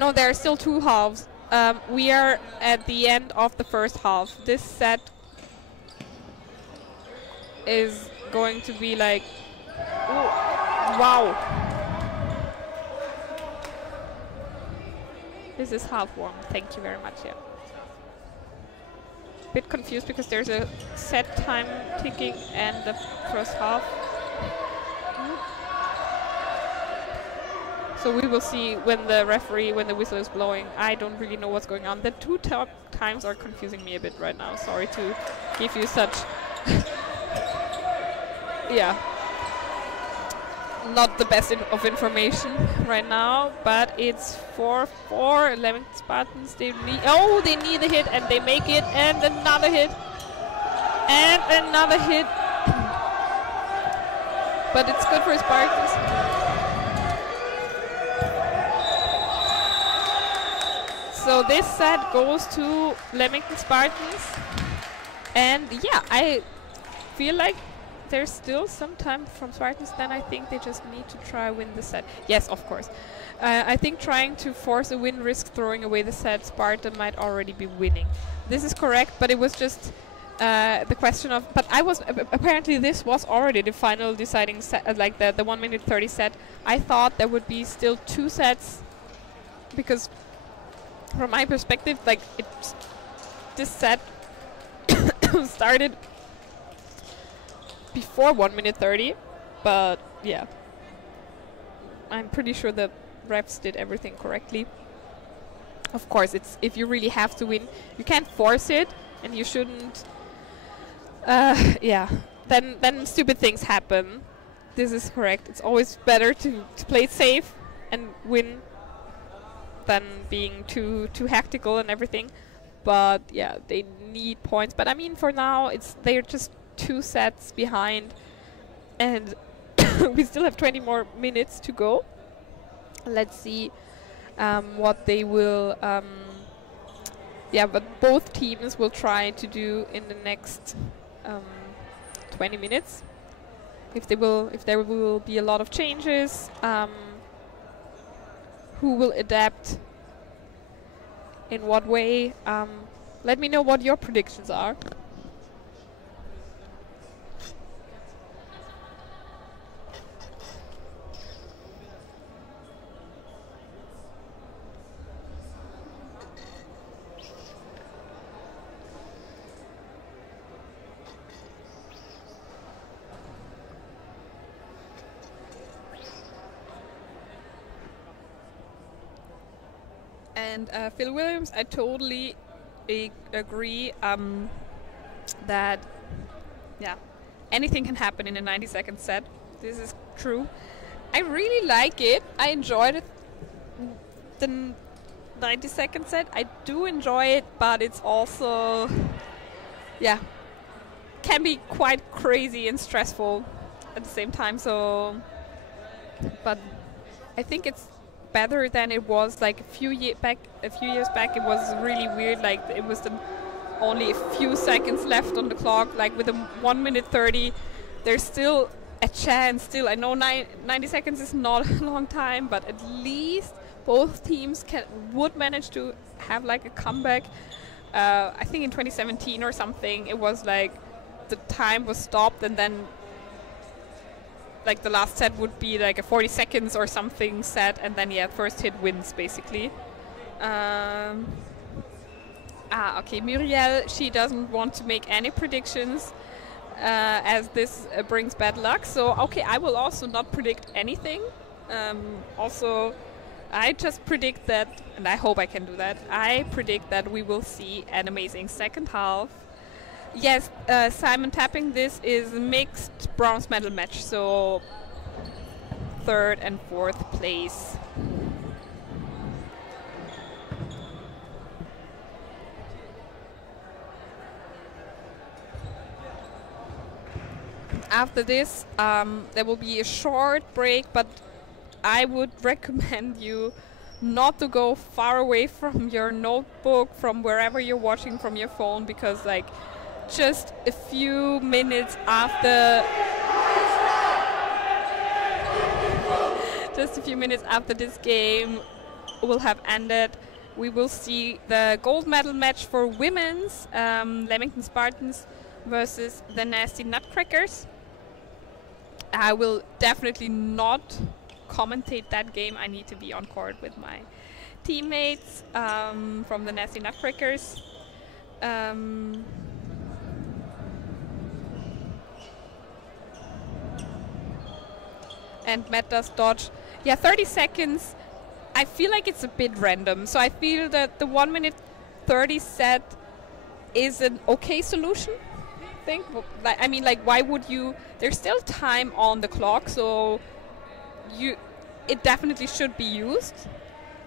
No, there are still 2 halves. We are at the end of the first half. This set is going to be like... Ooh, wow. This is half one. Thank you very much. Yeah. Bit confused because there's a set time ticking and the first half. So we will see when the whistle is blowing. I don't really know what's going on. The 2 top times are confusing me a bit right now. Sorry to give you such, yeah, not the best of information right now. But it's 4-4. Leamington Spartans, they need a hit, and they make it, and another hit, and another hit. But it's good for Spartans. So this set goes to Leamington Spartans. And yeah, I feel like there's still some time from Spartans. Then I think they just need to try win the set. Yes, of course. I think trying to force a win risk throwing away the set, Sparta might already be winning. This is correct, but it was just the question of... But I was... apparently this was already the final deciding set, like the 1 minute 30 set. I thought there would be still 2 sets, because... From my perspective, like this set started before 1 minute 30, but yeah, I'm pretty sure the refs did everything correctly. Of course, it's if you really have to win, you can't force it, and you shouldn't. Yeah, then stupid things happen. This is correct. It's always better to play it safe and win than being too hectical and everything. But yeah, they need points. But I mean, for now, they're just 2 sets behind, and we still have 20 more minutes to go. Let's see what they will. Yeah, but both teams will try to do in the next 20 minutes. If there will be a lot of changes, who will adapt in what way. Let me know what your predictions are. And Phil Williams, I totally agree that, yeah, anything can happen in a 90-second set. This is true. I really like it. I enjoyed it. The 90-second set, I do enjoy it, but it's also, yeah, can be quite crazy and stressful at the same time. So, but I think it's better than it was like a few years back. It was really weird. Like it was only a few seconds left on the clock. Like with a 1 minute 30, there's still a chance. Still, I know 90 seconds is not a long time, but at least both teams would manage to have like a comeback. I think in 2017 or something, it was like the time was stopped and then like the last set would be like a 40 seconds or something set, and then yeah, first hit wins basically. Okay, Muriel, she doesn't want to make any predictions as this brings bad luck. So okay, I will also not predict anything. Also, I just predict that, and I hope I can do that, I predict that we will see an amazing second half. Yes, Simon tapping, this is mixed bronze medal match, so 3rd and 4th place. After this, there will be a short break, but I would recommend you not to go far away from your notebook, from wherever you're watching from your phone, because like just a few minutes after this game will have ended, we will see the gold medal match for women's, Leamington Spartans versus the Nasty Nutcrackers. I will definitely not commentate that game. I need to be on court with my teammates from the Nasty Nutcrackers. And Matt does dodge. Yeah, 30 seconds. I feel like it's a bit random. So I feel that the 1 minute 30 set is an okay solution. I mean, like, why would you? There's still time on the clock, so it definitely should be used.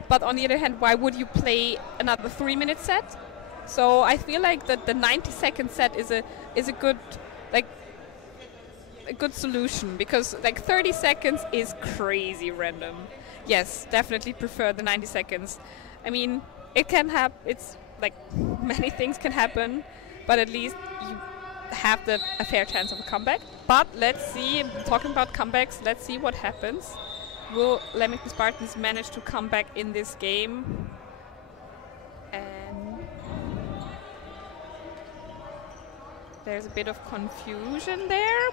But on the other hand, why would you play another 3 minute set? So I feel like that the 90-second set is a good, like, a good solution, because like 30 seconds is crazy random. Yes, definitely prefer the 90 seconds. I mean, it can happen. It's like many things can happen, but at least you have a fair chance of a comeback. But let's see, talking about comebacks, let's see what happens. Will Leamington Spartans manage to come back in this game? And there's a bit of confusion there.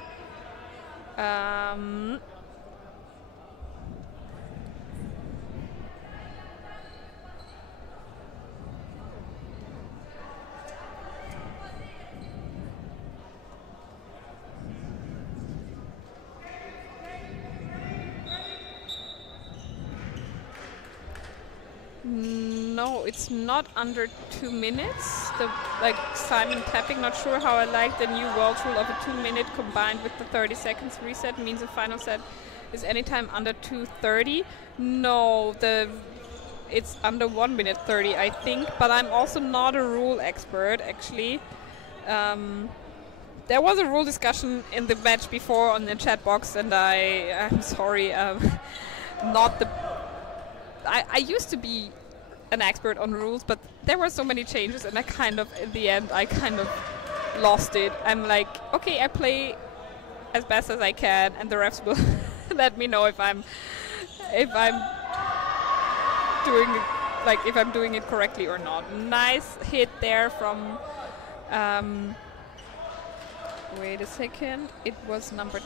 No, it's not under 2 minutes. Like Simon tapping, not sure how I like the new world rule of a 2 minute combined with the 30 seconds reset means the final set is anytime under 2:30. No, it's under 1 minute 30, I think, but I'm also not a rule expert, actually. There was a rule discussion in the match before on the chat box, and I'm sorry, not the... I used to be an expert on rules, but there were so many changes, and I kind of, in the end, I kind of lost it. I'm like, okay, I play as best as I can, and the refs will let me know if I'm doing it, like if I'm doing it correctly or not. Nice hit there from wait a second, it was number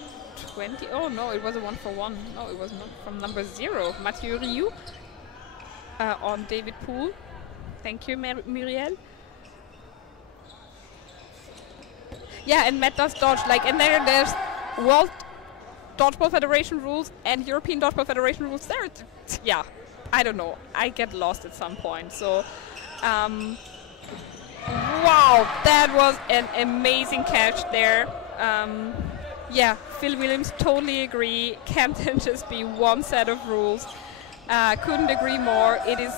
20. Oh no, it was a 1-for-1. No, it was not, from number 0, Mathieu Rioux on David Poole. Thank you, Muriel. Yeah, and Matt does dodge, like, and there's World Dodgeball Federation rules and European Dodgeball Federation rules. There, yeah, I don't know. I get lost at some point. So, wow, that was an amazing catch there. Yeah, Phil Williams, totally agree. Can't just be one set of rules. Couldn't agree more. It is,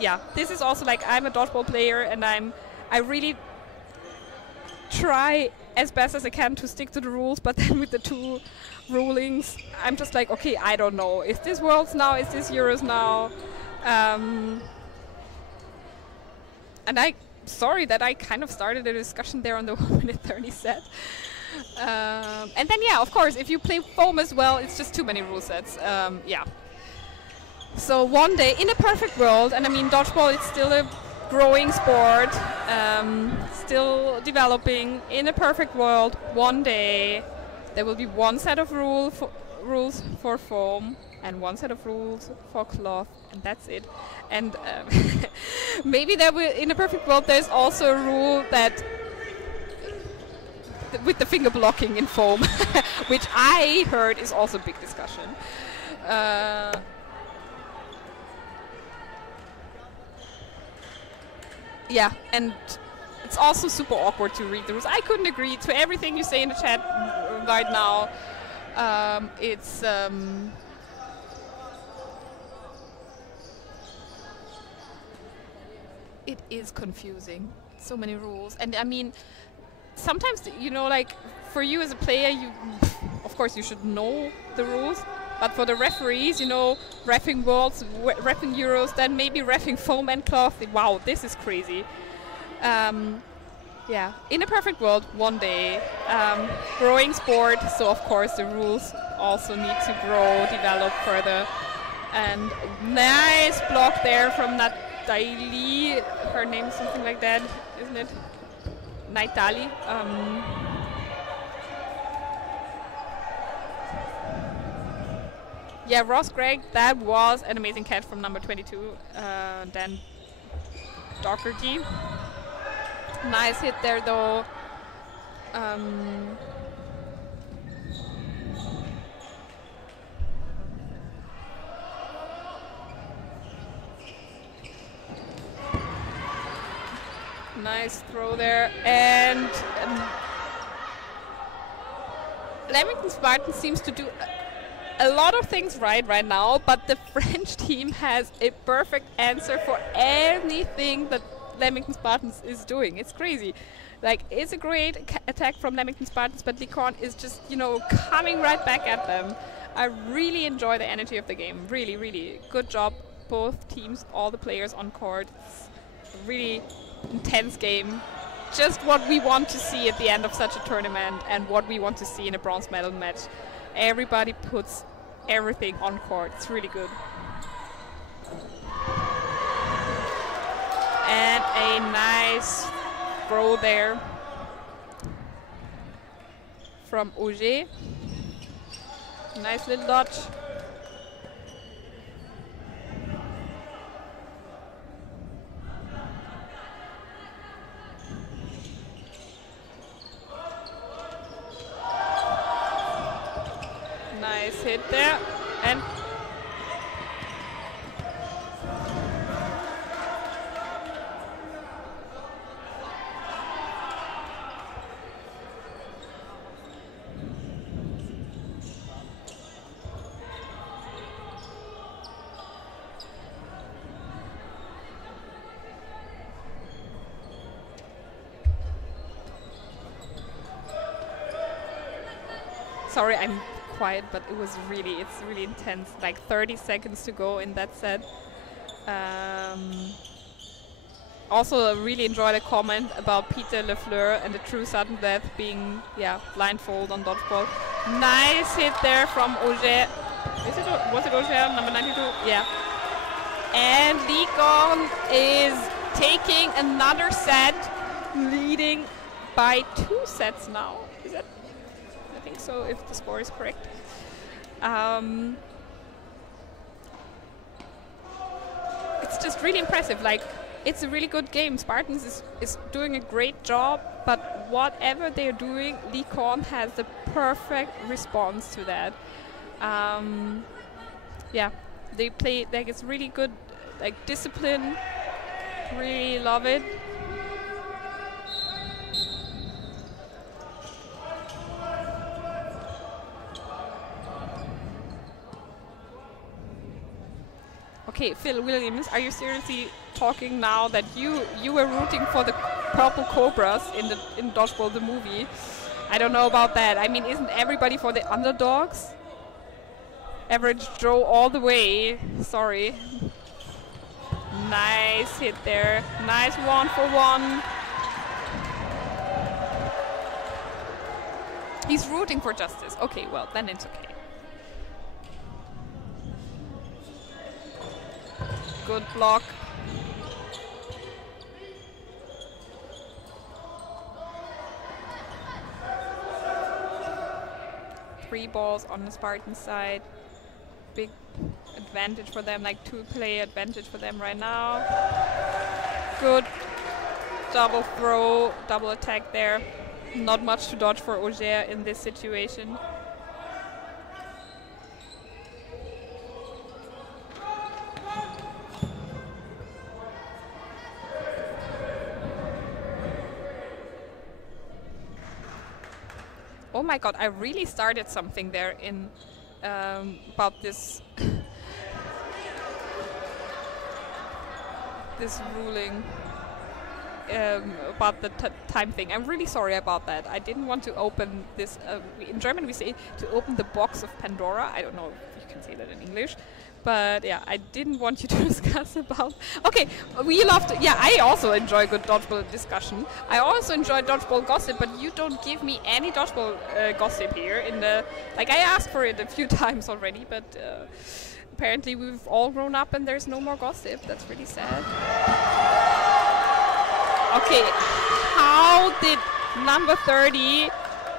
yeah, this is also like, I'm a dodgeball player, and I really try as best as I can to stick to the rules, but then with the 2 rulings, I'm just like, okay, I don't know. Is this Worlds now? Is this Euros now? And sorry that I kind of started a discussion there on the 1 minute 30 set. And then, yeah, of course, if you play foam as well, it's just too many rule sets. Yeah. So one day, in a perfect world, and I mean, dodgeball, it's still a growing sport, still developing. In a perfect world, one day there will be one set of rules for foam and one set of rules for cloth, and that's it. And maybe there will, in a perfect world, there's also a rule that with the finger blocking in foam, which I heard is also a big discussion. Yeah, and it's also super awkward to read the rules. I couldn't agree to everything you say in the chat right now. It is confusing. So many rules. And I mean, sometimes, you know, like, for you as a player, of course you should know the rules. But for the referees, you know, reffing Worlds, reffing Euros, then maybe reffing foam and cloth. Wow, this is crazy. Yeah, in a perfect world, one day. Growing sport, so of course the rules also need to grow, develop further. And nice block there from Natali. Her name is something like that, isn't it? Naitali. Yeah, Ross Gregg, that was an amazing catch from number 22, Dan Doherty. Nice hit there, though. Nice throw there, and Leamington Spartan seems to do a lot of things right now, but the French team has a perfect answer for anything that Leamington Spartans is doing. It's crazy. Like, it's a great attack from Leamington Spartans, but Licorne is just, you know, coming right back at them. I really enjoy the energy of the game. Really, really good job, both teams, all the players on court. It's a really intense game. Just what we want to see at the end of such a tournament, and what we want to see in a bronze medal match. Everybody puts everything on court. It's really good. And a nice throw there from Auger. Nice little dodge. Nice hit there, and Sorry, I'm quiet, but it's really intense. Like 30 seconds to go in that set. Also, really enjoyed a comment about Peter Lefleur and the true sudden death being, blindfold on dodgeball. Nice hit there from Auger. Was it Auger, number 92? Yeah. And Ligon is taking another set, leading by 2 sets now. Is that? I think so, if the score is correct. It's just really impressive. Like, it's a really good game. Spartans is doing a great job, but whatever they're doing, Ligon has the perfect response to that. They play, like, it's really good, like, discipline. Really love it. Okay, Phil Williams, are you seriously talking now that you were rooting for the Purple Cobras in Dodgeball the movie? I don't know about that. I mean, isn't everybody for the underdogs? Average Joe all the way. Sorry. Nice hit there. Nice 1-for-1. He's rooting for justice. Okay, well, then it's okay. Good block. Three balls on the Spartan side. Big advantage for them, like 2-play advantage for them right now. Good double throw, double attack there. Not much to dodge for Auger in this situation. Oh my god, I really started something there in about this this ruling about the time thing. I'm really sorry about that. I didn't want to open this. In German we say to open the box of Pandora. I don't know if you can say that in English. But yeah, I didn't want you to discuss about... Okay, we love to... Yeah, I also enjoy good dodgeball discussion. I also enjoy dodgeball gossip, but you don't give me any dodgeball gossip here in the... Like, I asked for it a few times already, but apparently we've all grown up and there's no more gossip. That's really sad. Okay, how did number 30,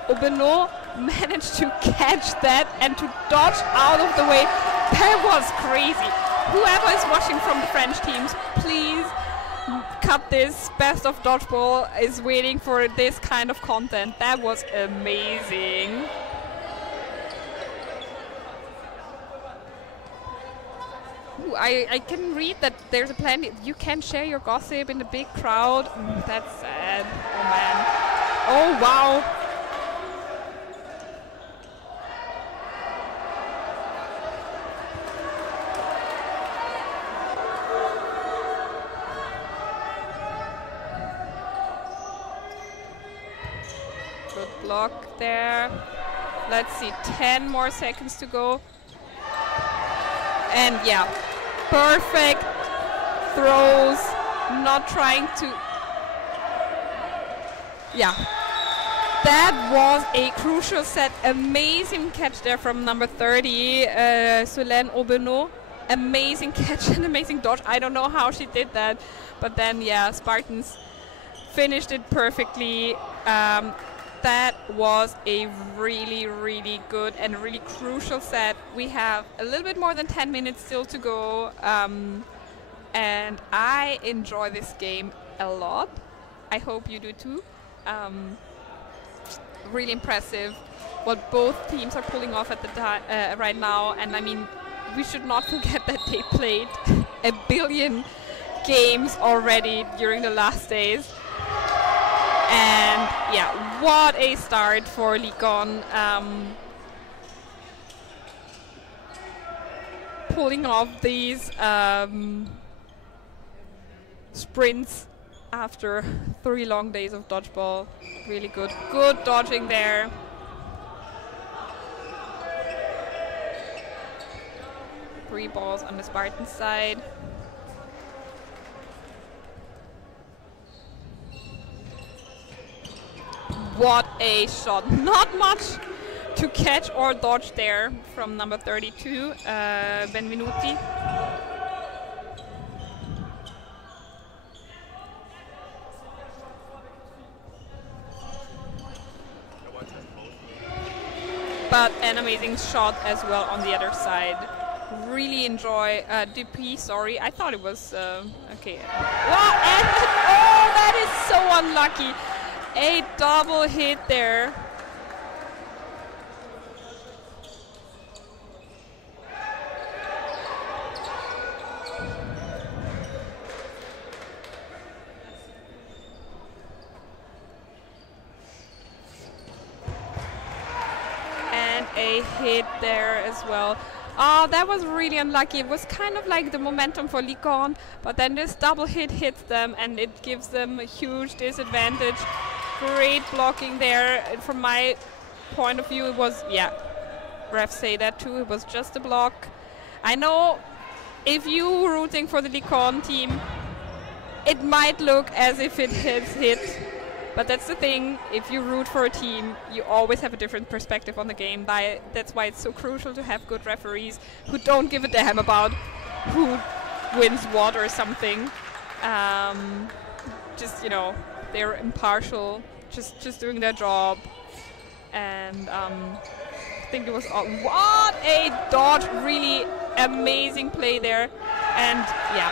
Obeno, manage to catch that and to dodge out of the way? That was crazy. Whoever is watching from the French teams, please cut this. Best of Dodgeball is waiting for this kind of content. That was amazing. Ooh, I can read that there's a plan. You can share your gossip in the big crowd. That's sad. Oh man. Oh wow. Block there. Let's see, 10 more seconds to go. And yeah, perfect throws, not trying to... Yeah, that was a crucial set. Amazing catch there from number 30, Solène Aubeneau. Amazing catch and amazing dodge. I don't know how she did that, but then yeah, Spartans finished it perfectly. That was a really, really good and really crucial set. We have a little bit more than 10 minutes still to go. And I enjoy this game a lot. I hope you do too. Really impressive what both teams are pulling off at the right now. And I mean, we should not forget that they played a billion games already during the last days. And yeah, what a start for Ligon. Pulling off these sprints after 3 long days of dodgeball. Really good. Good dodging there. 3 balls on the Spartan side. What a shot. Not much to catch or dodge there from number 32, Benvenuti. But an amazing shot as well on the other side. Really enjoy DP, sorry. I thought it was okay. Wow, and oh, that is so unlucky. A double hit there. And a hit there as well. Oh, that was really unlucky. It was kind of like the momentum for Likon, but then this double hit hits them and it gives them a huge disadvantage. Great blocking there. From my point of view, it was, yeah, refs say that too, it was just a block. I know if you rooting for the Likon team, it might look as if it has hit, but that's the thing, if you root for a team, you always have a different perspective on the game. That's why it's so crucial to have good referees who don't give a damn about who wins what or something. Just, you know, they're impartial, just doing their job. And I think it was, what a dodge, really amazing play there. And yeah,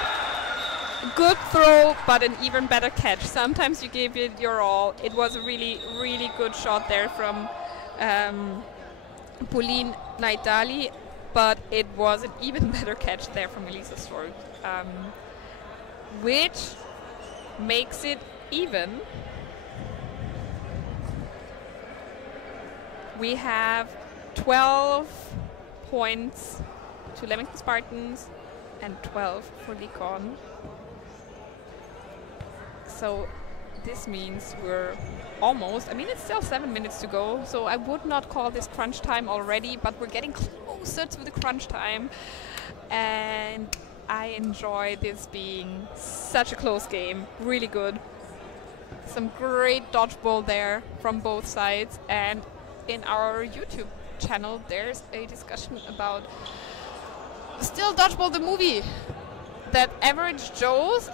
good throw, but an even better catch. Sometimes you gave it your all. It was a really, really good shot there from Pauline Naitali, but it was an even better catch there from Elisa Stork, which makes it even. We have 12 points to Leamington Spartans and 12 for Likon. So this means we're almost, I mean, it's still 7 minutes to go, so I would not call this crunch time already, but we're getting closer to the crunch time. And I enjoy this being such a close game, really good. Some great dodgeball there from both sides, and in our YouTube channel there's a discussion about still Dodgeball the movie, that Average Joe's,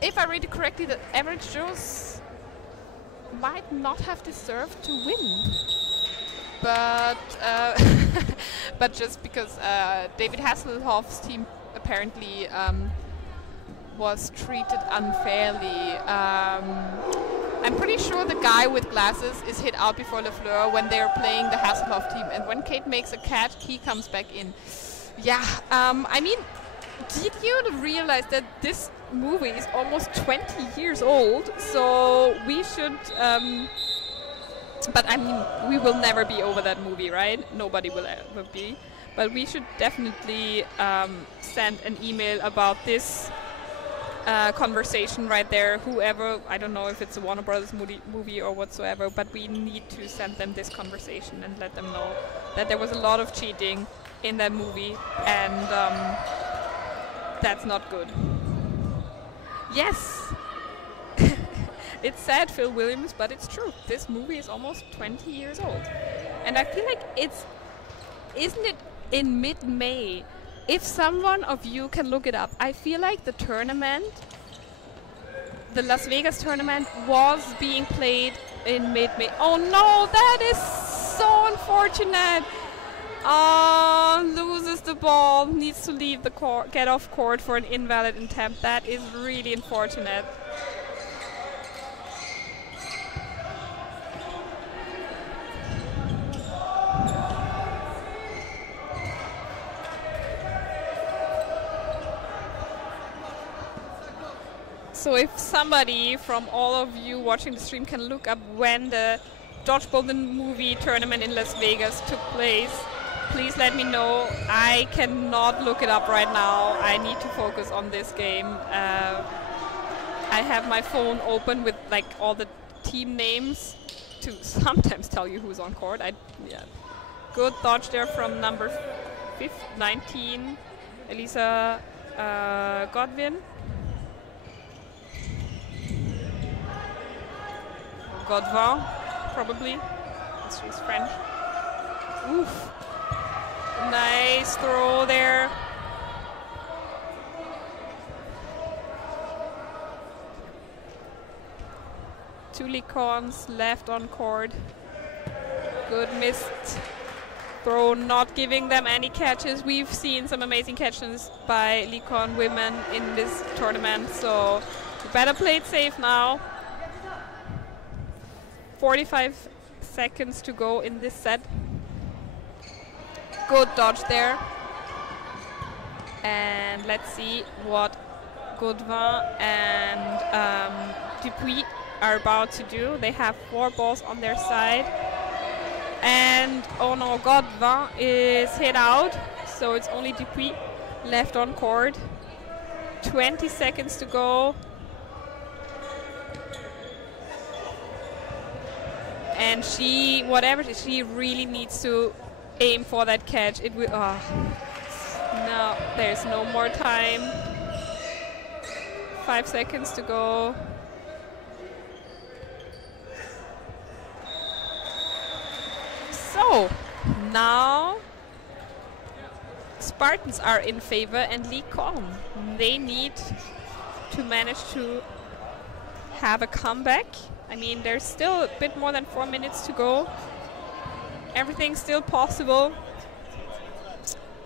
if I read it correctly, that Average Joe's might not have deserved to win, but but just because David Hasselhoff's team apparently was treated unfairly. I'm pretty sure the guy with glasses is hit out before Lafleur when they're playing the Hasselhoff team, and when Kate makes a catch, he comes back in. Yeah, I mean, did you realize that this movie is almost 20 years old? So we should, but I mean, we will never be over that movie, right? Nobody will ever be. But we should definitely send an email about this conversation right there. Whoever, I don't know if it's a Warner Brothers movie or whatsoever, but we need to send them this conversation and let them know that there was a lot of cheating in that movie, and that's not good. Yes, it's sad, Phil Williams, but it's true. This movie is almost 20 years old, and I feel like it's, isn't it in mid-May? If someone of you can look it up, I feel like the tournament, the Las Vegas tournament, was being played in mid-May. Oh no, that is so unfortunate. Loses the ball, needs to leave the court, get off court for an invalid attempt. That is really unfortunate. So if somebody from all of you watching the stream can look up when the Dodgeball the movie tournament in Las Vegas took place, please let me know. I cannot look it up right now. I need to focus on this game. I have my phone open with like all the team names to sometimes tell you who's on court. Yeah. Good dodge there from number 19, Elisa Godwin. Godwin, probably. She's French. Oof. Nice throw there. Two Licorns left on court. Good missed throw, not giving them any catches. We've seen some amazing catches by Licorn women in this tournament, so we better play it safe now. 45 seconds to go in this set. Good dodge there. And let's see what Godwin and Dupuis are about to do. They have 4 balls on their side. And oh no, Godwin is hit out. So it's only Dupuis left on court. 20 seconds to go. And she, whatever, she really needs to aim for that catch. It will. No, there's no more time. 5 seconds to go. So now Spartans are in favor, and Licorn, they need to manage to have a comeback. I mean, there's still a bit more than 4 minutes to go. Everything's still possible.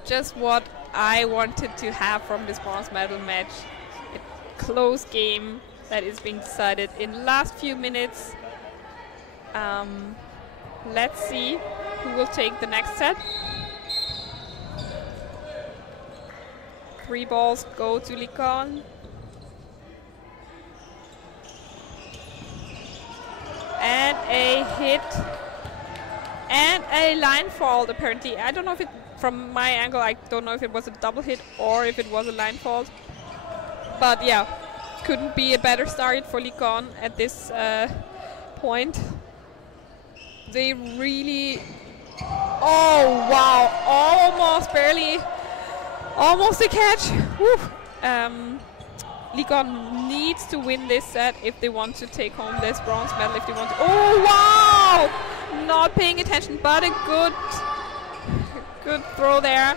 Just what I wanted to have from this bronze medal match. A close game that is being decided in the last few minutes. Let's see who will take the next set. 3 balls go to Licorn. And a hit. And a line fault, apparently. I don't know if it, from my angle, I don't know if it was a double hit or if it was a line fault. But yeah, couldn't be a better start for Licorn at this point. They really... Oh, wow. Almost, barely. Almost a catch. Woo. Licorn needs to win this set if they want to take home this bronze medal. If they want to... Oh, wow! Not paying attention, but a good throw there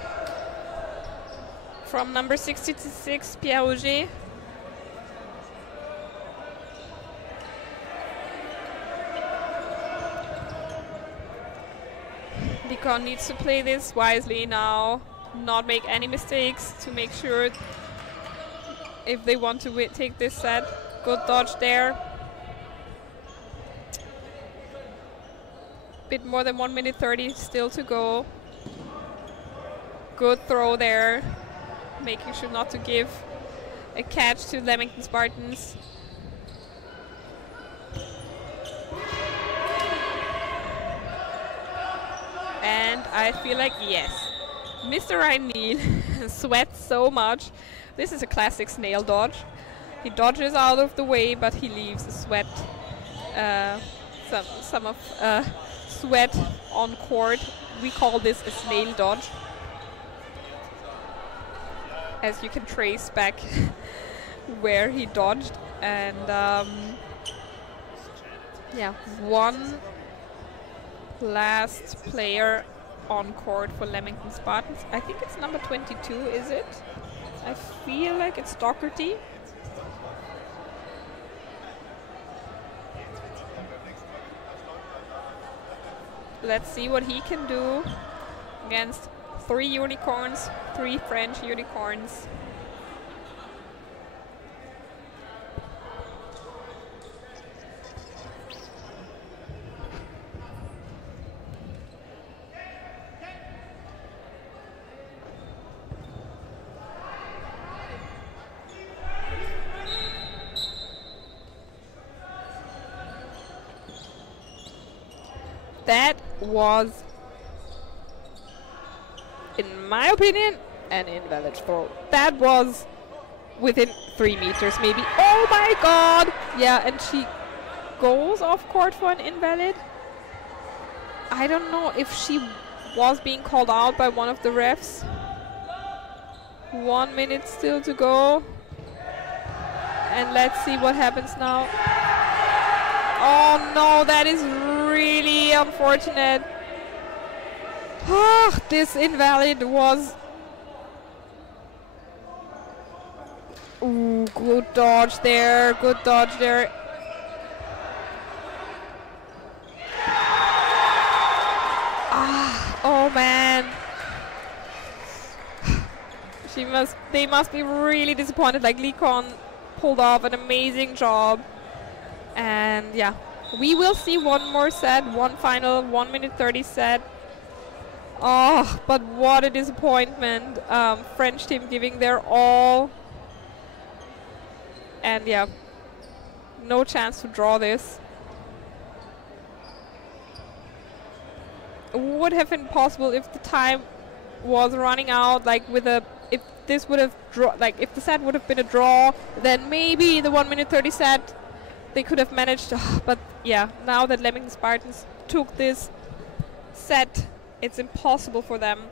from number 66, Pierre Auger. Licorn needs to play this wisely now, not make any mistakes to make sure if they want to take this set. Good dodge there. Bit more than 1 minute 30 still to go. Good throw there, making sure not to give a catch to Leamington Spartans. And I feel like, yes, Mr. Ryan Neal sweats so much. This is a classic snail dodge. He dodges out of the way, but he leaves a sweat, some of sweat on court. We call this a snail dodge, as you can trace back where he dodged. And yeah, one last player on court for Leamington Spartans. I think it's number 22, is it? I feel like it's Doherty. Let's see what he can do against 3 unicorns, 3 French unicorns. That was, in my opinion, an invalid throw. That was within 3 meters maybe. Oh my god! Yeah, and she goes off court for an invalid. I don't know if she was being called out by one of the refs. 1 minute still to go. And let's see what happens now. Oh no, that is really unfortunate. Oh, this invalid was... Ooh, good dodge there, good dodge there. Ah, oh man. They must be really disappointed. Like, Lee-Kon pulled off an amazing job. And yeah, we will see one more set, one final 1 minute 30 set. Oh, but what a disappointment. French team giving their all. And yeah, no chance to draw this. Would have been possible if the time was running out, like with a... If this would have if the set would have been a draw, then maybe the 1 minute 30 set they could have managed. But yeah, now that Leamington Spartans took this set, it's impossible for them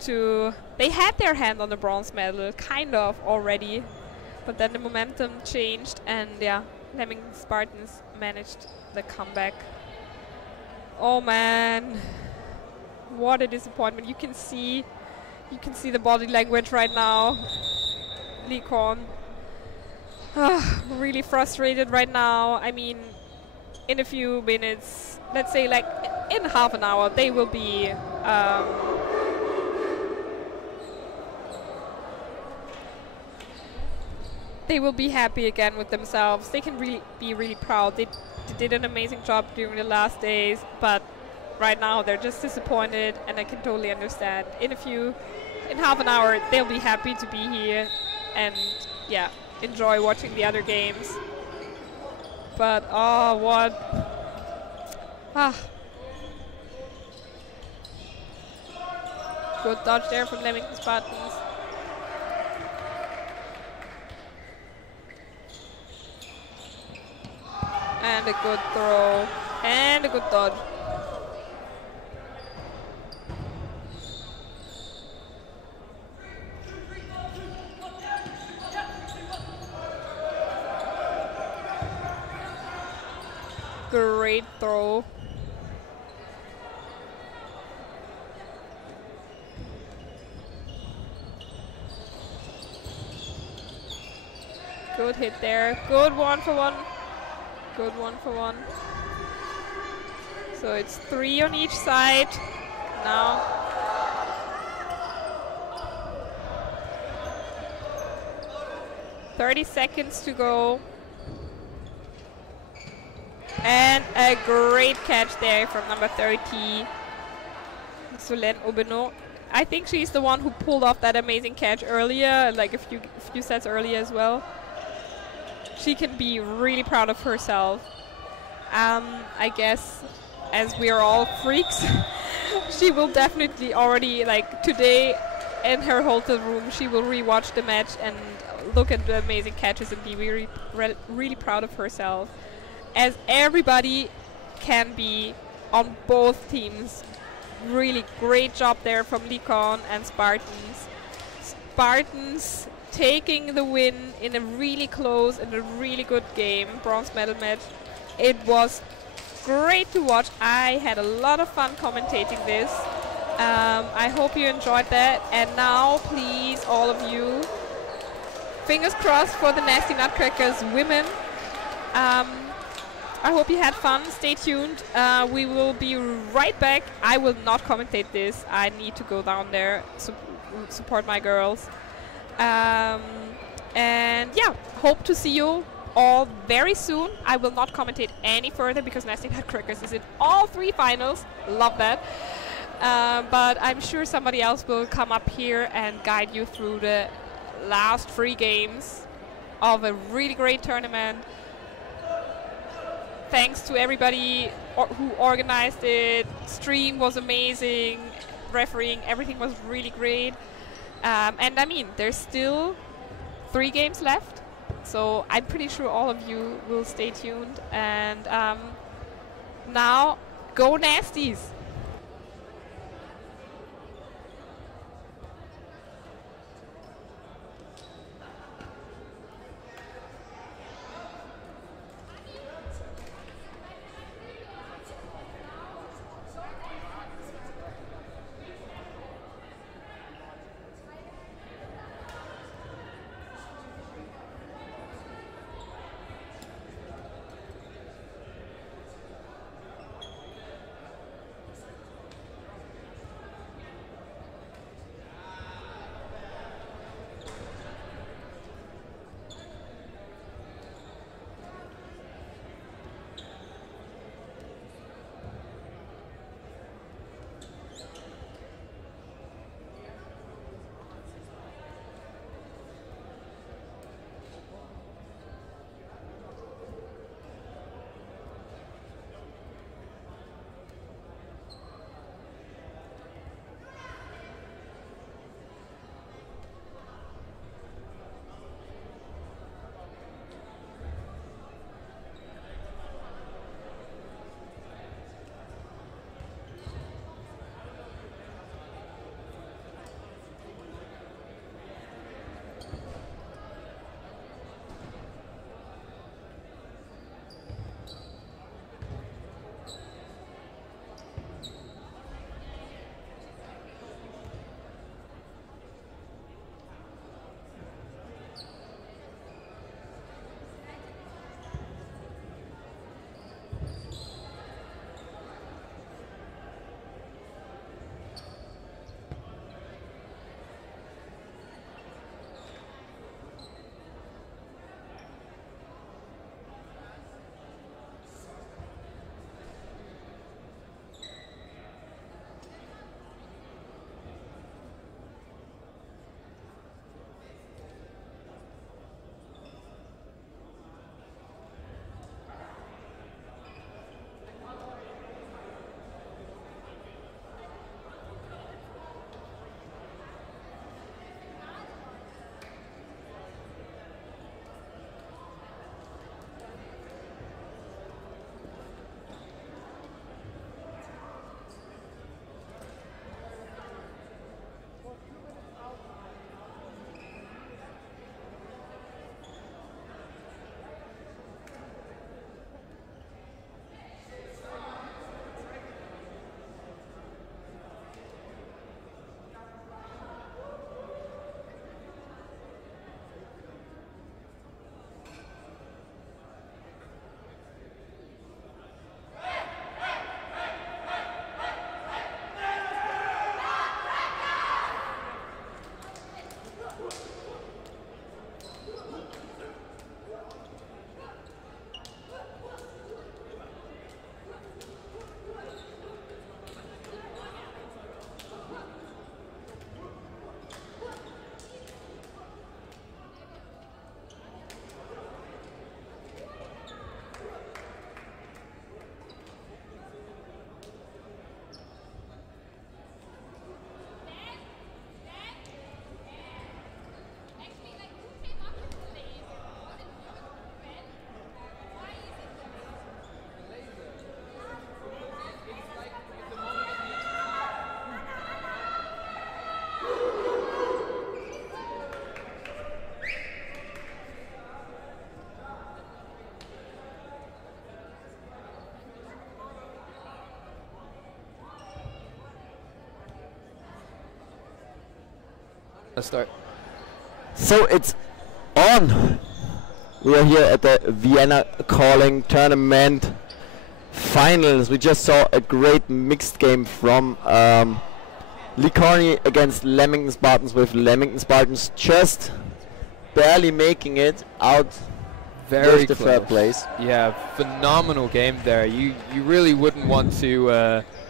to... They had their hand on the bronze medal, kind of already, but then the momentum changed, and yeah, Leamington Spartans managed the comeback. Oh man, what a disappointment. You can see the body language right now. Lee-Kon. Really frustrated right now. I mean, in a few minutes, let's say like in half an hour, they will be happy again with themselves. They can be really proud. They did an amazing job during the last days, but right now they're just disappointed, and I can totally understand. In half an hour, they'll be happy to be here and yeah, enjoy watching the other games. But oh, what? Good dodge there from Leamington Spartans. And a good throw. And a good dodge. Great throw. Good hit there. Good 1 for 1. Good 1 for 1. So it's 3 on each side now. "30 seconds to go. And a great catch there from number 30, Solène Aubenon. I think she's the one who pulled off that amazing catch earlier, like a few sets earlier as well. She can be really proud of herself. I guess, as we are all freaks, she will definitely already, like today, in her hotel room, she will rewatch the match and look at the amazing catches and be really proud of herself. As everybody can be on both teams. Really great job there from Lee-Kon and Spartans. Spartans taking the win in a really close and a really good game, bronze medal match. It was great to watch. I had a lot of fun commentating this. I hope you enjoyed that. And now, please, all of you, fingers crossed for the Nasty Nutcrackers women. I hope you had fun. Stay tuned. We will be right back. I will not commentate this. I need to go down there, support my girls. And yeah, hope to see you all very soon. I will not commentate any further because Nasty Nutcrackers is in all 3 finals. Love that. But I'm sure somebody else will come up here and guide you through the last 3 games of a really great tournament. Thanks to everybody who organized it. Stream was amazing. Refereeing, everything was really great. And I mean, there's still 3 games left. So I'm pretty sure all of you will stay tuned. And now, go Nasties! start. So it's on. We are here at the Vienna Calling Tournament finals. We just saw a great mixed game from Licorni against Leamington Spartans, with Leamington Spartans just barely making it out. Very the close. third place. Yeah, phenomenal game there. You really wouldn't want to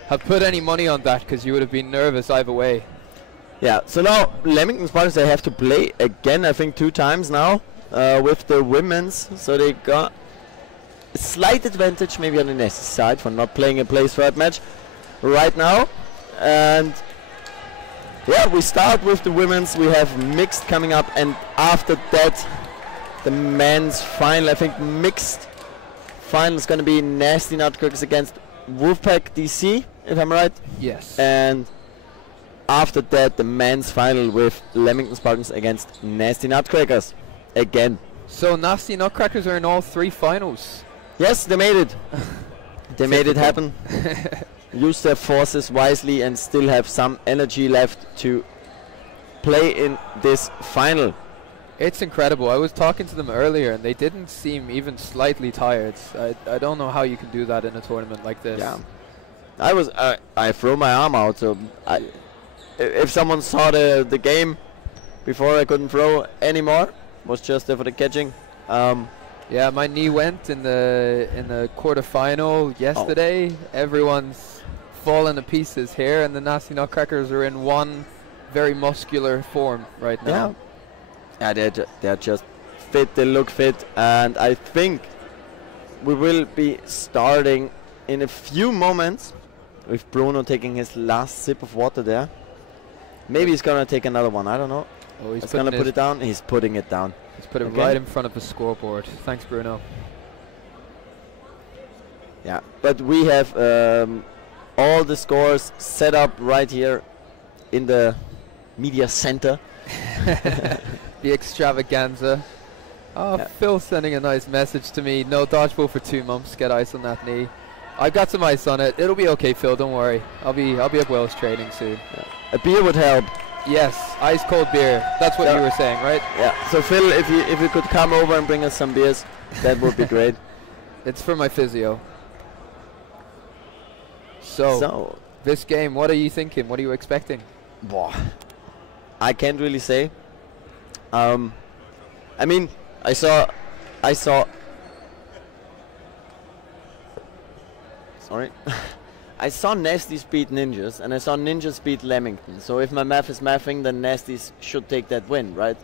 have put any money on that, because you would have been nervous either way. Yeah, so now Leamington Spartans, they have to play again, I think 2 times now, with the women's. So they got a slight advantage maybe on the Nessie side for not playing a place third match right now. And yeah, we start with the women's. We have mixed coming up, and after that the men's final. I think mixed final is going to be Nasty Nutcrackers against Wolfpack DC, if I'm right. Yes. And after that, the men's final with Leamington Spartans against Nasty Nutcrackers again. So Nasty Nutcrackers are in all 3 finals. Yes, they made it. They made it happen. Use their forces wisely and still have some energy left to play in this final. It's incredible. I was talking to them earlier and they didn't seem even slightly tired. I don't know how you can do that in a tournament like this. Yeah, I threw my arm out, so if someone saw the game before, I couldn't throw anymore. Was just there for the catching. Yeah, my knee went in the quarterfinal yesterday. Everyone's fallen to pieces here, and the Nasty Nutcrackers are in one very muscular form right now. Yeah, they're just fit. They look fit, and I think we will be starting in a few moments with Bruno taking his last sip of water there. Maybe he's gonna take another one. I don't know. Oh, he's gonna put it down. He's putting it down. He's put it right in front of the scoreboard. Thanks, Bruno. Yeah, but we have all the scores set up right here in the media center. The extravaganza. Oh, yeah. Phil sending a nice message to me. No dodgeball for 2 months. Get ice on that knee. I've got some ice on it. It'll be okay, Phil. Don't worry. I'll be at Wells training soon. Yeah. A beer would help. Yes, ice cold beer. That's what you were saying, right? Yeah. So Phil, if you could come over and bring us some beers, that would be great. It's for my physio. So this game, what are you thinking? What are you expecting? I can't really say. I mean, I saw sorry. I saw Nasties beat Ninjas, and I saw Ninjas beat Leamington. So if my math is mathing, then Nasties should take that win, right?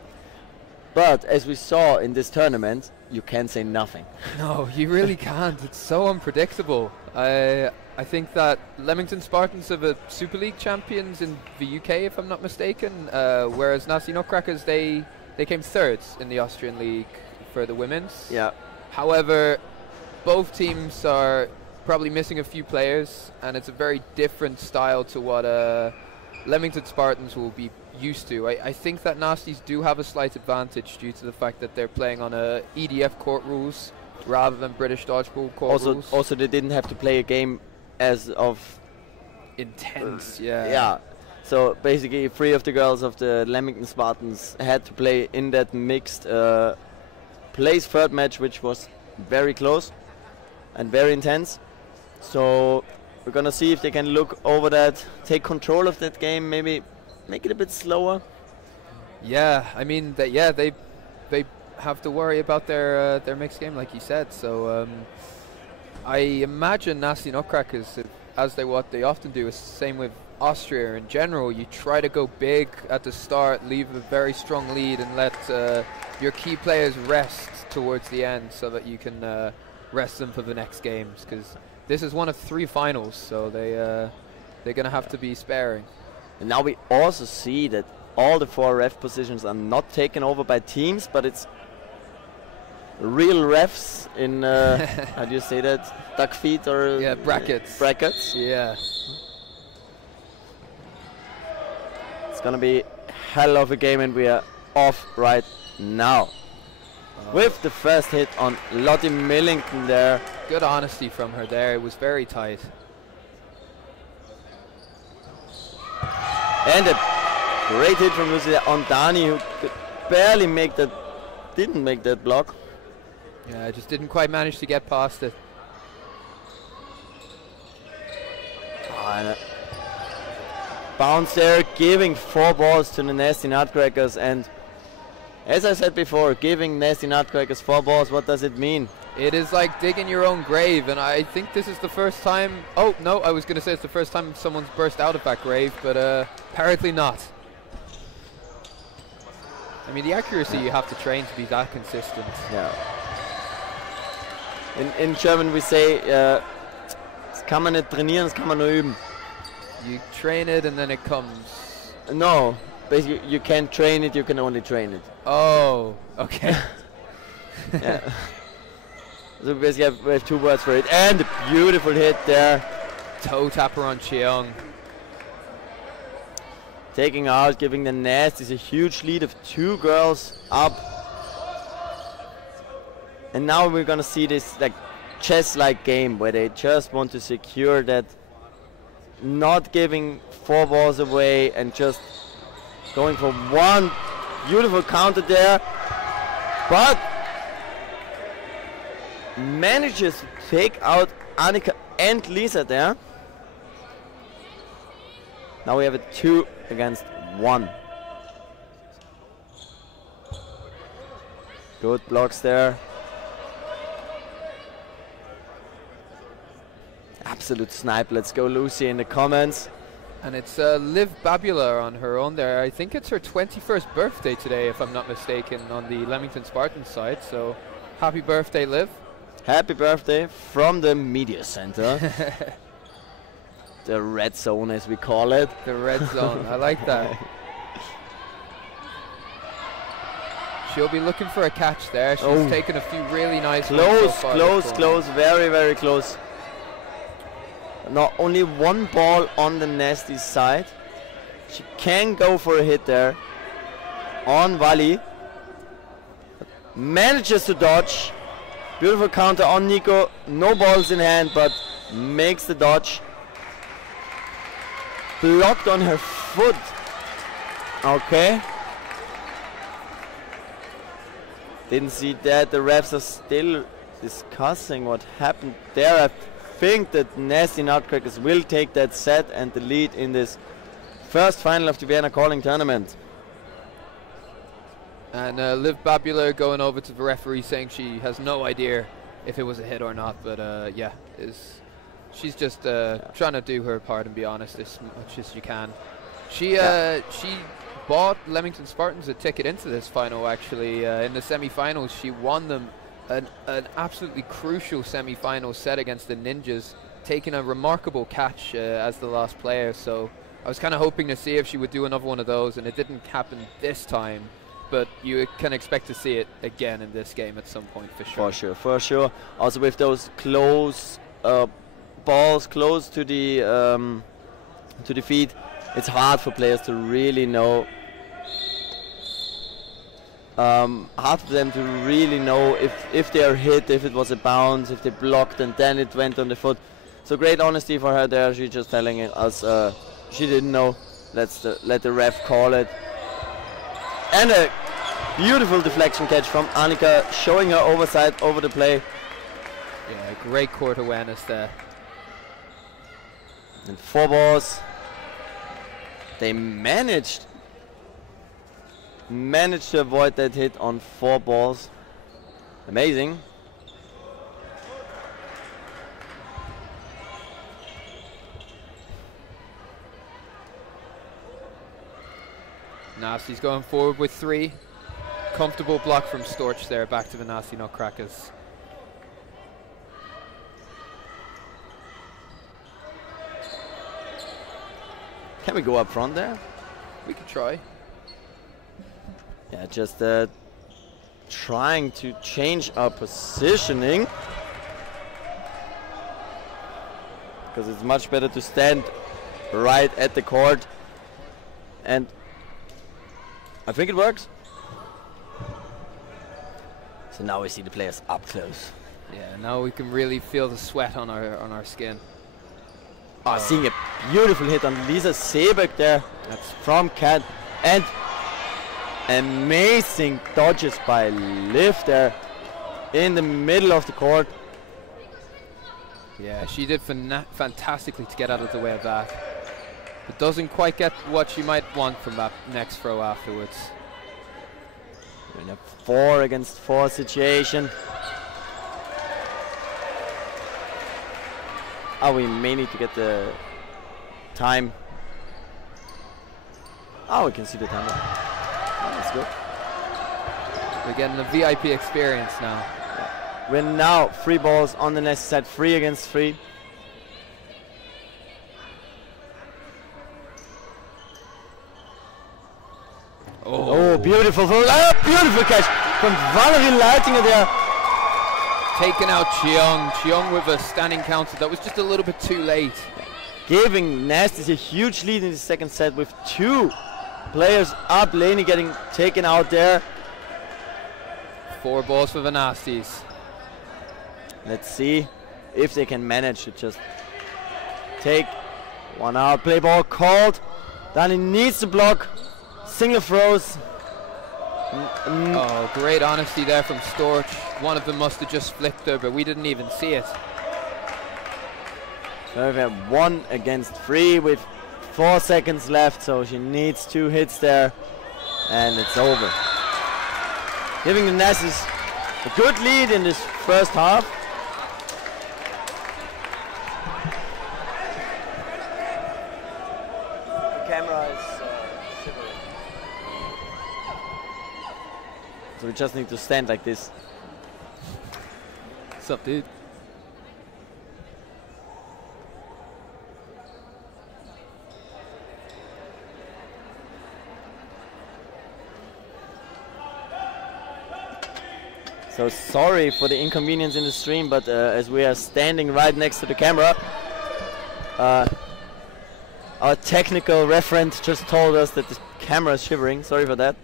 But as we saw in this tournament, you can't say nothing. No, you really can't. It's so unpredictable. I think that Leamington Spartans are the Super League champions in the UK, if I'm not mistaken, whereas Nasty Nutcrackers, they came 3rd in the Austrian League for the women's. Yeah. However, both teams are probably missing a few players, and it's a very different style to what Leamington Spartans will be used to. I think that Nasties do have a slight advantage due to the fact that they're playing on EDF court rules rather than British Dodgeball court rules. Also, they didn't have to play a game as of intense. Yeah. Yeah. So basically, 3 of the girls of the Leamington Spartans had to play in that mixed place 3rd match, which was very close and very intense. So we're gonna see if they can look over that, take control of that game, maybe make it a bit slower. Yeah, I mean they have to worry about their mixed game, like you said. So I imagine Nasty Nutcrackers, as what they often do, is the same with Austria in general. You try to go big at the start, leave a very strong lead, and let your key players rest towards the end, so that you can rest them for the next games. Because this is one of 3 finals, so they're gonna have to be sparing. And now we also see that all the 4 ref positions are not taken over by teams, but it's real refs in how do you say that? Duck feet or brackets. Brackets. Yeah. It's gonna be hell of a game, and we are off right now. With the first hit on Lottie Millington there. Good honesty from her there. It was very tight. And a Great hit from Lucy on Dani, who could barely make that, didn't make that block. Yeah, just didn't quite manage to get past it. Bounce there, giving 4 balls to the Nasty Nutcrackers, and as I said before, giving Nasty Nutcrackers 4 balls, what does it mean? It is like digging your own grave, and I think this is the first time... Oh, no, I was going to say it's the first time someone's burst out of that grave, but apparently not. I mean, the accuracy you have to train to be that consistent. Yeah. In German we say, das kann man nicht trainieren, das kann man nur üben. You train it and then it comes. No, basically you can't train it, you can only train it. Oh, okay. Yeah. So basically we have 2 words for it. And a beautiful hit there. Toe tapper on Cheong. Taking out, giving the Nasties a huge lead of 2 girls up. And now we're gonna see this like chess-like game where they just want to secure that, not giving 4 balls away and just going for one beautiful counter there, but manages to take out Annika and Lisa there. Now we have a 2 against 1. Good blocks there. Absolute snipe. Let's go Lucy in the comments. And it's Liv Babula on her own there. I think it's her 21st birthday today, if I'm not mistaken, on the Leamington Spartans side. So happy birthday, Liv. Happy birthday from the media center. The red zone, as we call it. The red zone. I like that. She'll be looking for a catch there. She's taken a few really nice ones so far. Close, very, very close. Not only 1 ball on the Nasty side. She can go for a hit there on Vali. Manages to dodge. Beautiful counter on Nico. No balls in hand, but makes the dodge. Blocked on her foot. Okay. Didn't see that. The refs are still discussing what happened there. I think that Nasty Nutcrackers will take that set and the lead in this first final of the Vienna Calling Tournament. And Liv Babula going over to the referee saying she has no idea if it was a hit or not, but yeah, she's just trying to do her part and be honest as much as she can. She bought Leamington Spartans a ticket into this final actually. In the semi-finals she won them an absolutely crucial semi-final set against the Ninjas, taking a remarkable catch as the last player, so I was kind of hoping to see if she would do another one of those, and it didn't happen this time, but you can expect to see it again in this game at some point for sure. For sure. Also with those close balls close to the feet, it's hard for players to really know. Hard for them to really know if they are hit, if it was a bounce, if they blocked and then it went on the foot. So great honesty for her there. She's just telling us she didn't know. Let the ref call it. And a beautiful deflection catch from Annika, showing her oversight over the play. Yeah, great court awareness there. And 4 balls. They managed to avoid that hit on 4 balls. Amazing. Nasty's going forward with 3. Comfortable block from Storch there, back to the Nasty Nutcrackers. Can we go up front there? We could try. Yeah, just trying to change our positioning, because it's much better to stand right at the court, and I think it works. So now we see the players up close. Yeah, now we can really feel the sweat on our skin. Seeing a beautiful hit on Lisa Seebeck there. That's from Kat. And amazing dodges by Liv there in the middle of the court. Yeah, she did fantastically to get out of the way of that. But doesn't quite get what she might want from that next throw afterwards. We're in a 4 against 4 situation. Oh, we may need to get the time. Oh, we can see the time. Oh, that's good. We're getting a VIP experience now. Yeah. We're now 3 balls on the next set, 3 against 3. Oh, beautiful throw. Oh, beautiful catch from Valerie Leitinger there. Taking out Cheong. Cheong with a standing counter. That was just a little bit too late. Giving Nasties a huge lead in the second set with 2 players up. Laney getting taken out there. 4 balls for the Nasties. Let's see if they can manage to just take 1 out. Play ball called. Danny needs to block. Single throws. Oh, great honesty there from Storch. One of them must have just flicked her, but we didn't even see it. So we have 1 against 3 with 4 seconds left, so she needs 2 hits there, and it's over. Giving the Nasties a good lead in this first half. The camera is shivering. So we just need to stand like this. What's up, dude? So sorry for the inconvenience in the stream, but as we are standing right next to the camera, our technical referent just told us that the camera is shivering. Sorry for that.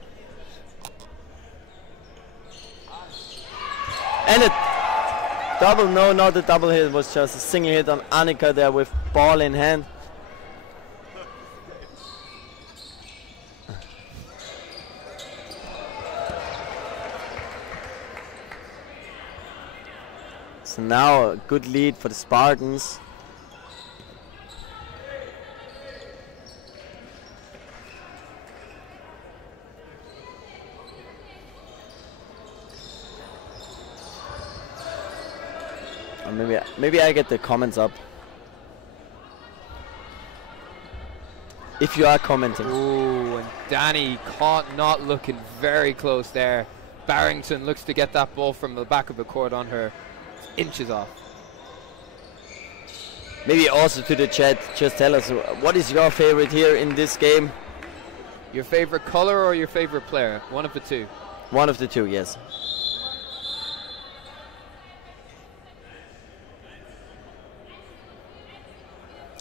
And a double, no, not a double hit, it was just a single hit on Annika there with ball in hand. So now a good lead for the Spartans. Or maybe I get the comments up. If you are commenting. Ooh, and Danny caught not looking very close there. Barrington looks to get that ball from the back of the court on her. Inches off. Maybe also to the chat, just tell us what is your favorite here in this game? Your favorite color or your favorite player? One of the two. One of the two, yes.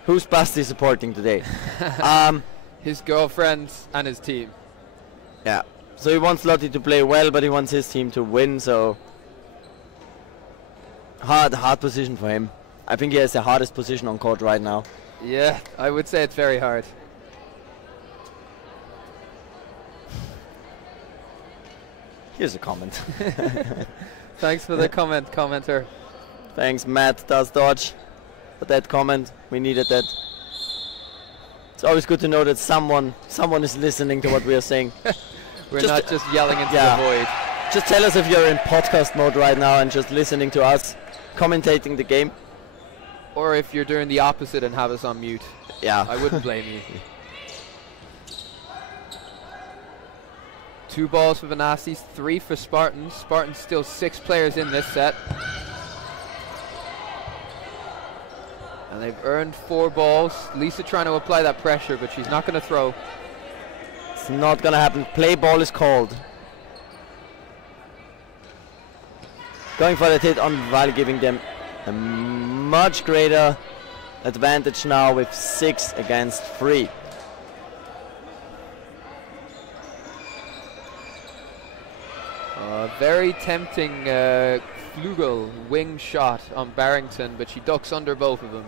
Who's Basti supporting today? His girlfriends and his team. Yeah. So he wants Lottie to play well, but he wants his team to win, so hard position for him. I think he has the hardest position on court right now. Yeah, I would say it's very hard. Here's a comment. Thanks for the comment, commenter. Thanks, Matt does dodge, for that comment. We needed that. It's always good to know that someone is listening to what we are saying. We're not just yelling into the void. Just tell us if you're in podcast mode right now and just listening to us commentating the game. Or if you're doing the opposite and have us on mute. Yeah. I wouldn't blame you. 2 balls for the Nasties, 3 for Spartans. Spartans still 6 players in this set. And they've earned 4 balls. Lisa trying to apply that pressure, but she's not going to throw. It's not going to happen. Play ball is called. Going for that hit on Val, giving them a much greater advantage now with 6 against 3. Very tempting Flugel wing shot on Barrington, but she ducks under both of them.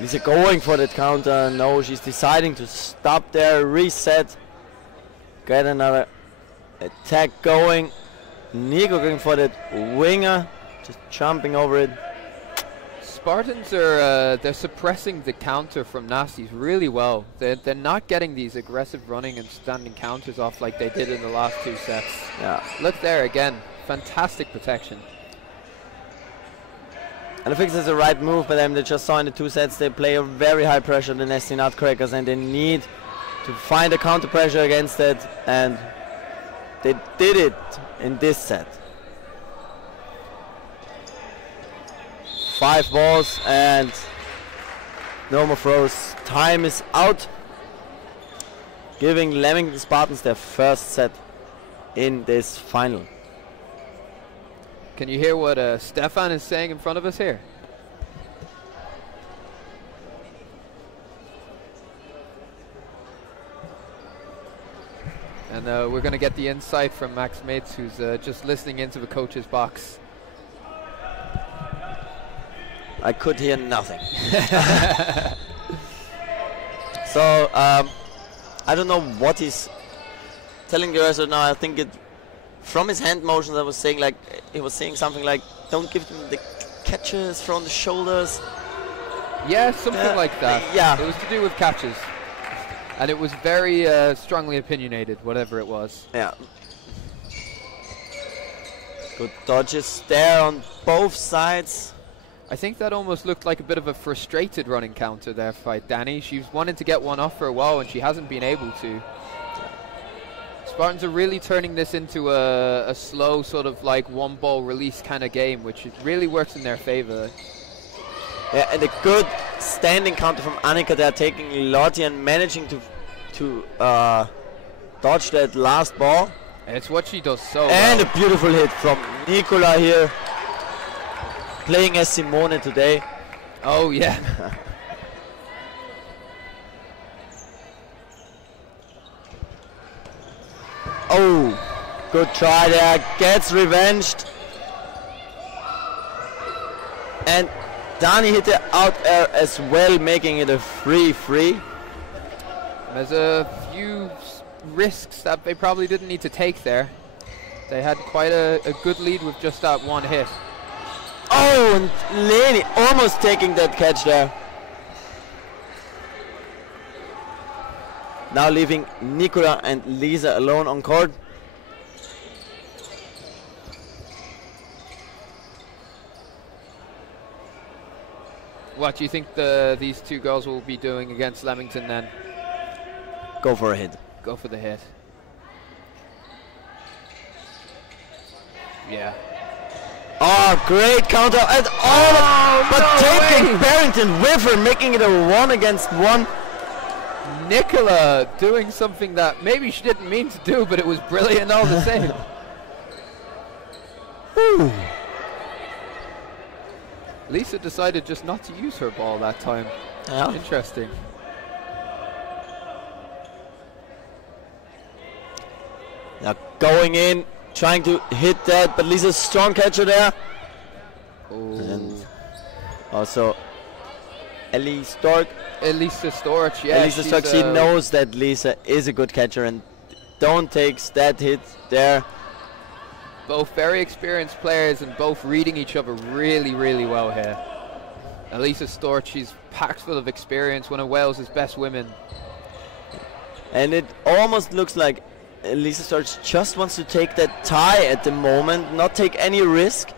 Lisa going for that counter. No, she's deciding to stop there, reset, get another attack going. Nico going for that winger, just jumping over it. Spartans are they're suppressing the counter from Nasties really well. They're not getting these aggressive running and standing counters off like they did in the last 2 sets. Yeah. Look there again, fantastic protection. And I think it's the right move by them. They just saw in the 2 sets they play a very high pressure, the Nasty Nutcrackers, and they need to find a counter pressure against it, and they did it in this set. 5 balls and no more throws. Time is out, giving Leamington Spartans their first set in this final. Can you hear what Stefan is saying in front of us here? And we're going to get the insight from Max Mates, who's just listening into the coach's box. I could hear nothing. So I don't know what he's telling the rest now. I think it from his hand motions I was saying, like he was saying something like, don't give them the catches from the shoulders. Yeah, something like that. Yeah. It was to do with catches. And it was very strongly opinionated, whatever it was. Yeah. Good dodges there on both sides. I think that almost looked like a bit of a frustrated running counter there by Danny. She's wanted to get one off for a while and she hasn't been able to. Spartans are really turning this into a slow sort of like 1 ball release kind of game, which really works in their favor. Yeah, and a good standing counter from Annika there, taking Lottie and managing to dodge that last ball. It's what she does so and well. A beautiful hit from Nicola here, playing as Simone today. Oh yeah. Oh, good try there, gets revenged. And Dani hit the out air as well, making it a 3-3. There's a few risks that they probably didn't need to take there. They had quite a good lead with just that one hit. Oh, and Leni almost taking that catch there. Now leaving Nicola and Lisa alone on court. What do you think these 2 girls will be doing against Leamington then? Go for a hit. Go for the hit. Yeah. Oh, great counter. And but no taking way. Barrington with her, making it a 1-against-1. Nicola doing something that maybe she didn't mean to do, but it was brilliant all the same. Ooh. Lisa decided just not to use her ball that time. Yeah. Interesting. Now going in, trying to hit that, but Lisa's strong catcher there. Ooh. And also Elise Stork. Elisa Storch, yeah. Elisa Stork, she knows that Lisa is a good catcher and don't takes that hit there. Both very experienced players and both reading each other really, really well here. Elisa Storch, she's packed full of experience, one of Wales' best women. And it almost looks like Elisa Storch just wants to take that tie at the moment, not take any risk,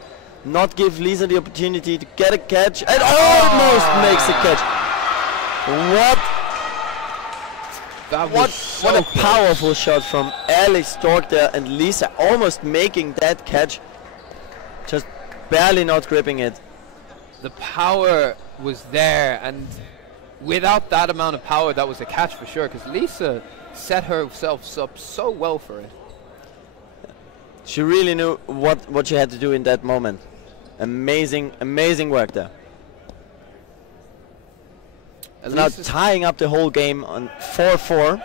not give Lisa the opportunity to get a catch, and almost makes a catch. What a powerful shot from Alex Stork there, and Lisa almost making that catch, just barely not gripping it. The power was there, and without that amount of power, that was a catch for sure, because Lisa set herself up so well for it. She really knew what she had to do in that moment. Amazing, amazing work there. Now tying up the whole game on 4-4.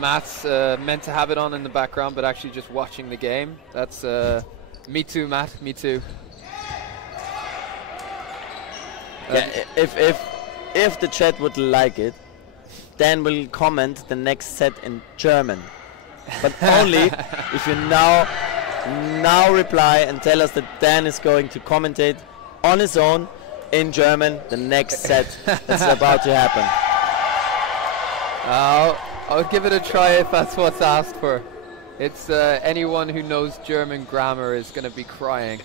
Matt's meant to have it on in the background, but actually just watching the game. That's me too, Matt. Me too. Yeah, if the chat would like it, Dan will comment the next set in German, but only if you now reply and tell us that Dan is going to commentate on his own in German the next set that's about to happen. I'll give it a try if that's what's asked for. It's anyone who knows German grammar is going to be crying.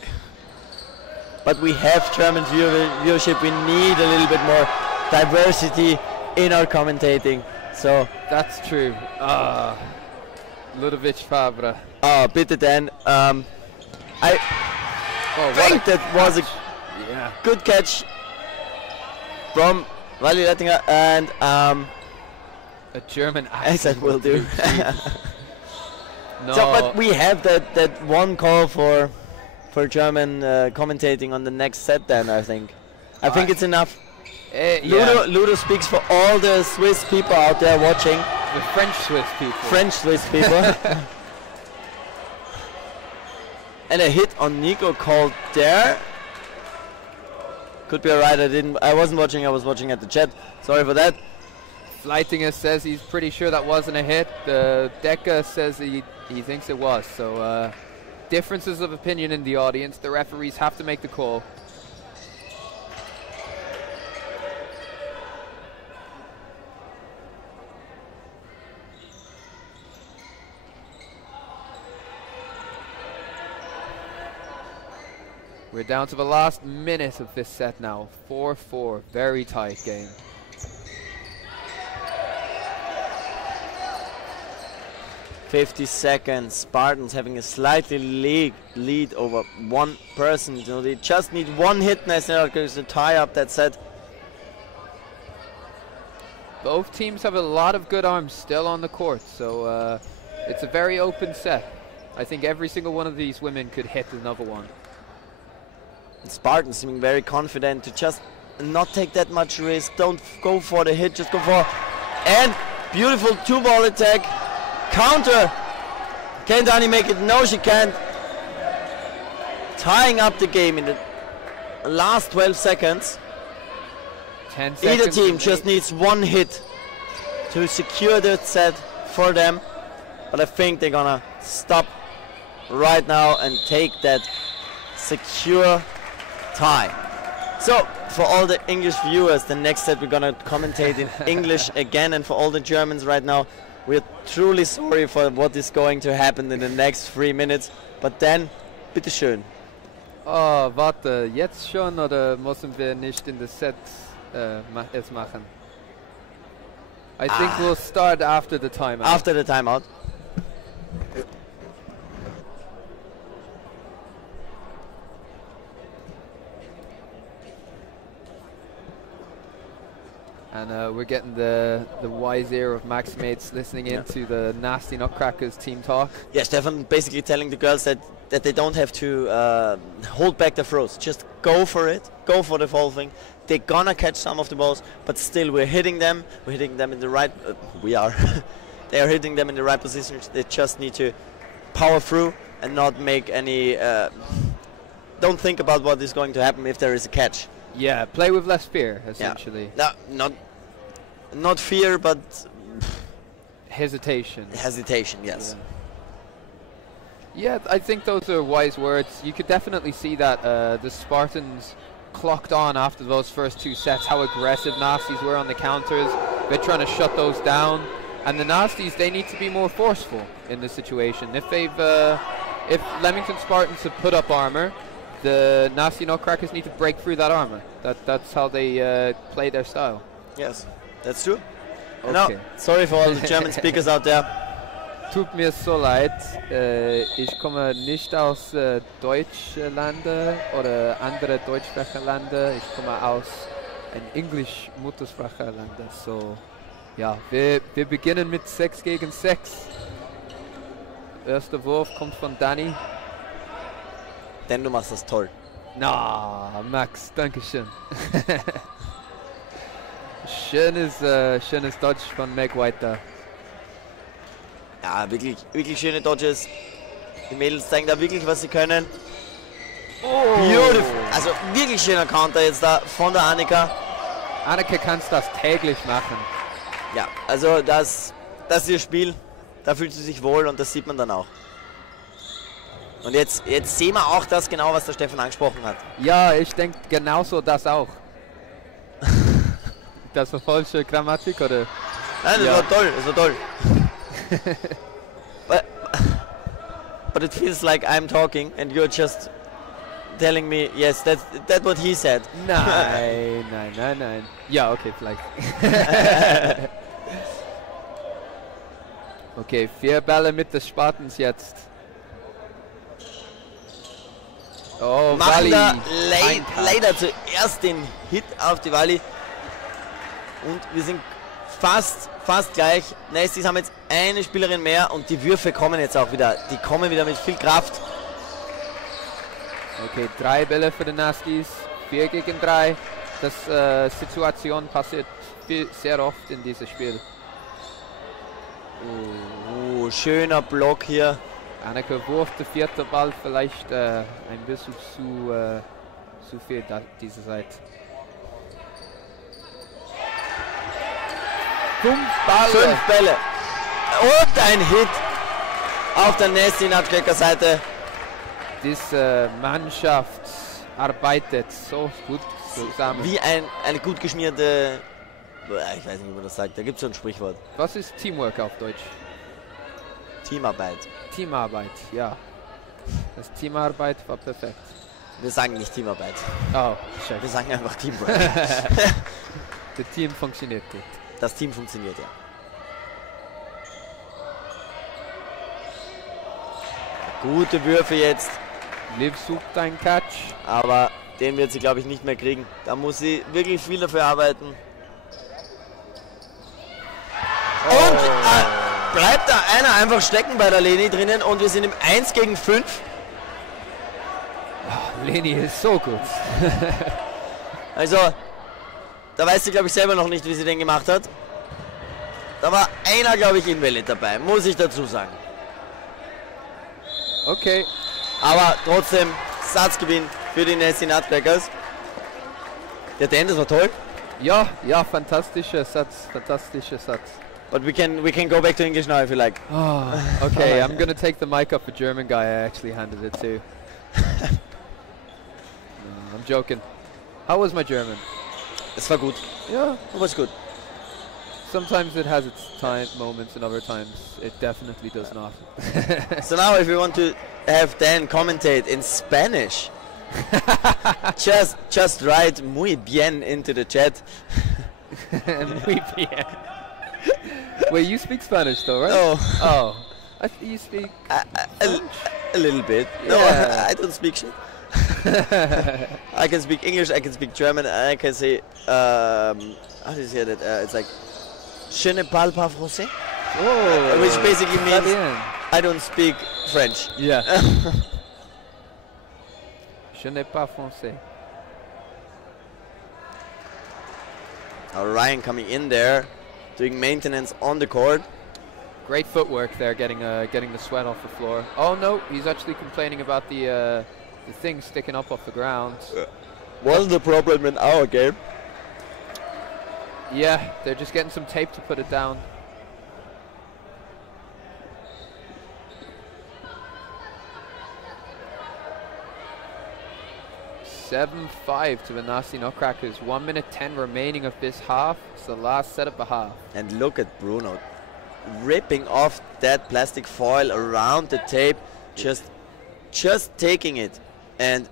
But we have German viewership. We need a little bit more diversity in our commentating. So that's true. Ludovic Fabre. Bitte Dan. I think that was a good catch from Wally Lettinger, and a German accent will do. No. So, but we have that one call for German commentating on the next set. Then I think it's enough. Ludo speaks for all the Swiss people out there watching. The French Swiss people. French Swiss people. And a hit on Nico called there. Could be alright. I wasn't watching. I was watching at the chat. Sorry for that. Fleitinger says he's pretty sure that wasn't a hit. Decker says he thinks it was. So differences of opinion in the audience. The referees have to make the call. We're down to the last minute of this set now. 4-4, very tight game. .50 Spartans having a slightly lead over one person. So they just need one hit to tie up that set. Both teams have a lot of good arms still on the court, so it's a very open set. I think every single one of these women could hit another one. Spartans seeming very confident to just not take that much risk. Don't go for the hit, just go for... And beautiful 2-ball attack. Counter. Can Dani make it? No, she can't. Tying up the game in the last 12 seconds. 10 seconds. Either team just needs one hit to secure that set for them. But I think they're gonna stop right now and take that secure tie. So for all the English viewers, the next set we're gonna commentate in English again, and for all the Germans right now, we're truly sorry for what is going to happen in the next 3 minutes. But then, bitteschön. Oh, warte, jetzt schon oder müssen wir nicht in the set es machen? I think we'll start after the timeout. After the timeout. And we're getting the wise ear of Max mates listening into the Nasty Nutcrackers team talk. Yeah, Stefan basically telling the girls that they don't have to hold back their throws. Just go for it. Go for the whole thing. They're gonna catch some of the balls, but still we're hitting them. We're hitting them in the right... we are. They are hitting them in the right positions. They just need to power through and not make any... don't think about what is going to happen if there is a catch. Yeah, play with less fear, essentially. Yeah. No, not fear, but... hesitation. Hesitation, yes. Yeah, I think those are wise words. You could definitely see that the Spartans clocked on after those first two sets, how aggressive Nasties were on the counters. They're trying to shut those down. And the Nasties, they need to be more forceful in this situation. If Leamington Spartans have put up armor, the Nasty Nutcrackers need to break through that armor. That's how they play their style. Yes, that's true. Okay. No, sorry for all the German speakers out there. Tut mir so leid, ich komme nicht aus Deutschlande oder andere Deutschsprachenlande. Ich komme aus ein Englisch-Muttersprachenlande. So, ja, wir beginnen mit 6 gegen 6. Erster Wurf kommt von Dani. Denn du machst das toll. Na, Max, danke schön. schönes Deutsch von Meg White da. Ja, wirklich, wirklich schöne Dodges. Die Mädels zeigen da wirklich, was sie können. Oh. Beautiful. Also wirklich schöner Counter jetzt da von der Annika. Annika kann das täglich machen. Ja, also das ist ihr Spiel. Da fühlt sie sich wohl und das sieht man dann auch. Und jetzt sehen wir auch das genau, was der Stefan angesprochen hat. Ja, ich denke genauso das auch. Das war falsche Grammatik, oder? Nein, das war toll, das war toll. but it feels like I'm talking and you're just telling me, yes, that's what he said. Nein, nein, nein, nein. Ja, okay, vielleicht. Okay, 4 Bälle mit des Spartans jetzt. Oh, Machen Wally. da leider zuerst den Hit auf die Wally. Und wir sind fast gleich. Nasties haben jetzt eine Spielerin mehr und die Würfe kommen jetzt auch wieder. Die kommen wieder mit viel Kraft. Okay, 3 Bälle für die Nasties. 4 gegen 3. Das Situation passiert sehr oft in diesem Spiel. Oh, schöner Block hier. Annika Wurf, der 4. Ball vielleicht ein bisschen zu viel diese Seite. 5 Bälle. Und ein Hit auf der Nasty-Nutcracker-Seite. Diese Mannschaft arbeitet so gut zusammen. Wie eine gut geschmierte... Ich weiß nicht, wie man das sagt. Da gibt es so ein Sprichwort. Was ist Teamwork auf Deutsch? Teamarbeit. Teamarbeit, ja. Das Teamarbeit war perfekt. Wir sagen nicht Teamarbeit. Oh, scheiße. Wir sagen einfach Teamwork. Das Team funktioniert gut. Das Team funktioniert, ja. Gute Würfe jetzt. Liv sucht einen Catch. Aber den wird sie, glaube ich, nicht mehr kriegen. Da muss sie wirklich viel dafür arbeiten. Oh. Und bleibt da einer einfach stecken bei der Leni drinnen und wir sind im 1 gegen 5. Oh, Leni ist so gut. Also, da weiß sie, glaube ich, selber noch nicht, wie sie den gemacht hat. Da war einer, glaube ich, invalid dabei, muss ich dazu sagen. Okay. Aber trotzdem Satzgewinn für die Nasty Nutcrackers. Der Dan, das war toll. Ja, ja, fantastischer Satz, fantastischer Satz. But we can go back to English now if you like. Oh, okay, I'm gonna take the mic off the German guy I actually handed it to. I'm joking. How was my German? Es war gut. Yeah, It was good. sometimes it has its moments, and other times it definitely does not. So now if we want to have Dan commentate in Spanish, just write muy bien into the chat. Muy bien. Wait, you speak Spanish though, right? No. Oh. You speak A little bit. No, Yeah. I don't speak shit. I can speak English, I can speak German, and I can say, how do you say that? It's like, je ne parle pas français, Oh. which basically Très means bien. I don't speak French. Yeah. Je n'ai pas français. Now Ryan coming in there, doing maintenance on the court. Great footwork there, getting the sweat off the floor. Oh no, he's actually complaining about the thing sticking up off the ground. Wasn't the problem in our game. Yeah, they're just getting some tape to put it down. (7-5) to the Nasty Nutcrackers. 1 minute 10 remaining of this half. It's the last set of the half. And look at Bruno ripping off that plastic foil around the tape, just taking it and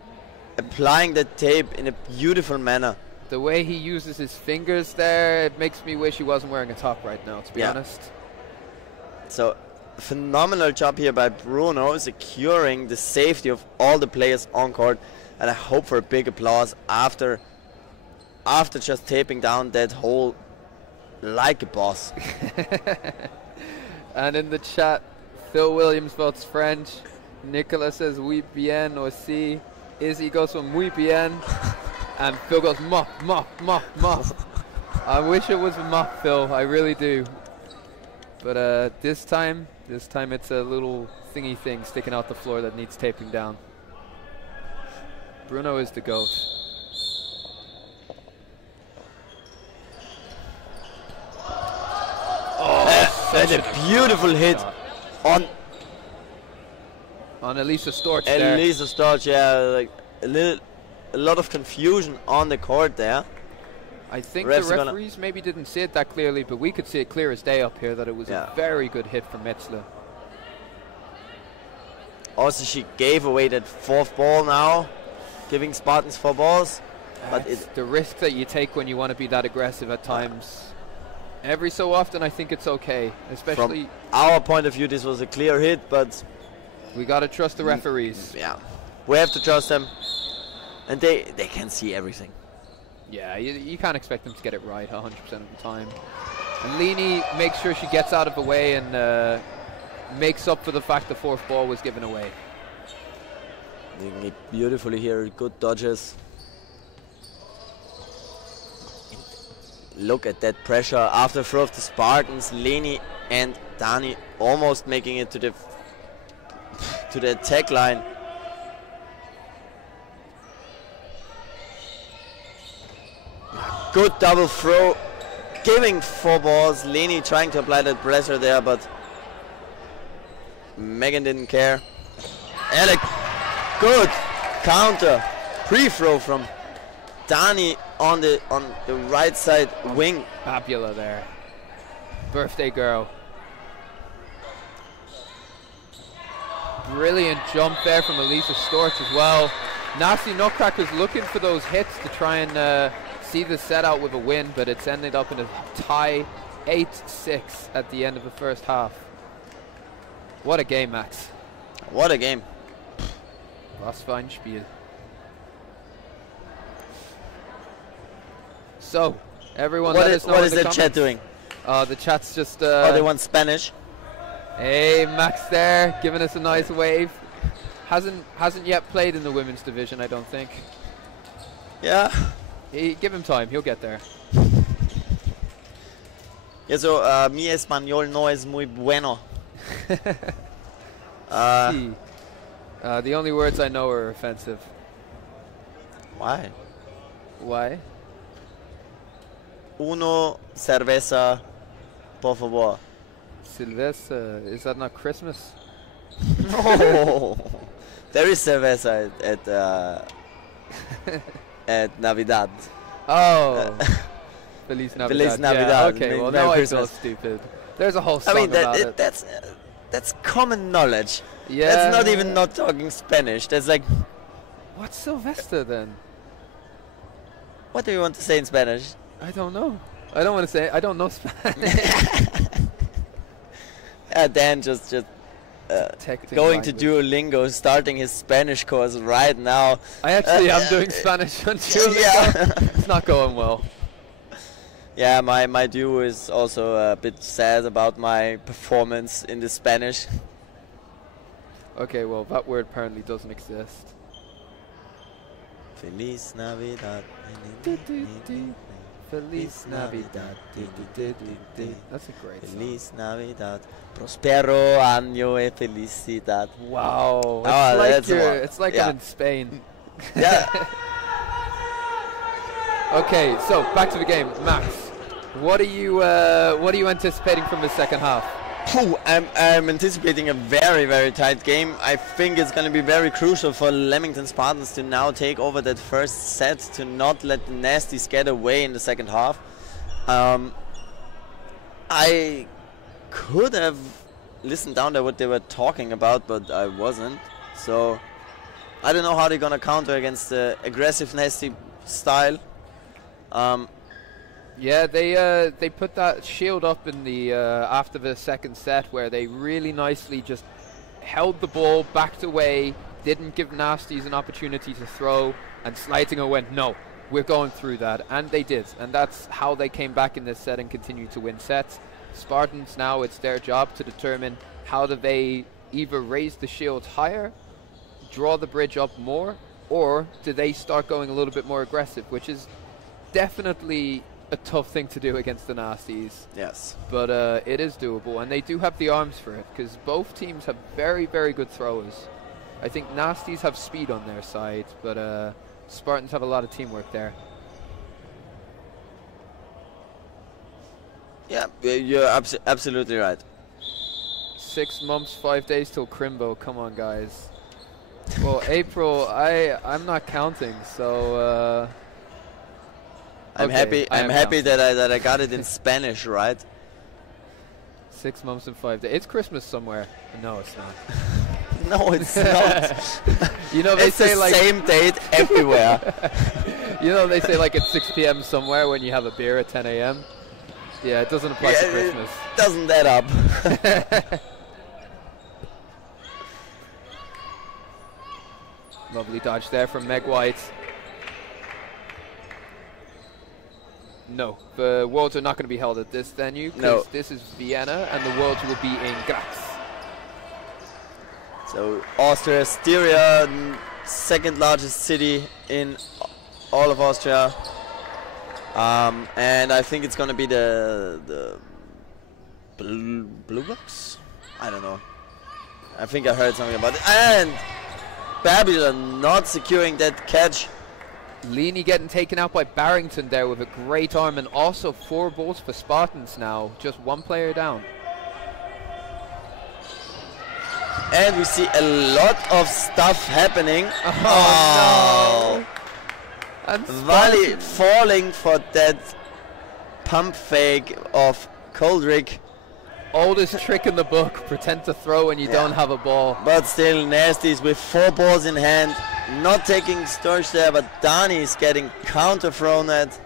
applying the tape in a beautiful manner. The way he uses his fingers there, it makes me wish he wasn't wearing a top right now, to be honest. So, phenomenal job here by Bruno, securing the safety of all the players on court, and I hope for a big applause after just taping down that hole like a boss. And in the chat, Phil Williams votes French. Nicolas says oui bien aussi. Izzy goes for muy bien. And Phil goes ma. I wish it was ma, Phil. I really do. But this time it's a little thingy thing sticking out the floor that needs taping down. Bruno is the GOAT. Oh, and a beautiful hit on Elisa Storch. Elisa Storch, yeah, like a lot of confusion on the court there. I think the referees maybe didn't see it that clearly, but we could see it clear as day up here that it was a very good hit from Metzler. Also, she gave away that fourth ball now, giving Spartans 4 balls. But it's the risk that you take when you want to be that aggressive at times. Every so often, I think it's okay, especially from our point of view. This was a clear hit, but we gotta trust the referees. Yeah, we have to trust them, and they can see everything. Yeah, you can't expect them to get it right 100% of the time. And Lini makes sure she gets out of the way and makes up for the fact the fourth ball was given away. Doing it beautifully here, good dodges. Look at that pressure after throw of the Spartans. Leni and Dani almost making it to the attack line. Good double throw, giving 4 balls. Leni trying to apply that pressure there, but Megan didn't care. And a good counter pre-throw from Dani on the right side wing. Fabula there. Birthday girl. Brilliant jump there from Elisa Storch as well. Nasty Nutcrackers looking for those hits to try and see the set out with a win, but it's ended up in a tie 8-6 at the end of the first half. What a game, Max. What a game. Was für ein Spiel. So, everyone let us know what is the chat doing? The chat's just... oh, they want Spanish. Hey, Max there, giving us a nice wave. Hasn't yet played in the women's division, I don't think. Yeah. Give him time, he'll get there. Yeah, so mi español no es muy bueno. The only words I know are offensive. Why? Why? Uno cerveza, por favor. Silvestre, is that not Christmas? No. There is cerveza at Navidad. Oh. Feliz Navidad. Feliz Navidad. Yeah, okay, well now I feel stupid. There's a whole song about it. That's common knowledge. Yeah. That's not even not talking Spanish. That's like... What's Sylvester then? What do you want to say in Spanish? I don't know. I don't want to say... I don't know Spanish. Dan just going to Duolingo, starting his Spanish course right now. I actually am doing Spanish on Duolingo. Yeah. It's not going well. Yeah, my duo is also a bit sad about my performance in the Spanish. Okay, well, that word apparently doesn't exist. Feliz Navidad. Feliz Navidad. That's a great song. Feliz Navidad. Prospero año e felicidad. Wow. It's like I'm in Spain. Yeah. Okay, so back to the game. Max, what are you anticipating from the second half? I'm anticipating a very, very tight game. I think it's going to be very crucial for Leamington Spartans to now take over that first set, to not let the Nasties get away in the second half. I could have listened down to what they were talking about, but I wasn't. So I don't know how they're going to counter against the aggressive Nasty style. Yeah, they put that shield up in the after the second set, where they really nicely just held the ball, backed away, didn't give Nasties an opportunity to throw, and Sleitinger went, no, we're going through that, and they did, and that's how they came back in this set and continued to win sets. Spartans, now it's their job to determine how do they either raise the shields higher, draw the bridge up more, or do they start going a little bit more aggressive, which is definitely a tough thing to do against the Nasties. Yes. But it is doable, and they do have the arms for it, because both teams have very, very good throwers. I think Nasties have speed on their side, but Spartans have a lot of teamwork there. Yeah, you're absolutely right. 6 months, 5 days till Crimbo. Come on, guys. Well, April, I'm not counting, so I'm okay, happy that I got it in Spanish, right? 6 months and 5 days. It's Christmas somewhere. No, it's not. No, it's not. You know, they it's say the like same date everywhere. You know, they say like it's 6 p.m. somewhere when you have a beer at 10 a.m. Yeah, it doesn't apply to Christmas. Doesn't that up? Lovely dodge there from Meg White. No, the Worlds are not going to be held at this venue because this is Vienna and the Worlds will be in Graz. So Austria, Styria, second largest city in all of Austria. And I think it's going to be the Blue Box? I don't know. I think I heard something about it. And Babylon not securing that catch. Leany getting taken out by Barrington there with a great arm, and also 4 balls for Spartans now. Just 1 player down. And we see a lot of stuff happening. Oh, no. And Valley falling for that pump fake of Koldrick. Oldest trick in the book, pretend to throw when you don't have a ball. But still, Nasties with 4 balls in hand, not taking Storch there, but Dani is getting counter thrown at.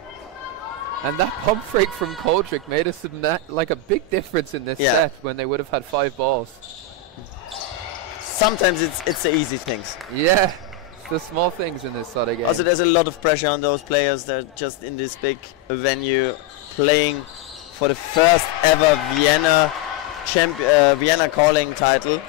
And that pump fake from Koldrick made us like a big difference in this set when they would have had 5 balls. Sometimes it's the easy things. Yeah, it's the small things in this sort of game. Also, there's a lot of pressure on those players. They're just in this big venue playing for the first ever Vienna calling title.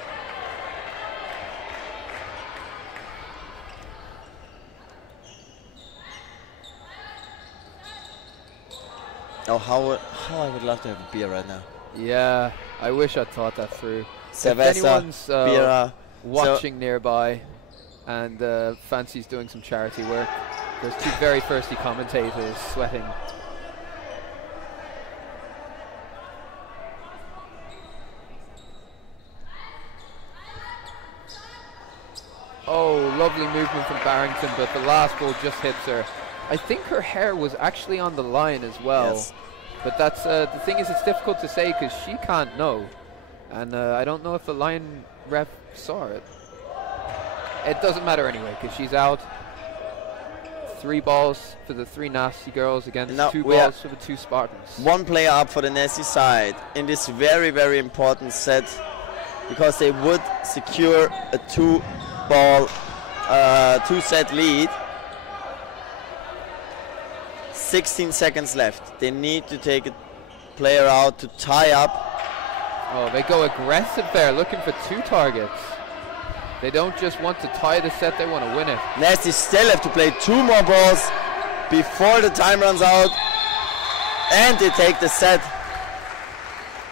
Oh, how I would love to have a beer right now. Yeah, I wish I'd thought that through. Cerveza, if anyone's Bira, watching nearby and fancies doing some charity work, there's 2 very thirsty commentators sweating. Oh, lovely movement from Barrington, but the last ball just hits her. I think her hair was actually on the line as well. Yes. But that's the thing is, it's difficult to say because she can't know. And I don't know if the line ref saw it. It doesn't matter anyway because she's out. 3 balls for the 3 nasty girls against 2 balls for the 2 Spartans. 1 player up for the nasty side in this very, very important set because they would secure a 2-ball, 2-set lead. 16 seconds left. They need to take a player out to tie up. Oh, they go aggressive there, looking for 2 targets. They don't just want to tie the set, they want to win it. Nasty still have to play 2 more balls before the time runs out. And they take the set.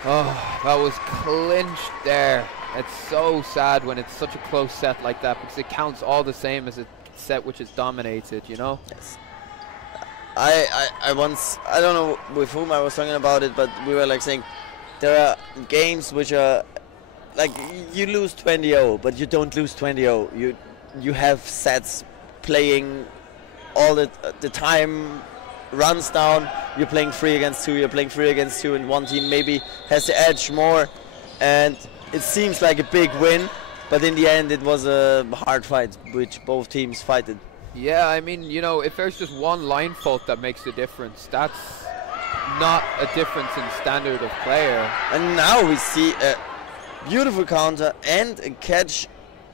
Oh, that was clinched there. It's so sad when it's such a close set like that because it counts all the same as a set which is dominated, you know? Yes. I once, I don't know with whom I was talking about it, but we were like saying there are games which are like you lose 20-0, but you don't lose 20-0. You have sets playing all the time, runs down. You're playing 3 against 2. You're playing 3 against 2, and one team maybe has the edge more, and it seems like a big win. But in the end, it was a hard fight, which both teams fighted. Yeah, I mean, you know, if there's just one line fault that makes the difference, that's not a difference in standard of player. And now we see a beautiful counter and a catch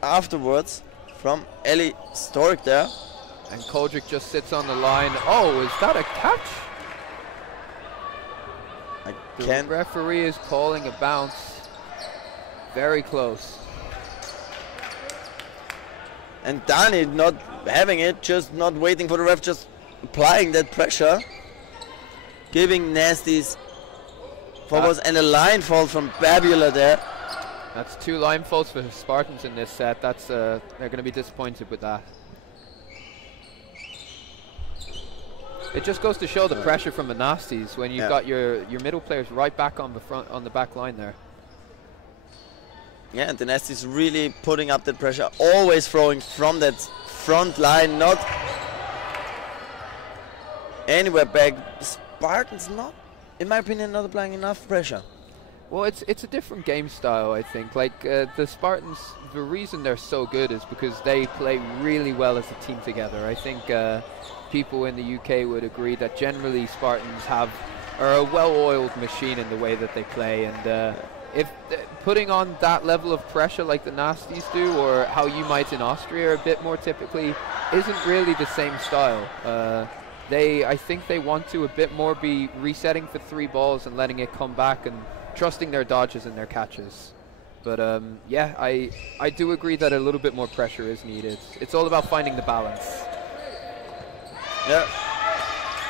afterwards from Ellie Stork there. And Koldrick just sits on the line. Oh, is that a catch? The referee is calling a bounce. Very close. And Dani not having it, just not waiting for the ref, just applying that pressure. giving nasties forwards and a line fall from Babula there. That's 2 line faults for Spartans in this set. That's they're going to be disappointed with that. It just goes to show the pressure from the nasties when you've got your middle players right back on the back line there. Yeah, and the nasties really putting up that pressure, always throwing from that front line, not anywhere back. Spartans not, in my opinion, not applying enough pressure. Well, it's a different game style, I think. Like the Spartans, the reason they're so good is because they play really well as a team together. I think people in the UK would agree that generally Spartans are a well-oiled machine in the way that they play, and if putting on that level of pressure like the nasties do, or how you might in Austria a bit more typically, isn't really the same style. I think they want to a bit more be resetting for 3 balls and letting it come back and trusting their dodges and their catches. But yeah, I do agree that a little bit more pressure is needed. It's all about finding the balance. Yeah.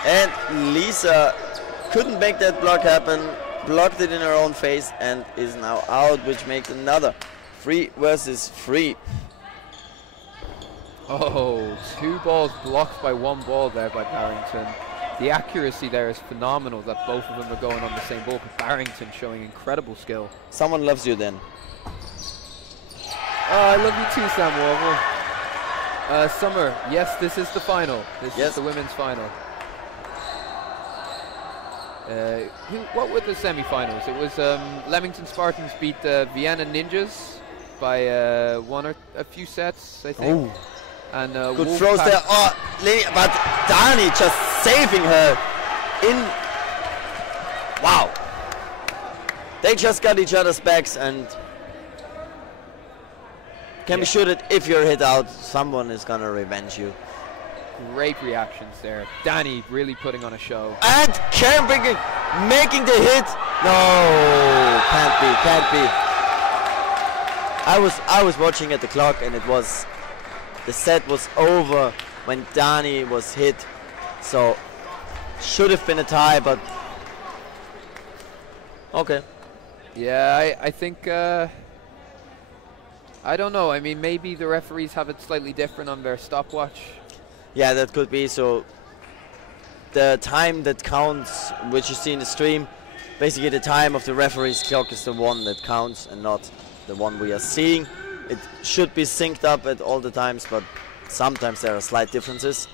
And Lisa couldn't make that block happen, blocked it in her own face and is now out, which makes another 3 versus 3. Oh, 2 balls blocked by 1 ball there by Barrington. The accuracy there is phenomenal that both of them are going on the same ball, but Barrington showing incredible skill. Someone loves you then. Oh, I love you too, Samuel. Summer, yes, this is the final. This is the women's final. What were the semi-finals? It was Leamington Spartans beat Vienna Ninjas by 1 or a few sets, I think. Oh. And good throws there. Oh, but Dani just saving her in. Wow. They just got each other's backs and can be sure that if you're hit out, someone is gonna revenge you. Great reactions there. Dani really putting on a show. And Camping making the hit. No, can't be. I was watching at the clock and it was, the set was over when Dani was hit. So should have been a tie, but okay. Yeah, I think I don't know. I mean, maybe the referees have it slightly different on their stopwatch. Yeah, that could be. So the time that counts, which you see in the stream, basically the time of the referee's clock is the one that counts and not the one we are seeing. It should be synced up at all the times, but sometimes there are slight differences.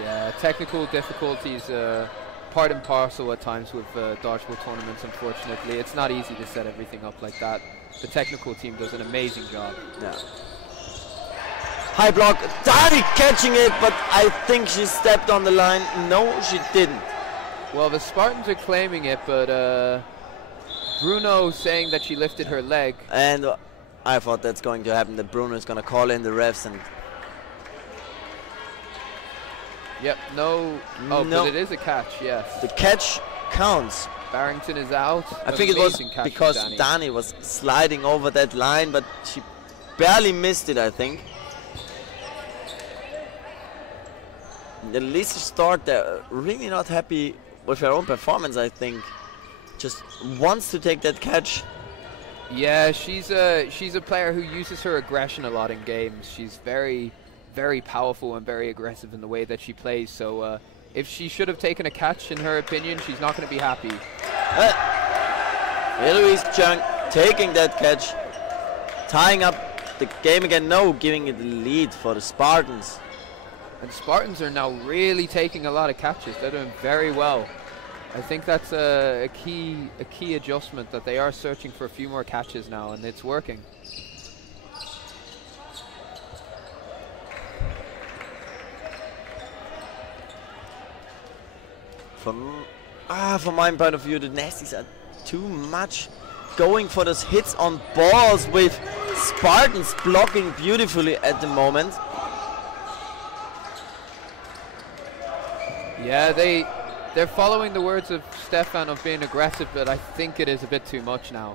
Yeah, technical difficulties part and parcel at times with dodgeball tournaments, unfortunately. It's not easy to set everything up like that. The technical team does an amazing job. Yeah. High block, Dani catching it, but I think she stepped on the line. No, she didn't. Well, the Spartans are claiming it, but Bruno saying that she lifted her leg. And I thought that's going to happen, that Bruno is going to call in the refs and... Yep, no. Oh, no. But it is a catch, yes. The catch counts. Barrington is out. I think it was because Dani was sliding over that line, but she barely missed it, I think. At least to start, they're really not happy with her own performance, I think. Just wants to take that catch. Yeah, she's a player who uses her aggression a lot in games. She's very, very powerful and very aggressive in the way that she plays. So if she should have taken a catch, in her opinion, she's not going to be happy. Louise Chung taking that catch, tying up the game again. No, giving it the lead for the Spartans. And Spartans are now really taking a lot of catches. They're doing very well. I think that's a key adjustment, that they are searching for a few more catches now, and it's working. From my point of view, the Nasties are too much going for those hits on balls, with Spartans blocking beautifully at the moment. Yeah, they're following the words of Stefan of being aggressive, but I think it is a bit too much now.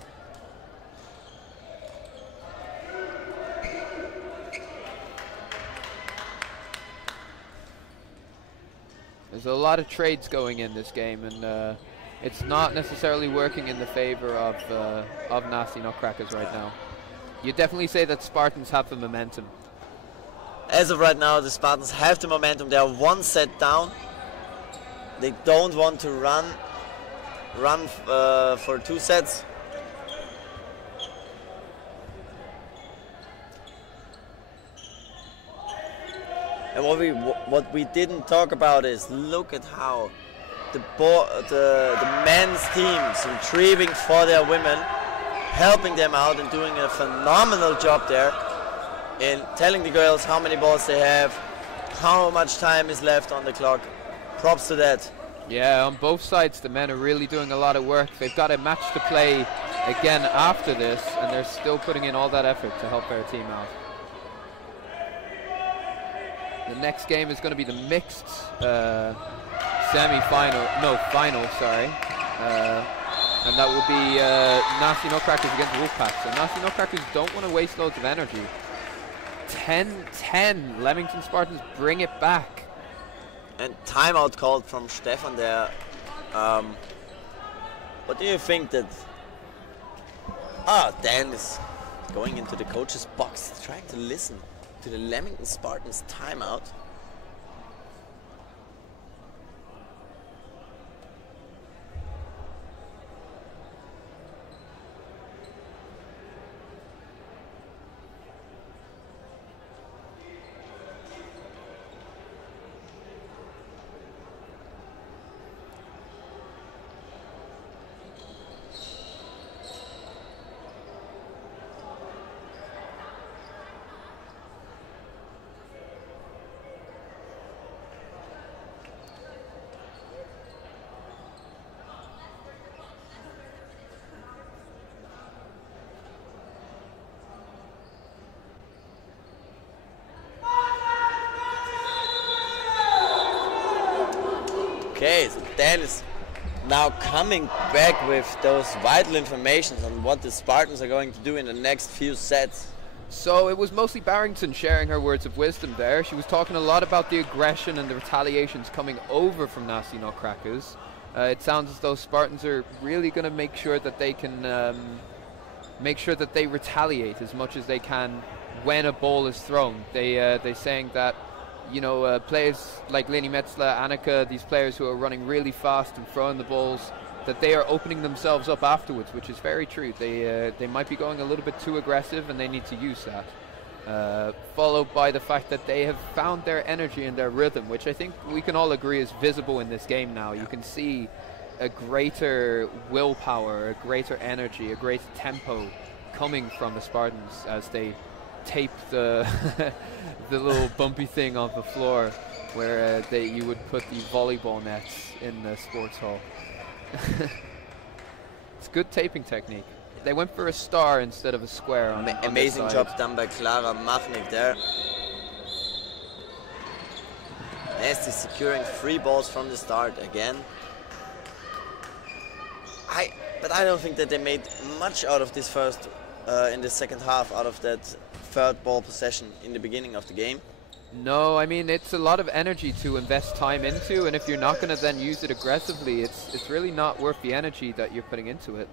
There's a lot of trades going in this game, and it's not necessarily working in the favor of Nasty Nutcrackers right now. You definitely say that Spartans have the momentum. As of right now, the Spartans have the momentum. They are one set down. They don't want to run for 2 sets. And what we didn't talk about is, look at how the men's teams retrieving for their women, helping them out and doing a phenomenal job there in telling the girls how many balls they have, how much time is left on the clock. Props to that. Yeah, on both sides the men are really doing a lot of work. They've got a match to play again after this, and they're still putting in all that effort to help their team out. The next game is going to be the mixed final, sorry. And that will be Nasty Nutcrackers against Wolfpack. So Nasty Nutcrackers don't want to waste loads of energy. 10-10, Leamington Spartans bring it back. And timeout called from Stefan there. What do you think that... Dan is going into the coach's box, trying to listen to the Leamington Spartans timeout. Okay, so Dan is now coming back with those vital information on what the Spartans are going to do in the next few sets. So it was mostly Barrington sharing her words of wisdom there. She was talking a lot about the aggression and the retaliations coming over from Nasty Nutcrackers. It sounds as though Spartans are really going to make sure that they can make sure that they retaliate as much as they can when a ball is thrown. They're saying that, you know, players like Leni Metzler, Annika, these players who are running really fast and throwing the balls, that they are opening themselves up afterwards, which is very true. They might be going a little bit too aggressive, and they need to use that. Followed by the fact that they have found their energy and their rhythm, which I think we can all agree is visible in this game now. You can see a greater willpower, a greater energy, a greater tempo coming from the Spartans as they tape the the little bumpy thing on the floor where you would put the volleyball nets in the sports hall. It's good taping technique. They went for a star instead of a square. Amazing job done by Clara Machnik there. Nasty securing 3 balls from the start again. But I don't think that they made much out of this first in the second half, out of that third ball possession in the beginning of the game. No, I mean, it's a lot of energy to invest time into, and if you're not going to then use it aggressively, it's really not worth the energy that you're putting into it.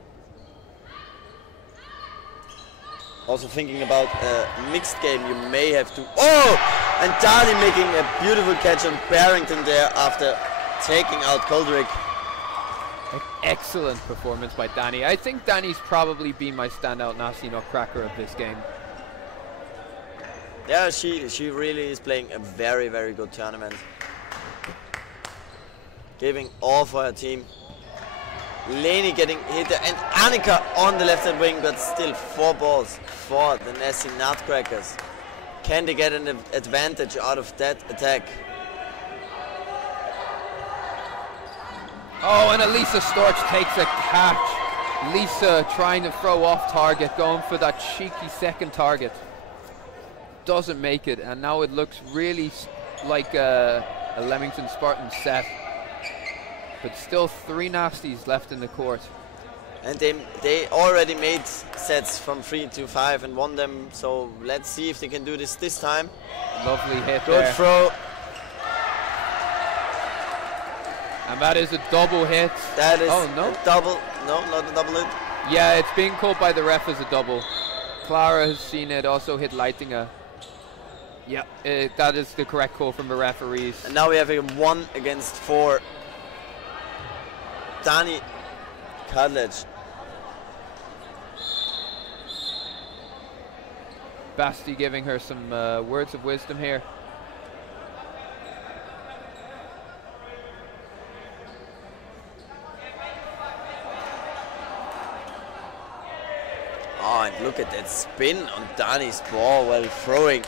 Also thinking about a mixed game, you may have to... Oh! And Dani making a beautiful catch on Barrington there after taking out Kolderick. Excellent performance by Dani. I think Dani's probably been my standout Nasty Nutcracker of this game. Yeah, she really is playing a very, very good tournament. Giving all for her team. Leni getting hit there, and Annika on the left side wing, but still 4 balls for the Nasty Nutcrackers. Can they get an advantage out of that attack? Oh, and Elisa Storch takes a catch. Lisa trying to throw off target, going for that cheeky second target. Doesn't make it, and now it looks really like a Leamington Spartan set. But still 3 nasties left in the court. And they already made sets from 3 to 5 and won them, so let's see if they can do this time. Lovely hit Good there. throw. And that is a double hit. That is oh, no. a double. No, not a double hit. Yeah, it's being called by the ref as a double. Clara has seen it also hit Leitinger. Yeah, that is the correct call from the referees. And now we have a 1 against 4. Dani Kadlec. Basti giving her some words of wisdom here. Oh, and look at that spin on Dani's ball while throwing.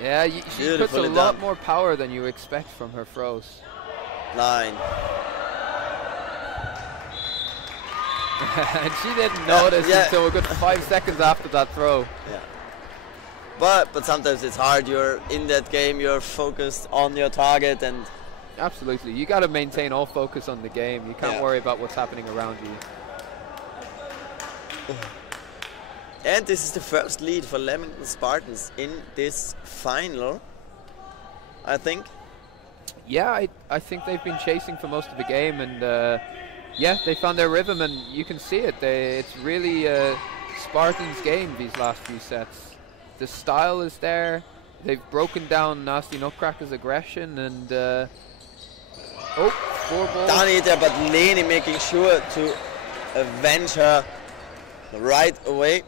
Yeah, she puts a lot more power than you expect from her throws. 9. And she didn't notice until a good 5 seconds after that throw. Yeah. But sometimes it's hard. You're in that game. You're focused on your target, and absolutely, you got to maintain all focus on the game. You can't worry about what's happening around you. And this is the first lead for Leamington Spartans in this final, I think. Yeah, I think they've been chasing for most of the game, and yeah, they found their rhythm, and you can see it. It's really Spartans' game these last few sets. The style is there. They've broken down Nasty Nutcracker's aggression, and 4 balls. Dani there, but Leni making sure to avenge her right away.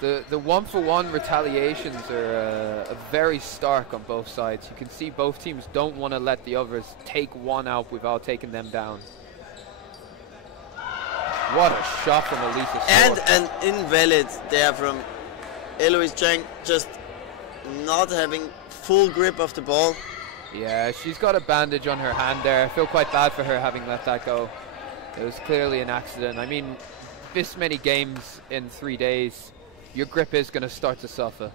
The 1-for-1 retaliations are very stark on both sides. You can see both teams don't want to let the others take one out without taking them down. What a shot from Elisa. And an invalid there from Eloise Chang, just not having full grip of the ball. Yeah, she's got a bandage on her hand there. I feel quite bad for her having let that go. It was clearly an accident. I mean, this many games in 3 days, your grip is going to start to suffer.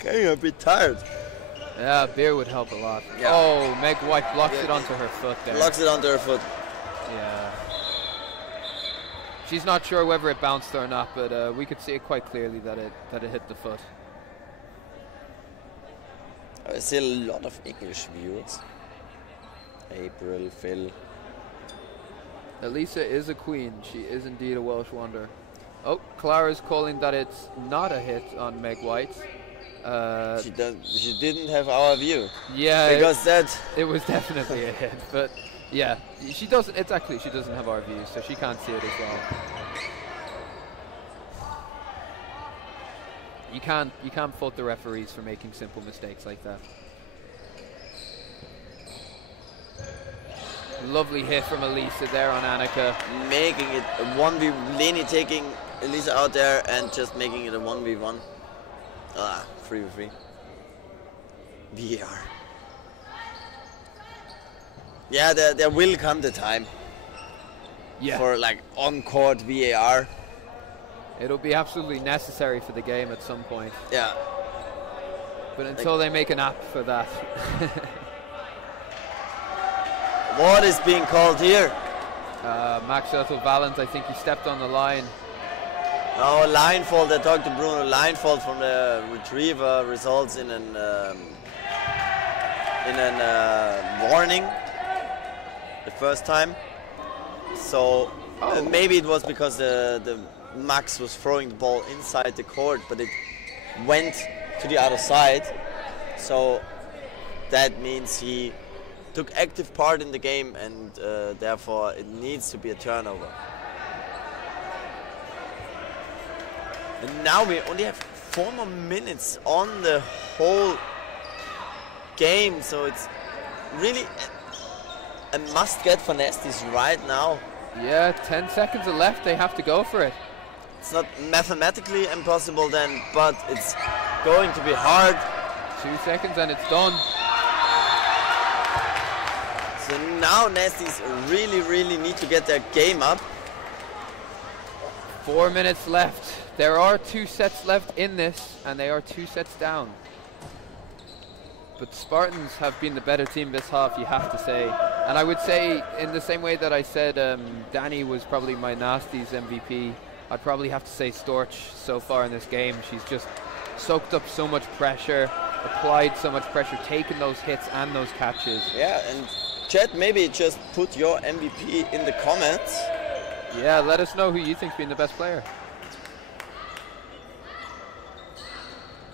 Getting a bit tired. Yeah, beer would help a lot. Yeah. Oh, Meg White blocks it onto her foot there. Blocks it onto her foot. Yeah. She's not sure whether it bounced or not, but we could see it quite clearly that it hit the foot. I see a lot of English viewers. April, Phil. Elisa is a queen. She is indeed a Welsh wonder. Oh, Clara's calling that it's not a hit on Meg White. She didn't have our view. Yeah, because it was definitely a hit. But yeah, she doesn't. It's actually she doesn't have our view, so she can't see it as well. You can't fault the referees for making simple mistakes like that. Lovely hit from Elisa there on Annika. Making it a 1v, Leni taking Elisa out there and just making it a 1v1. 3v3. VAR. Yeah, there will come the time. Yeah. For like on-court VAR. It'll be absolutely necessary for the game at some point. Yeah. But until they make an app for that. What is being called here? Max Oetel-Valent, I think he stepped on the line. No, line fault. I talked to Bruno. Line fault from the retriever results in an warning the first time. So maybe it was because the Max was throwing the ball inside the court, but it went to the other side. So that means he took active part in the game, and therefore it needs to be a turnover. And now we only have 4 more minutes on the whole game, so it's really a must-get for Nasties right now. Yeah, 10 seconds are left. They have to go for it. It's not mathematically impossible then, but it's going to be hard. 2 seconds and it's done. So now Nasties really need to get their game up. 4 minutes left. There are 2 sets left in this, and they are 2 sets down. But Spartans have been the better team this half, you have to say. And I would say, in the same way that I said Danny was probably my Nasties MVP, I'd probably have to say Storch so far in this game. She's just soaked up so much pressure, applied so much pressure, taken those hits and those catches. Yeah, and chat, maybe just put your MVP in the comments. Yeah, let us know who you think's been the best player.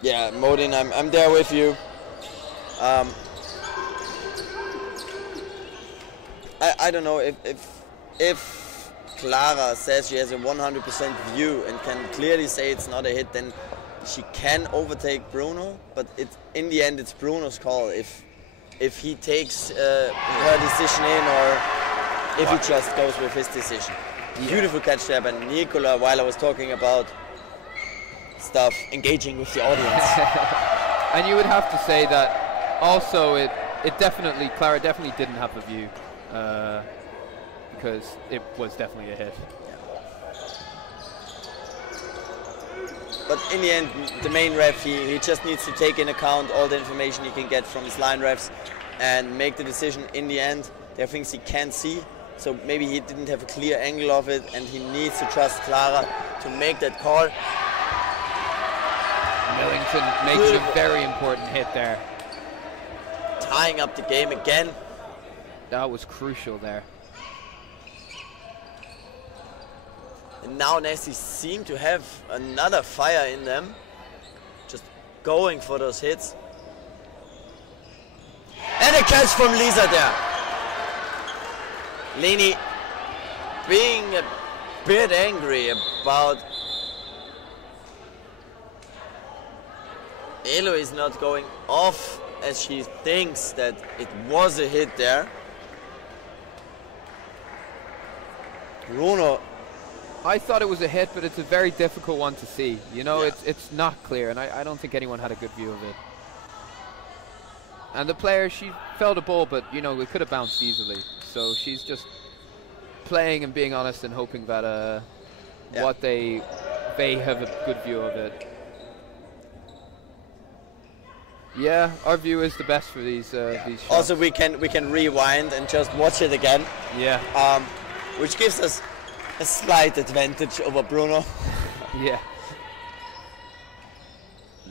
Yeah, Modin, I'm there with you. I don't know if Clara says she has a 100% view and can clearly say it's not a hit, then she can overtake Bruno. But in the end, it's Bruno's call if he takes her decision in or if he just goes with his decision. Yeah. Beautiful catch there by Nicola while I was talking about stuff, engaging with the audience. And you would have to say that also Clara definitely didn't have a view because it was definitely a hit. Yeah. But in the end, the main ref, he just needs to take in account all the information he can get from his line refs and make the decision in the end. There are things he can't see, so maybe he didn't have a clear angle of it and he needs to trust Clara to make that call. Millington makes a very important hit there. Tying up the game again. That was crucial there. And now Nasty seem to have another fire in them. Just going for those hits. And a catch from Lisa there. Leni being a bit angry about Elo is not going off as she thinks that it was a hit there. Bruno. I thought it was a hit, but it's a very difficult one to see. You know, yeah. It's not clear, and I don't think anyone had a good view of it. And the player, she felt the ball, but, you know, it could have bounced easily. So she's just playing and being honest and hoping that what they have a good view of it. Yeah, our view is the best for these shots. Also, we can rewind and just watch it again. Yeah. Which gives us a slight advantage over Bruno. Yeah.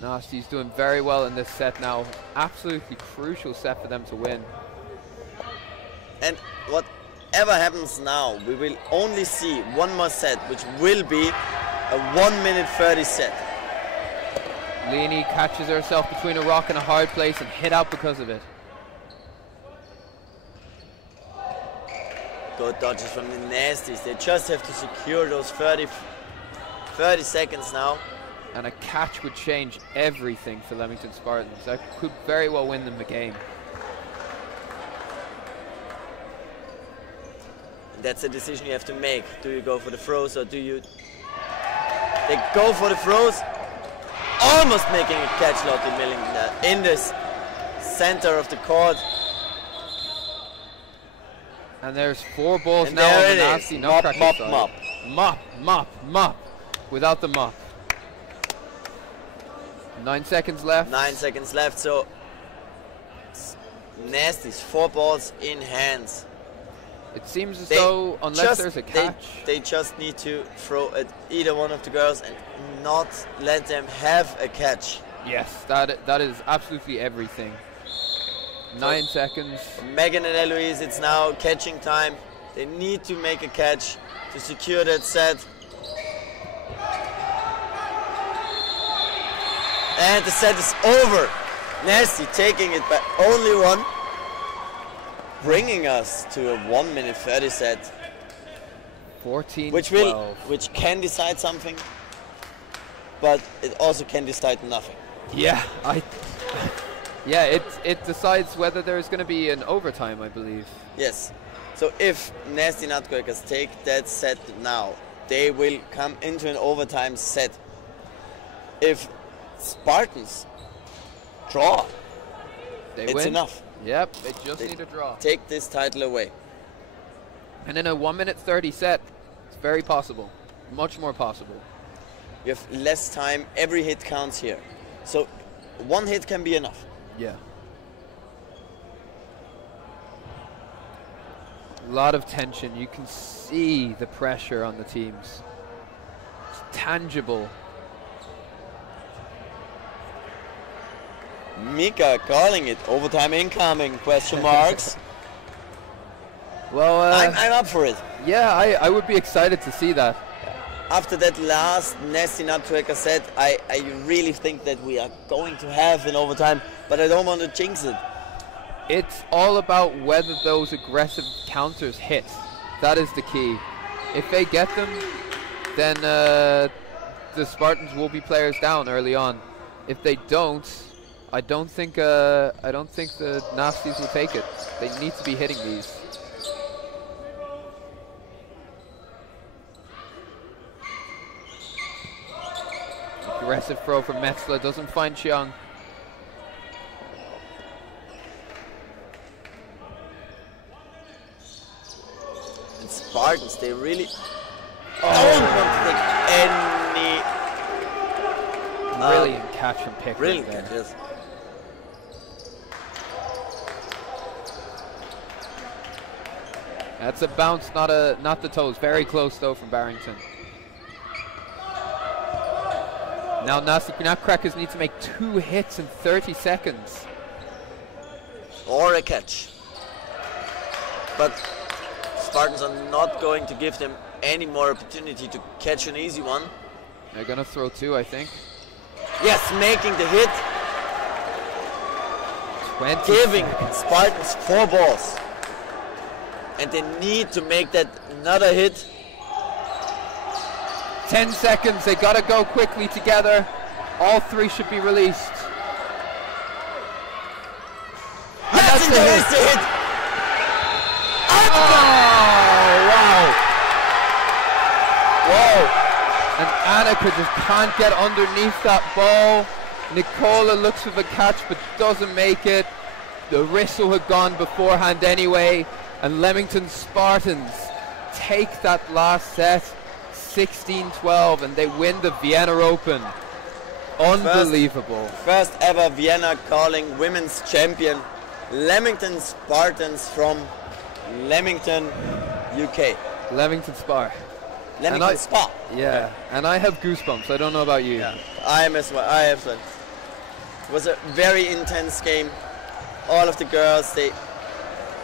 Nasty's doing very well in this set now. Absolutely crucial set for them to win. And whatever happens now, we will only see one more set, which will be a 1:30 set. Leni catches herself between a rock and a hard place and hit out because of it. Good dodges from the Nasties. They just have to secure those 30 seconds now. And a catch would change everything for Leamington Spartans. That could very well win them the game. That's a decision you have to make. Do you go for the throws or do you... They go for the throws. Almost making a catch, Lotte Millington, in this center of the court. And there's 4 balls and now on the there Nasty. Mop, mop, mop. Mop, mop, mop. Without the mop. 9 seconds left. 9 seconds left, so Nasty's 4 balls in hands. It seems as though, unless there's a catch, they just need to throw at either one of the girls and not let them have a catch. Yes, that is absolutely everything. 9 seconds. Megan and Eloise, it's now catching time. They need to make a catch to secure that set. And the set is over. Nasty taking it by only 1. Bringing us to a 1:30 set. 14-12. Which can decide something, but it also can decide nothing. Yeah, it decides whether there's going to be an overtime, I believe. Yes. So if Nasty Nutcrackers take that set now, they will come into an overtime set. If Spartans draw, it's win. enough. Yep, they just need a draw. Take this title away. And in a 1:30 set, it's very possible. Much more possible. You have less time. Every hit counts here. So 1 hit can be enough. Yeah. A lot of tension. You can see the pressure on the teams. It's tangible. Mika calling it. Overtime incoming, question marks. Well, I'm up for it. Yeah, I would be excited to see that. After that last nasty nutcracker set, I really think that we are going to have an overtime, but I don't want to jinx it. It's all about whether those aggressive counters hit. That is the key. If they get them, then the Spartans will be players down early on. If they don't, I don't think the Nasties will take it. They need to be hitting these. Aggressive throw from Metzler, doesn't find Chiang. And Spartans, they really don't want to take any... Brilliant catch from Pickard. Brilliant catch, yes. That's a bounce, not the toes. Very close though from Barrington. Now Nutcrackers need to make 2 hits in 30 seconds. Or a catch. But Spartans are not going to give them any more opportunity to catch an easy one. They're gonna throw 2, I think. Yes, making the hit. 20 giving seconds. Spartans 4 balls. And they need to make that another hit. 10 seconds, they gotta go quickly together. All 3 should be released. And that's the hit. Oh, wow. Whoa. And Annika just can't get underneath that ball. Nicola looks for the catch but doesn't make it. The whistle had gone beforehand anyway. And Leamington Spartans take that last set 16-12 and they win the Vienna Open. Unbelievable. First ever Vienna calling women's champion. Leamington Spartans from Leamington, UK. Leamington Spa. Leamington Spa. Yeah, and I have goosebumps. I don't know about you. Yeah, I am as well. I have one. It was a very intense game. All of the girls, they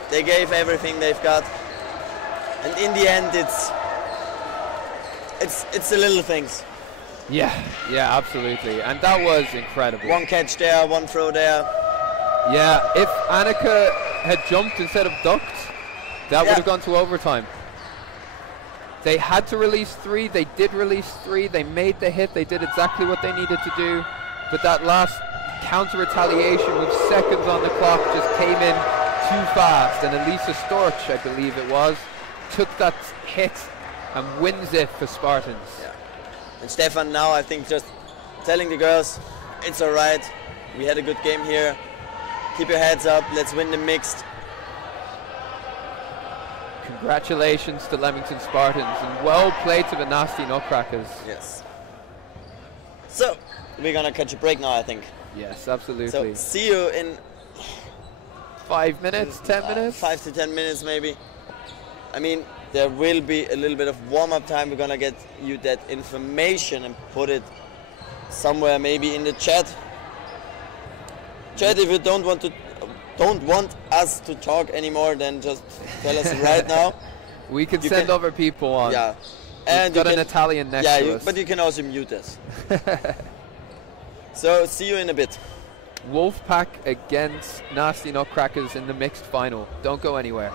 gave everything they've got. And in the end, it's the little things. Yeah, absolutely. And that was incredible. One catch there, one throw there. Yeah, if Annika had jumped instead of ducked, that would have gone to overtime. They had to release 3. They did release 3. They made the hit. They did exactly what they needed to do. But that last counter retaliation with seconds on the clock just came in too fast. And Elisa Storch, I believe it was, took that hit and wins it for Spartans. Yeah. And Stefan now, I think, just telling the girls, it's all right. We had a good game here. Keep your heads up. Let's win the mixed. Congratulations to Leamington Spartans and well played to the Nasty Nutcrackers. Yes. So, we're gonna catch a break now, I think. Yes, absolutely. So, see you in 5 minutes, 10 minutes? 5 to 10 minutes maybe. I mean, there will be a little bit of warm-up time. We're gonna get you that information and put it somewhere maybe in the chat. Chat, if you don't want us to talk anymore, then just tell us right now. We can send other people on. Yeah. And we've got an Italian next to us. But you can also mute us. So, see you in a bit. Wolfpack against Nasty Nutcrackers in the mixed final. Don't go anywhere.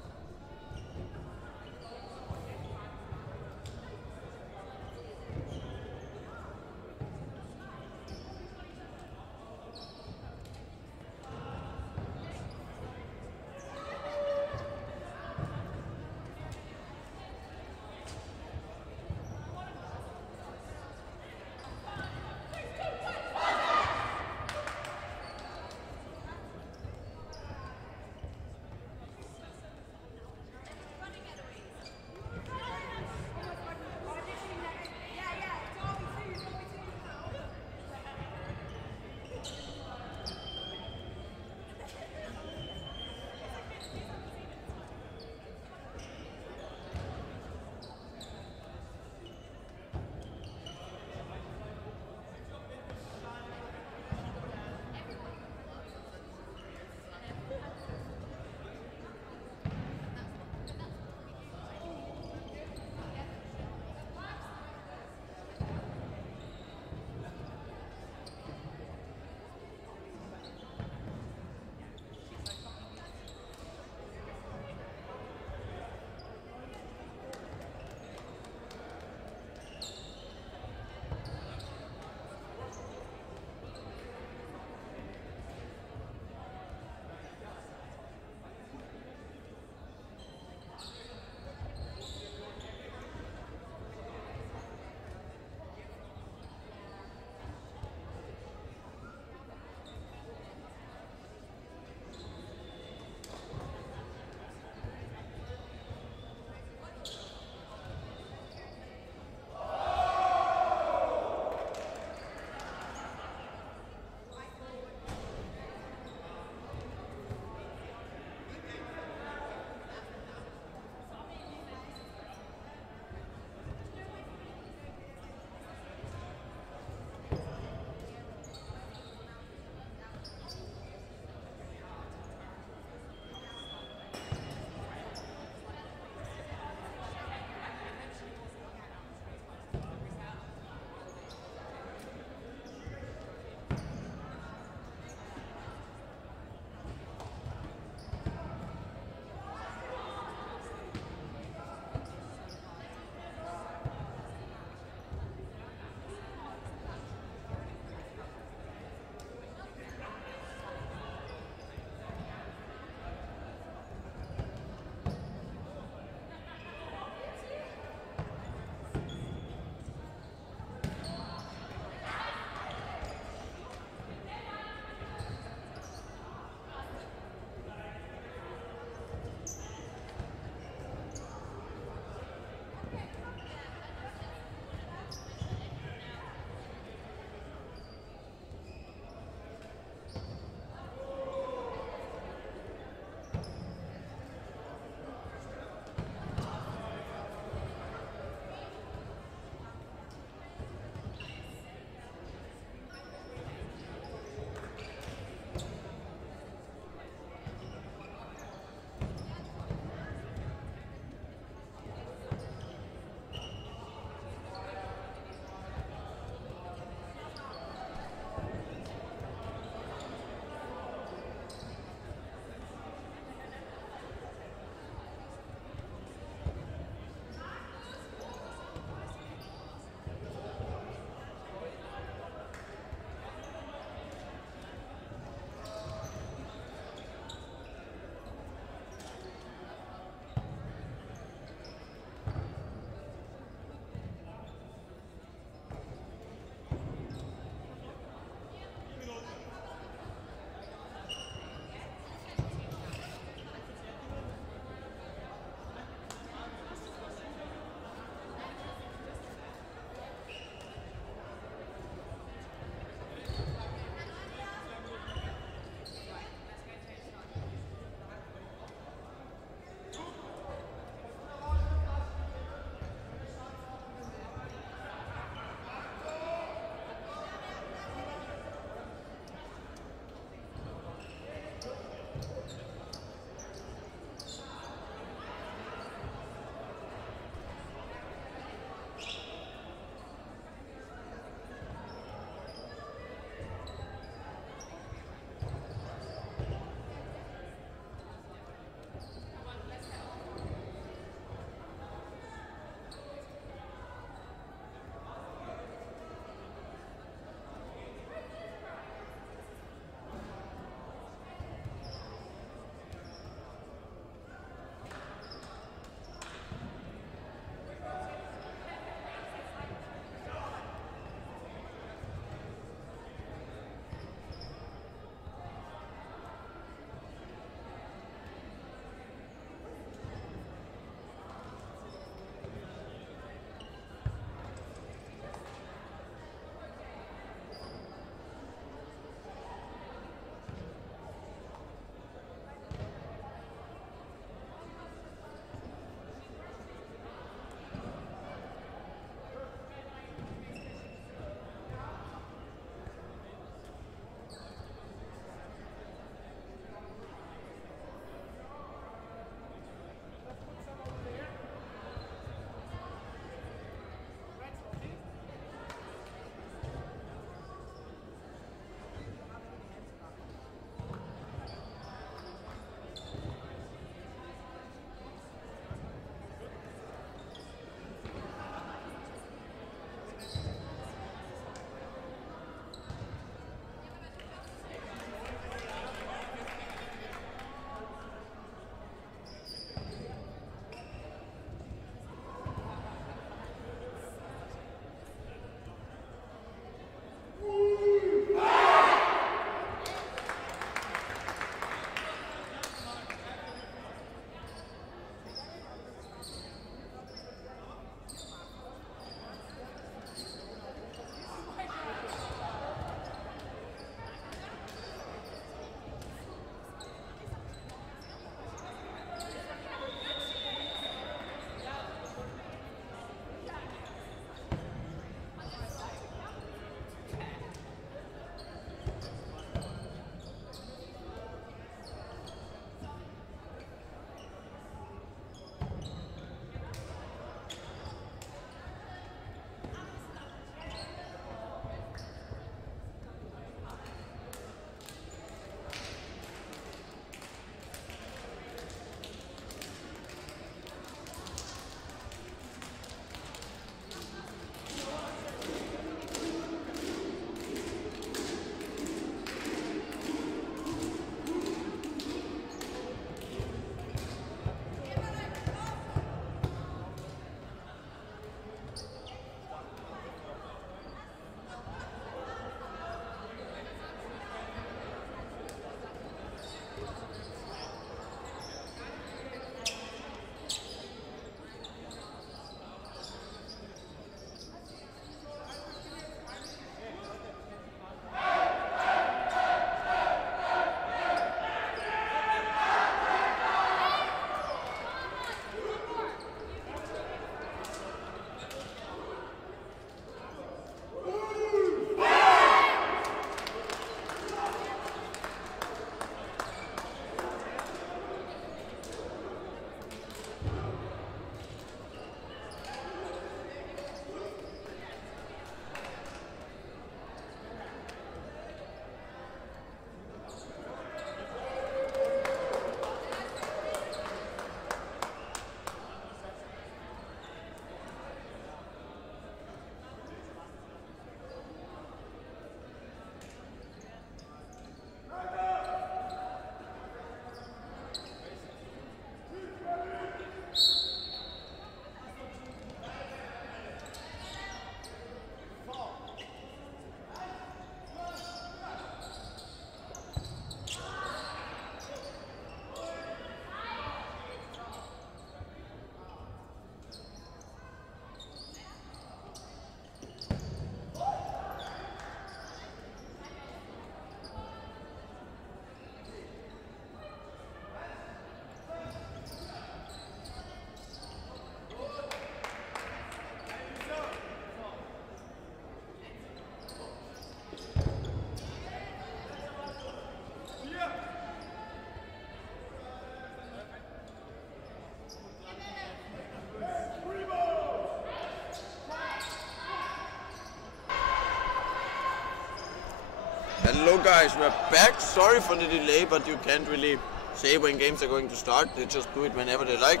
Hello guys, we're back. Sorry for the delay, but you can't really say when games are going to start. They just do it whenever they like.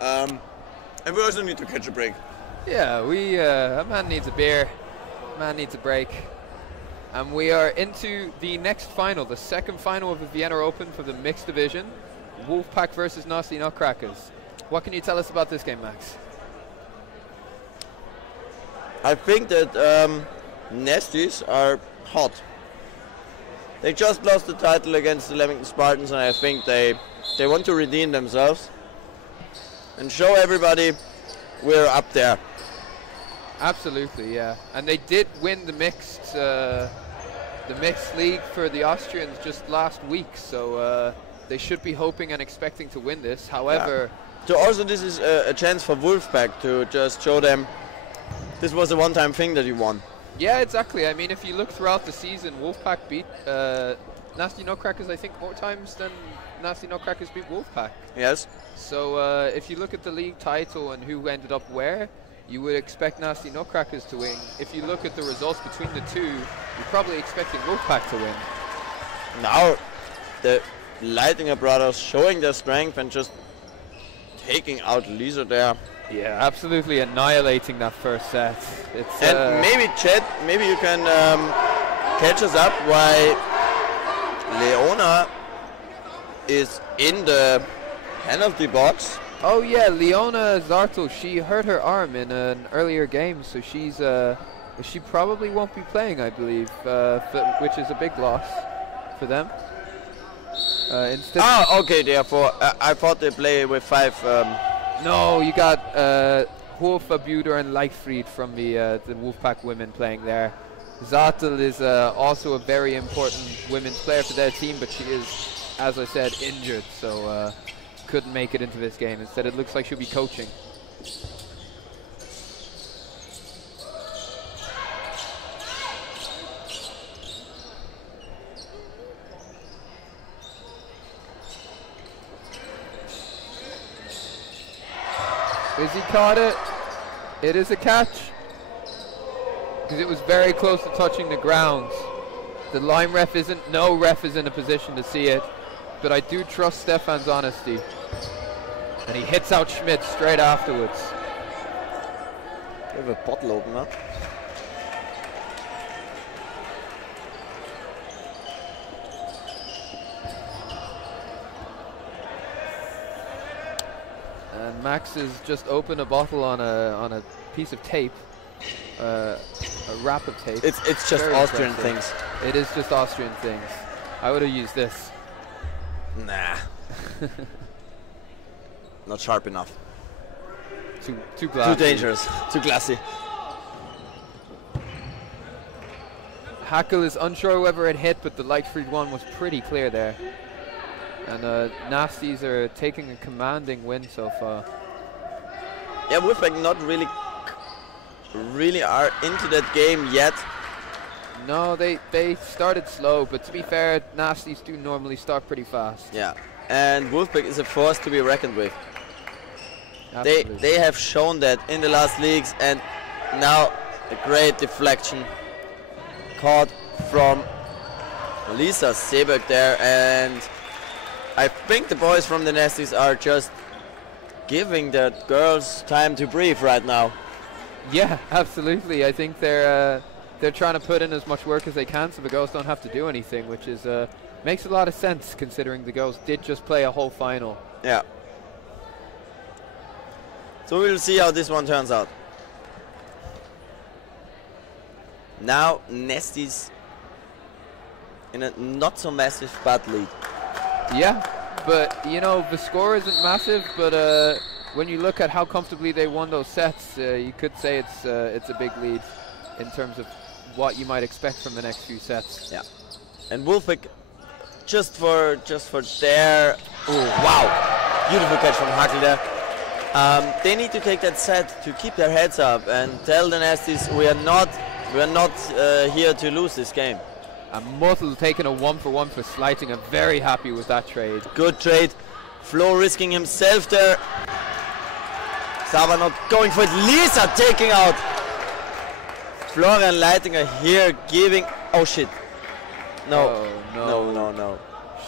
And we also need to catch a break. Yeah, a man needs a beer, man needs a break. And we are into the next final, the second final of the Vienna Open for the mixed division. Wolfpack versus Nasty Nutcrackers. What can you tell us about this game, Max? I think that Nasties are hot. They just lost the title against the Leamington Spartans, and I think they want to redeem themselves and show everybody we're up there. Absolutely, yeah. And they did win the mixed league for the Austrians just last week, so they should be hoping and expecting to win this. However, so also this is a chance for Wolfpack to just show them this was a one-time thing that you won. Yeah, exactly. I mean, if you look throughout the season, Wolfpack beat Nasty Nutcrackers, I think, more times than Nasty Nutcrackers beat Wolfpack. Yes. So if you look at the league title and who ended up where, you would expect Nasty Nutcrackers to win. If you look at the results between the two, you're probably expecting Wolfpack to win. Now, the Leitinger brothers showing their strength and just taking out Lisa there. Yeah, absolutely annihilating that first set. It's and maybe Chet, maybe you can catch us up why Leona is in the penalty box. Oh yeah, Leona Zartel, she hurt her arm in an earlier game, so she probably won't be playing, I believe, which is a big loss for them. Instead okay, therefore I thought they play with 5. No, you got Hofer, Buder and Leichfried from the Wolfpack women playing there. Zartel is also a very important women's player for their team, but she is, as I said, injured, so couldn't make it into this game. Instead, it looks like she'll be coaching. Izzy caught it. It is a catch. Because it was very close to touching the ground. The line ref no ref is in a position to see it. But I do trust Stefan's honesty. And he hits out Schmidt straight afterwards. We have a bottle opener. And Max has just opened a bottle on a piece of tape, a wrap of tape. It's just Very Austrian impressive. things. It is just Austrian things. I would have used this. Nah. Not sharp enough. Too glassy. Too dangerous. Too glassy. Hackel is unsure whether it hit, but the Leichfried one was pretty clear there. And Nasties are taking a commanding win so far. Yeah, Wolfpack not really are into that game yet. No, they started slow, but to be fair, Nasties do normally start pretty fast. Yeah, and Wolfpack is a force to be reckoned with. Absolutely. They have shown that in the last leagues, and now a great deflection caught from Lisa Seeberg there, and I think the boys from the Nasties are just giving the girls time to breathe right now. Yeah, absolutely. I think they're trying to put in as much work as they can so the girls don't have to do anything, which is makes a lot of sense considering the girls did just play a whole final. Yeah. So we'll see how this one turns out. Now Nasties in a not so massive bad lead. Yeah, but you know the score isn't massive, but when you look at how comfortably they won those sets, you could say it's a big lead in terms of what you might expect from the next few sets. Yeah, and Wolfpack just for their wow, beautiful catch from Hackel there. They need to take that set to keep their heads up and tell the Nasties we are not here to lose this game. And Muttel taking a 1-for-1 for Slighting. I'm very happy with that trade. Good trade. Flo risking himself there. Sava not going for it. Lisa taking out Florian Leitinger here, giving Oh shit. No. Oh, No, no, no.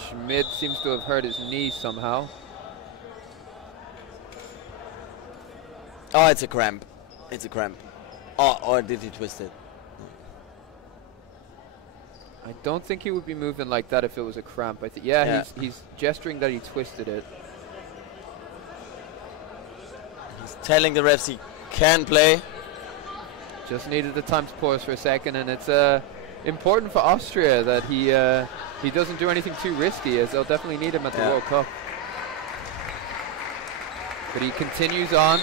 Schmidt seems to have hurt his knee somehow. Oh, it's a cramp. It's a cramp. Oh, or did he twist it? I don't think he would be moving like that if it was a cramp. I think, yeah, he's gesturing that he twisted it. He's telling the refs he can play. Just needed the time to pause for a second, and it's important for Austria that he doesn't do anything too risky, as they'll definitely need him at the World Cup. But he continues on,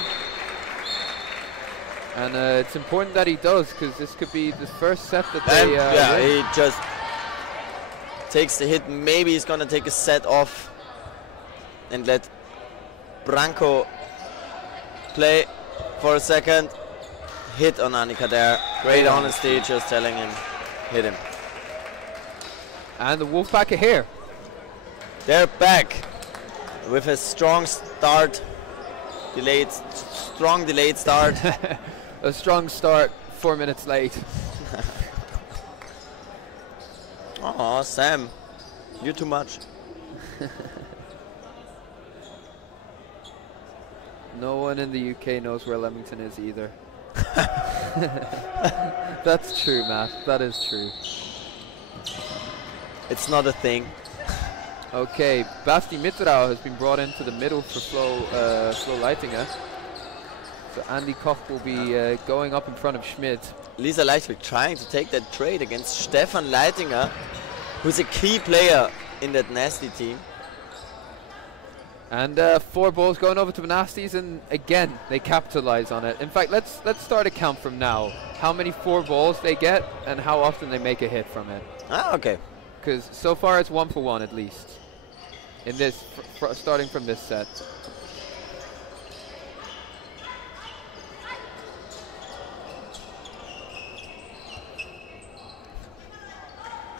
and it's important that he does, because this could be the first set that they he just takes the hit. Maybe he's gonna take a set off and let Branko play for a second. Hit on Annika there. Great honesty, just telling him, hit him. And the Wolfpack are here. They're back with a strong start. Strong delayed start. A strong start, 4 minutes late. Oh, Sam, you're too much. No one in the UK knows where Leamington is either. That's true, Matt. That is true. It's not a thing. Okay, Basti Mitterau has been brought into the middle for Flo Leitinger. So Andy Koch will be going up in front of Schmidt. Lisa Leichtwig trying to take that trade against Stefan Leitinger, who's a key player in that nasty team. And 4 balls going over to the Nasties, and again they capitalize on it. In fact, let's start a count from now. How many 4 balls they get and how often they make a hit from it. Ah, okay. Because so far it's 1 for 1 at least in this, starting from this set.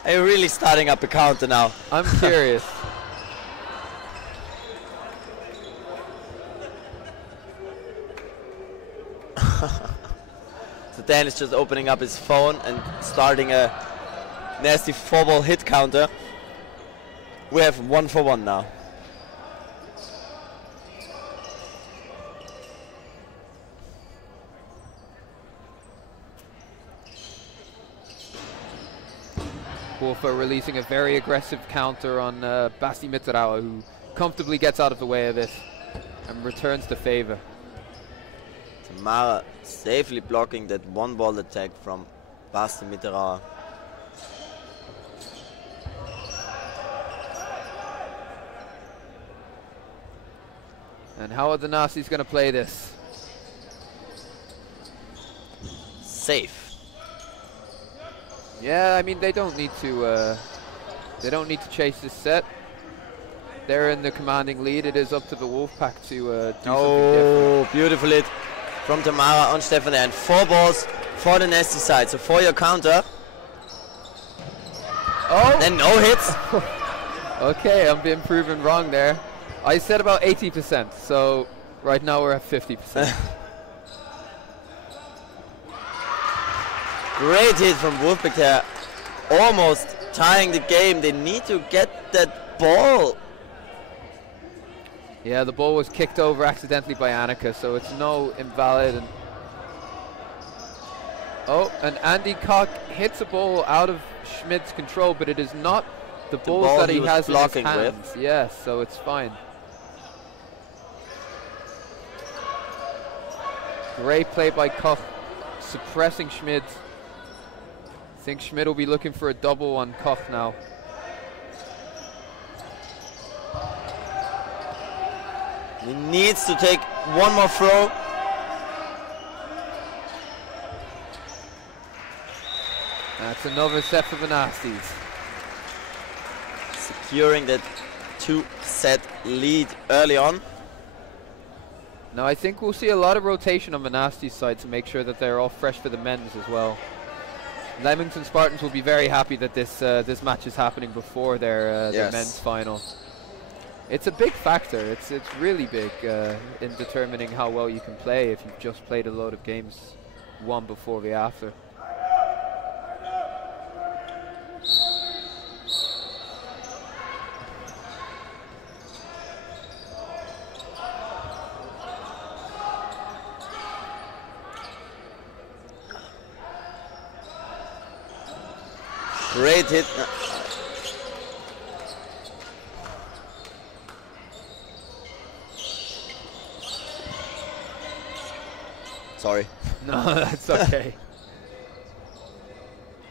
Are you really starting up a counter now? I'm curious. So Dan is just opening up his phone and starting a nasty 4-ball hit counter. We have 1 for 1 now. Wolfer releasing a very aggressive counter on Basti Mitterau, who comfortably gets out of the way of it and returns the favor. Tamara safely blocking that 1-ball attack from Basti Mitterau. And how are the Nazis going to play this? Safe. Yeah, I mean they don't need to chase this set. They're in the commanding lead. It is up to the Wolfpack to do something different. Beautiful hit from Tamara on Stefan, and 4 balls for the nasty side. So for your counter. Oh! And no hits. Okay, I'm being proven wrong there. I said about 80%, so right now we're at 50%. Great hit from Wolfpack there. Almost tying the game. They need to get that ball. Yeah, the ball was kicked over accidentally by Annika, so it's no invalid. And Andy Koch hits a ball out of Schmidt's control, but it is not the balls that he has in his hands. Yes, so it's fine. Great play by Koch, suppressing Schmidt. I think Schmidt will be looking for a double on Koch now. He needs to take 1 more throw. That's another set for the Nasties. Securing that 2-set lead early on. Now I think we'll see a lot of rotation on the Nasties side to make sure that they're all fresh for the men's as well. Leamington Spartans will be very happy that this match is happening before their men's final. It's a big factor. It's really big in determining how well you can play if you've just played a load of games one before the after. Great hit. Sorry. No, that's okay.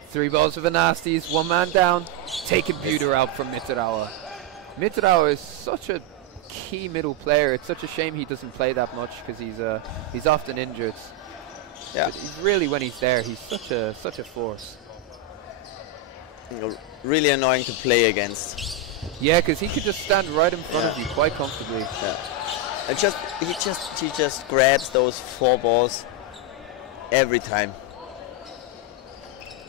3 balls for the nasties, 1 man down. Taking Buter out from Mitterauer. Mitterauer is such a key middle player. It's such a shame he doesn't play that much because he's often injured. Yeah. But he's really, when he's there, he's such a force. Really annoying to play against. Yeah, because he could just stand right in front of you quite comfortably. Yeah. And he just grabs those 4 balls every time.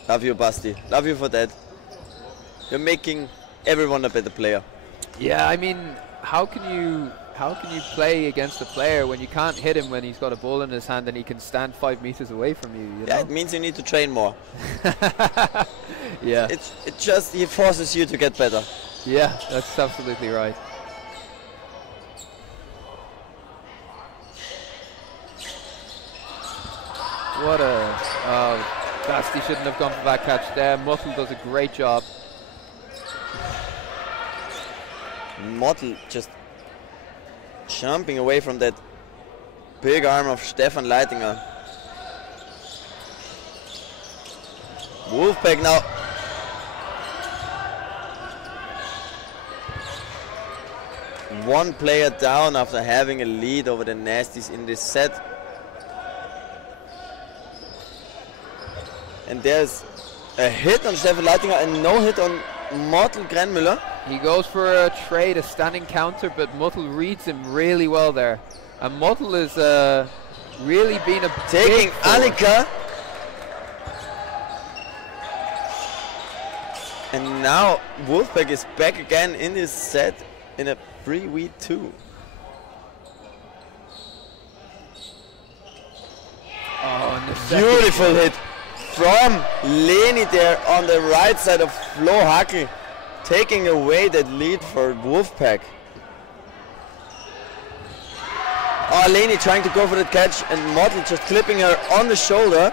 Love you, Basti. Love you for that. You're making everyone a better player. Yeah, I mean, how can you play against a player when you can't hit him when he's got a ball in his hand and he can stand 5 meters away from you? You know? It means you need to train more. Yeah. He forces you to get better. Yeah, that's absolutely right. What a... Basti shouldn't have gone for that catch there. Muttel does a great job. Muttel just jumping away from that big arm of Stefan Leitinger. Wolfpack now. One player down after having a lead over the Nasties in this set. And there's a hit on Stefan Leitinger and no hit on Muttel Grenmüller. He goes for a trade, a standing counter, but Muttel reads him really well there. And Muttel is really being a taking Annika. And now Wolfpack is back again in this set in a 3v2. Oh, and the beautiful hit from Leni there on the right side of Flo Hackel, taking away that lead for Wolfpack. Oh, Leni trying to go for the catch and Muttel just clipping her on the shoulder.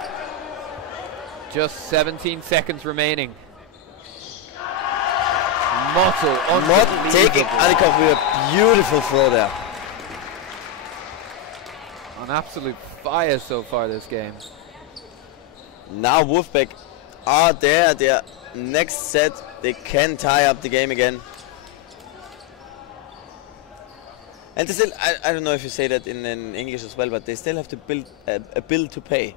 Just 17 seconds remaining. Muttel taking Annika with a beautiful throw there. On absolute fire so far this game. Now Wolfpack are there. Their next set, they can tie up the game again. And they still, I don't know if you say that in English as well, but they still have to build a bill to pay.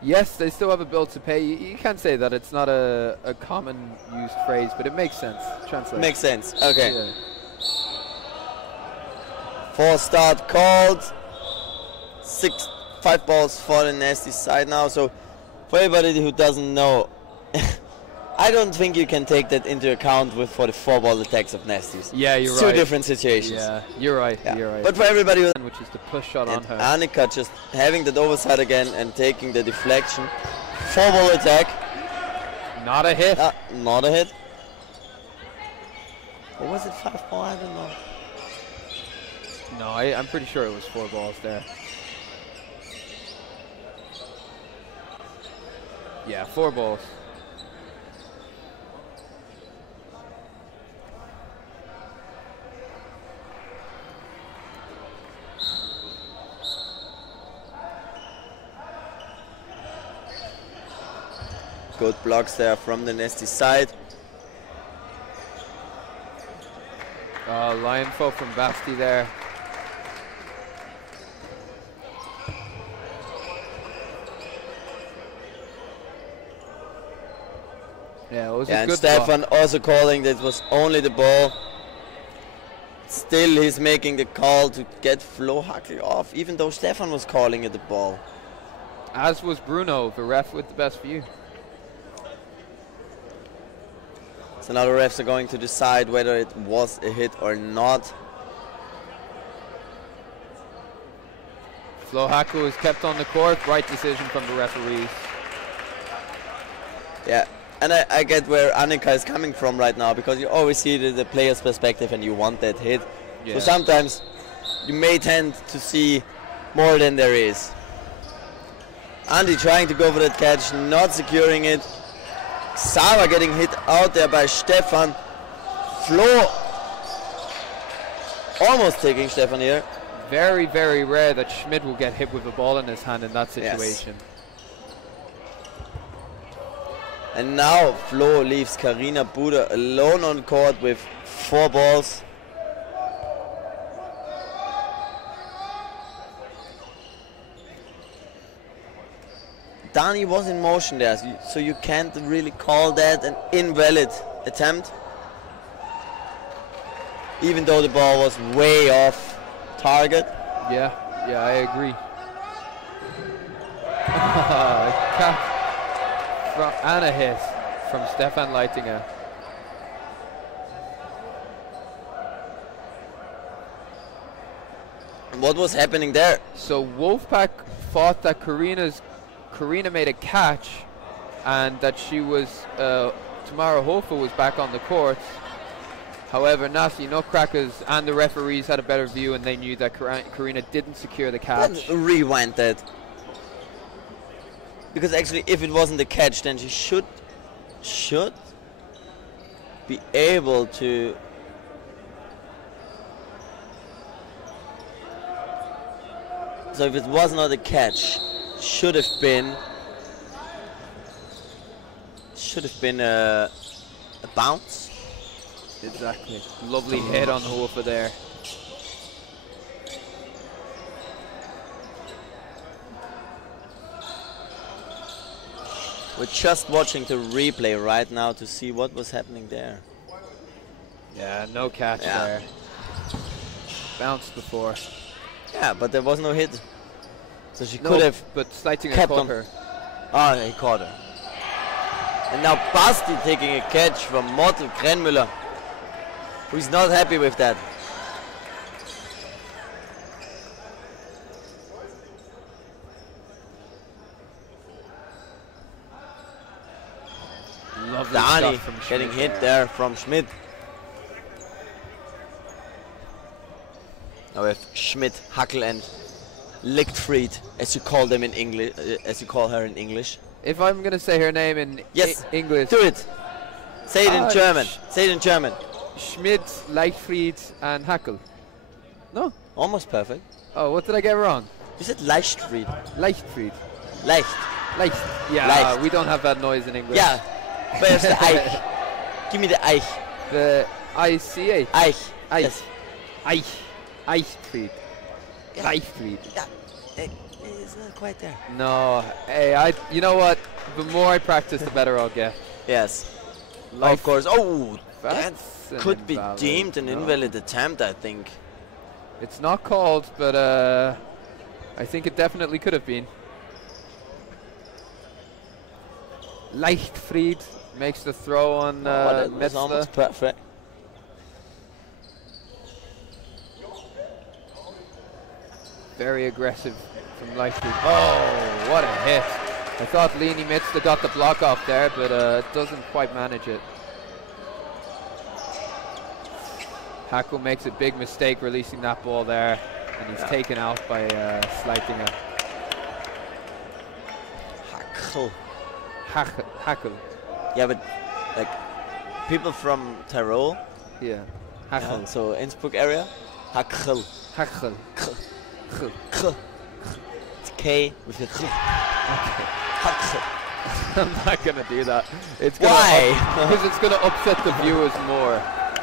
Yes, they still have a bill to pay. You can't say that. It's not a common used phrase, but it makes sense. Translate. Makes sense. Okay. Yeah. 4 start called. 5 balls for the Nasty side now. So for everybody who doesn't know, I don't think you can take that into account for the 4-ball attacks of Nasties. Yeah, you're it's right. 2 different situations. Yeah, you're right. Yeah. You're right. But for everybody who, which is the push shot on her. Annika just having that overside again and taking the deflection. 4-ball attack. Not a hit. Not a hit. Or was it 5-ball? I don't know. No, I'm pretty sure it was 4 balls there. Yeah, 4 balls. Good blocks there from the Nasty side. Lion fall from Basti there. Yeah, it was a good and Stefan block. also calling that it was only the ball. Still he's making the call to get Flo Hackel off, even though Stefan was calling it the ball. As was Bruno, the ref with the best view. So now the refs are going to decide whether it was a hit or not. Flo Hackel is kept on the court. Right decision from the referees. Yeah, and I get where Annika is coming from right now, because you always see the player's perspective and you want that hit. Yeah. So sometimes you may tend to see more than there is. Andy trying to go for that catch, not securing it. Xaver getting hit out there by Stefan. Flo almost taking Stefan here. Very, very rare that Schmidt will get hit with a ball in his hand in that situation. Yes. And now Flo leaves Karina Buder alone on court with 4 balls. Dani was in motion there, so you can't really call that an invalid attempt. Even though the ball was way off target. Yeah, I agree. And a hit from Stefan Leitinger. What was happening there? So Wolfpack thought that Karina made a catch and that she was Tamara Hofer was back on the court. However, Nasty Nutcrackers and the referees had a better view and they knew that Karina didn't secure the catch. Let's rewind that. Because actually if it wasn't a catch, then she should be able to so if it was not a catch, should have been a bounce. Exactly. Lovely hit on Hofer there. We're just watching the replay right now to see what was happening there. Yeah, no catch there. Bounced before. Yeah, but there was no hit. So she could have but Sleitinger kept caught her. Ah, he caught her. And now Basti taking a catch from Morten Grenmüller, who's not happy with that. Lovely Dani from getting Schmidt hit there from Schmidt. Now we have Schmidt, Hackel and Lichtfried, as you call them in English, as you call her in English. If I'm gonna say her name in English, do it. Say it in German. Say it in German. Schmidt, Leichtfried, and Hackel. No, almost perfect. Oh, what did I get wrong? You said Leichtfried. Leichtfried. Leicht. Leicht. Yeah, Leicht. we don't have that noise in English. Yeah. Where's the Eich? Give me the Eich. The I-C-H. Eich. Eich. Yes. Eich. Eichfried. Yeah. Leichtfried. Yeah. It's not quite there. No. Hey, you know what? The more I practice, the better I'll get. Yes. Of course. Oh, that could be invalid. deemed an invalid attempt, I think. It's not called, but I think it definitely could have been. Leichtfried makes the throw on that was almost perfect. Very aggressive from Leichtfried. Oh, what a hit. I thought Leni Mitzler got the block off there, but doesn't quite manage it. Hackel makes a big mistake releasing that ball there, and he's taken out by Sleitinger. Hackel. Yeah, but like people from Tyrol. Yeah. Hackel. Yeah, so Innsbruck area. Hackel. Hackel. It's K with the K. Hackel. I'm not gonna do that. It's why? Because it's gonna upset the viewers more.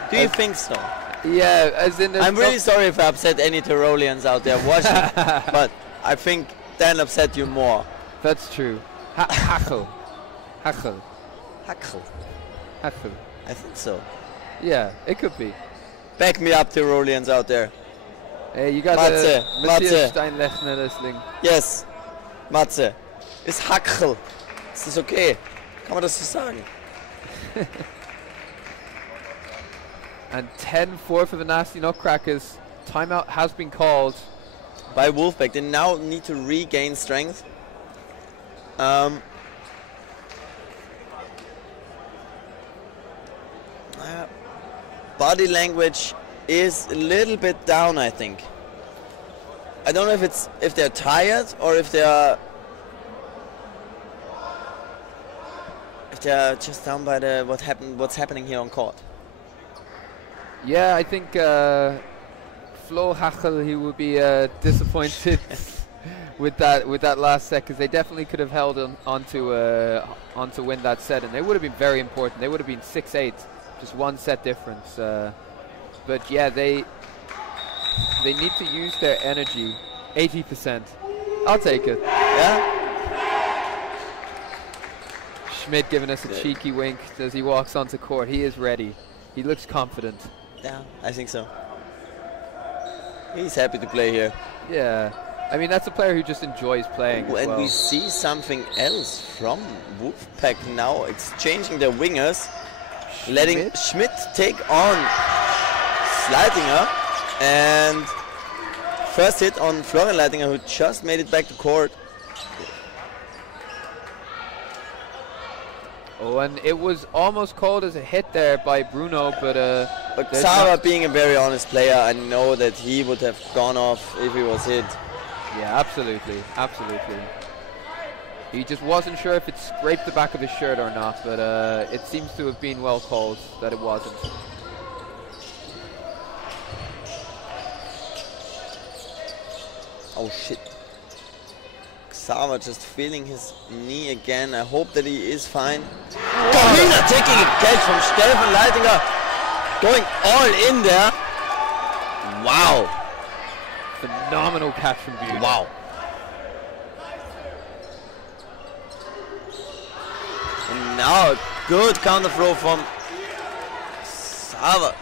Do you think so? Yeah, as in. I'm really sorry if I upset any Tyroleans out there watching, but I think Dan upset you more. That's true. Hackel. Hackel. Hackel. Hackel. I think so. Yeah, it could be. Back me up, Tyroleans out there. Hey, you got Matze. Matthias Steinlechner listening. Yes. Matze. Ist Hackel. Ist das okay? Kann man das so sagen? And 10-4 for the Nasty Nutcrackers. Timeout has been called by Wolfpack. They now need to regain strength. Body language is a little bit down, I think. I don't know if they're tired or if they're just down by the what's happening here on court. Yeah, I think Flo Hachel, he would be disappointed with that last set, because they definitely could have held on to win that set, and they would have been very important. They would have been 6-8, just one set difference. But yeah, they need to use their energy. 80%. I'll take it. Yeah. Schmidt giving us a cheeky wink as he walks onto court. He is ready. He looks confident. Yeah, I think so. He's happy to play here. Yeah. I mean, that's a player who just enjoys playing. And we see something else from Wolfpack now, exchanging their wingers, letting Schmidt take on Leitinger, and first hit on Florian Leitinger, who just made it back to court. Oh, and it was almost called as a hit there by Bruno, but Xaver, being a very honest player, I know that he would have gone off if he was hit. Yeah, absolutely, absolutely. He just wasn't sure if it scraped the back of his shirt or not, but it seems to have been well called that it wasn't. Oh shit. Xaver just feeling his knee again. I hope that he is fine. Karina taking a catch from Stefan Leitinger. Going all in there. Wow. Phenomenal catch from Beauty. Wow. And now a good counter throw from Xaver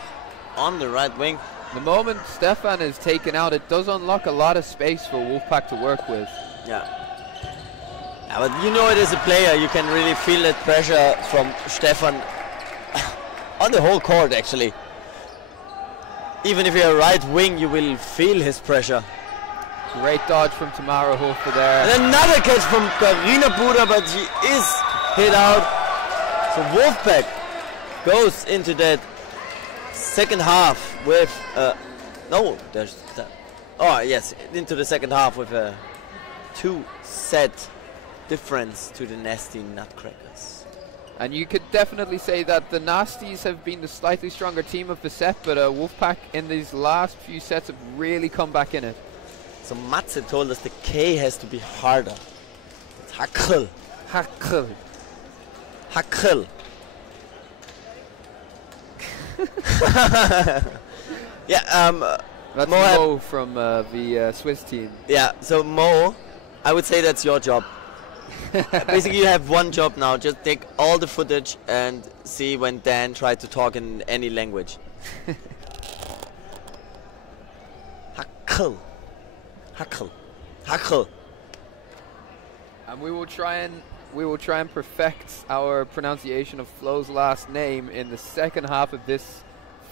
on the right wing. The moment Stefan is taken out, it does unlock a lot of space for Wolfpack to work with. Yeah. But you know it as a player, you can really feel that pressure from Stefan on the whole court actually. Even if you're a right wing, you will feel his pressure. Great dodge from Tamara Hofer there. And another catch from Karina Buda, but she is hit out. So Wolfpack goes into that second half with no, there's that. Oh yes, into the second half with a 2-set difference to the Nasty Nutcrackers. And you could definitely say that the Nasties have been the slightly stronger team of the set, but Wolfpack in these last few sets have really come back in it. So Matze told us the K has to be harder. It's Hackel. Hackel. Hackel. Yeah, that's Mo from the Swiss team. Yeah, so Mo, I would say that's your job. Basically, you have one job now. Just take all the footage and see when Dan tried to talk in any language. Hackel. Hackel. Hackel. And we will try and perfect our pronunciation of Flo's last name in the second half of this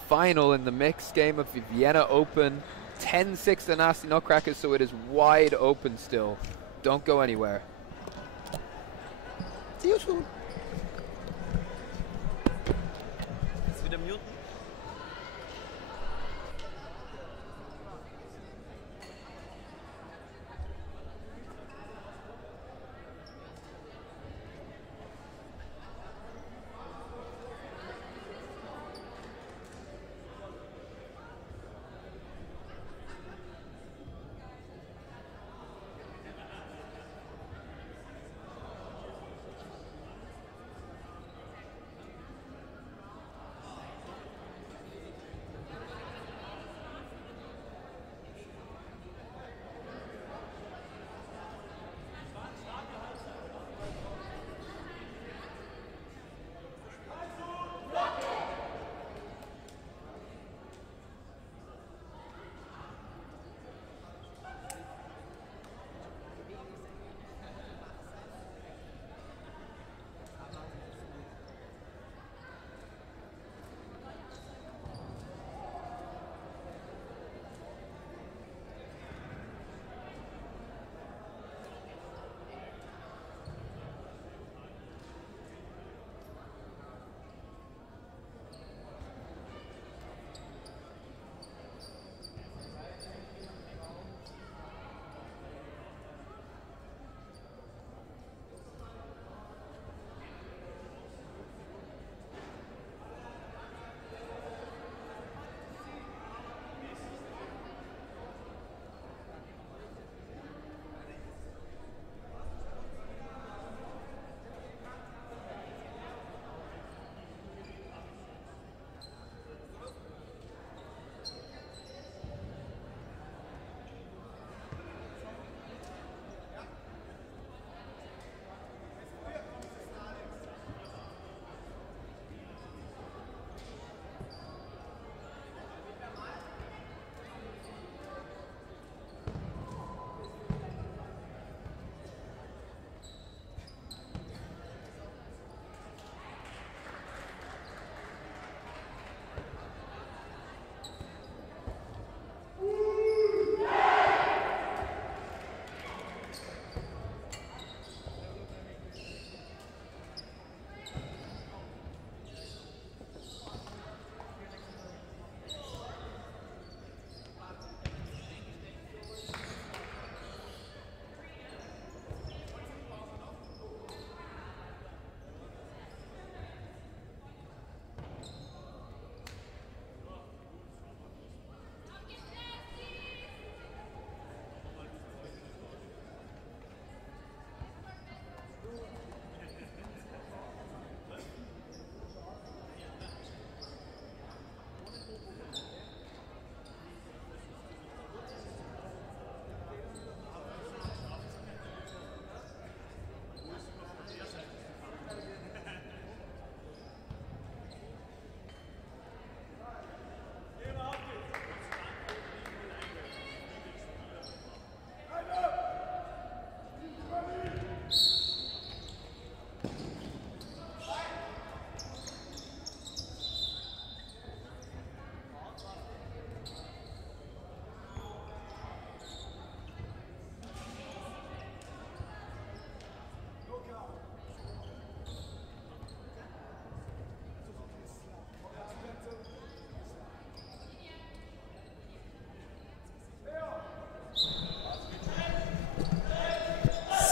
final in the mixed game of the Vienna Open. 10-6 the Nasty Nutcrackers, so it is wide open still. Don't go anywhere. See you soon. Jetzt wieder muten.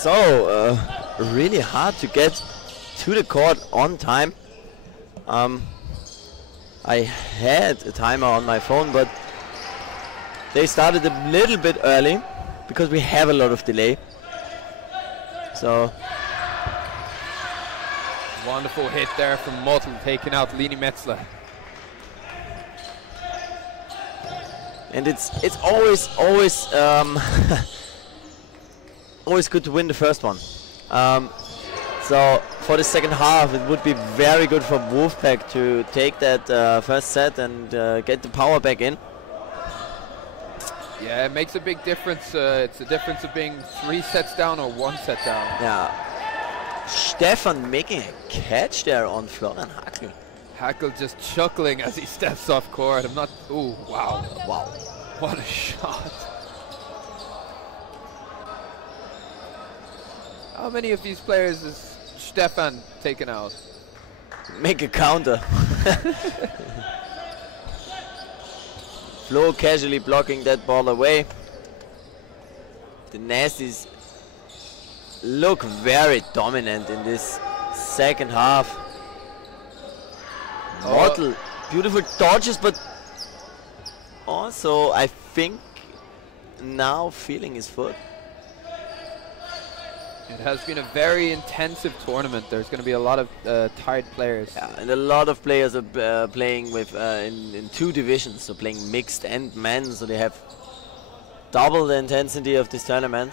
So, really hard to get to the court on time. I had a timer on my phone, but they started a little bit early because we have a lot of delay. So, wonderful hit there from Mottel, taking out Lini Metzler. And it's always always good to win the first one. So for the second half, it would be very good for Wolfpack to take that first set and get the power back in. Yeah, it makes a big difference. It's a difference of being 3 sets down or 1 set down. Yeah. Stefan making a catch there on Florian Hackel. Hackel just chuckling as he steps off court. I'm not. Ooh, wow. Wow. What a shot. How many of these players is Stefan taken out? Make a counter. Flo casually blocking that ball away. The Nasties look very dominant in this second half. Mottel, beautiful dodges, but also I think now feeling his foot. It has been a very intensive tournament. There's going to be a lot of tired players. Yeah, and a lot of players are playing with in 2 divisions, so playing mixed and men, so they have double the intensity of this tournament.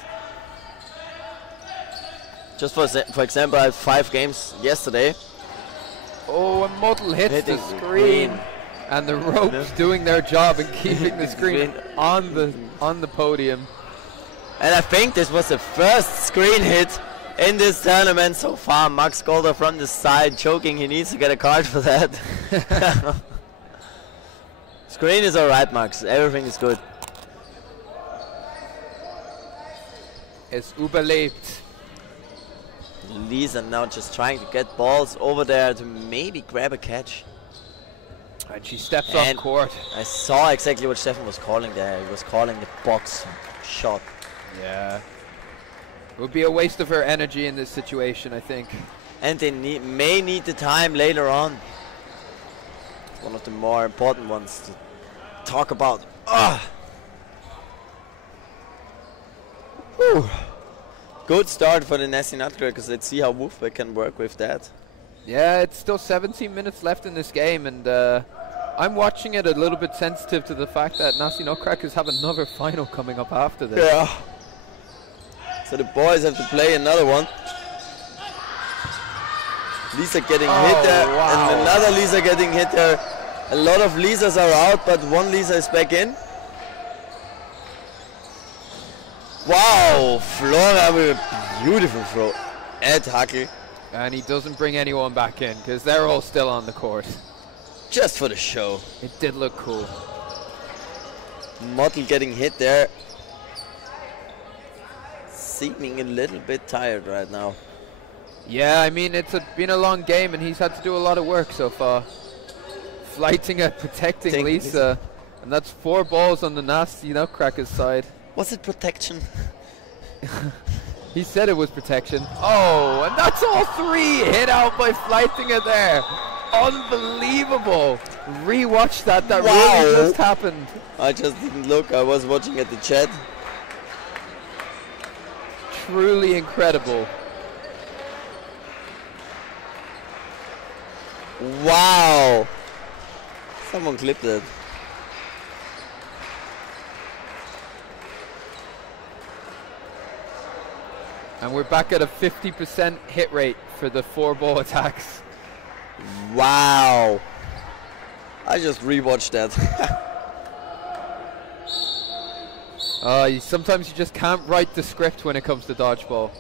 Just for example, I had 5 games yesterday. Oh, and Mottel hits the screen, and the ropes doing their job and keeping the screen on the podium. And I think this was the first screen hit in this tournament so far. Max Golder from the side, choking. He needs to get a card for that. Screen is alright, Max. Everything is good. Es überlebt. Lisa now just trying to get balls over there to maybe grab a catch. And she steps off court. I saw exactly what Stefan was calling there. He was calling the box shot. Yeah. It would be a waste of her energy in this situation, I think. And they may need the time later on. It's one of the more important ones to talk about. Good start for the Nasty Nutcrackers. Let's see how Wolfpack can work with that. Yeah, it's still 17 minutes left in this game, and I'm watching it a little bit sensitive to the fact that Nasty Nutcrackers have another final coming up after this. Yeah. So the boys have to play another one. Lisa getting hit there, and another Lisa getting hit there. A lot of Lisas are out, but one Lisa is back in. Wow, Flora with a beautiful throw at Hackel. And he doesn't bring anyone back in because they're all still on the court. Just for the show. It did look cool. Mottel getting hit there. Seeming a little bit tired right now. Yeah, I mean, it's been a long game and he's had to do a lot of work so far. Flighting at protecting Lisa. And that's 4 balls on the Nasty Nutcrackers side. Was it protection? He said it was protection. Oh, and that's all 3 hit out by Fleitinger there. Unbelievable. Rewatch that. That really just happened. I just didn't look. I was watching at the chat. Truly incredible. Wow. Someone clipped it. And we're back at a 50% hit rate for the 4-ball attacks. Wow. I just rewatched that. Sometimes you just can't write the script when it comes to dodgeball.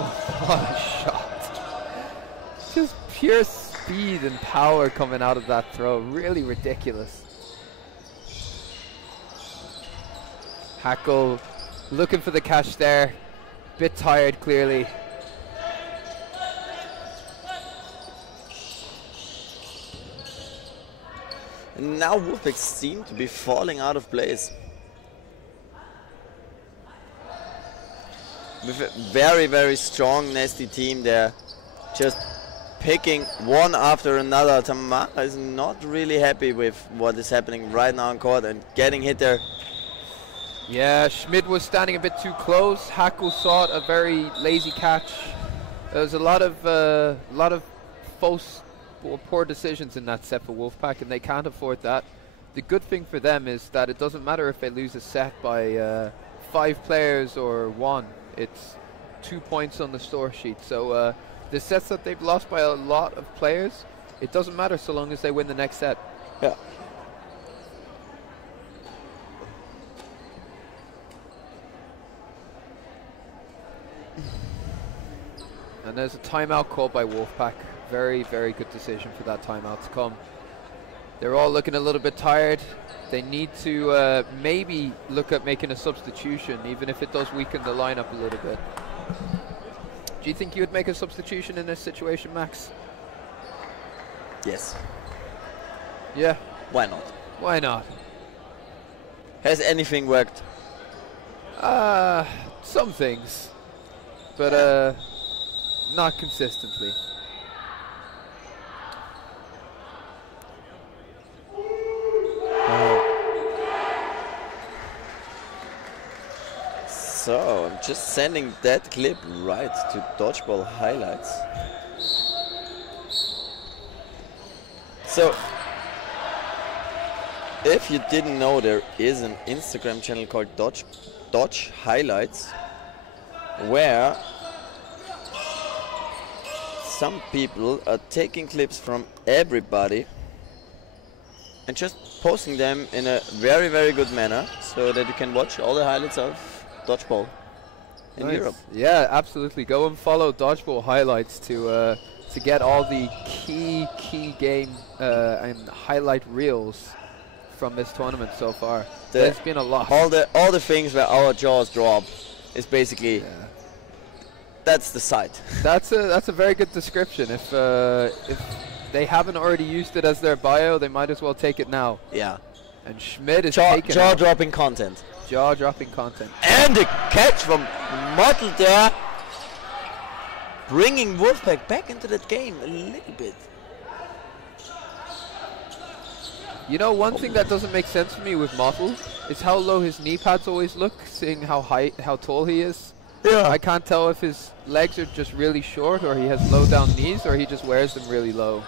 Oh, what a shot. Just pure speed and power coming out of that throw. Really ridiculous. Hackel looking for the catch there. Bit tired, clearly. And now Wolfpack seem to be falling out of place. with a very, very strong, nasty team there. Just picking one after another. Tamara is not really happy with what is happening right now on court and getting hit there. Yeah, Schmidt was standing a bit too close. Hackle saw it, a very lazy catch. There was a lot of false or poor decisions in that set for Wolfpack, and they can't afford that. The good thing for them is that it doesn't matter if they lose a set by 5 players or 1. It's 2 points on the score sheet. So the sets that they've lost by a lot of players, it doesn't matter so long as they win the next set. Yeah. And there's a timeout called by Wolfpack. Very, very good decision for that timeout to come. They're all looking a little bit tired. They need to maybe look at making a substitution, even if it does weaken the lineup a little bit. Do you think you would make a substitution in this situation, Max? Yes. Yeah. Why not? Why not? Has anything worked? Some things, but not consistently. So, I'm just sending that clip right to Dodgeball highlights. So, if you didn't know, there is an Instagram channel called Dodge Highlights, where some people are taking clips from everybody and just posting them in a very, very good manner, so that you can watch all the highlights of Dodgeball in Europe. Yeah, absolutely. Go and follow Dodgeball highlights to get all the key game and highlight reels from this tournament so far. There's been a lot. All the things where our jaws drop is basically that's the site. That's a very good description. If they haven't already used it as their bio, they might as well take it now. Yeah. And Schmidt is taking jaw-dropping content. Jaw-dropping content. And the catch from Mottel there, bringing Wolfpack back into that game a little bit. You know, one thing that doesn't make sense for me with Mottel is how low his knee pads always look, seeing how tall he is. Yeah. I can't tell if his legs are just really short, or he has low down knees, or he just wears them really low.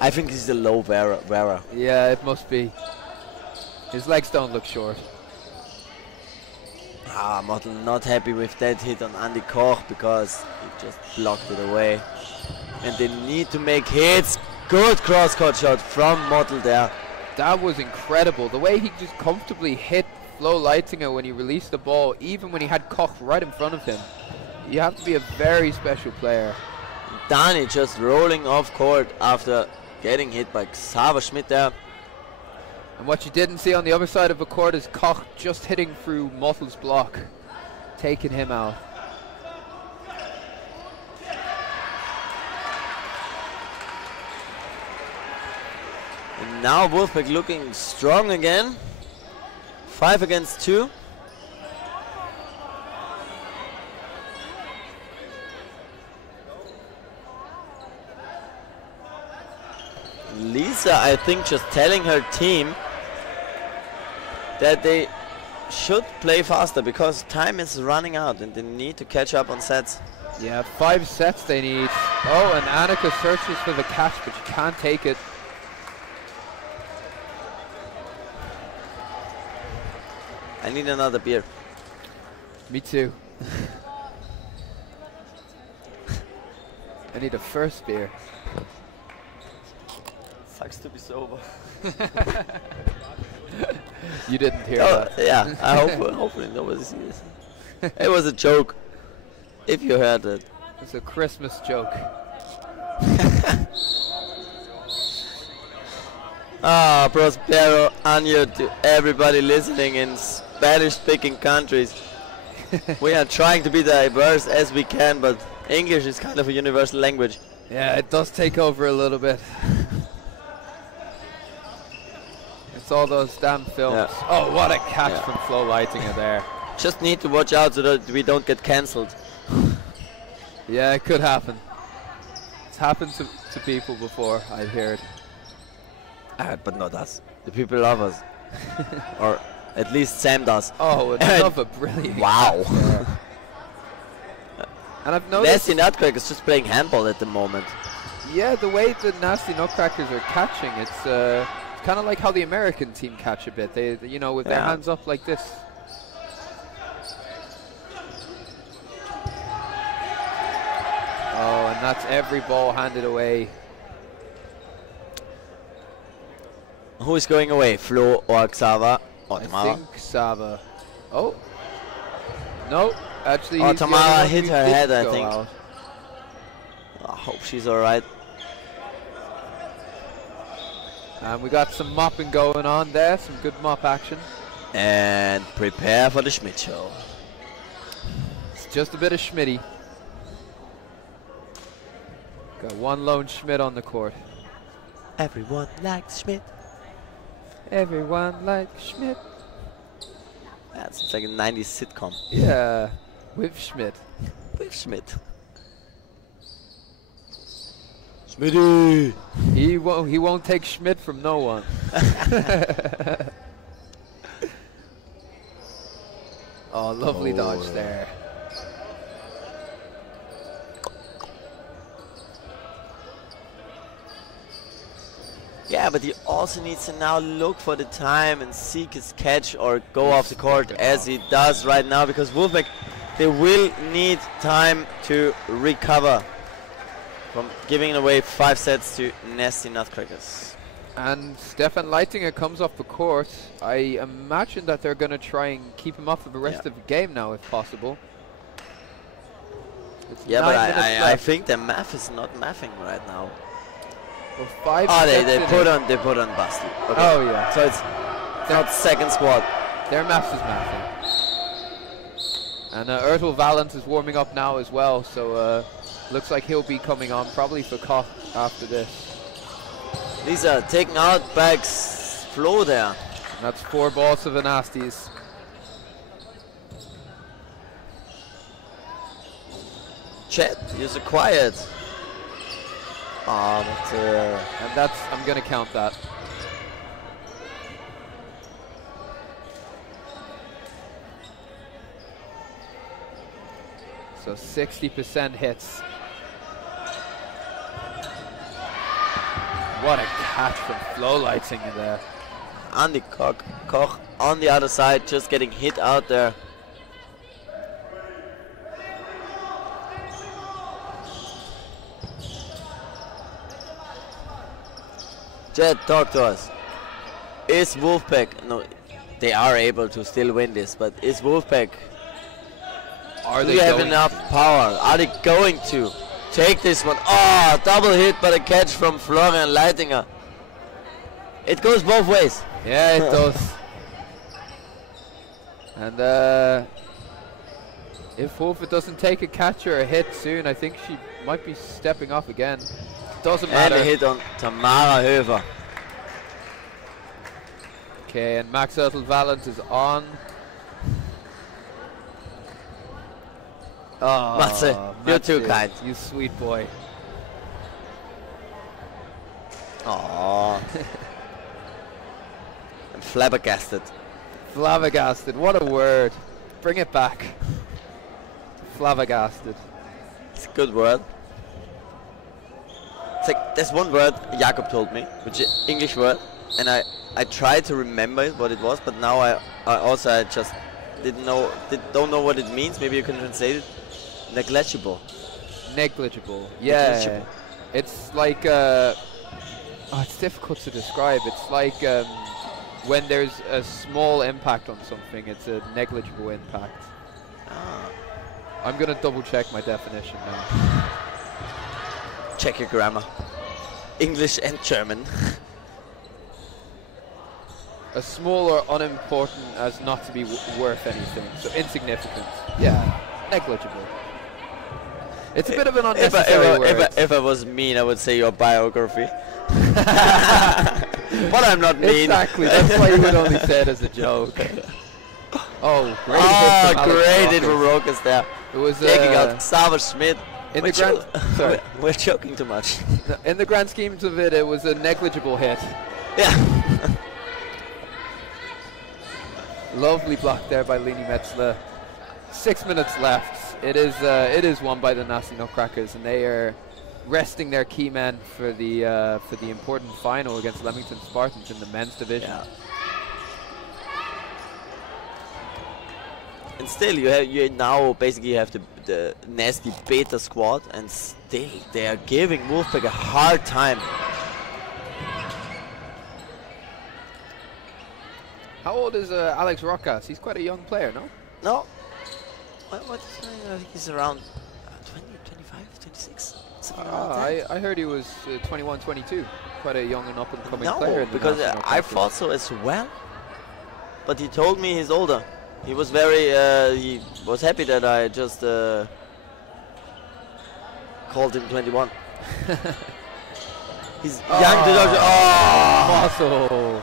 I think he's the low wearer. Yeah, it must be. His legs don't look short. Mottel not happy with that hit on Andy Koch because he just blocked it away. And they need to make hits. Good cross-court shot from Mottel there. That was incredible. The way he just comfortably hit Flo Leitinger when he released the ball, even when he had Koch right in front of him. You have to be a very special player. Dani just rolling off court after getting hit by Xaver Schmidt there. And what you didn't see on the other side of the court is Koch just hitting through Mottel's block, taking him out. And now Wolfpack looking strong again. 5 against 2. Lisa, I think, just telling her team that they should play faster because time is running out and they need to catch up on sets. Yeah, 5 sets they need. Oh, and Annika searches for the catch, but she can't take it. I need another beer. Me too. I need a first beer. Sucks to be sober. You didn't hear that. Yeah, I hope hopefully nobody sees this. It was a joke. If you heard it. It's a Christmas joke. Prospero año to everybody listening in Spanish-speaking countries. We are trying to be diverse as we can, but English is kind of a universal language. Yeah, it does take over a little bit. It's all those damn films. Yeah. Oh, what a catch from Flo Leitinger there. Just need to watch out so that we don't get cancelled. Yeah, it could happen. It's happened to people before, I've heard. But not us. The people love us. Or at least Sam does. Oh, another brilliant. Wow. And I've noticed Nasty Nutcrackers just playing handball at the moment. Yeah, the way the Nasty Nutcrackers are catching, it's kind of like how the American team catch a bit. They you know, with their hands up like this. Oh, and that's every ball handed away. Who is going away? Flo or Xava? Or Tamara? I think Xava. Oh. No, actually. Oh, he's the only Tamara one hit who her head, didn't I go think. out. I hope she's alright. And we got some mopping going on there, some good mop action. And prepare for the Schmidt show. It's just a bit of Schmitty. Got one lone Schmidt on the court. Everyone likes Schmidt. Everyone likes Schmidt. That seems like a 90s sitcom. Yeah, with Schmidt. With Schmidt. Schmitty! He won't take Schmidt from no one. Oh, lovely dodge there. Yeah, but he also needs to now look for the time and seek his catch or go off the court as he does right now, because Wolfpack, they will need time to recover from giving away 5 sets to Nasty Nutcrackers. And Stefan Leitinger comes off the court. I imagine that they're going to try and keep him off for the rest of the game now, if possible. Yeah, but I think the math is not mathing right now. Well, 5 oh, sets they put on Basti. Okay. Oh yeah. So it's not second squad. Their maths is mathing. And Ertul Valent is warming up now as well, so looks like he'll be coming on probably for Koch after this. These are taken out by Flo there. And that's 4 balls to the Nasties. Chet, you're so quiet. Oh, and I'm gonna count that. So 60% hits. What a catch from Flo Leitinger there. Andy Koch on the other side, just getting hit out there. Jed, talk to us. Is Wolfpack, no, they are able to still win this, but is Wolfpack, do they have enough power? Are they going to take this one? Oh, double hit, but a catch from Florian Leitinger. It goes both ways. Yeah, it does. And if Wolfpack doesn't take a catch or a hit soon, I think she might be stepping off again. Doesn't matter. And a hit on Tamara Höfer. Okay, and Max Ertel Valent is on. Oh, Matze, you're too kind. You sweet boy. Aww. I'm flabbergasted. Flabbergasted, what a word. Bring it back. Flabbergasted. It's a good word. It's like, there's one word Jakob told me, which is an English word, and I tried to remember what it was, but now I just don't know what it means. Maybe you can translate it. Negligible. Negligible. Yeah. Negligible. It's like it's difficult to describe. It's like when there's a small impact on something, it's a negligible impact. I'm gonna double check my definition now. Check your grammar. English and German. As small or unimportant as not to be worth anything. So insignificant. Yeah. Negligible. It's a bit of an unnecessary word. If I was mean, I would say your biography. But I'm not mean. Exactly. That's why you would only say it as a joke. Oh, great! Great hit from Rokas there. It was taking out Xaver Schmidt. In the grand, sorry, we're joking too much. In the grand schemes of it, it was a negligible hit. Yeah. Lovely block there by Lini Metzler. 6 minutes left. It is won by the Nasty Nutcrackers, and they are resting their key men for the important final against Leamington Spartans in the men's division. Yeah. And still, you now basically have the nasty beta squad, and still they are giving Wolfpack a hard time. How old is Alex Rokas? He's quite a young player, no? No. What is he? I think he's around 20, 25, 26. I heard he was 21, 22. Quite a young and up-and-coming player. No, because I thought so as well. But he told me he's older. He was very, he was happy that I just called him 21. He's young to dodge. Muscle.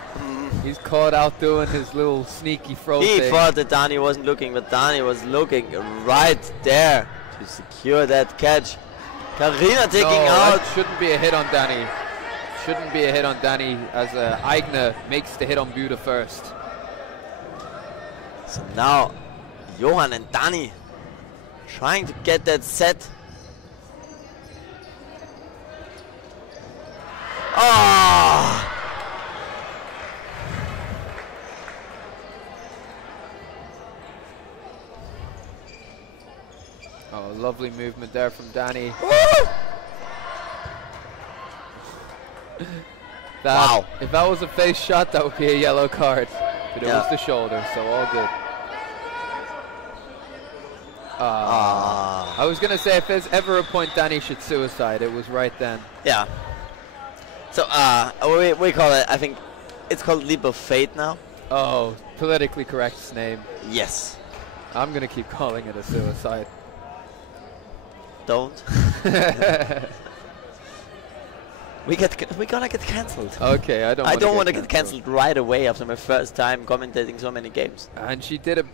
He's caught out doing his little sneaky throw He thing. thought that Dani wasn't looking, but Dani was looking right there to secure that catch. Karina taking out. That shouldn't be a hit on Danny. Shouldn't be a hit on Danny as Aigner makes the hit on Buda first. So now Johan and Dani trying to get that set. Oh! Oh, lovely movement there from Danny. Wow. If that was a face shot, that would be a yellow card. But it was the shoulder, so all good. I was going to say, if there's ever a point Danny should suicide, it was right then. Yeah. So, we call it, I think, it's called Leap of Fate now. Oh, politically correct name. Yes. I'm going to keep calling it a suicide. Don't. We're gonna get cancelled. Okay, I don't want to get cancelled right away after my first time commentating so many games. And she could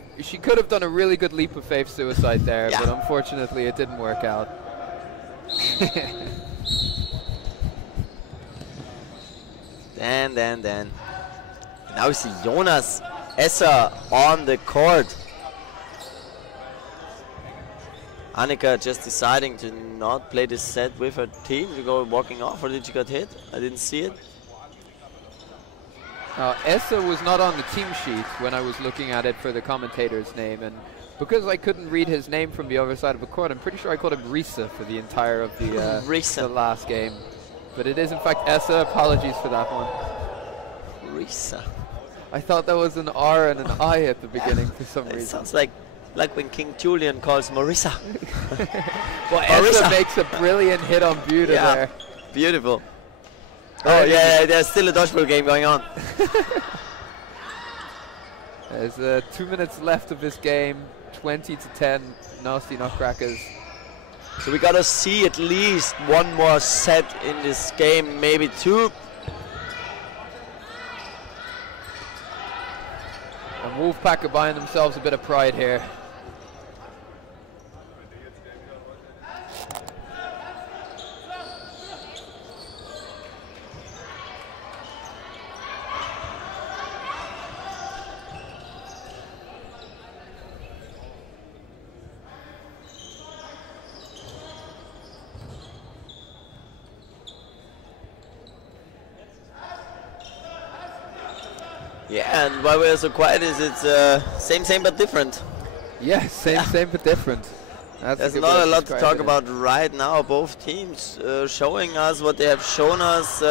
have done a really good leap of faith suicide there, but unfortunately it didn't work out. Then. Now we see Jonas Esser on the court. Annika just deciding to not play this set with her team, to go walking off, or did she get hit? I didn't see it. Essa was not on the team sheet when I was looking at it for the commentator's name, and because I couldn't read his name from the other side of the court, I'm pretty sure I called him Risa for the entire of the, the last game. But it is in fact Essa. Apologies for that one. Risa. I thought that was an R and an I at the beginning for some reason. It sounds like when King Julian calls Marissa. Well, Essa makes a brilliant hit on Buda there. Beautiful. Oh yeah, there's still a dodgeball game going on. There's 2 minutes left of this game. 20-10, Nasty Nutcrackers. So we gotta see at least one more set in this game, maybe two. And Wolfpack are buying themselves a bit of pride here. Yeah, and why we're so quiet is it's same but different. Yeah, same but different. There's not a lot to talk about right now. Both teams showing us what they have shown us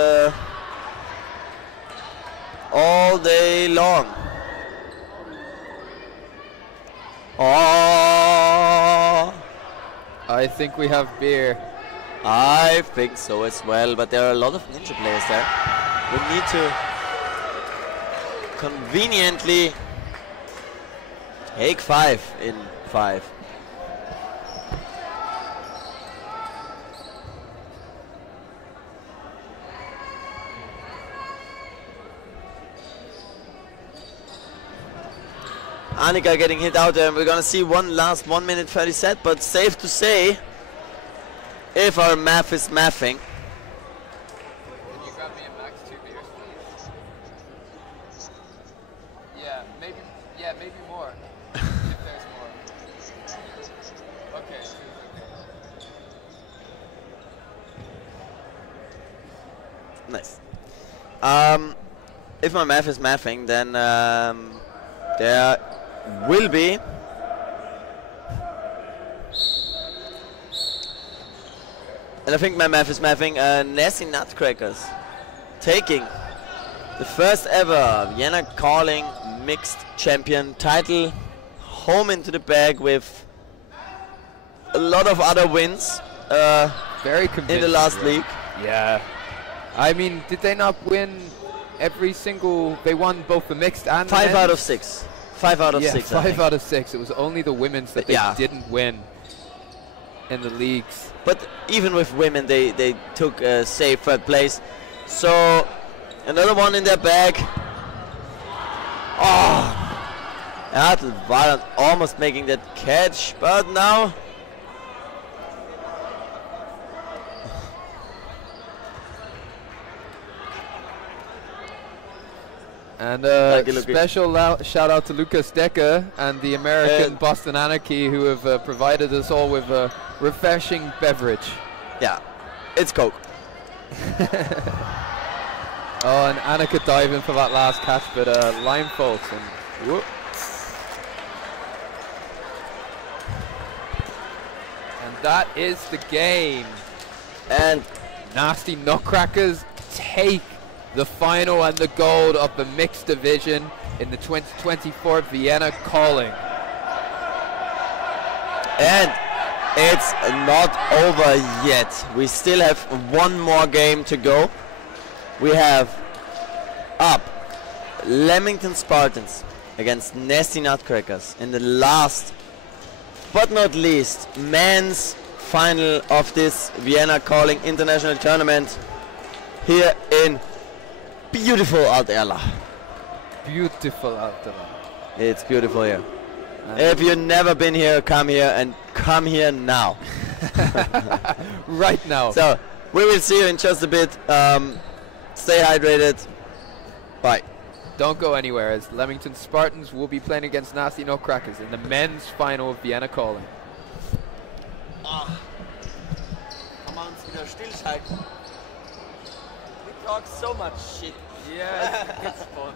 all day long. Oh, I think we have beer. I think so as well, but there are a lot of ninja players there. We need to conveniently take 5 in 5. Annika getting hit out there, and we're gonna see one last 1 minute 30 set, but safe to say, if our math is mathing. Can you grab me a max 2 beers, please? Yeah, maybe more. If there's more. Okay. Nice. If my math is mathing, then there will be and I think my math is mathing Nasty Nutcrackers taking the first ever Vienna Calling mixed champion title home into the bag with a lot of other wins very in the last league. Yeah. I mean, did they not win every single... They won both the mixed and 5 the out of 6. 5 out of 6, 5 out of 6. It was only the women's that they didn't win in the leagues. But even with women, they took a safe third place. So, another one in their bag. Oh! That Violent almost making that catch, but now... And special shout out to Lucas Decker and the American Boston Anarchy, who have provided us all with a refreshing beverage. Yeah, it's Coke. Oh, and Annika diving for that last catch, but line fault. And whoop. And that is the game. And Nasty Nutcrackers take the final and the gold of the mixed division in the 2024 Vienna Calling. And it's not over yet. We still have one more game to go. We have up Leamington Spartans against Nasty Nutcrackers in the last but not least men's final of this Vienna Calling International Tournament here in beautiful Alt-Erla. Beautiful Alt-Erla. It's beautiful here. If you've never been here, come here, and come here now. Right now. So, we will see you in just a bit. Stay hydrated. Bye. Don't go anywhere, as Leamington Spartans will be playing against Nasty Nutcrackers in the men's final of Vienna Calling. Kann man uns wieder stillschalten? We talk so much shit. Yeah, it's fun.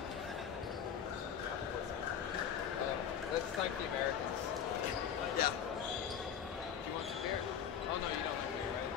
Let's thank the Americans. Yeah. Do you want some beer? Oh no, you don't like beer, right?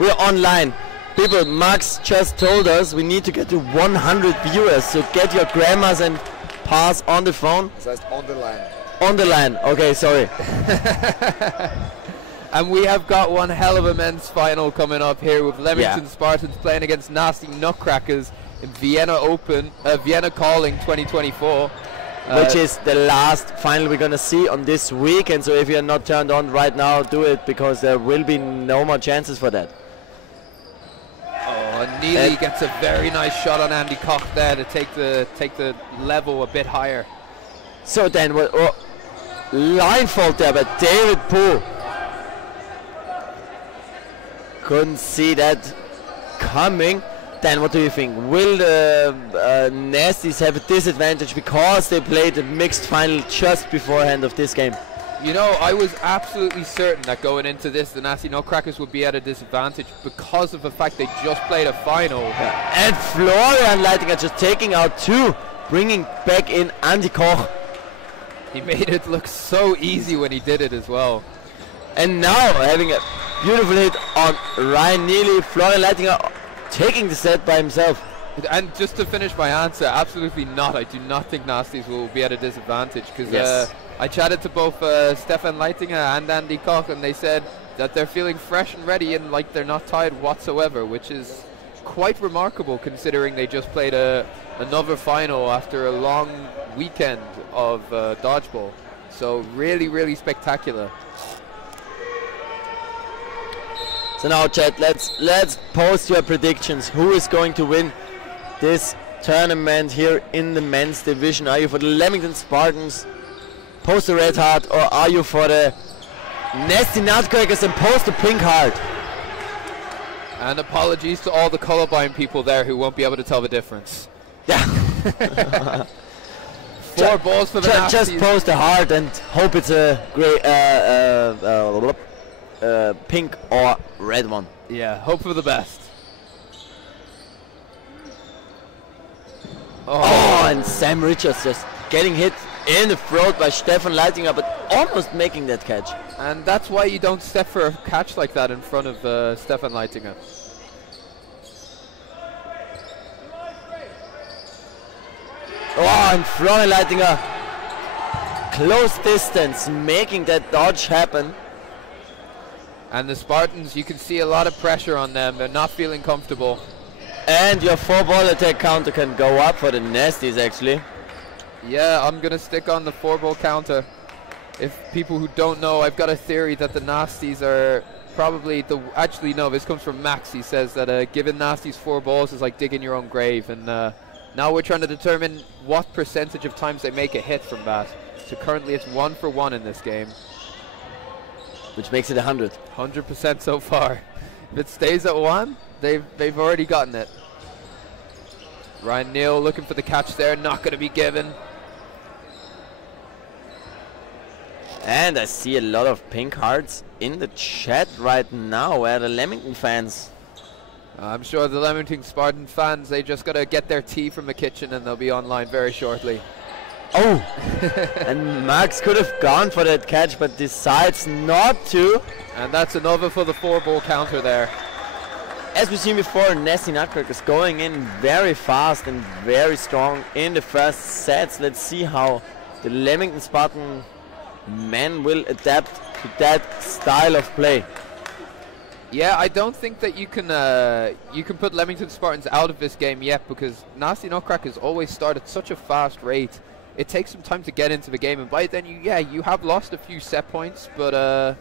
We're online. People, Max just told us we need to get to 100 viewers, so get your grandmas and pass on the phone. Das heißt on the line. On the line, okay, sorry. And we have got one hell of a men's final coming up here with Leamington Spartans playing against Nasty Nutcrackers in Vienna Vienna Calling 2024. Which is the last final we're going to see on this weekend, so if you're not turned on right now, do it, because there will be no more chances for that. Oh, and Neely gets a very nice shot on Andy Koch there to take the level a bit higher. So then, line fault there by David Poole. Couldn't see that coming. Dan, what do you think? Will the Nasties have a disadvantage because they played a mixed final just beforehand of this game? You know, I was absolutely certain that going into this, the Nasty Nutcrackers would be at a disadvantage because of the fact they just played a final. Yeah. And Florian Leitinger just taking out 2, bringing back in Andy Koch. He made it look so easy when he did it as well. And now having a beautiful hit on Ryan Neely, Florian Leitinger taking the set by himself. And just to finish my answer, absolutely not. I do not think Nasties will be at a disadvantage because I chatted to both Stefan Leitinger and Andy Koch, and they said that they're feeling fresh and ready and like they're not tired whatsoever, which is quite remarkable considering they just played another final after a long weekend of Dodgeball. So really, really spectacular. So now, chat, let's post your predictions. Who is going to win this tournament here in the men's division? Are you for the Leamington Spartans? Post a red heart, or are you for the Nasty Nutcrackers and post a pink heart? And apologies to all the colorblind people there who won't be able to tell the difference. Yeah. 4 balls for the Nasties. Just post a heart and hope it's a pink or red one. Yeah, hope for the best. Oh, and Sam Richards just getting hit in the throat by Stefan Leitinger, but almost making that catch. And that's why you don't step for a catch like that in front of Stefan Leitinger. Oh, and Florian Leitinger, close distance, making that dodge happen. And the Spartans, you can see a lot of pressure on them. They're not feeling comfortable. And your 4-ball attack counter can go up for the Nasties, actually. Yeah, I'm going to stick on the 4-ball counter. If people who don't know, I've got a theory that the Nasties are probably the... Actually, no, this comes from Max. He says that giving Nasties 4 balls is like digging your own grave. And now we're trying to determine what percentage of times they make a hit from that. So currently it's 1 for 1 in this game. Which makes it 100. 100% so far. If it stays at 1, they've already gotten it. Ryan Neal looking for the catch there, not going to be given. And I see a lot of pink hearts in the chat right now, where the Leamington fans. I'm sure the Leamington Spartan fans, they just got to get their tea from the kitchen and they'll be online very shortly. Oh, and Max could have gone for that catch, but decides not to. And that's another for the 4-ball counter there. As we've seen before, Nasty Nutcrackers going in very fast and very strong in the first sets. Let's see how the Leamington Spartan men will adapt to that style of play. Yeah, I don't think that you can put Leamington Spartans out of this game yet, because Nasty Nutcrackers always start at such a fast rate. It takes some time to get into the game, and by then you have lost a few set points, but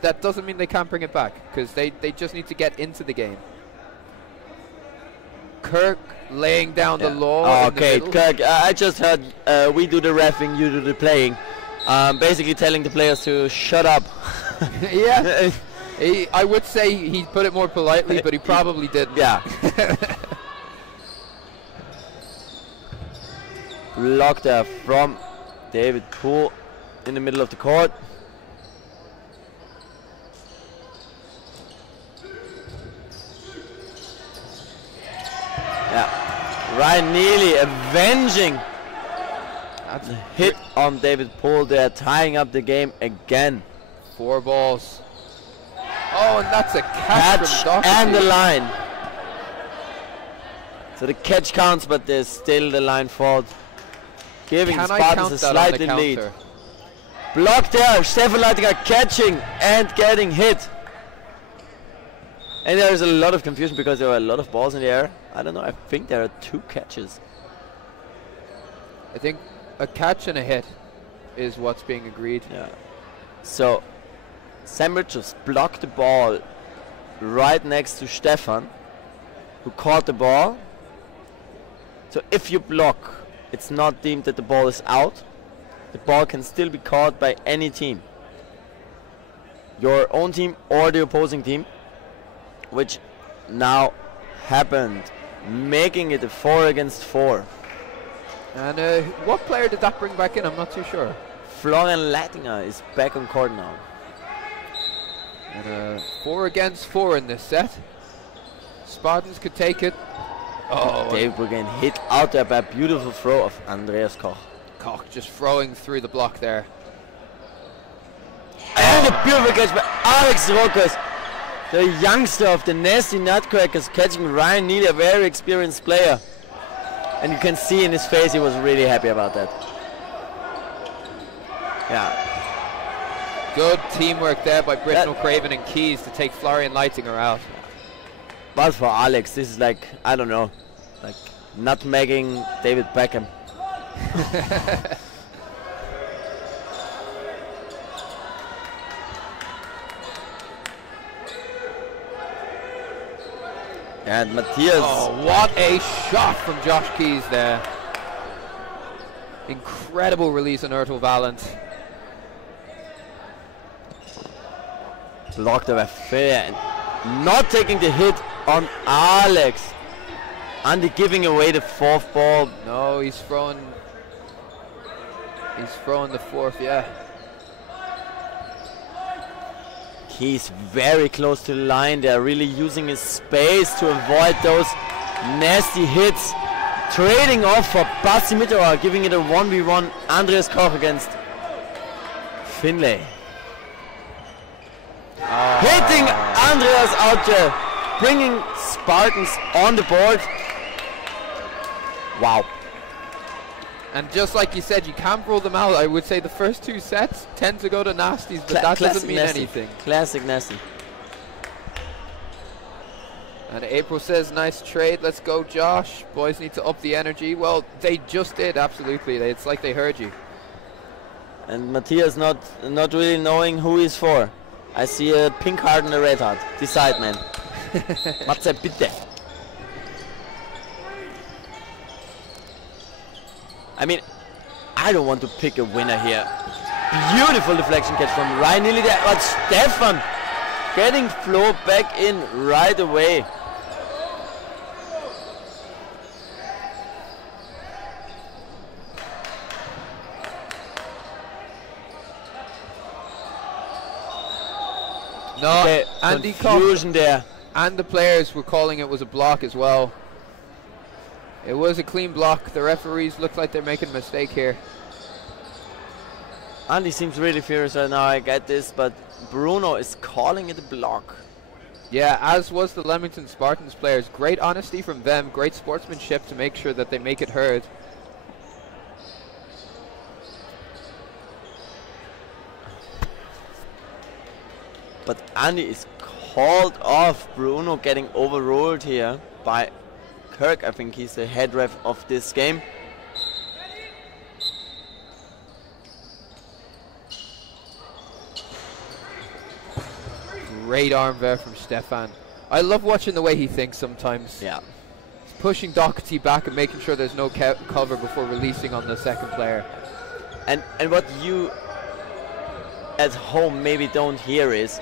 that doesn't mean they can't bring it back, because they just need to get into the game. Kirk laying down the law. Okay, Kirk, I just heard we do the reffing, you do the playing. Basically telling the players to shut up. Yeah, I would say he put it more politely, but he probably did. Yeah. Block there from David Poole in the middle of the court. Yeah, Ryan Neely avenging the hit on David Poole there, tying up the game again. 4 balls. Oh, and that's a catch from and the line. So the catch counts, but there's still the line fault, giving the Spartans a slight lead. Block there, Stefan Leitinger catching and getting hit. And there is a lot of confusion because there are a lot of balls in the air. I don't know, I think there are 2 catches. I think a catch and a hit is what's being agreed. Yeah. So Semrich just blocked the ball right next to Stefan, who caught the ball. So if you block, it's not deemed that the ball is out. The ball can still be caught by any team. Your own team or the opposing team, which now happened, making it a 4 against 4. And what player did that bring back in? I'm not too sure. Florian Leitinger is back on court now. And 4 against 4 in this set. Spartans could take it. Oh, they were getting hit out there by a beautiful throw of Andreas Koch. Koch just throwing through the block there. And a beautiful catch by Alex Rokas, the youngster of the Nasty Nutcrackers, catching Ryan Neely, a very experienced player. And you can see in his face he was really happy about that. Yeah. Good teamwork there by Britton O'Craven and Keys to take Florian Leitinger out. But for Alex, this is like, I don't know, like nutmegging David Beckham. And Matthias. Oh, what a shot from Josh Keys there. Incredible release on Ertl Valent. Blocked by Fair. Not taking the hit on Alex. Andy giving away the 4th ball. No, he's throwing the 4th, yeah. He's very close to the line. They're really using his space to avoid those nasty hits. Trading off for Basti Mitterauer, giving it a 1v1 Andreas Koch against Finlay. Hitting Andreas out there, bringing Spartans on the board. Wow. And just like you said, you can't rule them out. I would say the first 2 sets tend to go to nasties, but that doesn't mean anything. Classic nasty. And April says, nice trade, let's go Josh. Boys need to up the energy. Well, they just did, absolutely. It's like they heard you. And Matthias not really knowing who he's for. I see a pink heart and a red heart. Decide, man. Matze, bitte. I mean, I don't want to pick a winner here. Beautiful deflection catch from Ryan Neely there, but Stefan getting Flo back in right away. No, okay, Andy confusion there. And the players were calling it was a block as well. It was a clean block. The referees look like they're making a mistake here. Andy seems really furious right now, I get this, but Bruno is calling it a block. Yeah, as was the Leamington Spartans players. Great honesty from them, great sportsmanship to make sure that they make it heard. But Andy is called off. Bruno getting overruled here by Kirk. I think he's the head ref of this game. Great arm there from Stefan. I love watching the way he thinks sometimes. Yeah. He's pushing Doherty back and making sure there's no cover before releasing on the second player. And what you at home maybe don't hear is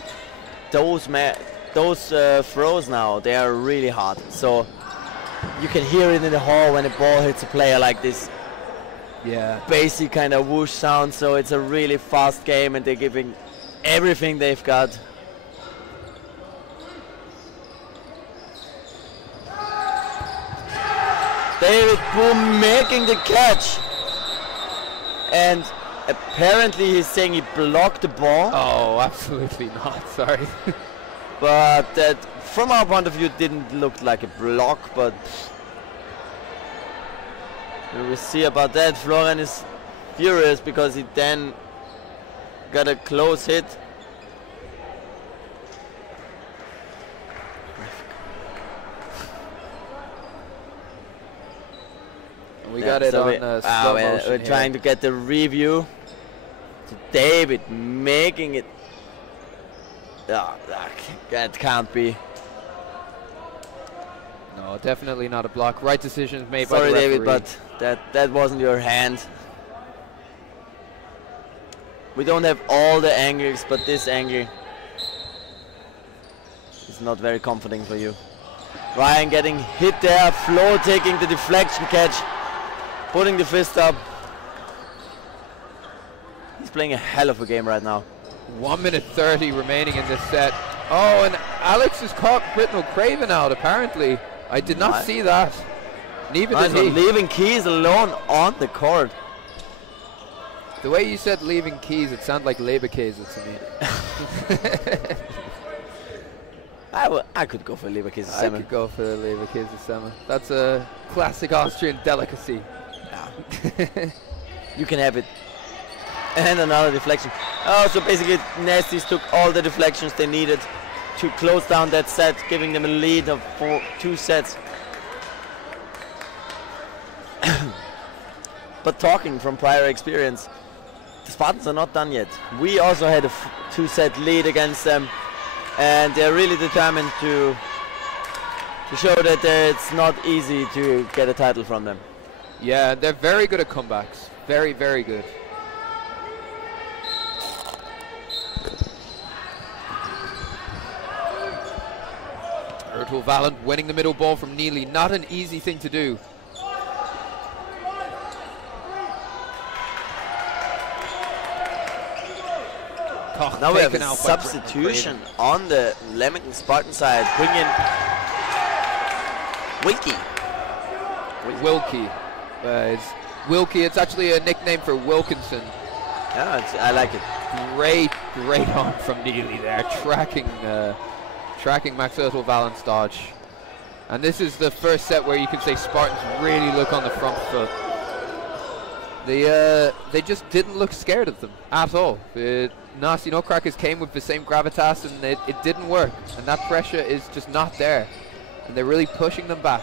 those throws now, they are really hard. So you can hear it in the hall when a ball hits a player like this. Yeah. Basic kind of whoosh sound, so it's a really fast game and they're giving everything they've got. David Boom making the catch. And apparently he's saying he blocked the ball. Oh, absolutely not, sorry. but that from our point of view didn't look like a block, but we will see about that. Florian is furious because he then got a close hit. We got it on slow motion. We're trying to get the review. So David making it. That can't be. No, definitely not a block. Right decisions made by the referee. Sorry, David, but that wasn't your hand. We don't have all the angles, but this angle is not very comforting for you. Ryan getting hit there. Flo taking the deflection catch, putting the fist up. He's playing a hell of a game right now. 1 minute 30 remaining in this set. Oh, and Alex has caught Britnell Craven out, apparently. I did not see that. Neither did he. Leaving Keys alone on the court. The way you said leaving Keys, it sounded like Leberkäse to me. I could go for Leberkäse Semmel. I could go for Leberkäse Semmel. That's a classic Austrian delicacy. Yeah. You can have it. And another deflection. Oh, so basically Nasties took all the deflections they needed to close down that set, giving them a lead of 2 sets. But talking from prior experience, the Spartans are not done yet. We also had a 2-set lead against them, and they're really determined to show that it's not easy to get a title from them. Yeah, they're very good at comebacks. Very, very good. Ertul Valent winning the middle ball from Neely. Not an easy thing to do. Koch now we have a substitution on the Leamington Spartan side. Bring in Wilkie. Wilkie, it's actually a nickname for Wilkinson. Yeah, I like it. Great arm from Neely there, tracking Max Ertul Valent's dodge. And this is the first set where you can say Spartans really look on the front foot. They just didn't look scared of them at all. Nasty Nutcrackers came with the same gravitas, and it didn't work. And that pressure is just not there. And they're really pushing them back.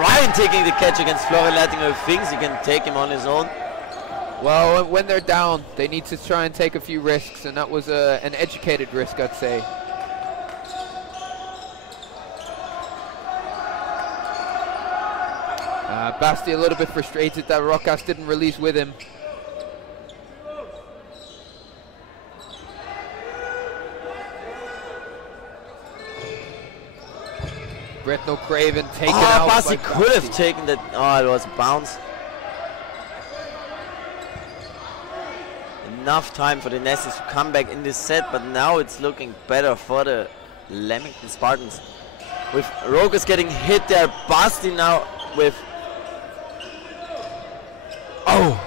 Ryan taking the catch against Florian Leitinger, who thinks he can take him on his own. Well, when they're down, they need to try and take a few risks, and that was an educated risk, I'd say. Basti a little bit frustrated that Rokas didn't release with him. Britnell Craven taken out. Basti could have taken that. Oh, it was a bounce. Enough time for the Nasties to come back in this set, but now it's looking better for the Leamington Spartans. With Rokas getting hit there, Basti now with... Oh!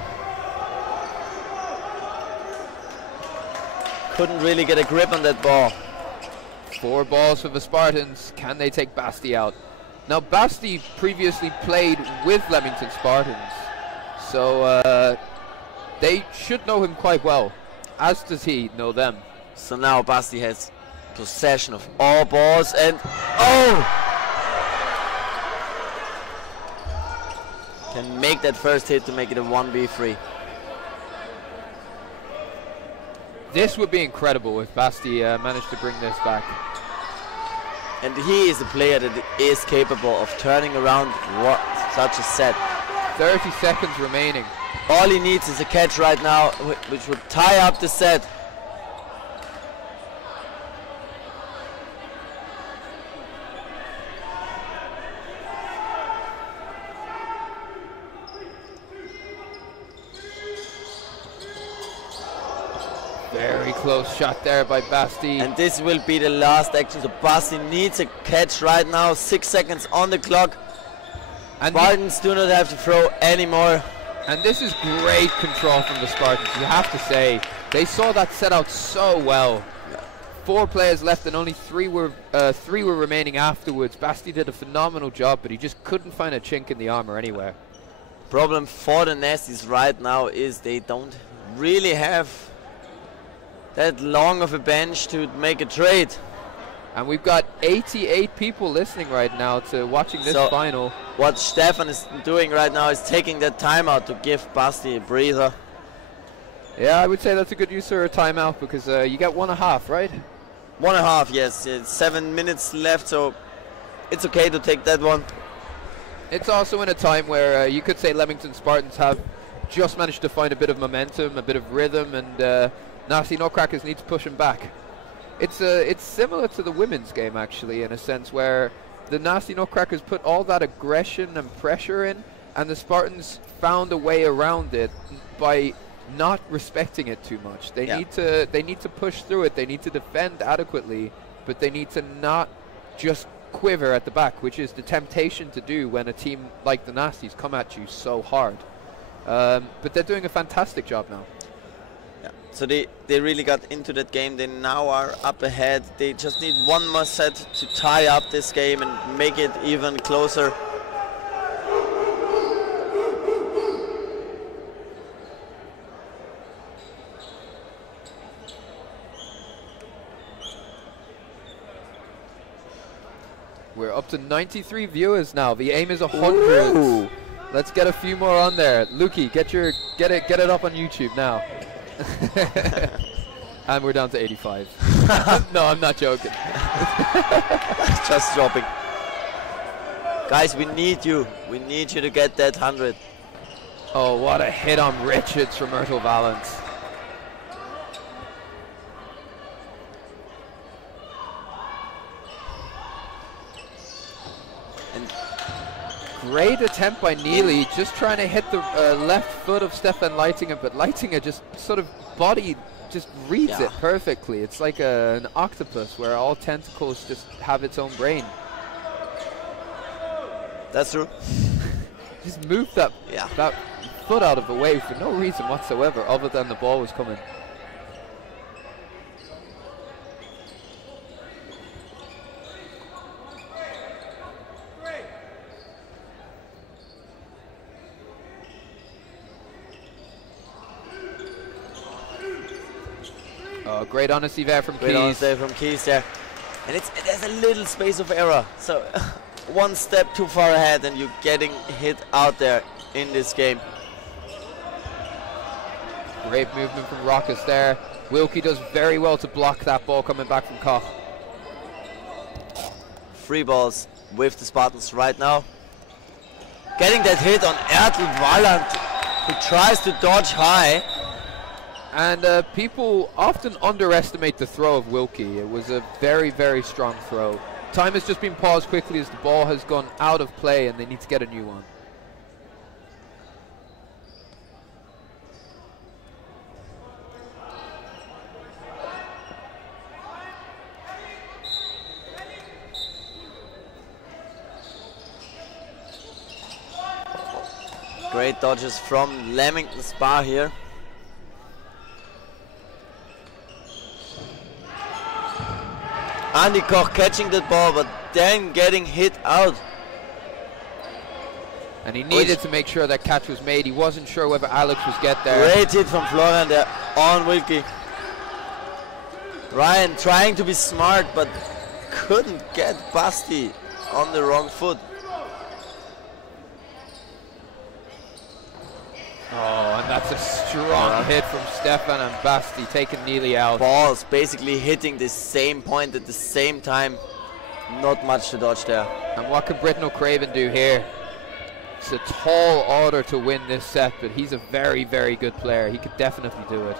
Couldn't really get a grip on that ball. 4 balls for the Spartans. Can they take Basti out? Now, Basti previously played with Leamington Spartans, so they should know him quite well, as does he know them. So now Basti has possession of all balls, and can make that first hit to make it a 1v3. This would be incredible if Basti managed to bring this back. And he is a player that is capable of turning around such a set. 30 seconds remaining. All he needs is a catch right now, which would tie up the set. Very close shot there by Basti. And this will be the last action, so Basti needs a catch right now. 6 seconds on the clock. And Spartans do not have to throw anymore. And this is great control from the Spartans, you have to say. They saw that set out so well. 4 players left and only 3 were remaining afterwards. Basti did a phenomenal job, but he just couldn't find a chink in the armor anywhere. Problem for the Nasties right now is they don't really have that long of a bench to make a trade. And we've got 88 people listening right now to watching this final. What Stefan is doing right now is taking that timeout to give Basti a breather. Yeah, I would say that's a good use of a timeout because you get 1.5, right? 1.5, yes. It's 7 minutes left, so it's okay to take that one. It's also in a time where you could say Leamington Spartans have just managed to find a bit of momentum, a bit of rhythm, and Nasty Nutcrackers need to push them back. It's similar to the women's game, actually, in a sense, where the Nasty Nutcrackers put all that aggression and pressure in, and the Spartans found a way around it by not respecting it too much. They need to push through it. They need to defend adequately, but they need to not just quiver at the back, which is the temptation to do when a team like the Nasties come at you so hard. But they're doing a fantastic job now. So they really got into that game. They now are up ahead. They just need one more set to tie up this game and make it even closer. We're up to 93 viewers now. The aim is 100. Ooh. Let's get a few more on there. Lukey, get it up on YouTube now. And we're down to 85. No, I'm not joking. Just dropping. Guys, we need you. We need you to get that 100. Oh, what a hit on Richards from Myrtle Valance. And great attempt by Neely, just trying to hit the left foot of Stefan Leitinger, but Leitinger just sort of body just reads it perfectly. It's like an octopus where all tentacles just have its own brain. That's true. Just moved that foot out of the way for no reason whatsoever other than the ball was coming. Oh, great honesty there from Keys. Great honesty from Keys there. And there's a little space of error. So one step too far ahead and you're getting hit out there in this game. Great movement from Rockus there. Wilkie does very well to block that ball coming back from Koch. Free balls with the Spartans right now. Getting that hit on Ertel Walland, who tries to dodge high. And people often underestimate the throw of Wilkie. It was a very, very strong throw. Time has just been paused quickly as the ball has gone out of play and they need to get a new one. Great dodges from Leamington Spa here. Andy Koch catching that ball, but then getting hit out. And he needed to make sure that catch was made. He wasn't sure whether Alex was get there. Great hit from Florian there on Wilkie. Ryan trying to be smart, but couldn't get Basti on the wrong foot. Oh, and that's a strong hit from Stefan and Basti, taking Neely out. Balls basically hitting the same point at the same time. Not much to dodge there. And what can Britton O'Craven do here? It's a tall order to win this set, but he's a very, very good player. He could definitely do it.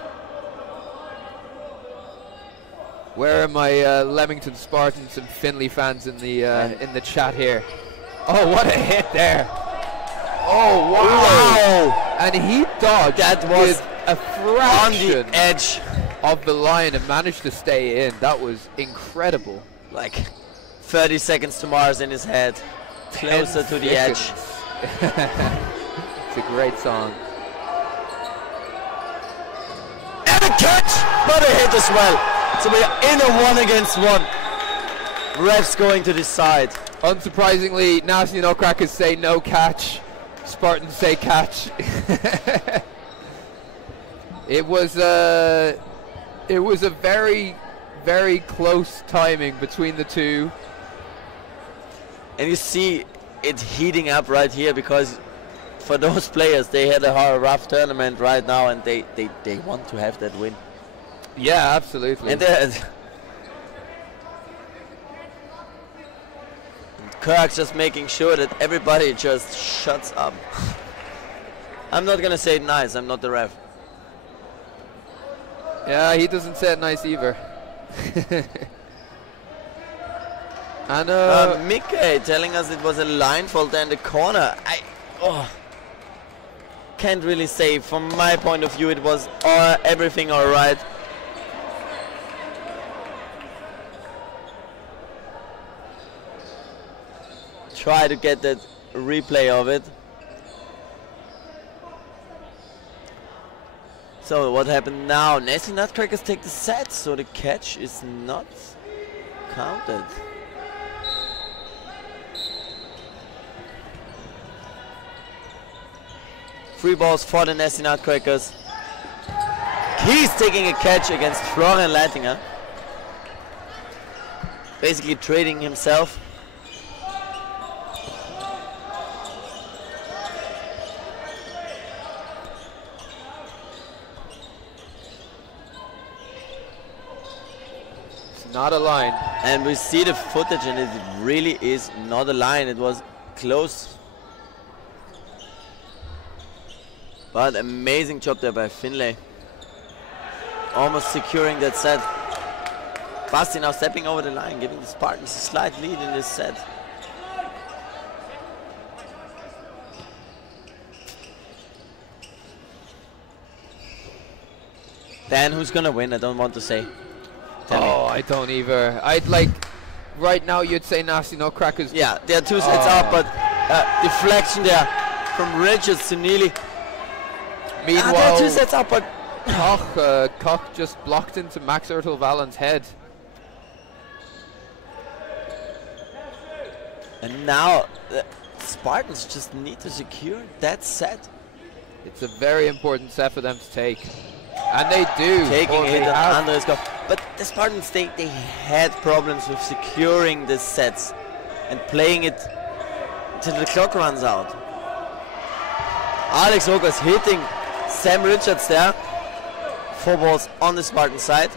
Where are my Leamington Spartans and Finley fans in the chat here? Oh, what a hit there! Oh, wow! And he dodged that was with a fraction on the edge of the line and managed to stay in. That was incredible. Like 30 seconds to Mars in his head, closer to the edge. It's a great song. but a hit as well. So we are in a 1 against 1. Refs going to decide. Unsurprisingly, Nasty Nutcrackers say no catch. Spartans say catch. It was a very, very close timing between the two. And you see it heating up right here because for those players, they had a rough tournament right now, and they want to have that win. Yeah, absolutely. And Kirk's just making sure that everybody just shuts up. I'm not gonna say it nice, I'm not the ref. Yeah, he doesn't say it nice either. And Mickey telling us it was a line fault there in the corner. Can't really say. From my point of view, it was everything all right. Try to get that replay of it. So what happened now? Nasty Nutcrackers take the set, so the catch is not counted. Free balls for the Nasty Nutcrackers. He's taking a catch against Florian Leitinger. Basically trading himself. not a line. And we see the footage, and it really is not a line. It was close. But amazing job there by Finlay. Almost securing that set. Basti now stepping over the line, giving the Spartans a slight lead in this set. Dan, who's gonna win? I don't want to say. Oh, I don't either. I'd like, right now you'd say Nasty Nutcrackers. Yeah, they're 2 sets up, but deflection there from Richards to Neely. Meanwhile, they're 2 sets up, but Koch just blocked into Max Ertel-Valen's head. And now the Spartans just need to secure that set. It's a very important set for them to take. And they do. Taking it on Andres Koch. But the Spartans, they had problems with securing the sets and playing it until the clock runs out. Alex Hogarth hitting Sam Richards there. 4 balls on the Spartan side.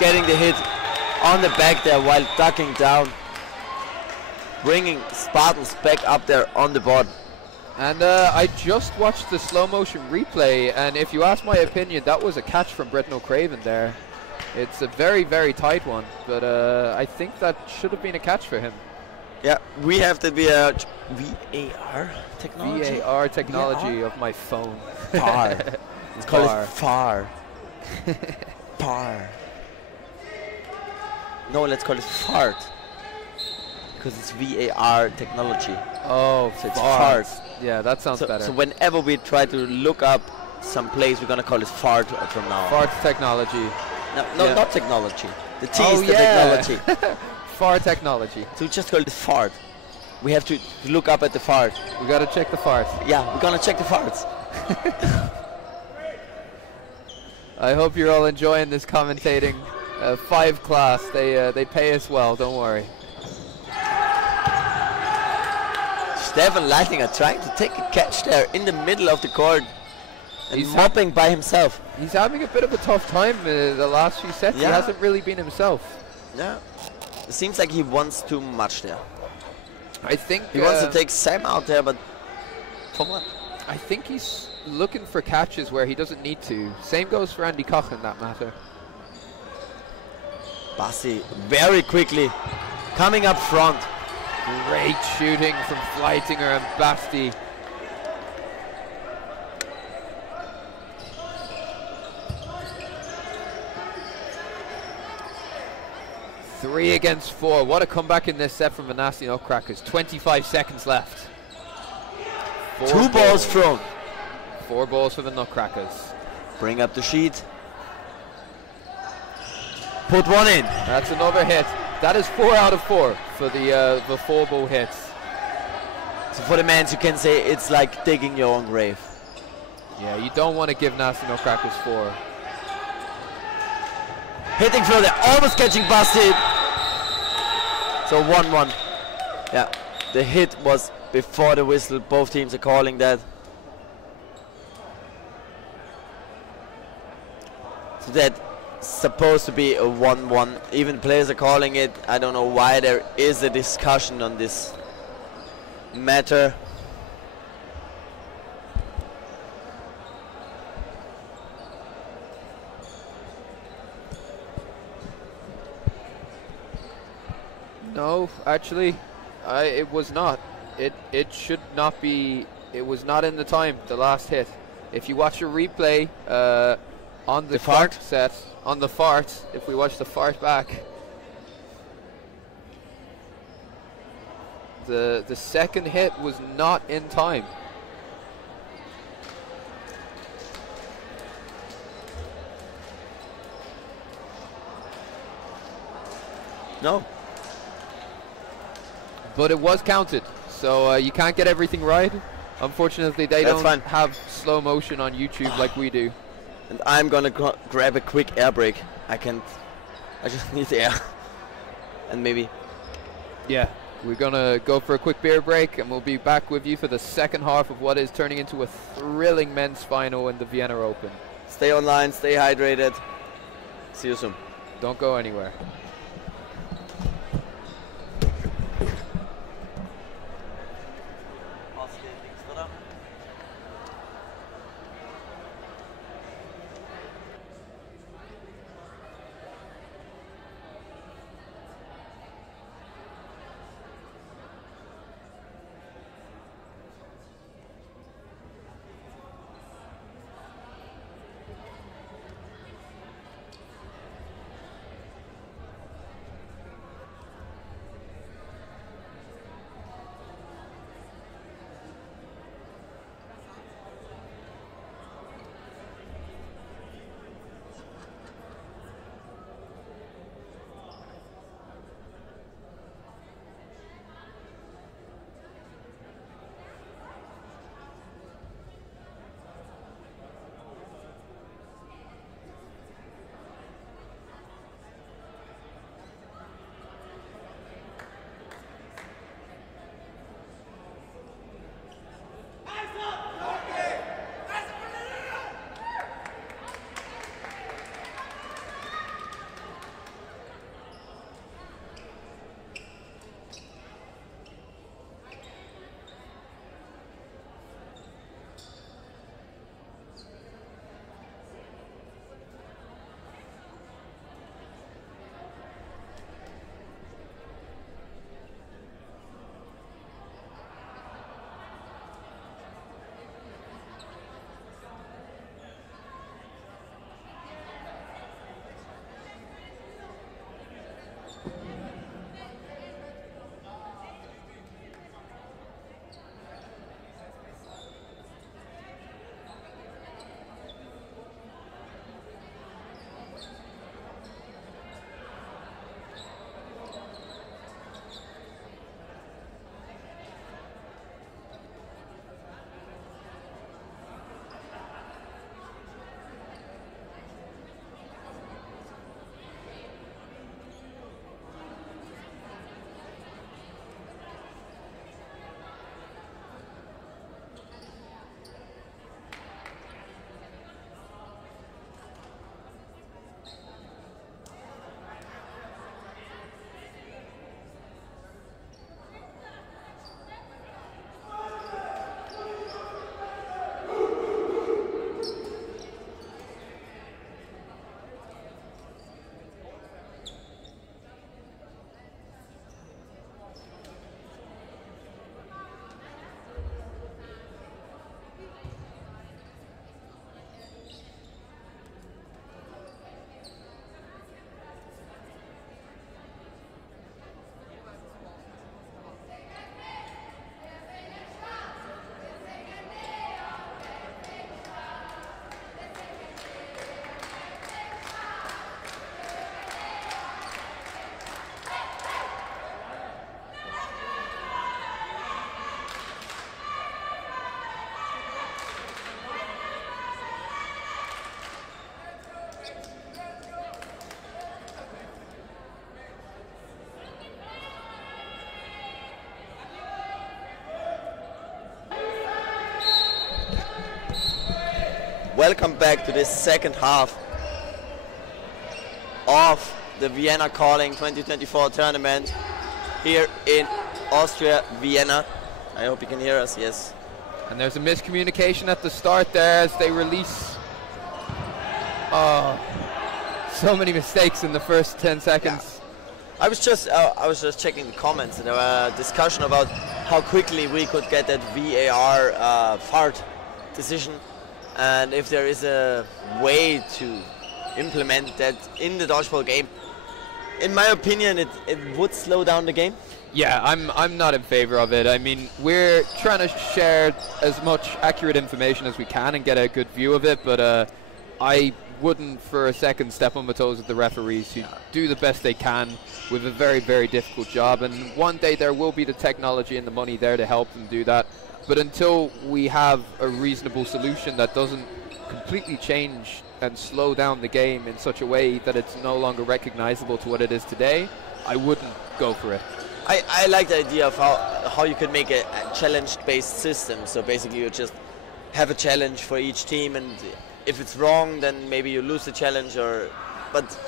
Getting the hit on the back there while ducking down. Bringing Spartans back up there on the board. And I just watched the slow motion replay, and if you ask my opinion, that was a catch from Bretton O'Craven there. It's a very, very tight one, but I think that should have been a catch for him. Yeah, we have the VAR technology. VAR technology of my phone. FAR. Let's call it FAR. FAR. No, let's call it fart. Because it's VAR technology. Oh, so it's fart. Yeah, that sounds better. So whenever we try to look up some place, we're gonna call it fart from now. Fart technology. No, not technology. The T is the technology. Fart technology. So we just call it fart. We have to look up at the fart. We gotta check the fart. Yeah, we're gonna check the farts. I hope you're all enjoying this commentating. 5 class. They pay us well. Don't worry. Stefan Leitinger trying to take a catch there in the middle of the court. And he's mopping by himself. He's having a bit of a tough time the last few sets. Yeah. He hasn't really been himself. Yeah. It seems like he wants too much there. I think he wants to take Sam out there, but for what? I think he's looking for catches where he doesn't need to. Same goes for Andy Koch in that matter. Basti very quickly coming up front. Great shooting from Fleitinger and Basti. Three against 4. What a comeback in this set from the Nasty Nutcrackers. 25 seconds left. 2 balls thrown. 4 balls for the Nutcrackers. Bring up the sheet. Put one in. That's another hit. That is 4 out of 4 for the 4 ball hits. So for the men, you can say it's like digging your own grave. Yeah, you don't want to give Nasty Nutcrackers 4. Hitting further, almost catching busted. So 1-1. Yeah, the hit was before the whistle. Both teams are calling that. So that's supposed to be a 1-1. Even players are calling it. I don't know why there is a discussion on this matter. No, actually, it was not. It should not be. It was not in the time, the last hit. If you watch a replay on the fart set, on the fart, if we watch the fart back, the second hit was not in time. No. But it was counted, so you can't get everything right. Unfortunately, they don't have slow motion on YouTube like we do. And I'm gonna grab a quick air break. I just need air. And maybe. Yeah, we're gonna go for a quick beer break, and we'll be back with you for the second half of what is turning into a thrilling men's final in the Vienna Open. Stay online, stay hydrated. See you soon. Don't go anywhere. welcome back to this second half of the Vienna Calling 2024 tournament here in Austria, Vienna. I hope you can hear us, yes. And there's a miscommunication at the start there as they release. Oh, so many mistakes in the first 10 seconds. Yeah. I was just checking the comments, and there were a discussion about how quickly we could get that VAR fart decision, and if there is a way to implement that in the dodgeball game. In my opinion, it would slow down the game. Yeah, I'm not in favor of it. I mean, we're trying to share as much accurate information as we can and get a good view of it, but I wouldn't for a second step on the toes of the referees who do the best they can with a very, very difficult job. And one day there will be the technology and the money there to help them do that. But until we have a reasonable solution that doesn't completely change and slow down the game in such a way that it's no longer recognizable to what it is today, I wouldn't go for it. I like the idea of how you could make a challenge-based system. So basically you just have a challenge for each team, and if it's wrong, then maybe you lose the challenge. But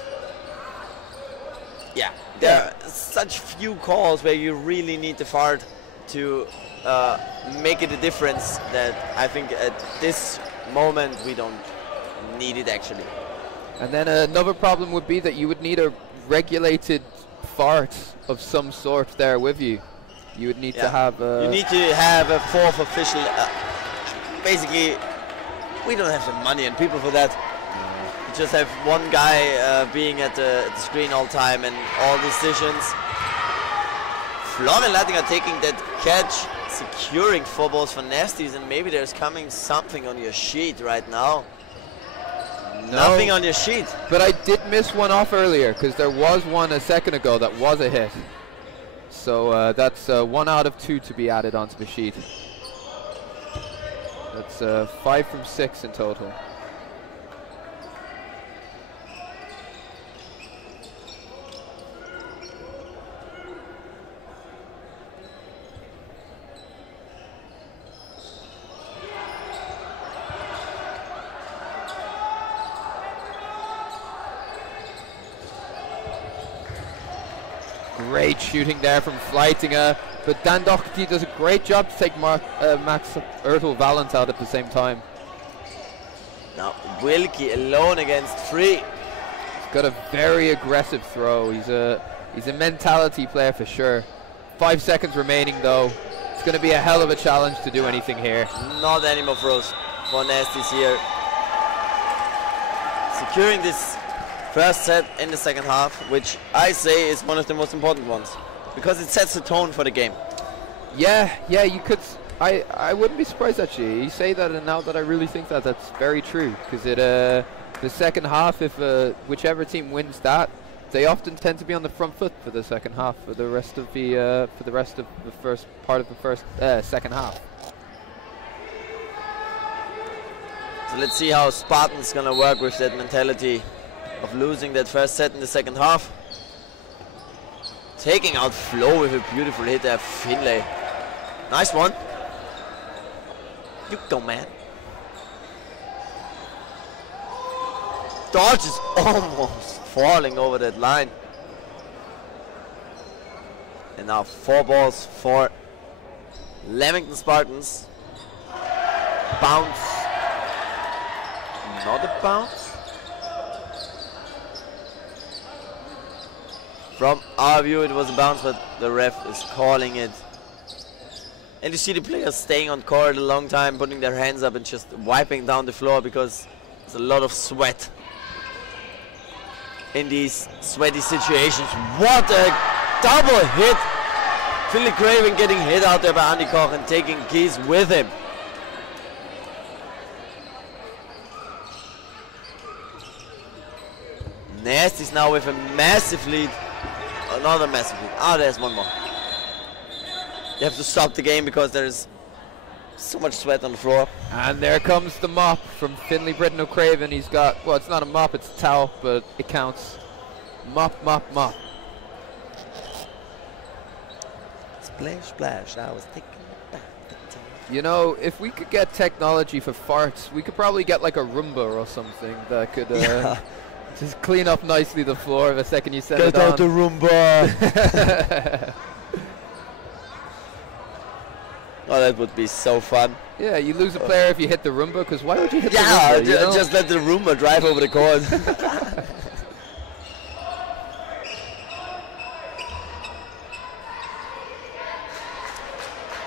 yeah, there are such few calls where you really need the fart to make it a difference that I think at this moment we don't need it actually. And then another problem would be that you would need a regulated fart of some sort there with you. You would need to have you need to have a fourth official. Basically, we don't have the money and people for that. You just have one guy being at the screen all the time and all decisions. Florian Lattinger taking that catch, securing 4 balls for Nasties, and maybe there's coming something on your sheet right now. No, nothing on your sheet. But I did miss one off earlier because there was one a second ago that was a hit. So that's 1 out of 2 to be added onto the sheet. That's 5 from 6 in total. Great shooting there from Fleitinger, but Dan Doherty does a great job to take Max Ertel-Valent out at the same time. Now Wilkie alone against 3. He's got a very aggressive throw. He's a mentality player for sure. 5 seconds remaining though. It's going to be a hell of a challenge to do anything here. Not any more throws for Nasties here. Securing this first set in the second half, which I say is one of the most important ones, because it sets the tone for the game. Yeah, you could. I wouldn't be surprised actually. You say that, and now that I really think that, that's very true. Because the second half, if whichever team wins that, they often tend to be on the front foot for the second half for the rest of the first part of the second half. So let's see how Spartan's gonna work with that mentality of losing that first set in the second half. Taking out Flo with a beautiful hit there, Finlay. Nice one. You go, man. Dodge is almost falling over that line. And now 4 balls for Leamington Spartans. Bounce. Not a bounce. From our view it was a bounce, but the ref is calling it. And you see the players staying on court a long time, putting their hands up and just wiping down the floor because there's a lot of sweat in these sweaty situations. What a double hit! Philly Craven getting hit out there by Andy Koch and taking Keys with him. Nasties now with a massive lead. Another massive lead. Ah, there's one more. You have to stop the game because there's so much sweat on the floor. And there comes the mop from Finlay Britton O'Craven. He's got, well, it's not a mop, it's a towel, but it counts. Mop, mop, mop. Splash, splash, I was thinking about the time. You know, if we could get technology for farts, we could probably get like a Roomba or something that could just clean up nicely the floor the second you set it on. Get out the Roomba! Oh, that would be so fun. Yeah, you lose a player if you hit the Roomba, because why would you hit the Roomba? Yeah, just let the Roomba drive over the court.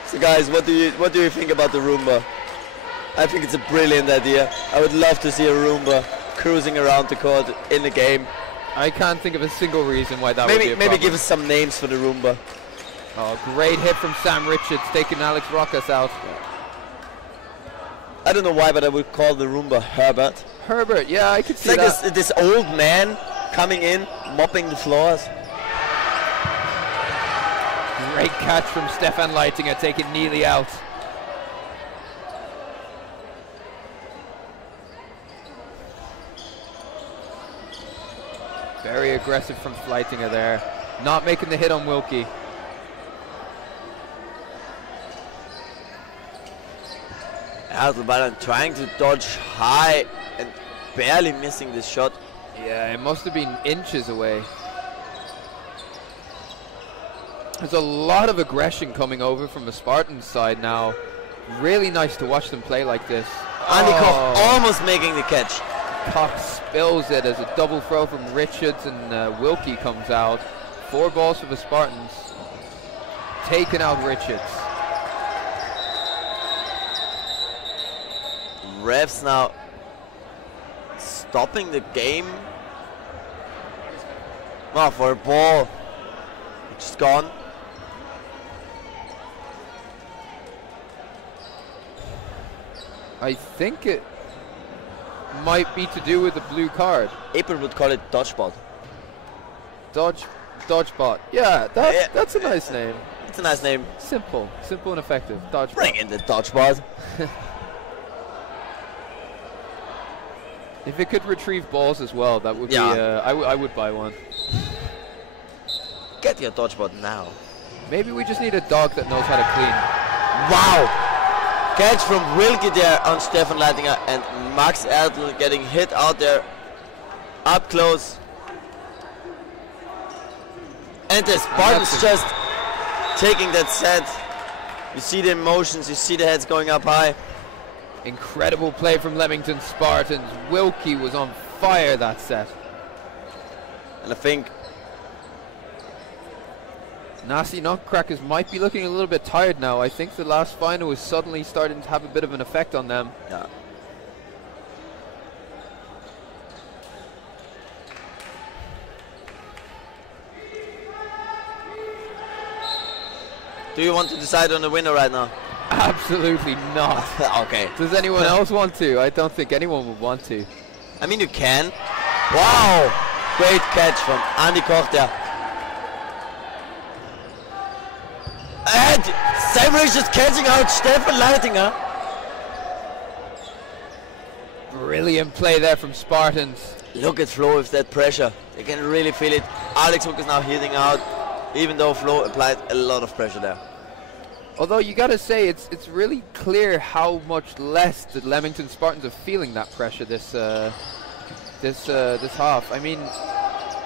So guys, what do you think about the Roomba? I think it's a brilliant idea. I would love to see a Roomba cruising around the court in the game. I can't think of a single reason why that would be a problem. Maybe give us some names for the Roomba. Oh, great hit from Sam Richards, taking Alex Rokas out. I don't know why, but I would call the Roomba Herbert. Herbert, yeah, I could see that. It's like this old man coming in, mopping the floors. Great catch from Stefan Leitinger, taking Neely out. Very aggressive from Leitinger there. Not making the hit on Wilkie. Ertelbalan trying to dodge high and barely missing this shot. Yeah, it must have been inches away. There's a lot of aggression coming over from the Spartans side now. Really nice to watch them play like this. Andy Koch almost making the catch. Koch spills it as a double throw from Richards, and Wilkie comes out. 4 balls for the Spartans. Taking out Richards. Refs now stopping the game. Oh, for a ball which is gone. I think it might be to do with the blue card. April would call it Dodgeball. Dodgeball. Yeah, that's a nice name. It's a nice name. Simple and effective. Dodgeball. Bring in the Dodgeball. If it could retrieve balls as well, that would be. I would buy one. Get your Dodgeball now. Maybe we just need a dog that knows how to clean. Wow! Catch from Wilkie there on Stefan Leitinger, and Max Ertl getting hit out there up close. And the Spartans just taking that set. You see the emotions, you see the heads going up high. Incredible play from Leamington Spartans. Wilkie was on fire that set. And I think Nasty Nutcrackers might be looking a little bit tired now. I think the last final is suddenly starting to have a bit of an effect on them. Yeah. Do you want to decide on the winner right now? Absolutely not. Okay. Does anyone else want to? I don't think anyone would want to. I mean, you can. Wow! Great catch from Andy Koch there. And Savage is catching out Stefan Leitinger. Brilliant play there from Spartans. Look at Flo with that pressure. They can really feel it. Alex Hook is now hitting out, even though Flo applied a lot of pressure there. Although you gotta say, it's really clear how much less the Leamington Spartans are feeling that pressure this half. I mean,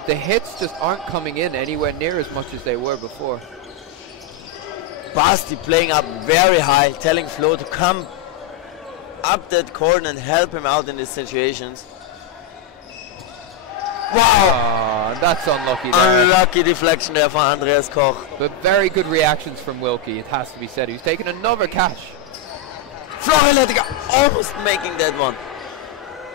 the hits just aren't coming in anywhere near as much as they were before. Basti playing up very high, telling Flo to come up that corner and help him out in these situations. Wow! Oh, that's unlucky there. Unlucky deflection there for Andreas Koch. But very good reactions from Wilkie, it has to be said. He's taken another catch. Florian Leitinger almost making that one.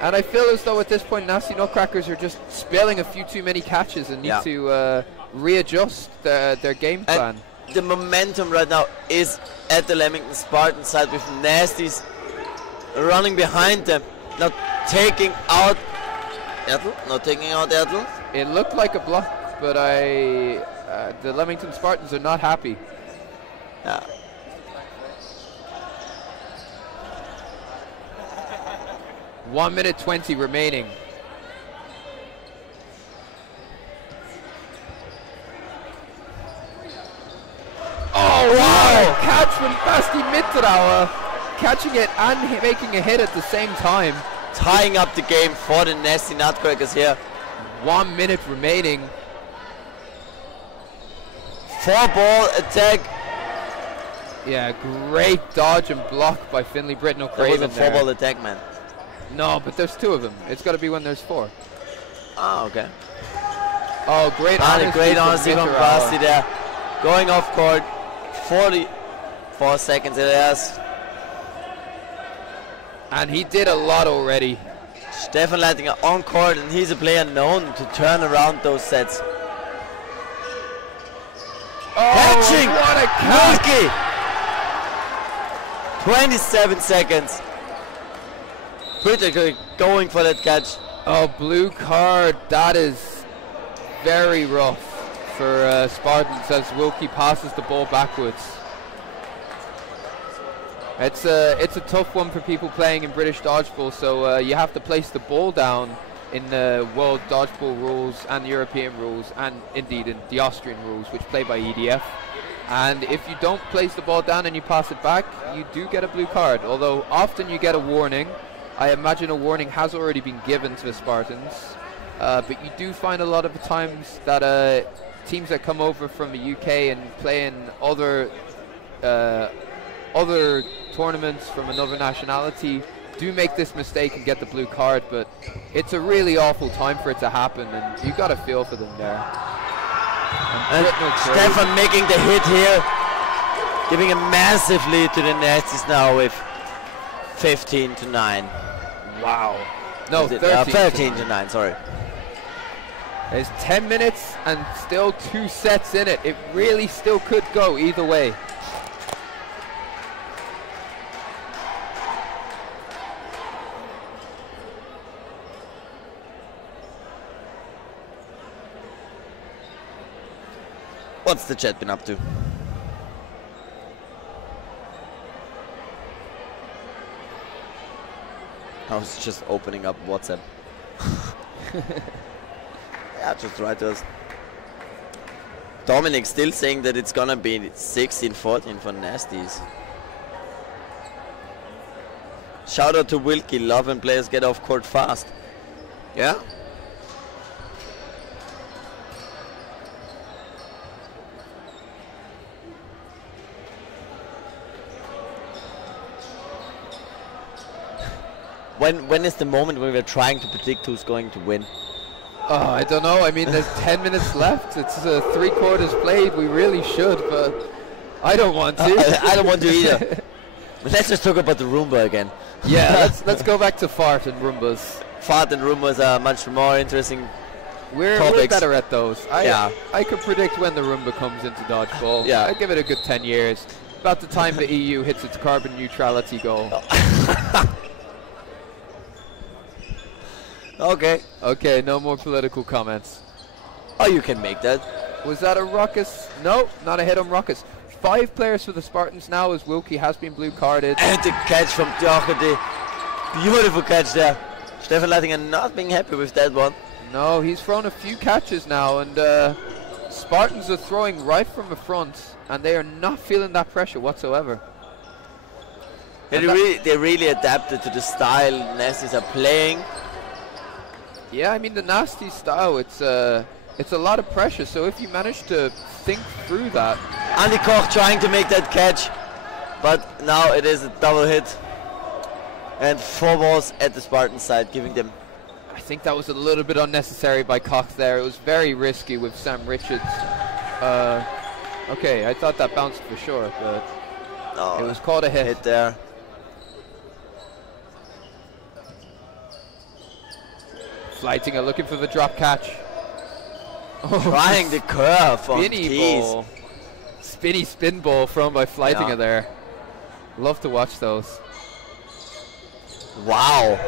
And I feel as though at this point Nasty Nutcrackers are just spilling a few too many catches and need to readjust their game plan. And the momentum right now is at the Leamington Spartan side with Nasties running behind them. Not taking out Ertl. Not taking out Ertl. It looked like a block, but the Leamington Spartans are not happy. Yeah. One minute 20 remaining. Oh, wow! Catch from Basti Mitterauer, catching it and making a hit at the same time. Tying up the game for the Nasty Nutcrackers here. 1 minute remaining. 4-ball attack. Yeah, great dodge and block by Finley Britton O'Craven. That was a 4-ball attack, man. No, but there's 2 of them. It's got to be when there's 4. Oh, okay. Oh, great honesty from Basti there. Going off court. 44 seconds it is. And he did a lot already. Stefan Leitinger on court, and he's a player known to turn around those sets. Oh, catching! What a catch! 27 seconds. Critically going for that catch. Oh, blue card. That is very rough for Spartans as Wilkie passes the ball backwards. It's a tough one for people playing in British dodgeball, so you have to place the ball down in the world dodgeball rules and the European rules, and indeed in the Austrian rules, which play by EDF. And if you don't place the ball down and you pass it back, you do get a blue card, although often you get a warning. I imagine a warning has already been given to the Spartans, but you do find a lot of the times that teams that come over from the UK and play in other tournaments from another nationality do make this mistake and get the blue card, but it's a really awful time for it to happen, and you got to feel for them there. And Stefan making the hit here, giving a massive lead to the Nasties now with 15-9. Wow. No, 13 to 9, sorry. There's 10 minutes and still 2 sets in it. It really still could go either way. What's the chat been up to? I was just opening up WhatsApp. Yeah, just write to us. Dominic still saying that it's gonna be 16-14 for Nasties. Shout out to Wilkie, love when players get off court fast. Yeah. When is the moment when we're trying to predict who's going to win? Oh, I don't know. I mean, there's 10 minutes left. It's 3 quarters played. We really should, but I don't want to. I don't want to either. But let's just talk about the Roomba again. Yeah, let's go back to fart and Roombas. Fart and Roombas are much more interesting. We're better at those. I could predict when the Roomba comes into dodgeball. Yeah, I'd give it a good 10 years. About the time the EU hits its carbon neutrality goal. Okay, no more political comments. Oh, you can make that. Was that a ruckus? No, not a hit on ruckus. 5 players for the Spartans now as Wilkie has been blue carded. And the catch from Doherty. Beautiful catch there. Stefan Leitinger not being happy with that one. No, he's thrown a few catches now, and Spartans are throwing right from the front, and they are not feeling that pressure whatsoever. They really adapted to the style Nasties are playing. Yeah, I mean the Nasty style, it's a lot of pressure, so if you manage to think through that. Andy Koch trying to make that catch, but now it is a double hit. And 4 balls at the Spartan side, giving them... I think that was a little bit unnecessary by Koch there. It was very risky with Sam Richards. Okay, I thought that bounced for sure, but it was called a hit there. Fleitinger looking for the drop catch. Trying the curve on ball. Spinny spin ball thrown by Fleitinger there. Love to watch those. Wow.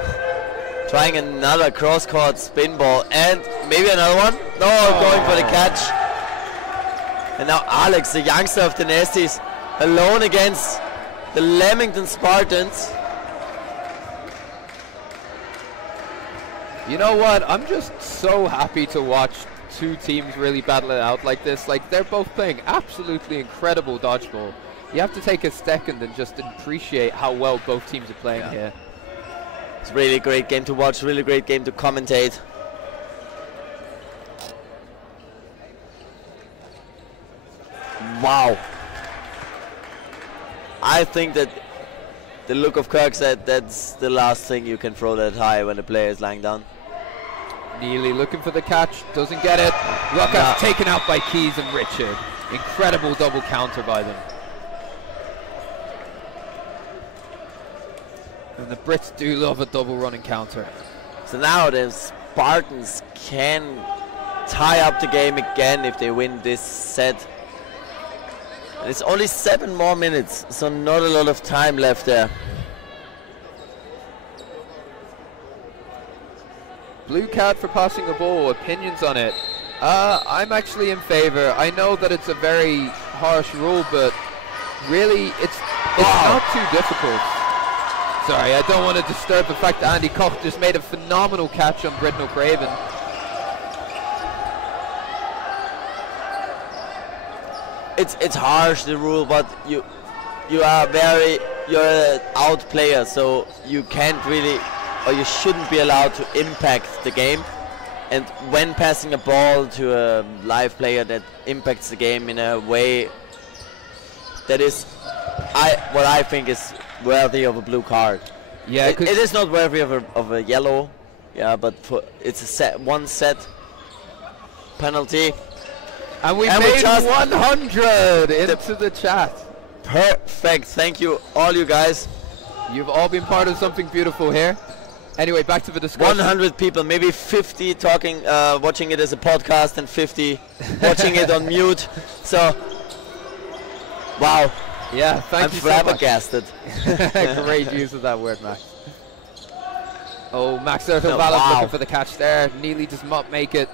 Trying another cross-court spin ball and maybe another one. No, going for the catch. And now Alex, the youngster of the Nasties, alone against the Leamington Spartans. You know what? I'm just so happy to watch 2 teams really battle it out like this. Like, they're both playing absolutely incredible dodgeball. You have to take a second and just appreciate how well both teams are playing here. It's a really great game to watch, really great game to commentate. Wow. I think that the look of Kirk said that's the last thing you can throw that high when the player is lying down. Neely looking for the catch, doesn't get it. Rockhouse taken out by Keys and Richard. Incredible double counter by them. And the Brits do love a double running counter. So now the Spartans can tie up the game again if they win this set. And it's only 7 more minutes, so not a lot of time left there. Blue card for passing the ball, opinions on it? I'm actually in favor. I know that it's a very harsh rule, but really it's not too difficult. Sorry, I don't want to disturb the fact that Andy Koch just made a phenomenal catch on Britnell Craven. It's harsh, the rule, but you're an out player, so you can't really, or you shouldn't be allowed to impact the game. And when passing a ball to a live player, that impacts the game in a way that is, what I think is worthy of a blue card. Yeah, it is not worthy of a yellow. Yeah, but it's a one set penalty. And we made 100 into the chat. Perfect. Thank you, all you guys. You've all been part of something beautiful here. Anyway, back to the discussion. 100 people, maybe 50 talking, watching it as a podcast, and 50 watching it on mute. So, wow. Yeah, thank you so much. I'm flabbergasted. Great use of that word, Max. Oh, Max Ertel looking for the catch there. Neely does not make it.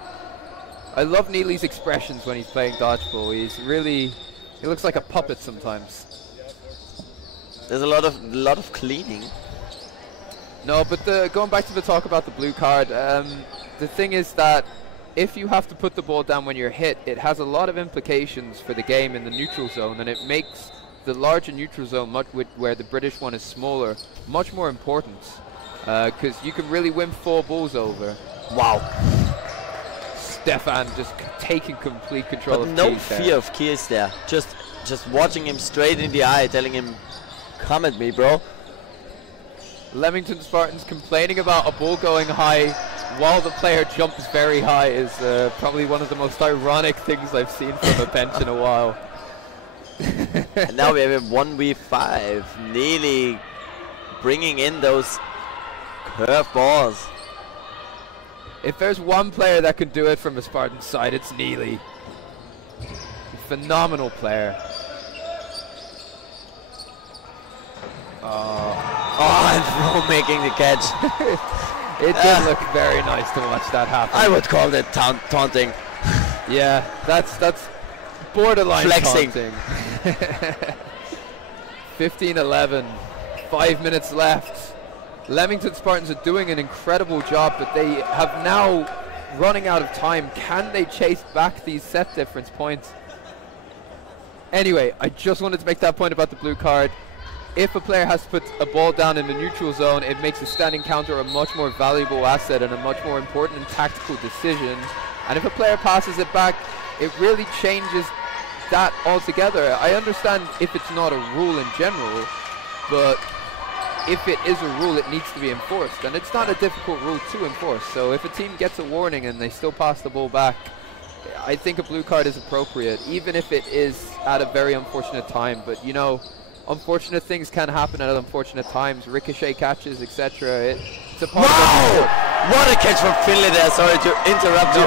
I love Neely's expressions when he's playing dodgeball. He looks like a puppet sometimes. There's a lot of cleaning. No, but going back to the talk about the blue card, the thing is that if you have to put the ball down when you're hit, it has a lot of implications for the game in the neutral zone, and it makes the larger neutral zone, where the British one is smaller, much more important, because you can really win 4 balls over. Wow. Stefan just taking complete control of no Keys fear of Keys there. Just watching him straight in the eye, telling him, "Come at me, bro." Leamington Spartans complaining about a ball going high while the player jumps very high is probably one of the most ironic things I've seen from a bench in a while. And now we have a 1v5. Neely bringing in those curve balls. If there's one player that can do it from a Spartan side, it's Neely. Phenomenal player. And Fro making the catch. It did look very nice to watch that happen. I would call that taunting. Yeah, that's borderline flexing. Taunting. 15-11, 5 minutes left. Leamington Spartans are doing an incredible job, but they have now running out of time. Can they chase back these set difference points? Anyway, I just wanted to make that point about the blue card. If a player has to put a ball down in the neutral zone, it makes a standing counter a much more valuable asset and a much more important and tactical decision. And if a player passes it back, it really changes that altogether. I understand if it's not a rule in general, but if it is a rule, it needs to be enforced. And it's not a difficult rule to enforce. So if a team gets a warning and they still pass the ball back, I think a blue card is appropriate, even if it is at a very unfortunate time. But, you know, unfortunate things can happen at unfortunate times. Ricochet catches, etc. It's a part of the What a catch from Finley there. Sorry to interrupt you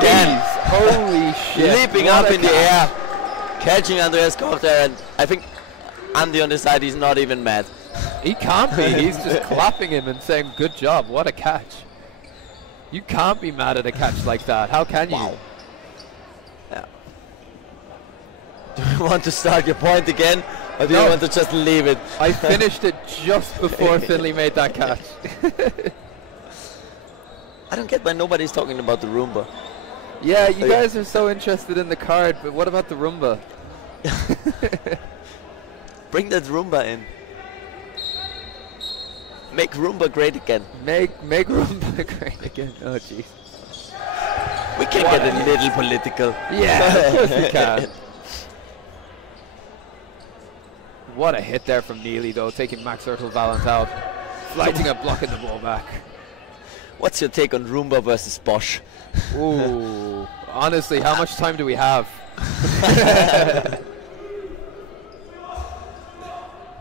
again. Holy shit. Leaping up in the air, catching Andreas Koch there. And I think Andy on the side, he's not even mad. He can't be. He's just clapping him and saying, good job, what a catch. You can't be mad at a catch like that. How can you? Yeah. Do you want to start your point again? Or do you want to just leave it? I finished it just before Finley made that catch. I don't get why nobody's talking about the Roomba. Yeah, you guys are so interested in the card, but what about the Roomba? Bring that Roomba in. Make Roomba great again. Make Roomba great again. Oh jeez. We can get a little political. Yeah, of course we can. What a hit there from Neely though, taking Max Valent out. Flighting and blocking the ball back. What's your take on Roomba versus Bosch? Ooh, honestly, how much time do we have?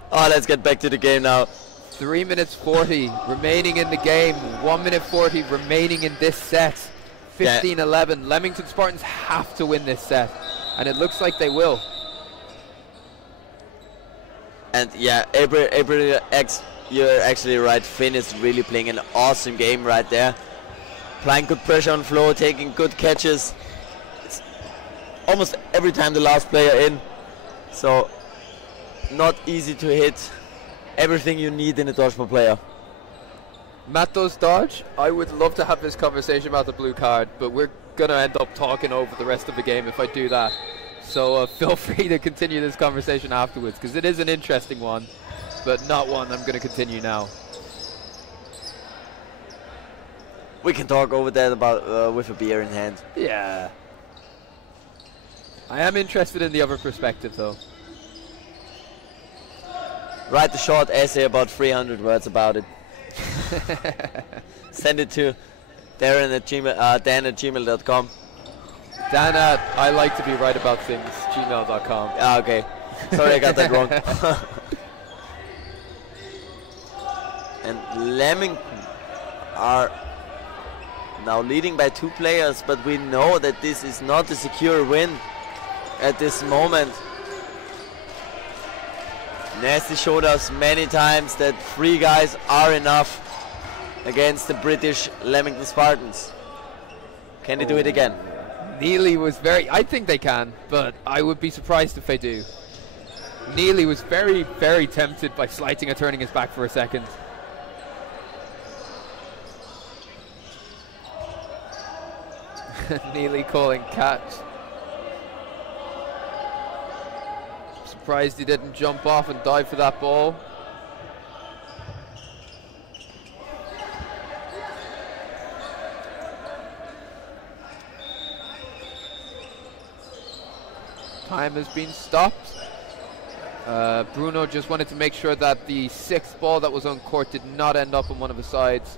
Oh, let's get back to the game now. 3 minutes 40 remaining in the game. 1 minute 40 remaining in this set. 15-11. Leamington Spartans have to win this set, and it looks like they will. And yeah, April X, you're actually right. Finn is really playing an awesome game right there. Applying good pressure on floor, taking good catches. It's almost every time the last player in. So not easy to hit. Everything you need in a dodgeball player. Matt does dodge. I would love to have this conversation about the blue card, but we're going to end up talking over the rest of the game if I do that. So feel free to continue this conversation afterwards, because it is an interesting one, but not one I'm going to continue now. We can talk over that about with a beer in hand. Yeah. I am interested in the other perspective, though. Write a short essay about 300 words about it. Send it to Dan at gmail.com. Dan at I like to be right about things, gmail.com. Ah, okay. Sorry, I got that wrong. And Leamington are now leading by 2 players, but we know that this is not a secure win at this moment. Nasty showed us many times that 3 guys are enough against the British Leamington Spartans. Can they do it again? Neely was I think they can, but I would be surprised if they do. Neely was very, very tempted by slighting and turning his back for a second. Neely calling catch. Surprised he didn't jump off and dive for that ball. Time has been stopped. Bruno just wanted to make sure that the 6th ball that was on court did not end up on one of the sides.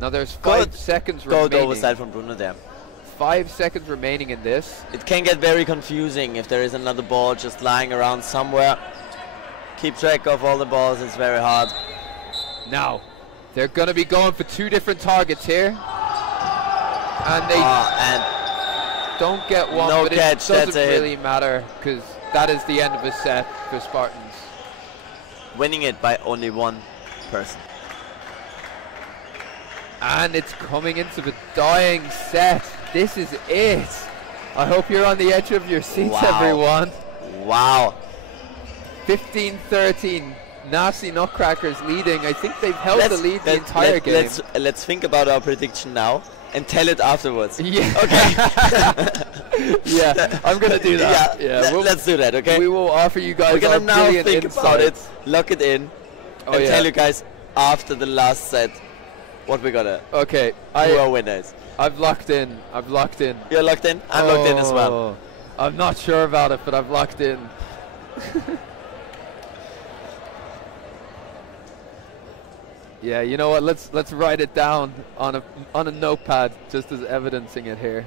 Now there's 5 seconds remaining. Good oversight from Bruno there. 5 seconds remaining in this. It can get very confusing if there is another ball just lying around somewhere. Keep track of all the balls, it's very hard. Now, they're going to be going for 2 different targets here. And they don't get one, no but catch, it doesn't really matter, because that is the end of the set for Spartans. Winning it by only 1 person. And it's coming into the dying set. This is it. I hope you're on the edge of your seats, everyone. Wow. 15-13. Nasty Nutcrackers leading. I think they've held the lead the entire game. Let's think about our prediction now and tell it afterwards. Yeah. Okay. Yeah, I'm going to do that. Yeah, let's do that, okay? We will offer you guys We're going to now think insights about it, lock it in, and tell you guys after the last set what we're gonna. Okay. Who are winners? I've locked in. I've locked in. You're locked in? I'm locked in as well. I'm not sure about it, but I've locked in. Yeah, you know what? Let's write it down on a notepad, just as evidencing it here.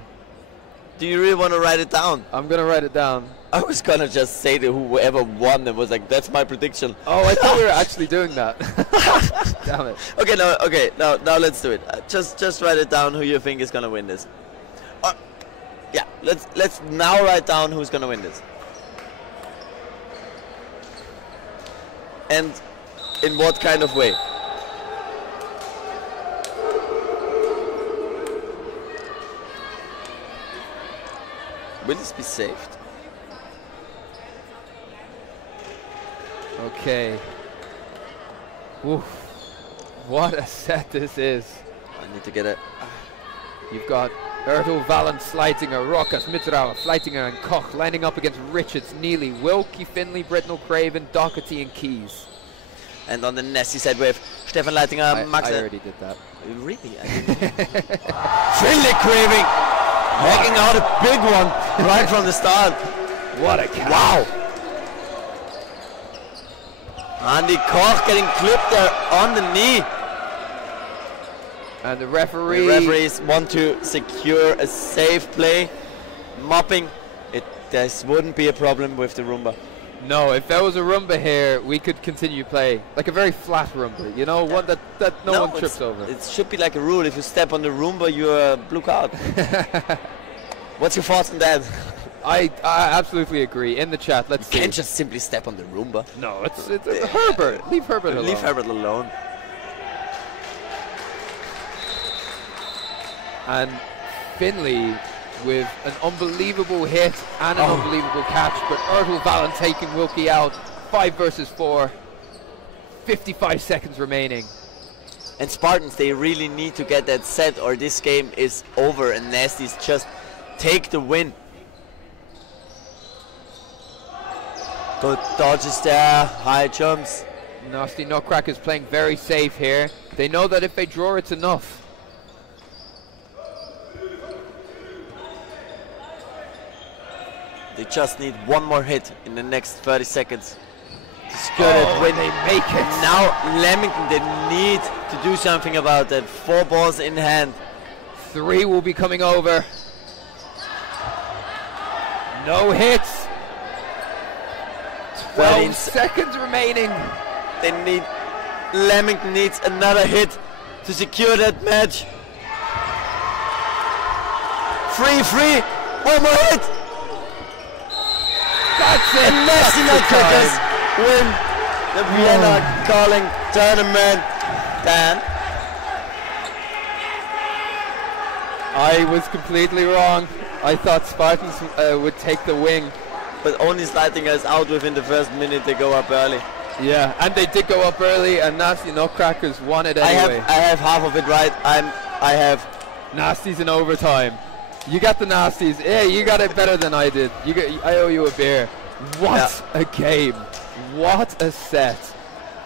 Do you really want to write it down? I'm gonna write it down. I was gonna just say to whoever won and was like, that's my prediction. Oh, I thought we were actually doing that. Damn it. Okay, now let's do it. Just write it down who you think is gonna win this. Yeah, let's now write down who's gonna win this. And in what kind of way? Will this be saved? Okay. Oof. What a set this is. I need to get it. You've got Ertl, Valent, Sleitinger, Rokas, Mitterauer, Fleitinger and Koch lining up against Richards, Neely, Wilkie, Finley, Britnell, Craven, Doherty and Keys. And on the nasty side with Stefan Leitinger, Max. I already did that. Really? Finley Craving making out a big one right from the start. What a catch. Wow. Andy Koch getting clipped there on the knee. And the referee. The referees want to secure a safe play. Mopping. This wouldn't be a problem with the Roomba. No, if there was a Roomba here, we could continue play. Like a very flat Roomba, you know, one that no one trips over. It should be like a rule. If you step on the Roomba, you're blue card. What's your thoughts on that? I absolutely agree. In the chat, let's see. You can't just simply step on the Roomba. No, it's Herbert. Leave Herbert alone. Leave Herbert alone. And Finley with an unbelievable hit and an unbelievable catch, but Ertl Valent taking Wilkie out. 5 versus 4. 55 seconds remaining. And Spartans, they really need to get that set or this game is over and Nasty's just take the win. Good dodges there, high jumps. Nasty Nutcracker is playing very safe here. They know that if they draw, it's enough. They just need one more hit in the next 30 seconds. It's good when they make it. Now Leamington, they need to do something about that. 4 balls in hand. 3 will be coming over. No hits. 12 seconds remaining. They need, Leamington needs another hit to secure that match. 3-3, one more hit. That's it. And Nasty Nutcrackers win the Vienna calling tournament. Dan? I was completely wrong. I thought Spartans would take the wing. But only Sleitinger is out within the first minute. They go up early. Yeah, and they did go up early, and Nasty Nutcrackers won it anyway. I have half of it right. I have Nasties in overtime. You got the Nasties. Yeah, you got it better than I did. I owe you a beer. What a game. What a set.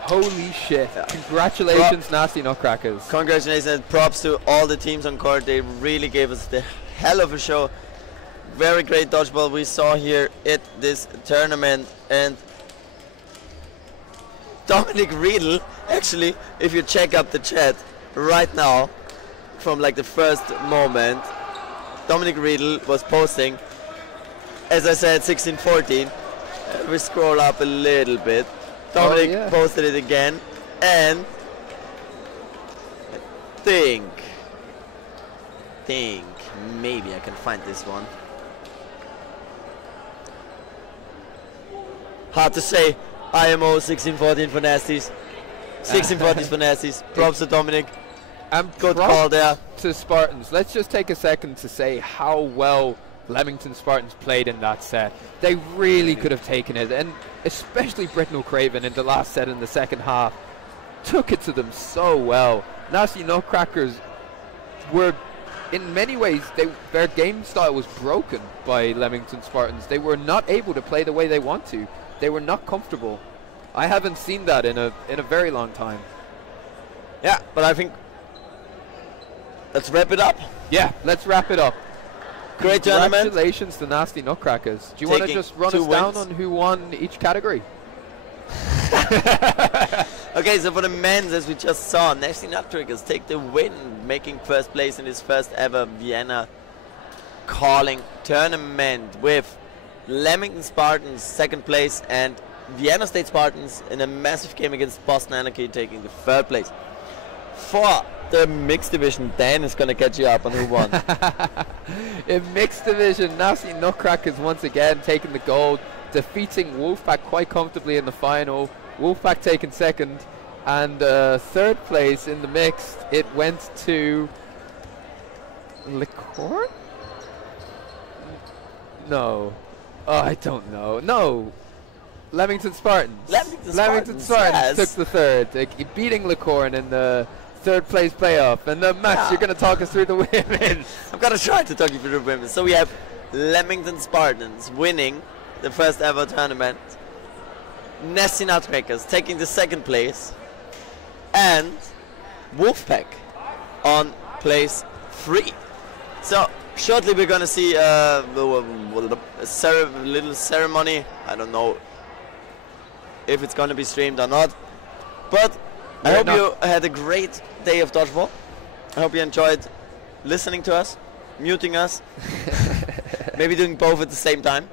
Holy shit. Yeah. Congratulations, Nasty Nutcrackers. Congratulations and props to all the teams on court. They really gave us the hell of a show. Very great dodgeball we saw here at this tournament. And Dominic Riedel, actually, if you check up the chat right now, from like the first moment, Dominic Riedel was posting, as I said, 16-14. We scroll up a little bit. Dominic posted it again, and I think maybe I can find this one. Hard to say. IMO 16-14 for Nasties. 16-14 for Nasties. Props to Dominic. Good call there. To Spartans. Let's just take a second to say how well Leamington Spartans played in that set. They really could have taken it, and especially Britnell Craven in the last set in the second half took it to them so well. Nasty Nutcrackers were, in many ways, their game style was broken by Leamington Spartans. They were not able to play the way they want to. They were not comfortable. I haven't seen that in a very long time. Yeah, but I think let's wrap it up. Yeah, let's wrap it up. Great tournament. Congratulations to Nasty Nutcrackers. Do you want to just run us down on who won each category? Okay, so for the men's, as we just saw, Nasty Nutcrackers take the win, making first place in his first ever Vienna calling tournament, with Leamington Spartans second place and Vienna State Spartans in a massive game against Boston Anarchy taking the third place. For the mixed division, Dan is going to catch you up on who won. In mixed division, Nasty Nutcrackers once again taking the gold, defeating Wolfpack quite comfortably in the final. Wolfpack taking second, and third place in the mixed, it went to Licorne? No. Oh, I don't know. No. Leamington Spartans. Leamington Spartans took the third, beating Licorne in the third place playoff. And Max, you're going to talk us through the women. I'm going to try to talk you through the women. So we have Leamington Spartans winning the first ever tournament. Nessie Nutcrackers taking the second place. And Wolfpack on place 3. So shortly we're going to see a little ceremony. I don't know if it's going to be streamed or not. But I hope you had a great day of dodgeball. I hope you enjoyed listening to us, muting us, maybe doing both at the same time.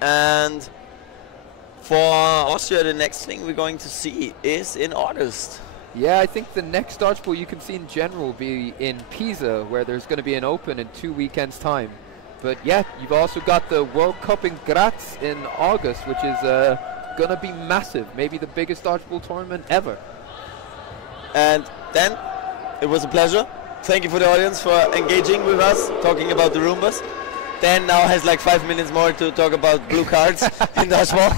And for Austria, the next thing we're going to see is in August. Yeah, I think the next dodgeball you can see in general will be in Pisa, where there's going to be an open in 2 weekends' time. But yeah, you've also got the World Cup in Graz in August, which is going to be massive, maybe the biggest dodgeball tournament ever. And then, it was a pleasure. Thank you for the audience for engaging with us, talking about the Roombas. Dan now has like 5 minutes more to talk about blue cards in dodgeball.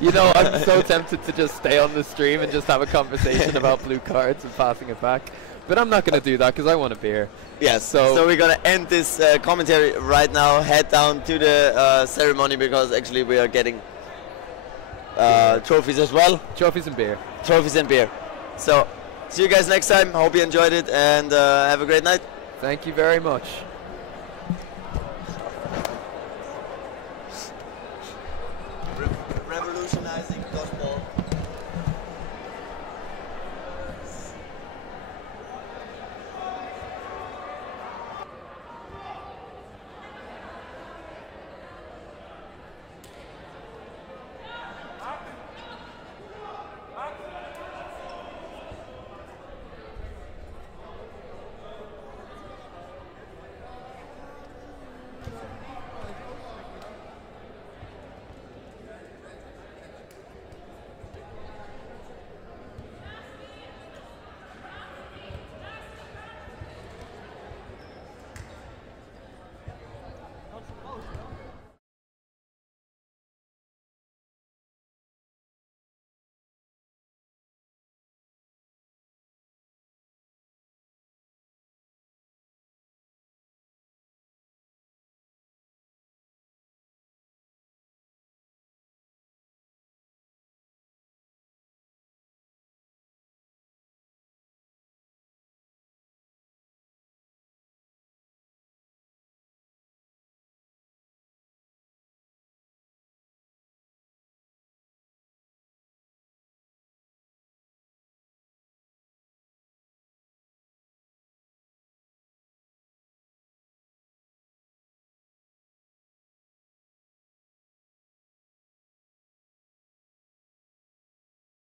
You know, I'm so tempted to just stay on the stream and just have a conversation about blue cards and passing it back. But I'm not going to do that because I want a beer. Yes, so we're going to end this commentary right now, head down to the ceremony because actually we are getting trophies as well. Trophies and beer. Trophies and beer. So, see you guys next time. Hope you enjoyed it and have a great night. Thank you very much.